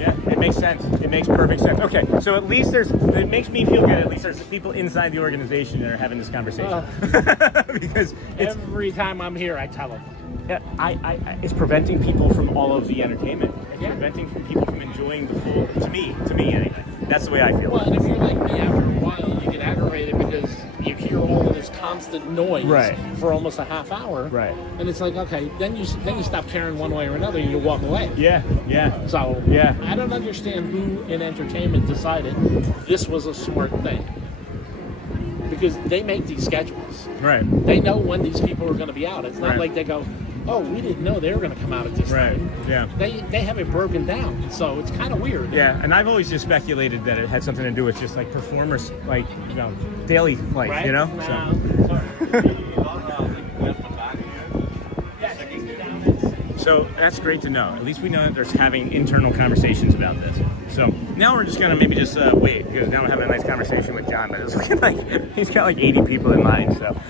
Yeah, it makes sense. It makes perfect sense. Okay, so at least it makes me feel good. At least there's people inside the organization that are having this conversation. Because every time I'm here, I tell them. Yeah, it's preventing people from all of the entertainment. It's preventing people from enjoying the full. To me anyway. That's the way I feel. Well, and if you're like me, after a while, you get aggravated because you hear all of this constant noise for almost a half hour. Right. And it's like, okay, then you stop caring one way or another, and you walk away. Yeah. So I don't understand who in entertainment decided this was a smart thing. Because they make these schedules. Right. They know when these people are going to be out. It's not like they go, oh, we didn't know they were going to come out at this time. Yeah. They have it broken down, so it's kind of weird. Yeah, and I've always just speculated that it had something to do with just like performers, like, you know, daily life, you know? So that's great to know. At least we know that there's having internal conversations about this. So now we're just gonna maybe just wait, because now we're having a nice conversation with John, but it's looking like he's got like 80 people in line. So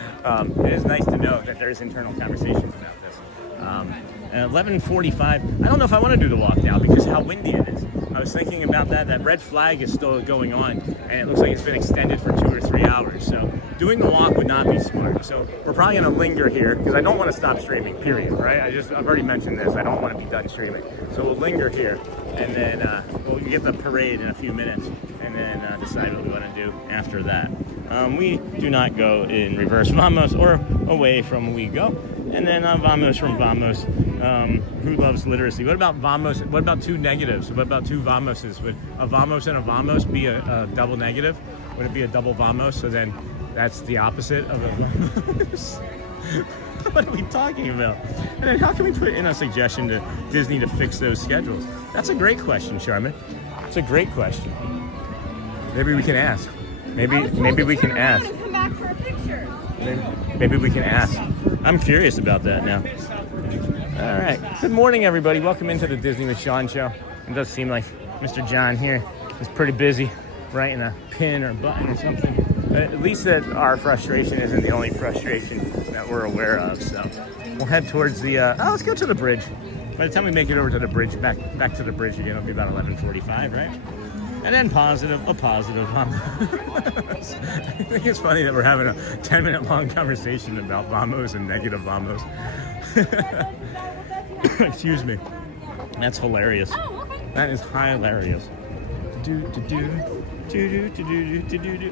it is nice to know that there's internal conversations about this. At 11:45, I don't know if I want to do the walk now because how windy it is. I was thinking about that. That red flag is still going on, and it looks like it's been extended for 2 or 3 hours. So doing the walk would not be smart. So we're probably going to linger here because I don't want to stop streaming, period, right? I've already mentioned this. I don't want to be done streaming. So we'll linger here, and then we'll get the parade in a few minutes, and then decide what we want to do after that. We do not go in reverse vamos or away from we go. And then vamos from vamos. Who loves literacy? What about vamos? What about two negatives? What about two vamoses? Would a vamos and a vamos be a double negative? Would it be a double vamos? So then that's the opposite of a vamos. What are we talking about? And then how can we put in a suggestion to Disney to fix those schedules? That's a great question, Charmin. It's a great question. Maybe we can ask. Maybe we can ask. Come back for a picture. Maybe we can ask. I'm curious about that now. All right. Good morning, everybody. Welcome into the Disney with Sean show. It does seem like Mr. John here is pretty busy writing a pin or button or something. But at least that our frustration isn't the only frustration that we're aware of. So we'll head towards the. Let's go to the bridge. By the time we make it over to the bridge, back to the bridge again, it'll be about 11:45, right? And then a positive vamos. I think it's funny that we're having a 10-minute long conversation about vamos and negative vamos. Excuse me. That's hilarious. That is hilarious.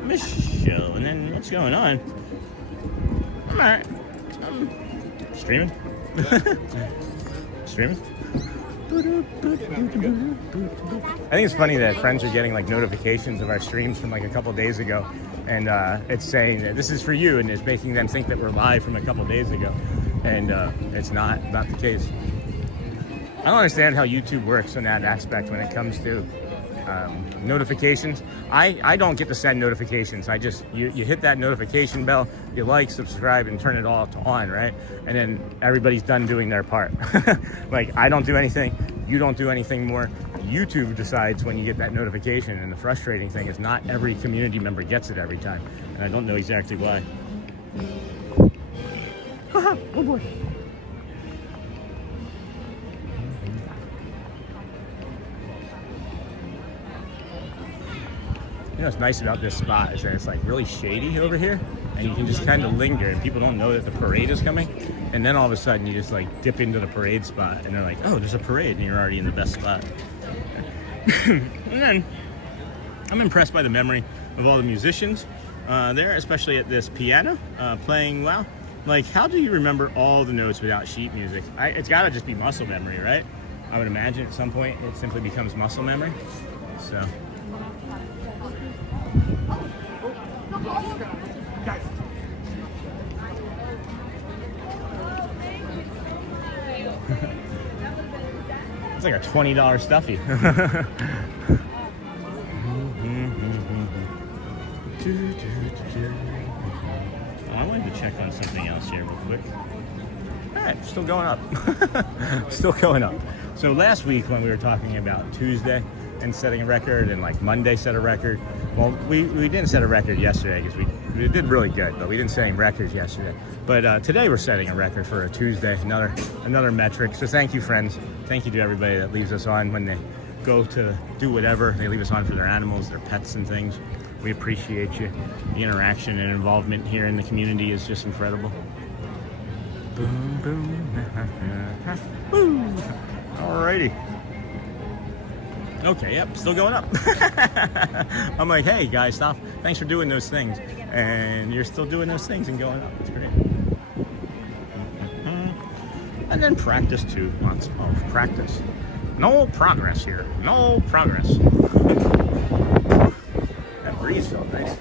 Michelle, and then what's going on? I'm alright. Streaming. Streaming. I think it's funny that friends are getting like notifications of our streams from like a couple days ago, and it's saying that this is for you, and it's making them think that we're live from a couple days ago, and it's not the case. I don't understand how YouTube works in that aspect when it comes to notifications. I don't get to send notifications. I just you hit that notification bell, you like, subscribe, and turn it all on, right? And then everybody's done doing their part. Like, I don't do anything, you don't do anything more. YouTube decides when you get that notification, and the frustrating thing is not every community member gets it every time, and I don't know exactly why. Oh boy. You know what's nice about this spot is that it's like really shady over here, and you can just kind of linger, and people don't know that the parade is coming, and then all of a sudden you just like dip into the parade spot, and they're like, oh, there's a parade, and you're already in the best spot. And then I'm impressed by the memory of all the musicians there, especially at this piano playing well. Like, how do you remember all the notes without sheet music? It's got to just be muscle memory, right? I would imagine at some point it simply becomes muscle memory. So. It's like a $20 stuffy. something else here real quick. All right, still going up. Still going up. So last week when we were talking about Tuesday and setting a record and like Monday set a record, well, we didn't set a record yesterday because we did really good, but we didn't set any records yesterday. But today we're setting a record for a Tuesday, another metric. So thank you, friends. Thank you to everybody that leaves us on when they go to do whatever. They leave us on for their animals, their pets and things. We appreciate you. The interaction and involvement here in the community is just incredible. Boom, boom. Boom. Alrighty. Okay, yep, still going up. I'm like, hey guys, stop. Thanks for doing those things. And you're still doing those things and going up. It's great. And then practice too. Lots of practice. No progress here. No progress. That breeze felt nice.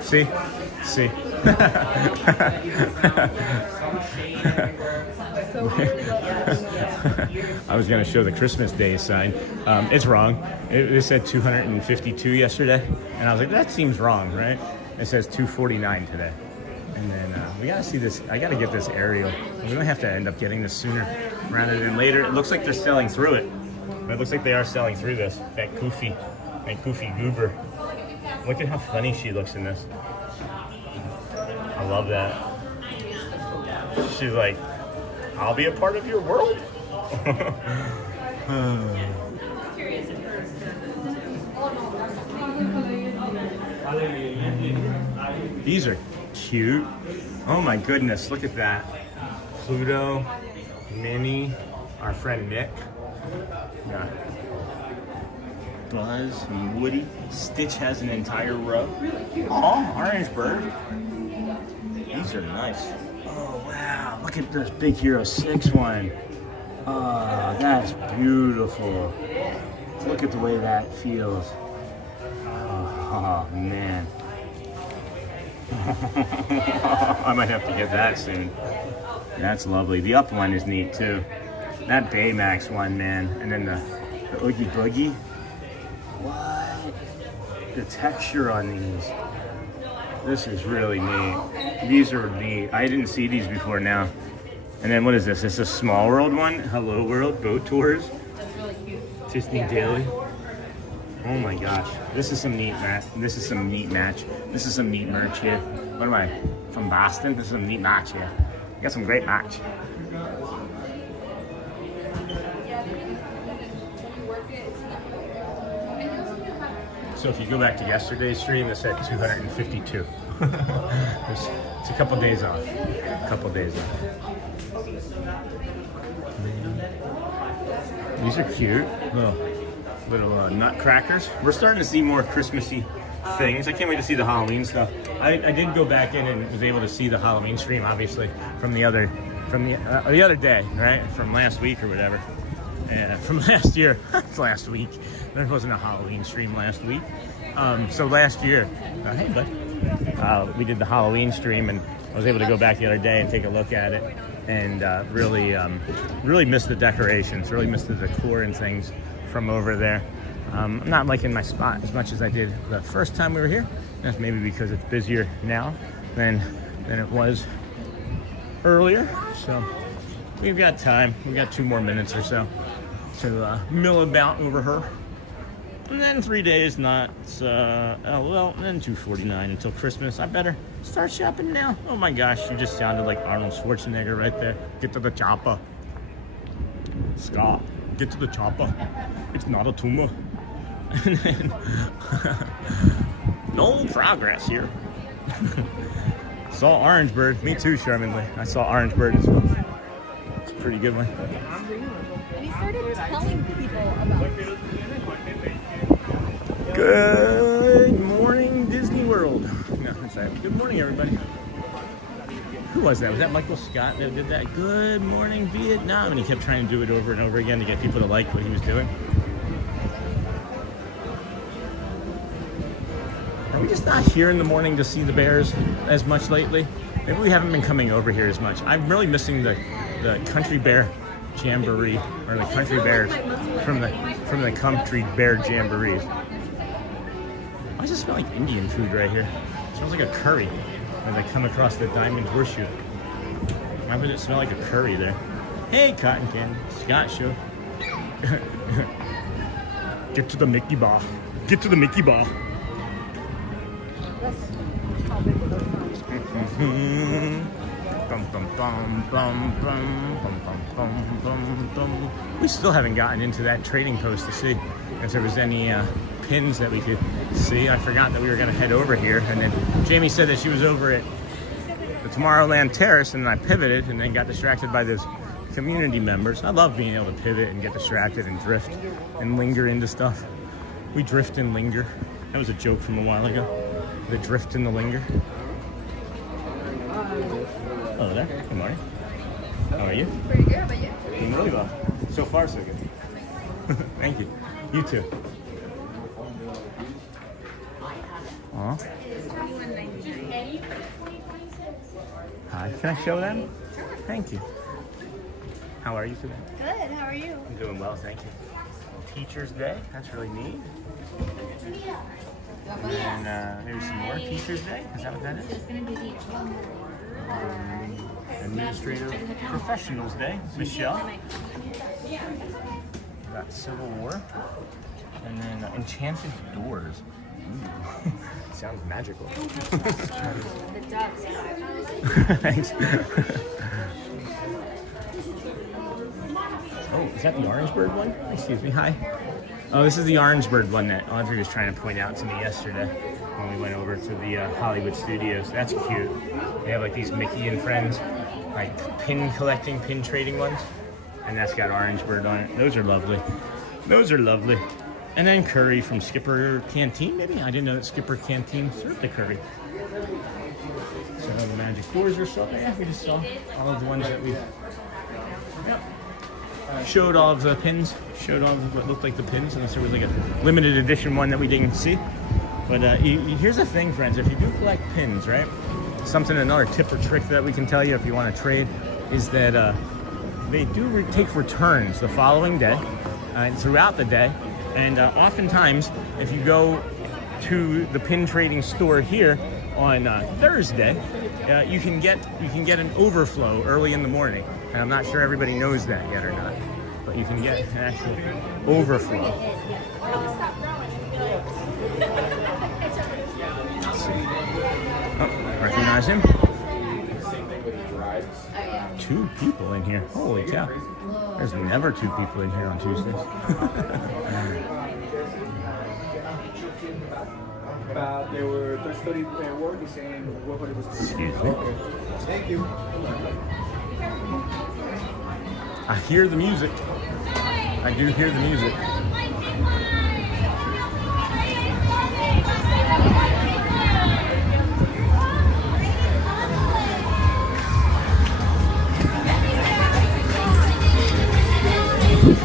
See? See? I was going to show the Christmas Day sign. It's wrong. It said 252 yesterday. And I was like, that seems wrong, right? It says 249 today. And then we got to see this. I got to get this aerial. We don't have to end up getting this sooner rather than later. It looks like they're selling through it. It looks like they are selling through this. That goofy goober. Look at how funny she looks in this. I love that. She's like, I'll be a part of your world. These are cute. Oh my goodness, look at that. Pluto, Minnie, our friend Nick. Yeah. Buzz and Woody. Stitch has an entire row. Aw, orange bird. These are nice. Oh wow, look at this Big Hero 6 one. Oh, that's beautiful. Look at the way that feels. Oh man. I might have to get that soon. That's lovely. The up one is neat too. That Baymax one, man. And then the Oogie Boogie. What? The texture on these. This is really neat. These are neat. I didn't see these before now. And then what is this? This is a Small World one? Hello World Boat Tours. That's really cute. Disney Daily. Oh my gosh. This is some neat match. This is some neat match. This is some neat merch here. What am I? From Boston? This is some neat match here. Got some great match. So if you go back to yesterday's stream, this said 252. It's a couple days off. These are cute. Little nutcrackers. We're starting to see more Christmassy things. I can't wait to see the Halloween stuff. I did go back in and was able to see the Halloween stream, obviously, from the other day, right? From last week or whatever. From last year. It's last week. There wasn't a Halloween stream last week. So last year, hey bud, we did the Halloween stream, and I was able to go back the other day and take a look at it, and really missed the decorations, really missed the decor and things from over there. I'm not liking my spot as much as I did the first time we were here. That's maybe because it's busier now than it was earlier. So we've got time. We've got 2 more minutes or so to mill about over her. And then 3 days, then 249 until Christmas. I better start shopping now. Oh my gosh, you just sounded like Arnold Schwarzenegger right there. Get to the chopper. Scott, get to the chopper. It's not a tumor. And then, no progress here. Saw Orange Bird. Me too, Charminley. I saw Orange Bird as well. It's a pretty good one. And he started telling people about it. Good morning, Disney World. No, it's that. Good morning, everybody. Who was that? Was that Michael Scott that did that? Good morning, Vietnam. And he kept trying to do it over and over again to get people to like what he was doing. Are we just not here in the morning to see the bears as much lately? Maybe we haven't been coming over here as much. I'm really missing the Country Bear Jamboree, or the Country Bears from the Country Bear Jamborees. Why does it smell like Indian food right here? It smells like a curry. as I come across the Diamond Horseshoe. How would it smell like a curry there? Hey, Cotton Candy, Scott Show. Get to the Mickey Bar. Get to the Mickey Bar. We still haven't gotten into that trading post to see if there was any pins that we could see. I forgot that we were going to head over here, and then Jamie said that she was over at the Tomorrowland Terrace, and then I pivoted and then got distracted by those community members. I love being able to pivot and get distracted and drift and linger into stuff. We drift and linger. That was a joke from a while ago. The drift and the linger. Hello there. Good morning. How are you? Pretty good, but you? Doing really well. So far, so good. Thank you. You too. Aw. Hi. Can I show them? Sure. Thank you. How are you today? Good, how are you? I'm doing well, thank you. Teacher's Day. That's really neat. And maybe some more Teacher's Day. Is that what that is? Administrative Professionals Day. Michelle. Got Civil War. And then Enchanted Doors. Ooh. Sounds magical. The dogs. Thanks. Oh, is that the Orangeburg one? Excuse me, hi. Oh, this is the Orangeburg one that Audrey was trying to point out to me yesterday when we went over to the Hollywood Studios. That's cute. They have like these Mickey and Friends, like pin collecting, pin trading ones. And that's got Orangeburg on it. Those are lovely. Those are lovely. And then curry from Skipper Canteen, maybe? I didn't know that Skipper Canteen served the curry. So the magic doors are still there. We just saw all of the ones that we... Yep. Showed all of the pins, showed all of what looked like the pins, unless there was like a limited edition one that we didn't see. But here's the thing, friends, if you do collect pins, right? Another tip or trick that we can tell you if you want to trade is that they do take returns the following day and throughout the day. And oftentimes, if you go to the pin trading store here on Thursday, you can get an overflow early in the morning. And I'm not sure everybody knows that yet or not, but you can get an actual overflow. Let's see. Oh, recognize him. 2 people in here. Holy cow. There's never 2 people in here on Tuesdays. They were just studying work saying what it was. Excuse me. Thank you. I hear the music. I do hear the music.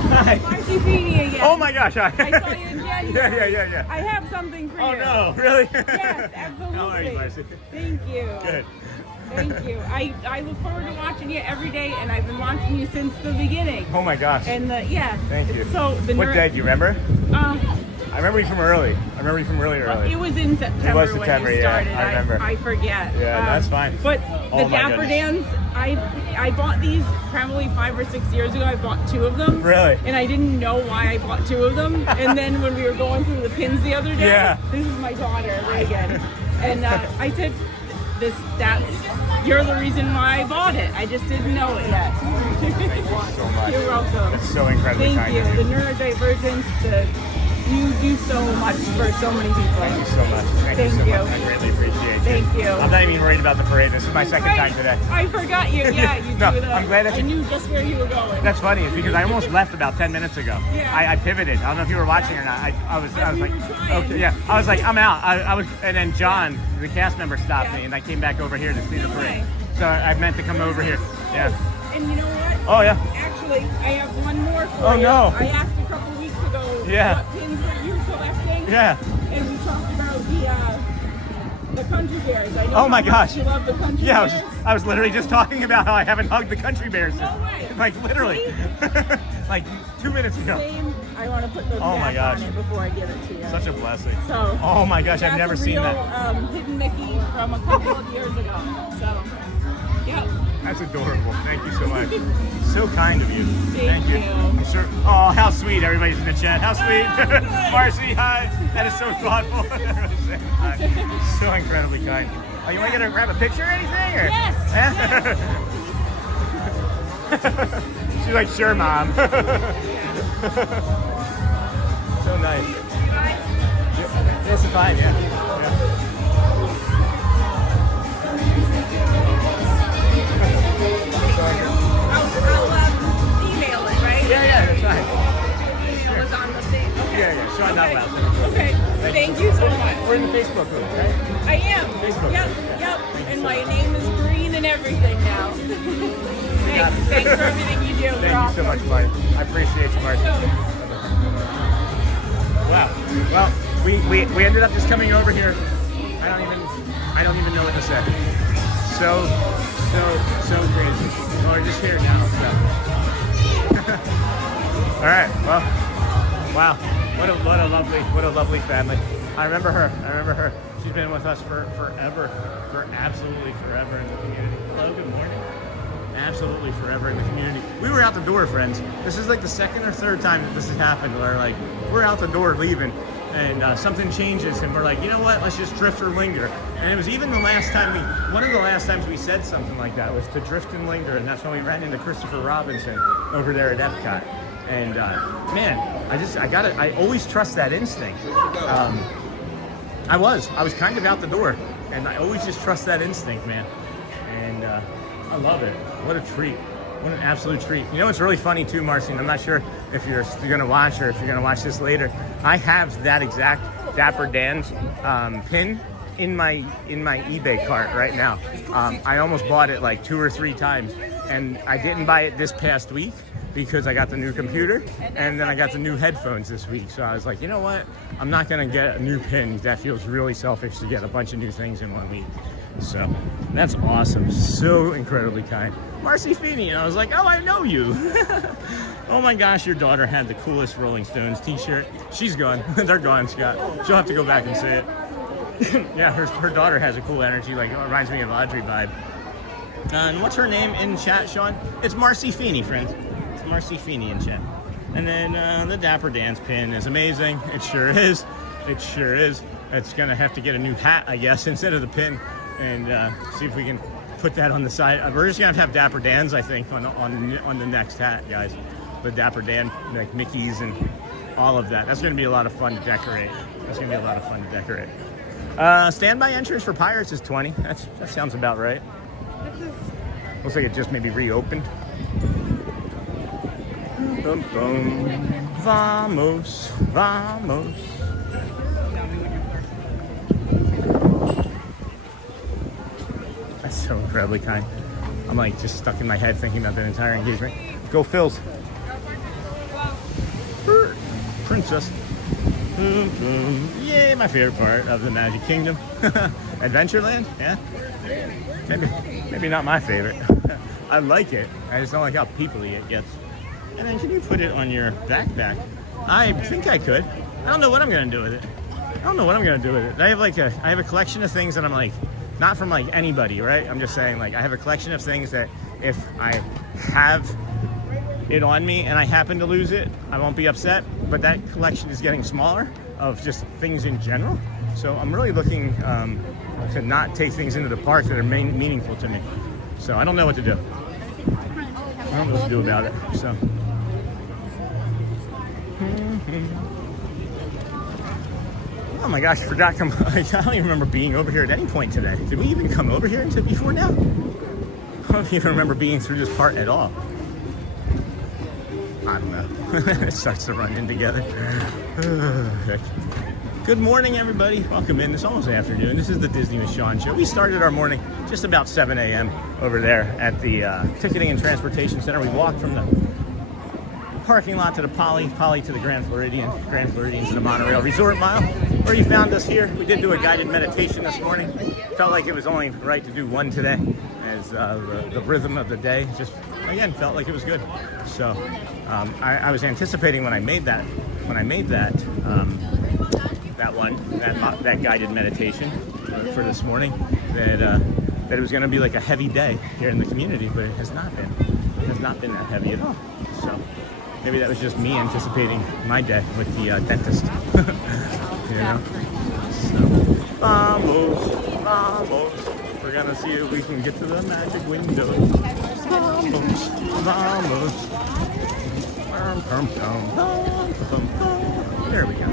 Hi. Again. Oh my gosh! I saw you in January. Yeah. I have something for you. Oh no, really? Yes, absolutely. How are you, Marcy? Thank you. Good. Thank you. I look forward to watching you every day, and I've been watching you since the beginning. Oh my gosh. And thank you. So what day do you remember? I remember you from early. I remember you from really early. It was in September. It was September, when you started. yeah. I remember. I forget. Yeah, that's fine. But Oh the my Dapper goodness. Dans, I bought these probably 5 or 6 years ago. I bought 2 of them. Really? And I didn't know why I bought 2 of them. And then when we were going through the pins the other day, Yeah. this is my daughter, Reagan. And I said, you're the reason why I bought it. I just didn't know it yet. Thank you so much. You're welcome. That's so incredibly Thank kind you. of you. The neurodivergence, you do so much for so many people. Thank you so much. Thank you so much. I greatly appreciate it. Thank you. I'm not even worried about the parade. This is my second time today. I forgot you. Yeah, you No, do that. I'm glad that I knew just where you were going. That's funny. It's because I almost left about 10 minutes ago. Yeah. I pivoted. I don't know if you were watching or not. I was like, okay, yeah. I was like, I'm out. I was, and then John, the cast member, stopped me, and I came back over here to see the parade. So I meant to come over here. Yeah. And you know what? Oh yeah. Actually, I have one more for Oh you. no. I asked a couple weeks ago Yeah. what pins that you were collecting. Yeah. And we talked about The country bears. I know Oh my how much gosh. You love the country Yeah, bears. I was literally just talking about how I haven't hugged the country bears. No way. Like literally. Like 2 minutes ago. Same. I want to put the Oh my cap gosh. on it before I give it to you. Such a blessing. So. Oh my gosh, I've that's never a seen real, that. Hidden Mickey from a couple of years ago. So. Yep. That's adorable. Thank you so much. So kind of you. Thank you. I'm sure. Oh, how sweet. Everybody's in the chat. How sweet. Marcy, hi. That is so thoughtful. Hi. So incredibly kind. Oh, you want to get grab a picture or anything? Or? Yes. She's like, sure, Mom. So nice. Yes, fine, yeah. I'll email it, right? Yeah, that's right. It was on the thing. Okay. Yeah, Sean Nutwell. Okay. Thank you so much. We're in the Facebook group, right? I am. Facebook. Yep. And my name is green and everything now. Thanks for everything you do. Thank you so much, Marty. I appreciate you, Marty. Wow. Well, we ended up just coming over here. I don't even know what to say. So crazy. Well, we're just here now. So. All right. Well, wow. What a lovely family. I remember her. She's been with us for forever, for absolutely forever in the community. Hello, good morning. Absolutely forever in the community. We were out the door, friends. This is like the second or third time that this has happened where like we're out the door leaving and something changes and we're like, you know what, let's just drift or linger. And it was even the last time one of the last times we said something like that was to drift and linger, and that's when we ran into Christopher Robinson over there at Epcot. And man, I always trust that instinct. I was kind of out the door, and I always just trust that instinct, man. And I love it. What a treat. What an absolute treat. You know what's really funny too, Marcy, and I'm not sure if you're going to watch or if you're going to watch this later. I have that exact Dapper Dans pin in my eBay cart right now. I almost bought it like 2 or 3 times, and I didn't buy it this past week because I got the new computer and then I got the new headphones this week. So I was like, you know what? I'm not going to get a new pin. That feels really selfish to get a bunch of new things in 1 week. So that's awesome. So incredibly kind. Marcy Feeney, and I was like, oh, I know you. Oh my gosh, your daughter had the coolest Rolling Stones t-shirt. She's gone. They're gone, Scott. She'll have to go back and see it. Yeah, her daughter has a cool energy, like it reminds me of Audrey vibe. And what's her name in chat, Sean? It's Marcy Feeney, friends. It's Marcy Feeney in chat. And then the Dapper Dans pin is amazing. It sure is. It sure is. It's gonna have to get a new hat, I guess, instead of the pin, and see if we can put that on the side. We're just gonna have Dapper Dans, I think, on the next hat, guys. The Dapper Dan, like Mickey's and all of that. That's gonna be a lot of fun to decorate. Standby entrance for Pirates is 20. That sounds about right. Looks like it just maybe reopened. Bum, bum. Vamos, vamos. That's so incredibly kind. I'm like just stuck in my head thinking about that entire engagement. Go Phils. Princess. Yay, my favorite part of the Magic Kingdom. Adventureland, yeah. Maybe not my favorite. I like it. I just don't like how peoply it gets. And then can you put it on your backpack? I think I could. I don't know what I'm gonna do with it. I have a collection of things that I'm like, not from like anybody, right? I'm just saying, like, I have a collection of things that if I have it on me and I happen to lose it, I won't be upset. But that collection is getting smaller of just things in general. So I'm really looking to not take things into the park that are meaningful to me. So I don't know what to do. I don't know what to do about it. So. Oh my gosh, I forgot. I don't even remember being over here at any point today. Did we even come over here before now? I don't even remember being through this part at all. I don't know. It starts to run in together. Good morning, everybody. Welcome in. It's almost afternoon. This is the Disney with Sean show. We started our morning just about 7 a.m. over there at the Ticketing and Transportation Center. We walked from the parking lot to the Poly to the Grand Floridian to the Monorail Resort Mile. or you found us here. We did do a guided meditation this morning. Felt like it was only right to do one today, as the rhythm of the day just, again, felt like it was good. So I was anticipating when I made that that guided meditation for this morning, that it was going to be like a heavy day here in the community, but it has not been. It has not been that heavy at all. So maybe that was just me anticipating my day with the dentist. You know? So, vamos. We're going to see if we can get to the magic window. Vamos. There we go.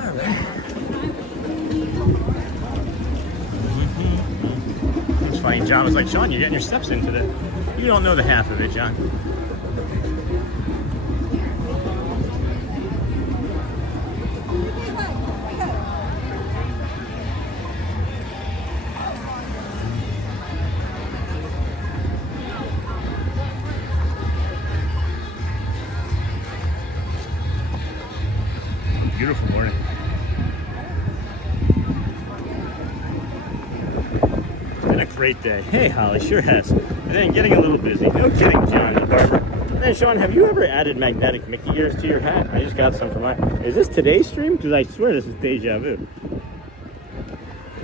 All right. It's funny, John was like, Sean, you're getting your steps in today. You don't know the half of it, John. Beautiful morning. It's been a great day. Hey, Holly, sure has. And then getting a little busy. No kidding, John the barber. And then, Sean, have you ever added magnetic Mickey ears to your hat? I just got some for mine. Is this today's stream? Because I swear this is deja vu.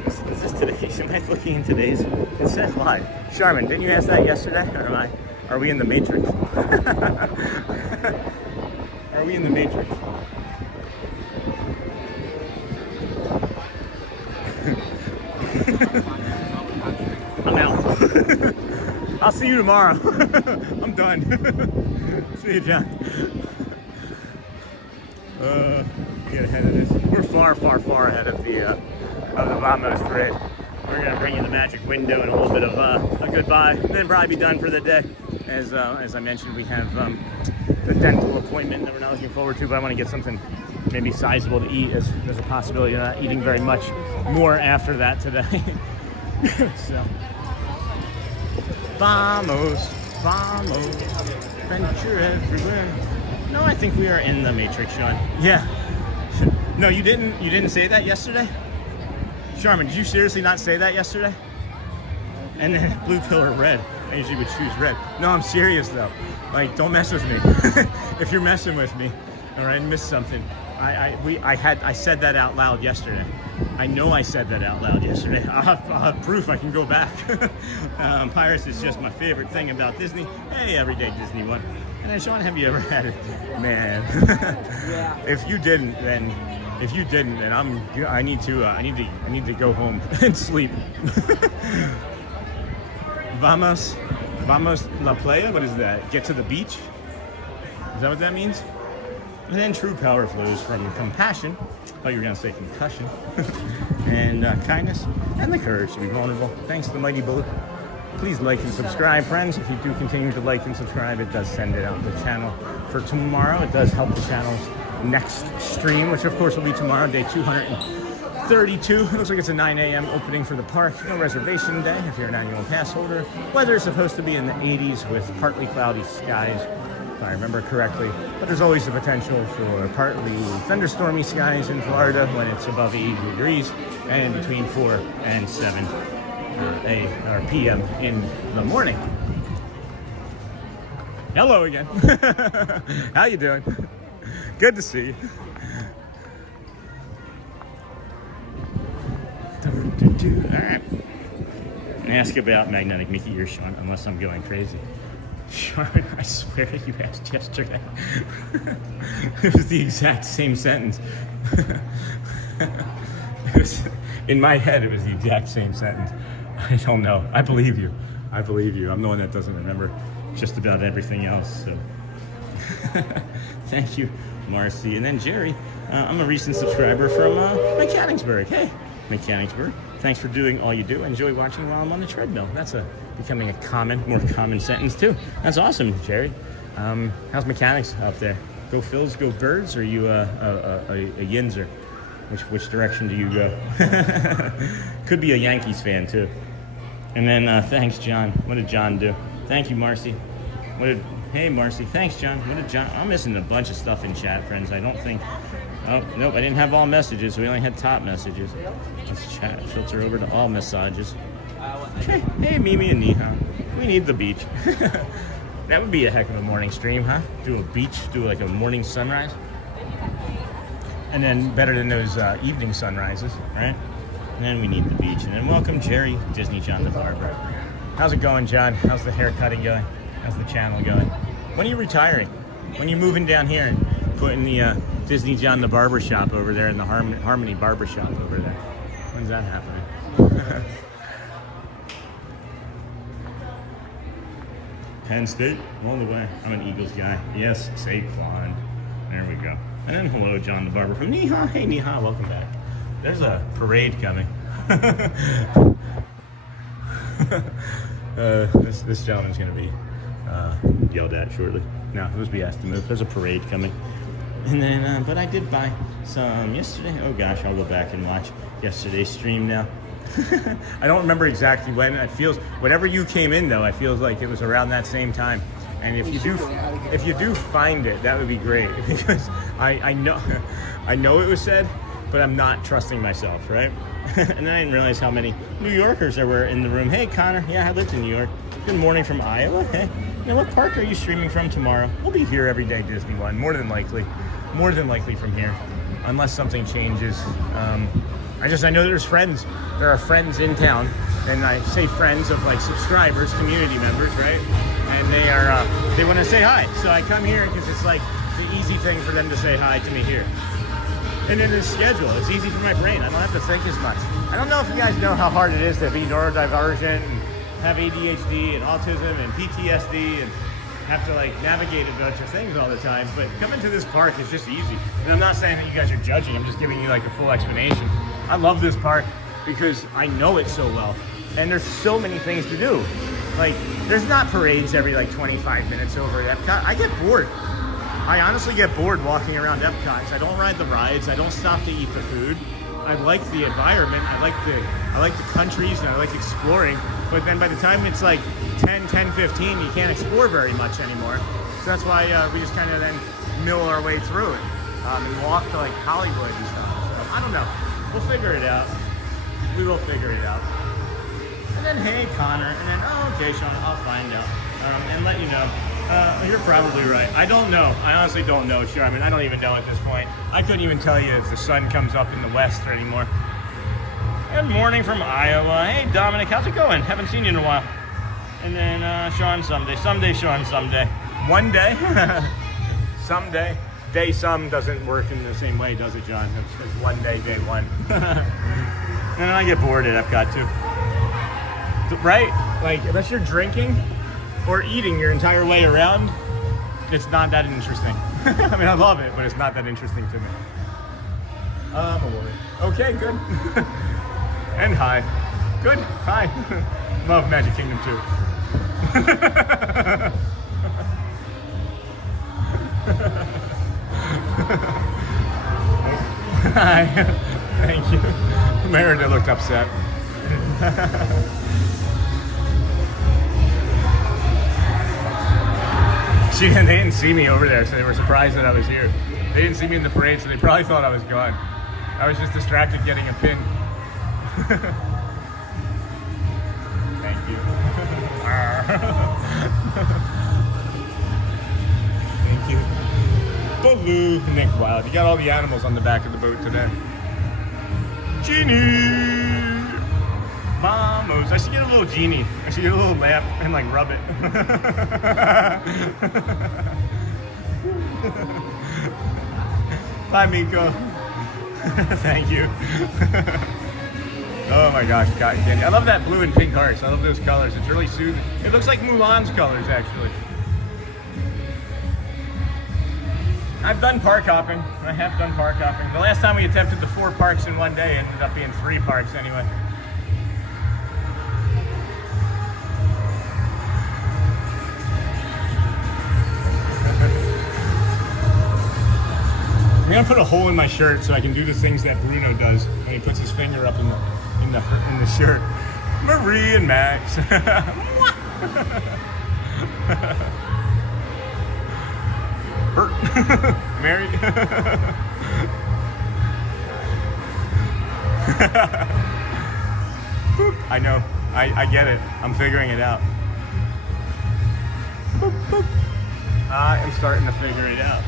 Is this today's? Am I looking in today's? It says live. Charmin, didn't you ask that yesterday? Or are we in the Matrix? Are we in the Matrix? I'm out. I'll see you tomorrow. I'm done. See you, John. Get ahead of this. We're far ahead of the Vamos parade. We're gonna bring you the magic window and a little bit of a goodbye, and then probably be done for the day. As I mentioned, we have the dental appointment that we're not looking forward to, but I want to get something maybe sizable to eat, as there's a possibility of not eating very much more after that today. So, vamos, venture everywhere. No, I think we are in the Matrix, Sean. Yeah. No, you didn't say that yesterday? Charmin, did you seriously not say that yesterday? And then blue pill or red. I usually would choose red. No, I'm serious though. Like, don't mess with me. If you're messing with me, all right, I missed something. I said that out loud yesterday. I know I said that out loud yesterday. I'll have proof. I can go back. Pirates is just my favorite thing about Disney. Hey, everyday Disney one. And then, Sean, have you ever had it? Man. Yeah. If you didn't, then I need to go home and sleep. Vamos la playa. What is that? Get to the beach? Is that what that means? And then true power flows from compassion. Oh, you were going to say concussion. And kindness and the courage to be vulnerable. Thanks to the mighty bullet. Please like and subscribe, friends. If you do continue to like and subscribe, it does send it out to the channel for tomorrow. It does help the channel's next stream, which of course will be tomorrow, day 232. It looks like it's a 9 a.m. opening for the park. No reservation day if you're an annual pass holder. Weather is supposed to be in the 80s with partly cloudy skies, if I remember correctly. But there's always the potential for partly thunderstormy skies in Florida when it's above 80 degrees and between 4 and 7 p.m. in the morning. Hello again. How you doing? Good to see you. All right. Ask about magnetic Mickey ears, Sean, unless I'm going crazy. Sean, I swear you asked yesterday. It was the exact same sentence. It was, in my head, it was the exact same sentence. I don't know. I believe you. I'm the one that doesn't remember just about everything else. So, thank you, Marcy. And then Jerry, I'm a recent subscriber from Mechanicsburg. Hey, Mechanicsburg. Thanks for doing all you do. Enjoy watching while I'm on the treadmill. That's becoming a more common sentence too. That's awesome, Jerry. How's mechanics up there? Go Phils, go Birds, or are you a Yinzer? Which direction do you go? Could be a Yankees fan too. And then thanks, John. What did John do? Thank you, Marcy. Hey, Marcy. Thanks, John. What did John? I'm missing a bunch of stuff in chat, friends. I don't think Oh, nope, I didn't have all messages. We only had top messages. Let's chat. Filter over to all messages. Hey, Mimi and Neha. We need the beach. That would be a heck of a morning stream, huh? Do a beach, do like a morning sunrise. And then better than those evening sunrises, right? And then we need the beach. And then welcome Jerry, Disney John the Barber. How's it going, John? How's the haircutting going? How's the channel going? When are you retiring? When are you moving down here and putting the Disney John the Barber shop over there in the Harmony Barber shop over there? When's that happening? Penn State, all the way. I'm an Eagles guy. Yes, Saquon. There we go. And then hello, John the Barber from Neha. Hey, Neha, welcome back. There's a parade coming. This gentleman's going to be yelled at shortly. No, it was be asked to move. There's a parade coming. And then, but I did buy some yesterday. Oh gosh, I'll go back and watch yesterday's stream now. I don't remember exactly when. It feels, whenever you came in though, I feel like it was around that same time. And if you do find it, that would be great, because I know it was said, but I'm not trusting myself, right? And then I didn't realize how many New Yorkers there were in the room. Hey, Connor. Yeah, I lived in New York. Good morning from Iowa. Hey, what park are you streaming from tomorrow? We'll be here every day, Disney One, more than likely from here, unless something changes. I know there's friends. There are friends in town, and I say friends of like subscribers, community members, right? And they want to say hi. So I come here because it's like the easy thing for them to say hi to me here. And then the schedule, it's easy for my brain. I don't have to think as much. I don't know if you guys know how hard it is to be neurodivergent and have ADHD and autism and PTSD and have to like navigate a bunch of things all the time. But coming to this park is just easy. And I'm not saying that you guys are judging. I'm just giving you like a full explanation. I love this park because I know it so well. And there's so many things to do. Like, there's not parades every like 25 minutes over at Epcot. I get bored. I honestly get bored walking around Epcot. I don't ride the rides. I don't stop to eat the food. I like the environment. I like the countries, and I like exploring. But then by the time it's like 10:15, you can't explore very much anymore. So that's why we just kind of then mill our way through it and walk to like Hollywood and stuff. So I don't know. We'll figure it out. We will figure it out. And then, hey, Connor. And then, oh, okay, Sean, I'll find out and let you know. You're probably right. I don't know. I honestly don't know, Charmin. I don't even know at this point. I couldn't even tell you if the sun comes up in the west anymore. Good morning from Iowa. Hey, Dominic, how's it going? Haven't seen you in a while. And then Sean someday. Someday, Sean, someday. One day? Someday. Day some doesn't work in the same way, does it, John? It's one day, day one. And I get bored at Epcot, too. Right? Like, unless you're drinking or eating your entire way around, it's not that interesting. I mean, I love it, but it's not that interesting to me. I'm a woman. Okay, good. And hi. Good, hi. Love Magic Kingdom too. Hi. Thank you. Merida looked upset. They didn't see me over there, so they were surprised that I was here. They didn't see me in the parade, so they probably thought I was gone. I was just distracted getting a pin. Thank you. Thank you. Baloo. Nick Wild. You got all the animals on the back of the boat today. Genie! Vamos. I should get a little genie. I should get a little lamp and like rub it. Bye, Miko. Thank you. Oh my gosh, cotton candy. I love that blue and pink hearts. I love those colors. It's really soothing. It looks like Mulan's colors, actually. I've done park hopping. I have done park hopping. The last time we attempted the 4 parks in one day ended up being 3 parks anyway. I'm gonna put a hole in my shirt so I can do the things that Bruno does when he puts his finger up in the shirt. Marie and Max. Bert. Mary. Boop. I know. I get it. I'm figuring it out. Boop, boop. I'm starting to figure it out.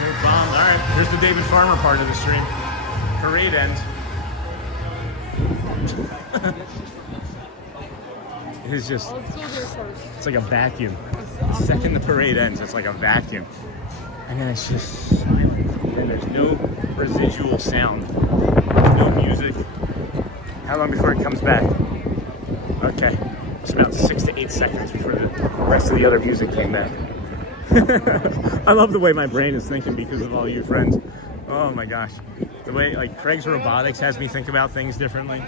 No bomb. All right, here's the David Farmer part of the stream. Parade ends. It is just, it's like a vacuum. The second the parade ends, it's like a vacuum. And then it's just silent. And there's no residual sound. There's no music. How long before it comes back? Okay, it's about 6 to 8 seconds before the rest of the other music came back. I love the way my brain is thinking because of all you friends. Oh my gosh. The way, like, Craig's robotics has me think about things differently.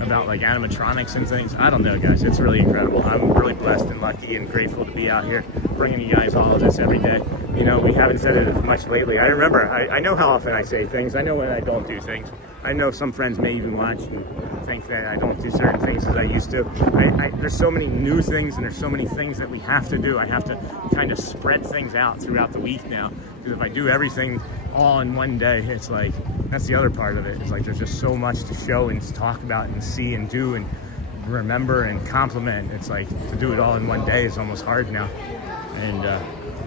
About like animatronics and things. I don't know, guys. It's really incredible. I'm really blessed and lucky and grateful to be out here bringing you guys all of this every day. You know, we haven't said it as much lately. I remember, I know how often I say things. I know when I don't do things. I know some friends may even watch and think that I don't do certain things as I used to. There's so many new things and there's so many things that we have to do. I have to kind of spread things out throughout the week now. Because if I do everything all in one day, it's like, that's the other part of it. It's like there's just so much to show and to talk about and see and do and remember and compliment. It's like to do it all in one day is almost hard now. And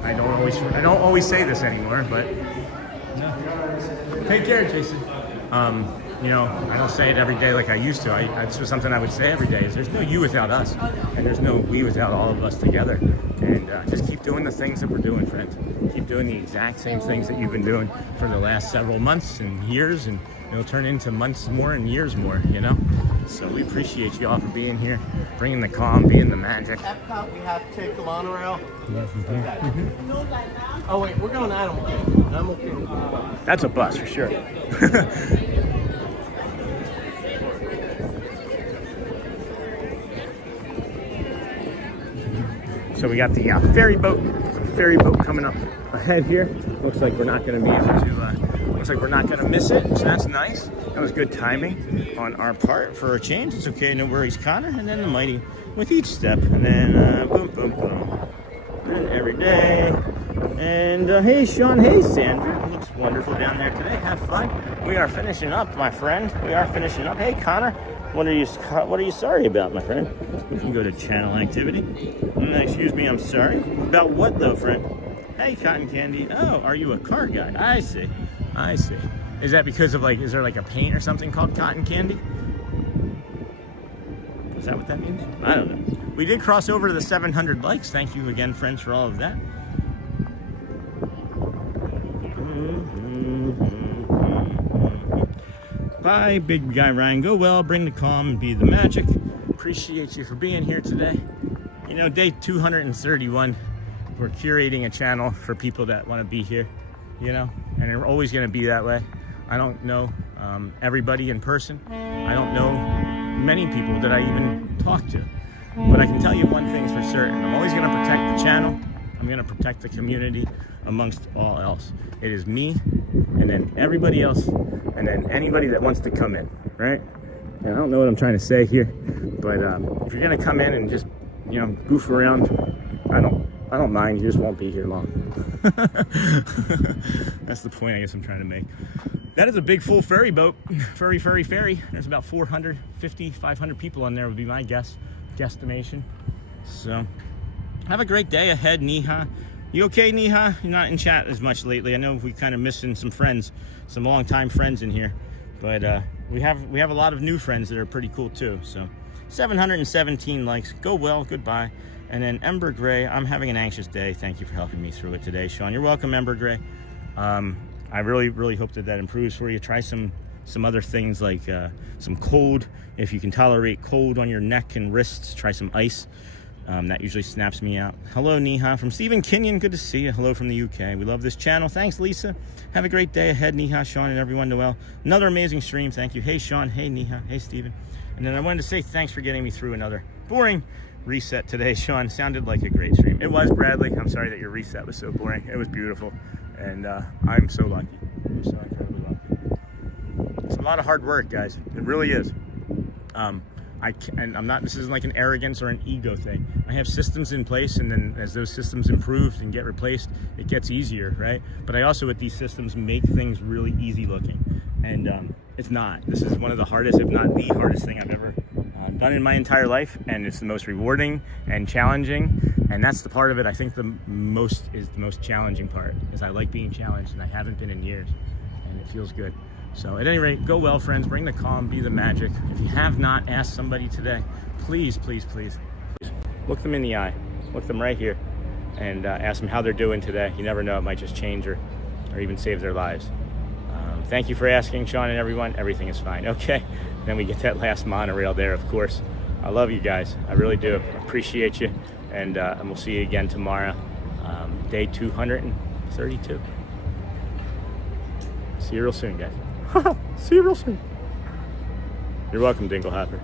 I don't always say this anymore, but no. Take care, Jason. You know, I don't say it every day like I used to. It's just something I would say every day is there's no you without us, and there's no we without all of us together. And just keep doing the things that we're doing, friends. Keep doing the exact same things that you've been doing for the last several months and years, and it'll turn into months more and years more, you know? So we appreciate you all for being here, bringing the calm, being the magic. Epcot, we have to take the monorail. Mm-hmm. Oh wait, we're going Animal Kingdom. Animal Kingdom. That's a bus for sure. So we got the ferry boat coming up ahead here. Looks like we're not going to be able to. Looks like we're not going to miss it. So that's nice. That was good timing on our part for a change. It's okay. No worries, Connor. And then the mighty with each step, and then boom, boom, boom. And every day. And hey, Sean. Hey, Sandra. It looks wonderful down there today. Have fun. We are finishing up, my friend. We are finishing up. Hey, Connor. What are you sorry about, my friend? We can go to channel activity. Excuse me, I'm sorry. About what though, friend? Hey, Cotton Candy. Oh, are you a car guy? I see. I see. Is that because of like, is there like a paint or something called Cotton Candy? Is that what that means? I don't know. We did cross over to the 700 likes. Thank you again, friends, for all of that. Bye, big guy Ryan. Go well, bring the calm, and be the magic. Appreciate you for being here today. You know, day 231, we're curating a channel for people that want to be here, you know, and they're always going to be that way. I don't know everybody in person. I don't know many people that I even talk to. But I can tell you one thing's for certain. I'm always going to protect the channel. I'm going to protect the community amongst all else. It is me, and then everybody else, and then anybody that wants to come in, right? And I don't know what I'm trying to say here, but if you're going to come in and just, you know, goof around, I don't mind. You just won't be here long. That's the point I guess I'm trying to make. That is a big full ferry boat. Ferry. There's about 450, 500 people on there would be my guesstimation. So have a great day ahead, Neha. You okay, Neha? You're not in chat as much lately. I know we kind of missing some friends, some longtime friends in here, but we have a lot of new friends that are pretty cool too. So 717 likes. Go well. Goodbye. And then Ember Gray, I'm having an anxious day. Thank you for helping me through it today, Sean. You're welcome, Ember Gray. I really hope that improves for you. Try some other things like some cold. If you can tolerate cold on your neck and wrists, try some ice. That usually snaps me out. Hello, Neha from Stephen Kenyon. Good to see you. Hello from the UK. We love this channel. Thanks, Lisa. Have a great day ahead, Neha, Sean, and everyone. Noel. Another amazing stream. Thank you. Hey, Sean. Hey, Neha. Hey, Stephen. And then I wanted to say thanks for getting me through another boring reset today, Sean. Sounded like a great stream. It was, Bradley. I'm sorry that your reset was so boring. It was beautiful. And I'm so lucky. I'm so incredibly lucky. It's a lot of hard work, guys. It really is. This isn't like an arrogance or an ego thing. I have systems in place, and then as those systems improve and get replaced, it gets easier, right? But I also, with these systems, make things really easy looking. And it's not. This is one of the hardest, if not the hardest thing I've ever done in my entire life, and it's the most rewarding and challenging, and that's the part of it I think the most challenging part, is I like being challenged, and I haven't been in years, and it feels good. So at any rate, go well, friends. Bring the calm, be the magic. If you have not asked somebody today, please, please, please, look them in the eye. Look them right here and ask them how they're doing today. You never know, it might just change or even save their lives. Thank you for asking, Sean and everyone. Everything is fine. Okay, then we get that last monorail there, of course. I love you guys. I really do. Appreciate you. And we'll see you again tomorrow, day 232. See you real soon, guys. See you real soon. You're welcome, Dingle Hopper.